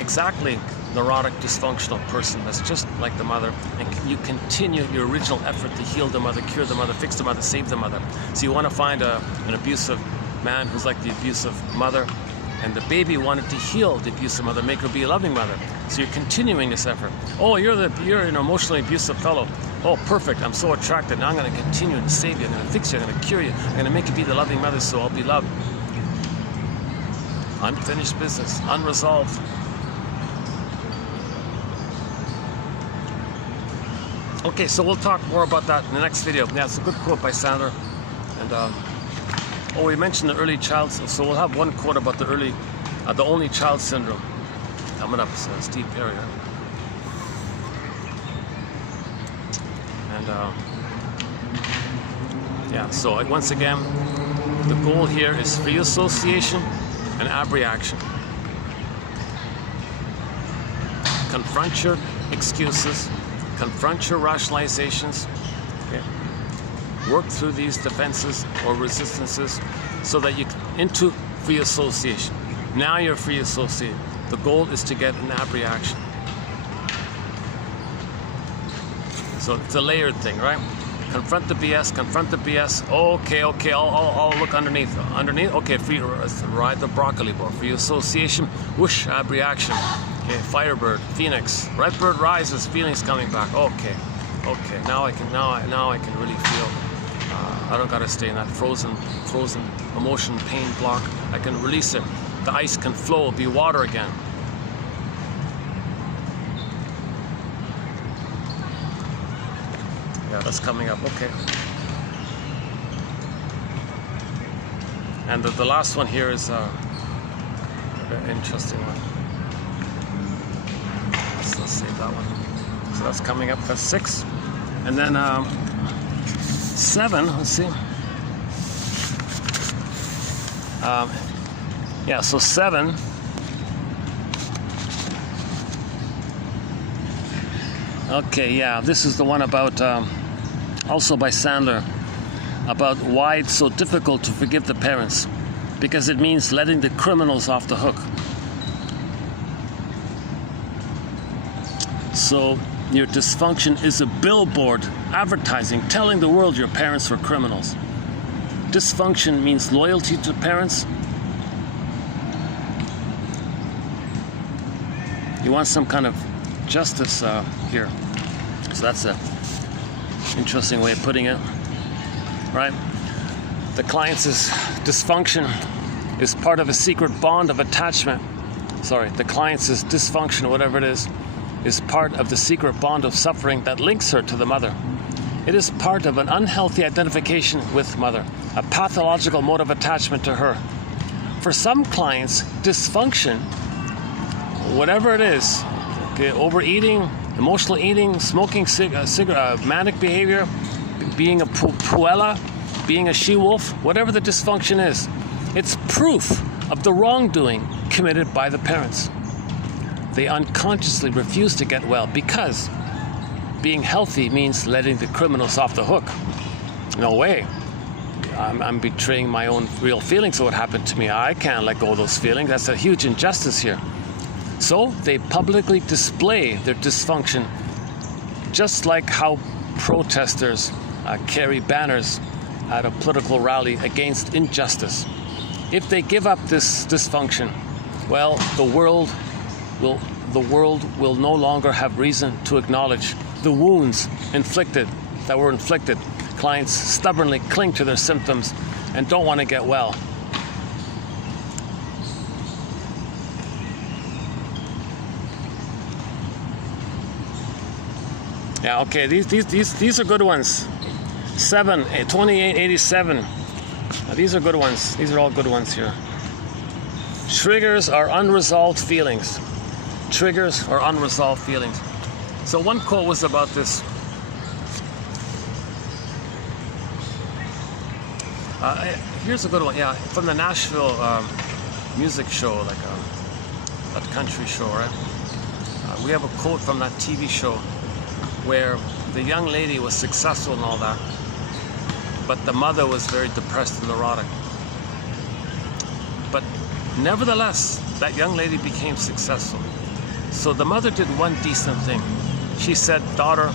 exactly neurotic, dysfunctional person that's just like the mother, and you continue your original effort to heal the mother, cure the mother, fix the mother, save the mother. So you want to find an abusive man who's like the abusive mother, and the baby wanted to heal the abusive mother, make her be a loving mother. So you're continuing this effort. Oh, you're an emotionally abusive fellow. Oh, perfect, I'm so attracted. Now I'm going to continue to save you, I'm going to fix you, I'm going to cure you, I'm going to make you be the loving mother so I'll be loved. Unfinished business, unresolved. Okay, so we'll talk more about that in the next video. Yeah, it's a good quote by Sandler. And we mentioned the early child, so we'll have one quote about the only child syndrome coming up. So Steve Perry. And yeah, so once again, the goal here is free association and abreaction. Confront your excuses. Confront your rationalizations, okay? Work through these defenses or resistances so that you into free association. Now you're free associate. The goal is to get an abreaction. So it's a layered thing, right? Confront the BS, confront the BS. Okay, I'll look underneath. Underneath, okay, for you, ride the broccoli board. For you, association, whoosh, ab reaction. Okay, firebird, phoenix. Red bird rises, feelings coming back. Okay, now I can really feel. I don't gotta stay in that frozen emotion, pain block. I can release it. The ice can flow, be water again. Yeah, that's coming up, okay. And the last one here is a very interesting one. Let's save that one. So that's coming up, that's 6. And then 7, let's see. Yeah, so 7. Okay, yeah, this is the one about, also by Sandler, about why it's so difficult to forgive the parents, because it means letting the criminals off the hook. So your dysfunction is a billboard advertising, telling the world your parents were criminals. Dysfunction means loyalty to parents. You want some kind of justice here. So that's a interesting way of putting it, right? The client's dysfunction is part of a secret bond of attachment. Sorry, the client's dysfunction, whatever it is part of the secret bond of suffering that links her to the mother. It is part of an unhealthy identification with mother, a pathological mode of attachment to her. For some clients, dysfunction, whatever it is, okay, overeating, emotional eating, smoking manic behavior, being a puella, being a she-wolf, whatever the dysfunction is, it's proof of the wrongdoing committed by the parents. They unconsciously refuse to get well because being healthy means letting the criminals off the hook. No way. I'm betraying my own real feelings of what happened to me. I can't let go of those feelings. That's a huge injustice here. So they publicly display their dysfunction, just like how protesters carry banners at a political rally against injustice. If they give up this dysfunction, well, the world will no longer have reason to acknowledge the wounds that were inflicted. Clients stubbornly cling to their symptoms and don't want to get well. Yeah, okay, these are good ones. 7, 2887. These are good ones. These are all good ones here. Triggers are unresolved feelings. Triggers are unresolved feelings. So one quote was about this. Here's a good one. Yeah, from the Nashville music show, like a country show, right? We have a quote from that TV show where the young lady was successful and all that, but the mother was very depressed and neurotic. But nevertheless, that young lady became successful. So the mother did one decent thing. She said, "Daughter,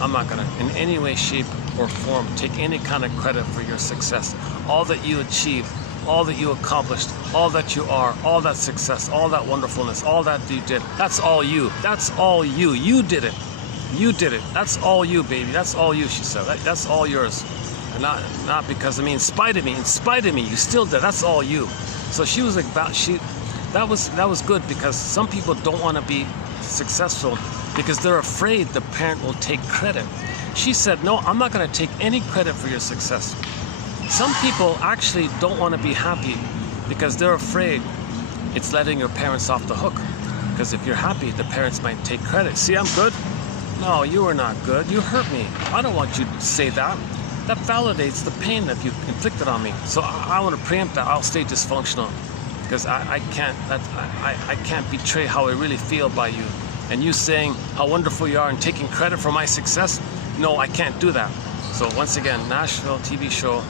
I'm not gonna in any way, shape, or form take any kind of credit for your success. All that you achieved, all that you accomplished, all that you are, all that success, all that wonderfulness, all that you did, that's all you. That's all you. You did it. You did it. That's all you, baby. That's all you," she said. That's all yours. And not because, in spite of me, you still did. That's all you. So she was like, that was good, because some people don't want to be successful because they're afraid the parent will take credit. She said, "No, I'm not going to take any credit for your success." Some people actually don't want to be happy because they're afraid it's letting your parents off the hook. Because if you're happy, the parents might take credit. "See, I'm good." "No, you are not good. You hurt me. I don't want you to say that. That validates the pain that you inflicted on me. So I want to preempt that. I'll stay dysfunctional because I can't betray how I really feel by you. And you saying how wonderful you are and taking credit for my success, no, I can't do that." So once again, Nashville TV show.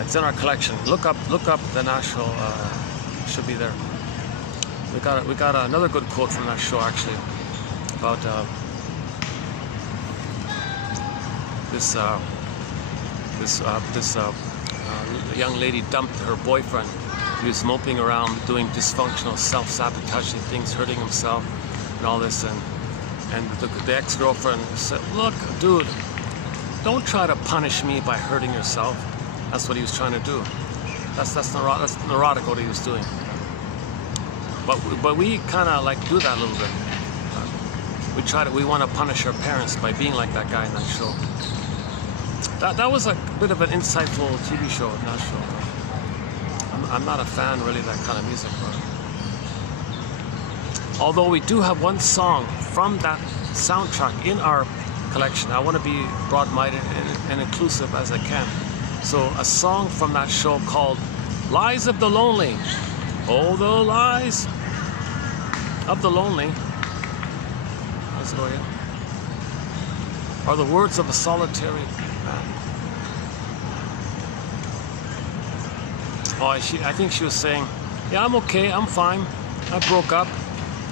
It's in our collection. Look up the Nashville. Should be there. We got another good quote from that show actually about young lady dumped her boyfriend. He was moping around, doing dysfunctional, self-sabotaging things, hurting himself, and all this. And the ex-girlfriend said, "Look, dude, don't try to punish me by hurting yourself." That's what he was trying to do. That's neurotic what he was doing. But we kind of like do that a little bit. We want to punish our parents by being like that guy in that show. That was a bit of an insightful TV show in that show. I'm not a fan really of that kind of music. Although we do have one song from that soundtrack in our collection. I want to be broad-minded and inclusive as I can. So a song from that show called "Lies of the Lonely." Oh, the lies of the lonely. How's it going? Are the words of a solitary man. Oh, I think she was saying, "Yeah, I'm okay, I'm fine. I broke up.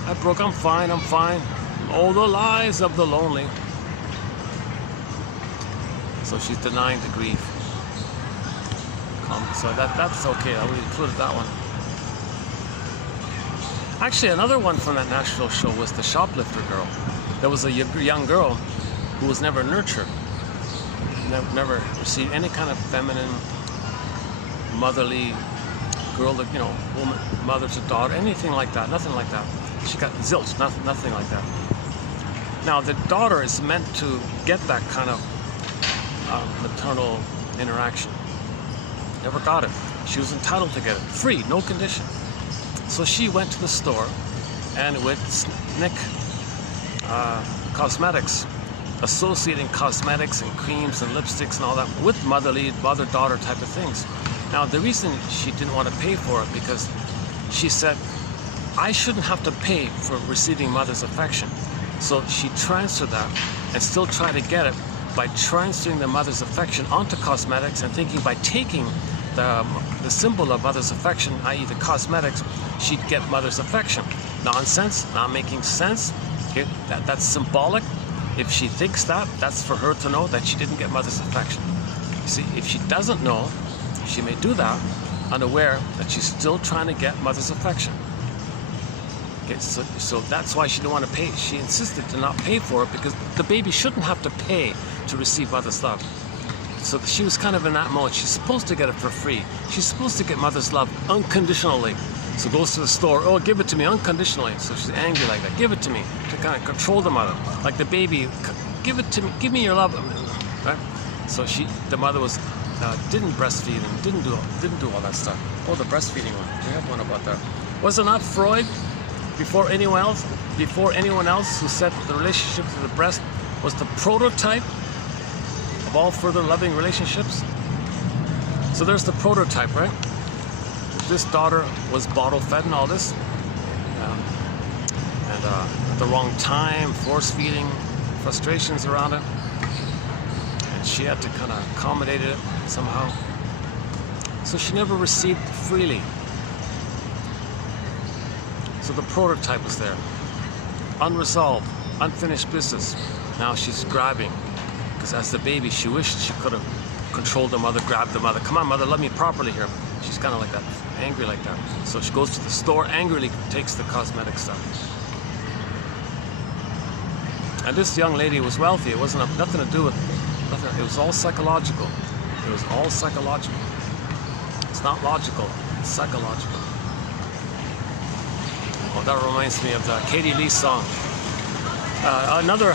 I'm fine, I'm fine. Oh, the lies of the lonely." So she's denying the grief. So that's okay. We included that one. Actually, another one from that Nashville show was the shoplifter girl. There was a young girl who was never nurtured, never received any kind of feminine, motherly girl, woman, mother to daughter, anything like that. Nothing like that. She got zilch. Nothing like that. Now the daughter is meant to get that kind of maternal interaction. Never got it. She was entitled to get it, free, no condition. So she went to the store and with Nick Cosmetics, associating cosmetics and creams and lipsticks and all that with mother-daughter type of things. Now the reason she didn't want to pay for it because she said, "I shouldn't have to pay for receiving mother's affection." So she transferred that and still tried to get it by transferring the mother's affection onto cosmetics and thinking by taking the symbol of mother's affection, i.e. the cosmetics, she'd get mother's affection. Nonsense, not making sense. Okay? That's symbolic. If she thinks that, that's for her to know that she didn't get mother's affection. You see, if she doesn't know, she may do that, unaware that she's still trying to get mother's affection. Okay, so that's why she didn't want to pay. She insisted to not pay for it because the baby shouldn't have to pay to receive mother's love. So she was kind of in that mode. She's supposed to get it for free. She's supposed to get mother's love unconditionally. So goes to the store, "Oh, give it to me unconditionally." So she's angry like that. "Give it to me," to kind of control the mother. Like the baby, "Give it to me, give me your love." Right? So the mother didn't breastfeed and didn't do all that stuff. Oh, the breastfeeding one. We have one about that. Was it not Freud, before anyone else, who said that the relationship to the breast was the prototype of all further loving relationships? So there's the prototype, right? This daughter was bottle fed and all this, and at the wrong time, force feeding, frustrations around it, and she had to kind of accommodate it somehow. So she never received freely. So the prototype was there, unresolved, unfinished business. Now she's grabbing, because as the baby, she wished she could have controlled the mother, grabbed the mother. "Come on, mother, love me properly here." She's kind of like that, angry like that. So she goes to the store, angrily takes the cosmetic stuff. And this young lady was wealthy. It wasn't nothing to do with nothing. It was all psychological. It was all psychological. It's not logical. It's psychological. Oh, that reminds me of the Katie Lee song. Another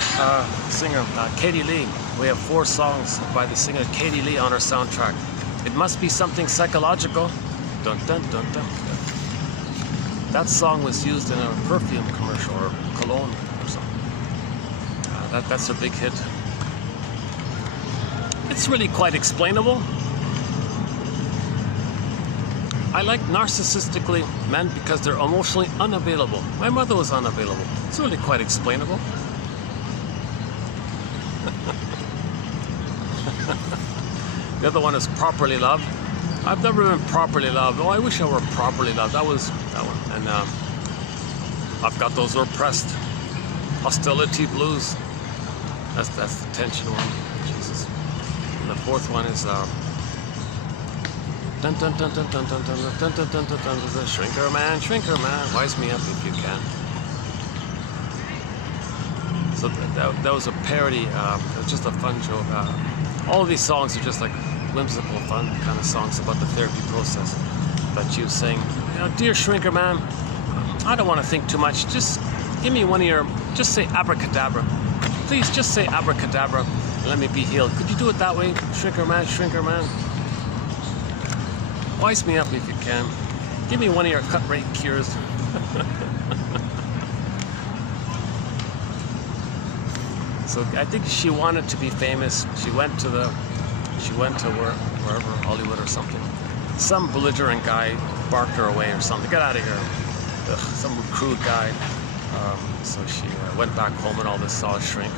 singer, Katie Lee. We have 4 songs by the singer Katie Lee on our soundtrack. It must be something psychological. Dun dun dun dun. That song was used in a perfume commercial or cologne or something. That's a big hit. It's really quite explainable. I like narcissistically men because they're emotionally unavailable. My mother was unavailable. It's really quite explainable. The other one is properly loved. I've never been properly loved. Oh, I wish I were properly loved. That was that one. And I've got those repressed hostility blues. That's the tension one. Jesus. And the fourth one is dun dun dun dun dun dun dun dun dun dun dun dun dun. Shrinker man, wise me up if you can. So that was a parody. It was just a fun joke. All of these songs are just like whimsical, fun kind of songs about the therapy process. But she was saying, you know, dear shrinker man, I don't want to think too much. Just give me one of your, just say abracadabra. Please just say abracadabra and let me be healed. Could you do it that way, shrinker man, shrinker man? Wise me up if you can. Give me one of your cut rate cures. So I think she wanted to be famous. She went to wherever, Hollywood or something. Some belligerent guy barked her away or something. Get out of here. Ugh, some crude guy. So she went back home and all this saw shrink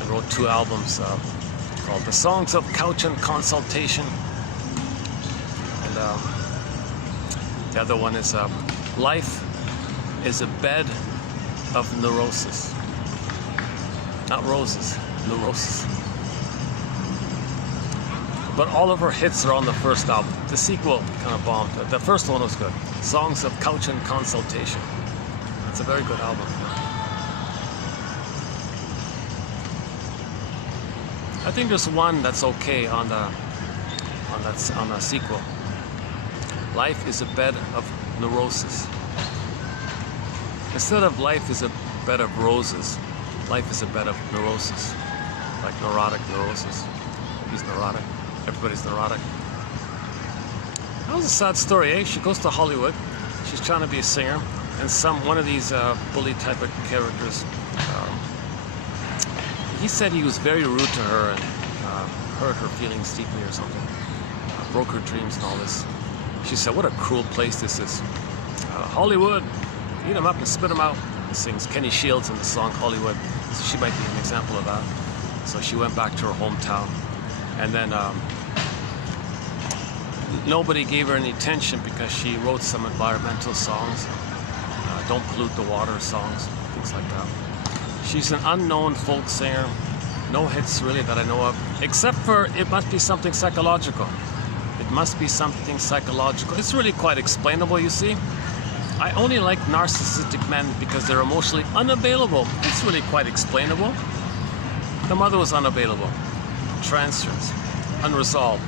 and wrote 2 albums called The Songs of Couch and Consultation. And the other one is Life is a Bed of Neurosis. Not roses, neurosis. But all of her hits are on the first album. The sequel kind of bombed. The first one was good. Songs of Couch and Consultation. It's a very good album. I think there's one that's okay on the sequel. Life is a Bed of Neurosis. Instead of Life is a Bed of Roses, Life is a Bed of Neurosis. Like neurotic neurosis. He's neurotic. Everybody's neurotic. That was a sad story, eh? She goes to Hollywood. She's trying to be a singer, and one of these bully type of characters. He said he was very rude to her and hurt her feelings deeply or something. Broke her dreams and all this. She said, "What a cruel place this is. Hollywood, eat them up and spit them out." He sings Kenny Shields in the song Hollywood. So she might be an example of that. So she went back to her hometown, and then nobody gave her any attention because she wrote some environmental songs, don't pollute the water songs, things like that. She's an unknown folk singer, no hits really that I know of, except for It Must Be Something Psychological. It Must Be Something Psychological. It's really quite explainable, you see. I only like narcissistic men because they're emotionally unavailable. It's really quite explainable. The mother was unavailable, transference, unresolved.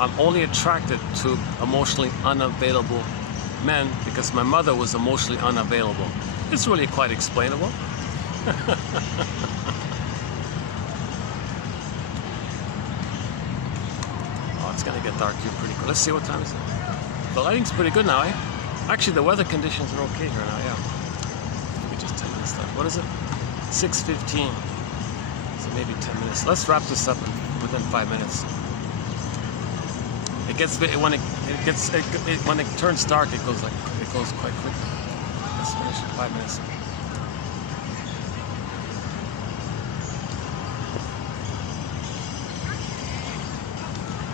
I'm only attracted to emotionally unavailable men because my mother was emotionally unavailable. It's really quite explainable. Oh, it's gonna get dark here pretty quick. Let's see what time is it. The lighting's pretty good now, eh? Actually, the weather conditions are okay here now, yeah. Maybe just 10 minutes left. What is it? 6:15. So maybe 10 minutes. Let's wrap this up within 5 minutes. It gets when it turns dark, it goes quite quick. Let's finish in 5 minutes.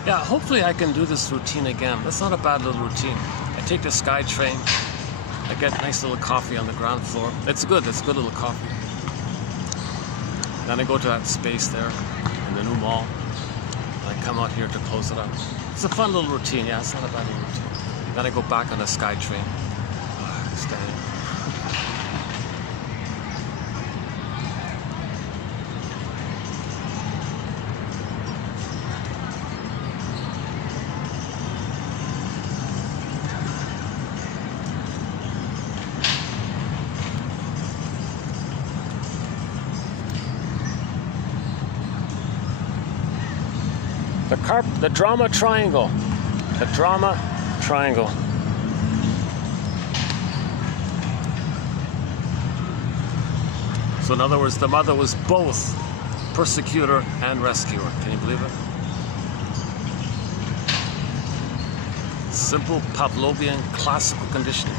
Yeah, hopefully I can do this routine again. That's not a bad little routine. I take the Sky train. I get a nice little coffee on the ground floor. It's good. It's good little coffee. Then I go to that space there in the new mall. And I come out here to close it up. It's a fun little routine. Yeah, it's not a bad little routine. Then I go back on the Sky train. Standing. The drama triangle. The drama triangle. So in other words, the mother was both persecutor and rescuer. Can you believe it? Simple Pavlovian classical conditioning.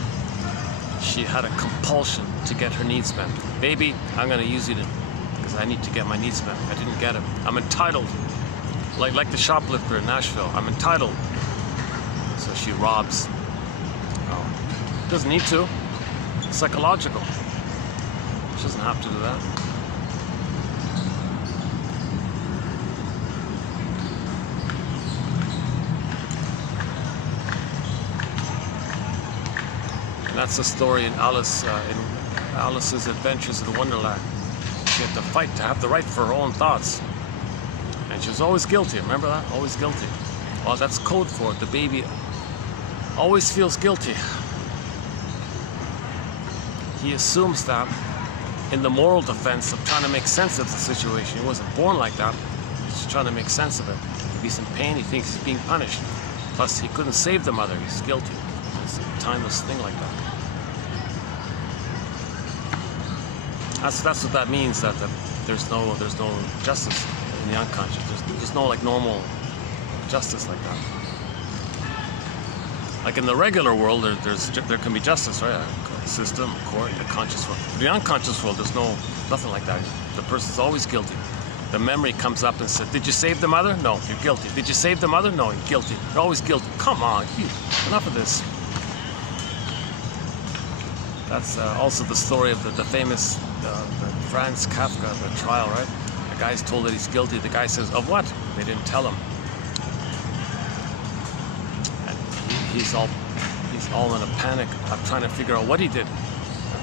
She had a compulsion to get her needs met. Baby, I'm going to use you because I need to get my needs met. I didn't get it. I'm entitled. Like the shoplifter in Nashville, I'm entitled. So she robs. Oh. Doesn't need to. It's psychological. She doesn't have to do that. That's the story in Alice's Adventures in Wonderland. She had to fight to have the right for her own thoughts. And she was always guilty, remember that? Always guilty. Well, that's code for it. The baby always feels guilty. He assumes that in the moral defense of trying to make sense of the situation. He wasn't born like that. He's just trying to make sense of it. If he's in pain, he thinks he's being punished. Plus, he couldn't save the mother. He's guilty. It's a timeless thing like that. That's what that means. That there's no justice in the unconscious. There's no like normal justice like that. Like in the regular world, there can be justice, right? A system, a court, the conscious world. In the unconscious world, there's nothing like that. The person's always guilty. The memory comes up and says, "Did you save the mother? No, you're guilty. Did you save the mother? No, you're guilty. You're always guilty. Come on, enough of this." That's also the story of the famous Franz Kafka, the trial, right? The guy's told that he's guilty. The guy says, "Of what?" They didn't tell him. And he's all in a panic of trying to figure out what he did.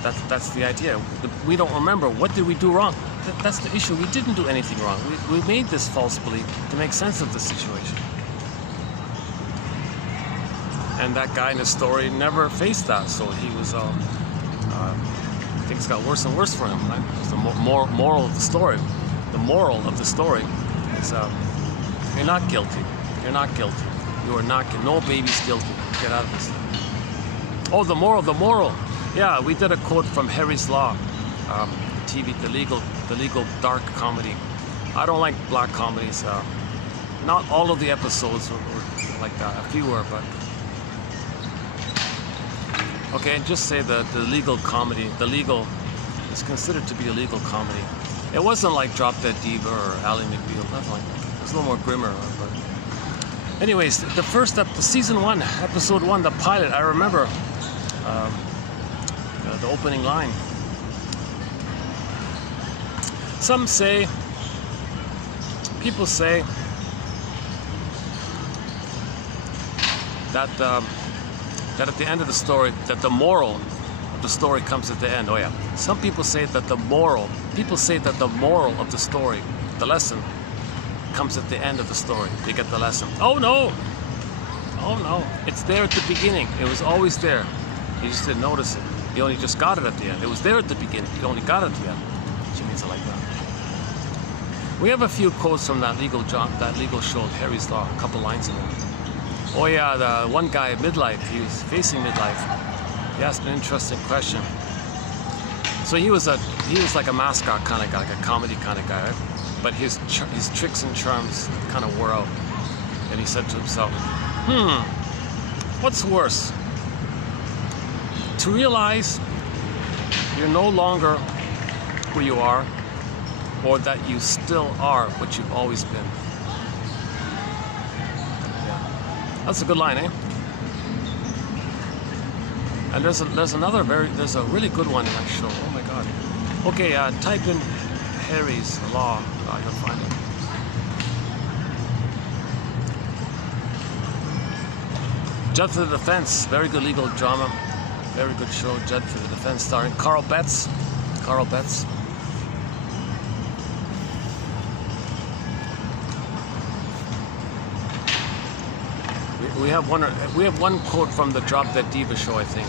That's the idea. We don't remember. What did we do wrong? That's the issue. We didn't do anything wrong. We made this false belief to make sense of the situation. And that guy in the story never faced that, so he was things got worse and worse for him. Right? It's the moral of the story. The moral of the story is you're not guilty. You're not guilty. You are not. No baby's guilty. Get out of this. Oh, the moral. Yeah, we did a quote from Harry's Law, TV, the legal dark comedy. I don't like black comedies. Not all of the episodes were like that. A few were, but okay. Just say the legal comedy. The legal is considered to be a legal comedy. It wasn't like Drop Dead Diva or Ally McBeal. Nothing like that. It was a little more grimmer. But anyways, the season 1, episode 1, the pilot. I remember. The opening line. People say that at the end of the story, that the moral of the story comes at the end. Oh yeah. Some people say that the moral of the story, the lesson, comes at the end of the story. You get the lesson. Oh no, it's there at the beginning. It was always there. You just didn't notice it. You only just got it at the end. It was there at the beginning. You only got it at the end. She means it like that. We have a few quotes from that legal show, Harry's Law. A couple lines in there. Oh yeah, the one guy, midlife. He was facing midlife. He asked an interesting question. So he was like a mascot kind of guy, like a comedy kind of guy, right? But his tricks and charms kind of wore out. And he said to himself, what's worse? To realize you're no longer who you are, or that you still are what you've always been. Yeah. That's a good line, eh? And there's a really good one in that show. Oh my God. Okay, type in Harry's Law. You'll find it. Judge for the Defense, very good legal drama. Very good show, Judge for the Defense, starring Carl Betts. We have one quote from the Drop Dead Diva show, I think.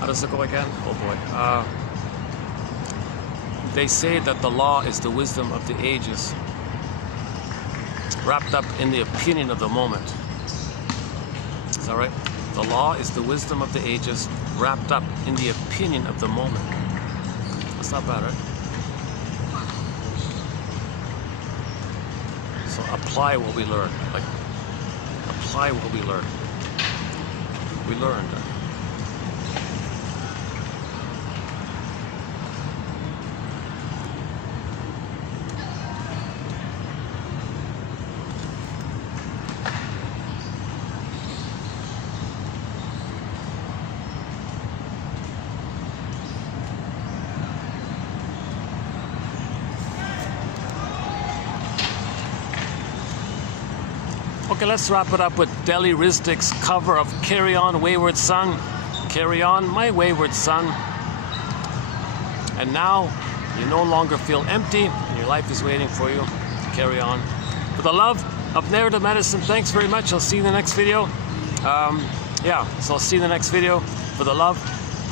How does it go again? Oh boy. They say that the law is the wisdom of the ages, wrapped up in the opinion of the moment. Is that right? The law is the wisdom of the ages, wrapped up in the opinion of the moment. That's not bad, right? So apply what we learn. Like, apply what we learn. We learned. Okay, let's wrap it up with Deli Rizdick's cover of Carry On Wayward Son. Carry on, my wayward son. And now you no longer feel empty, and your life is waiting for you. Carry on. For the love of narrative medicine, thanks very much. I'll see you in the next video. So I'll see you in the next video. For the love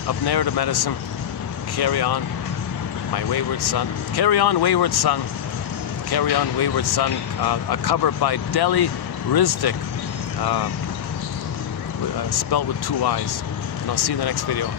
of narrative medicine, carry on, my wayward son. Carry on, wayward son. Carry on, wayward son. A cover by Deli Rizdik, spelled with 2 I's. And I'll see you in the next video.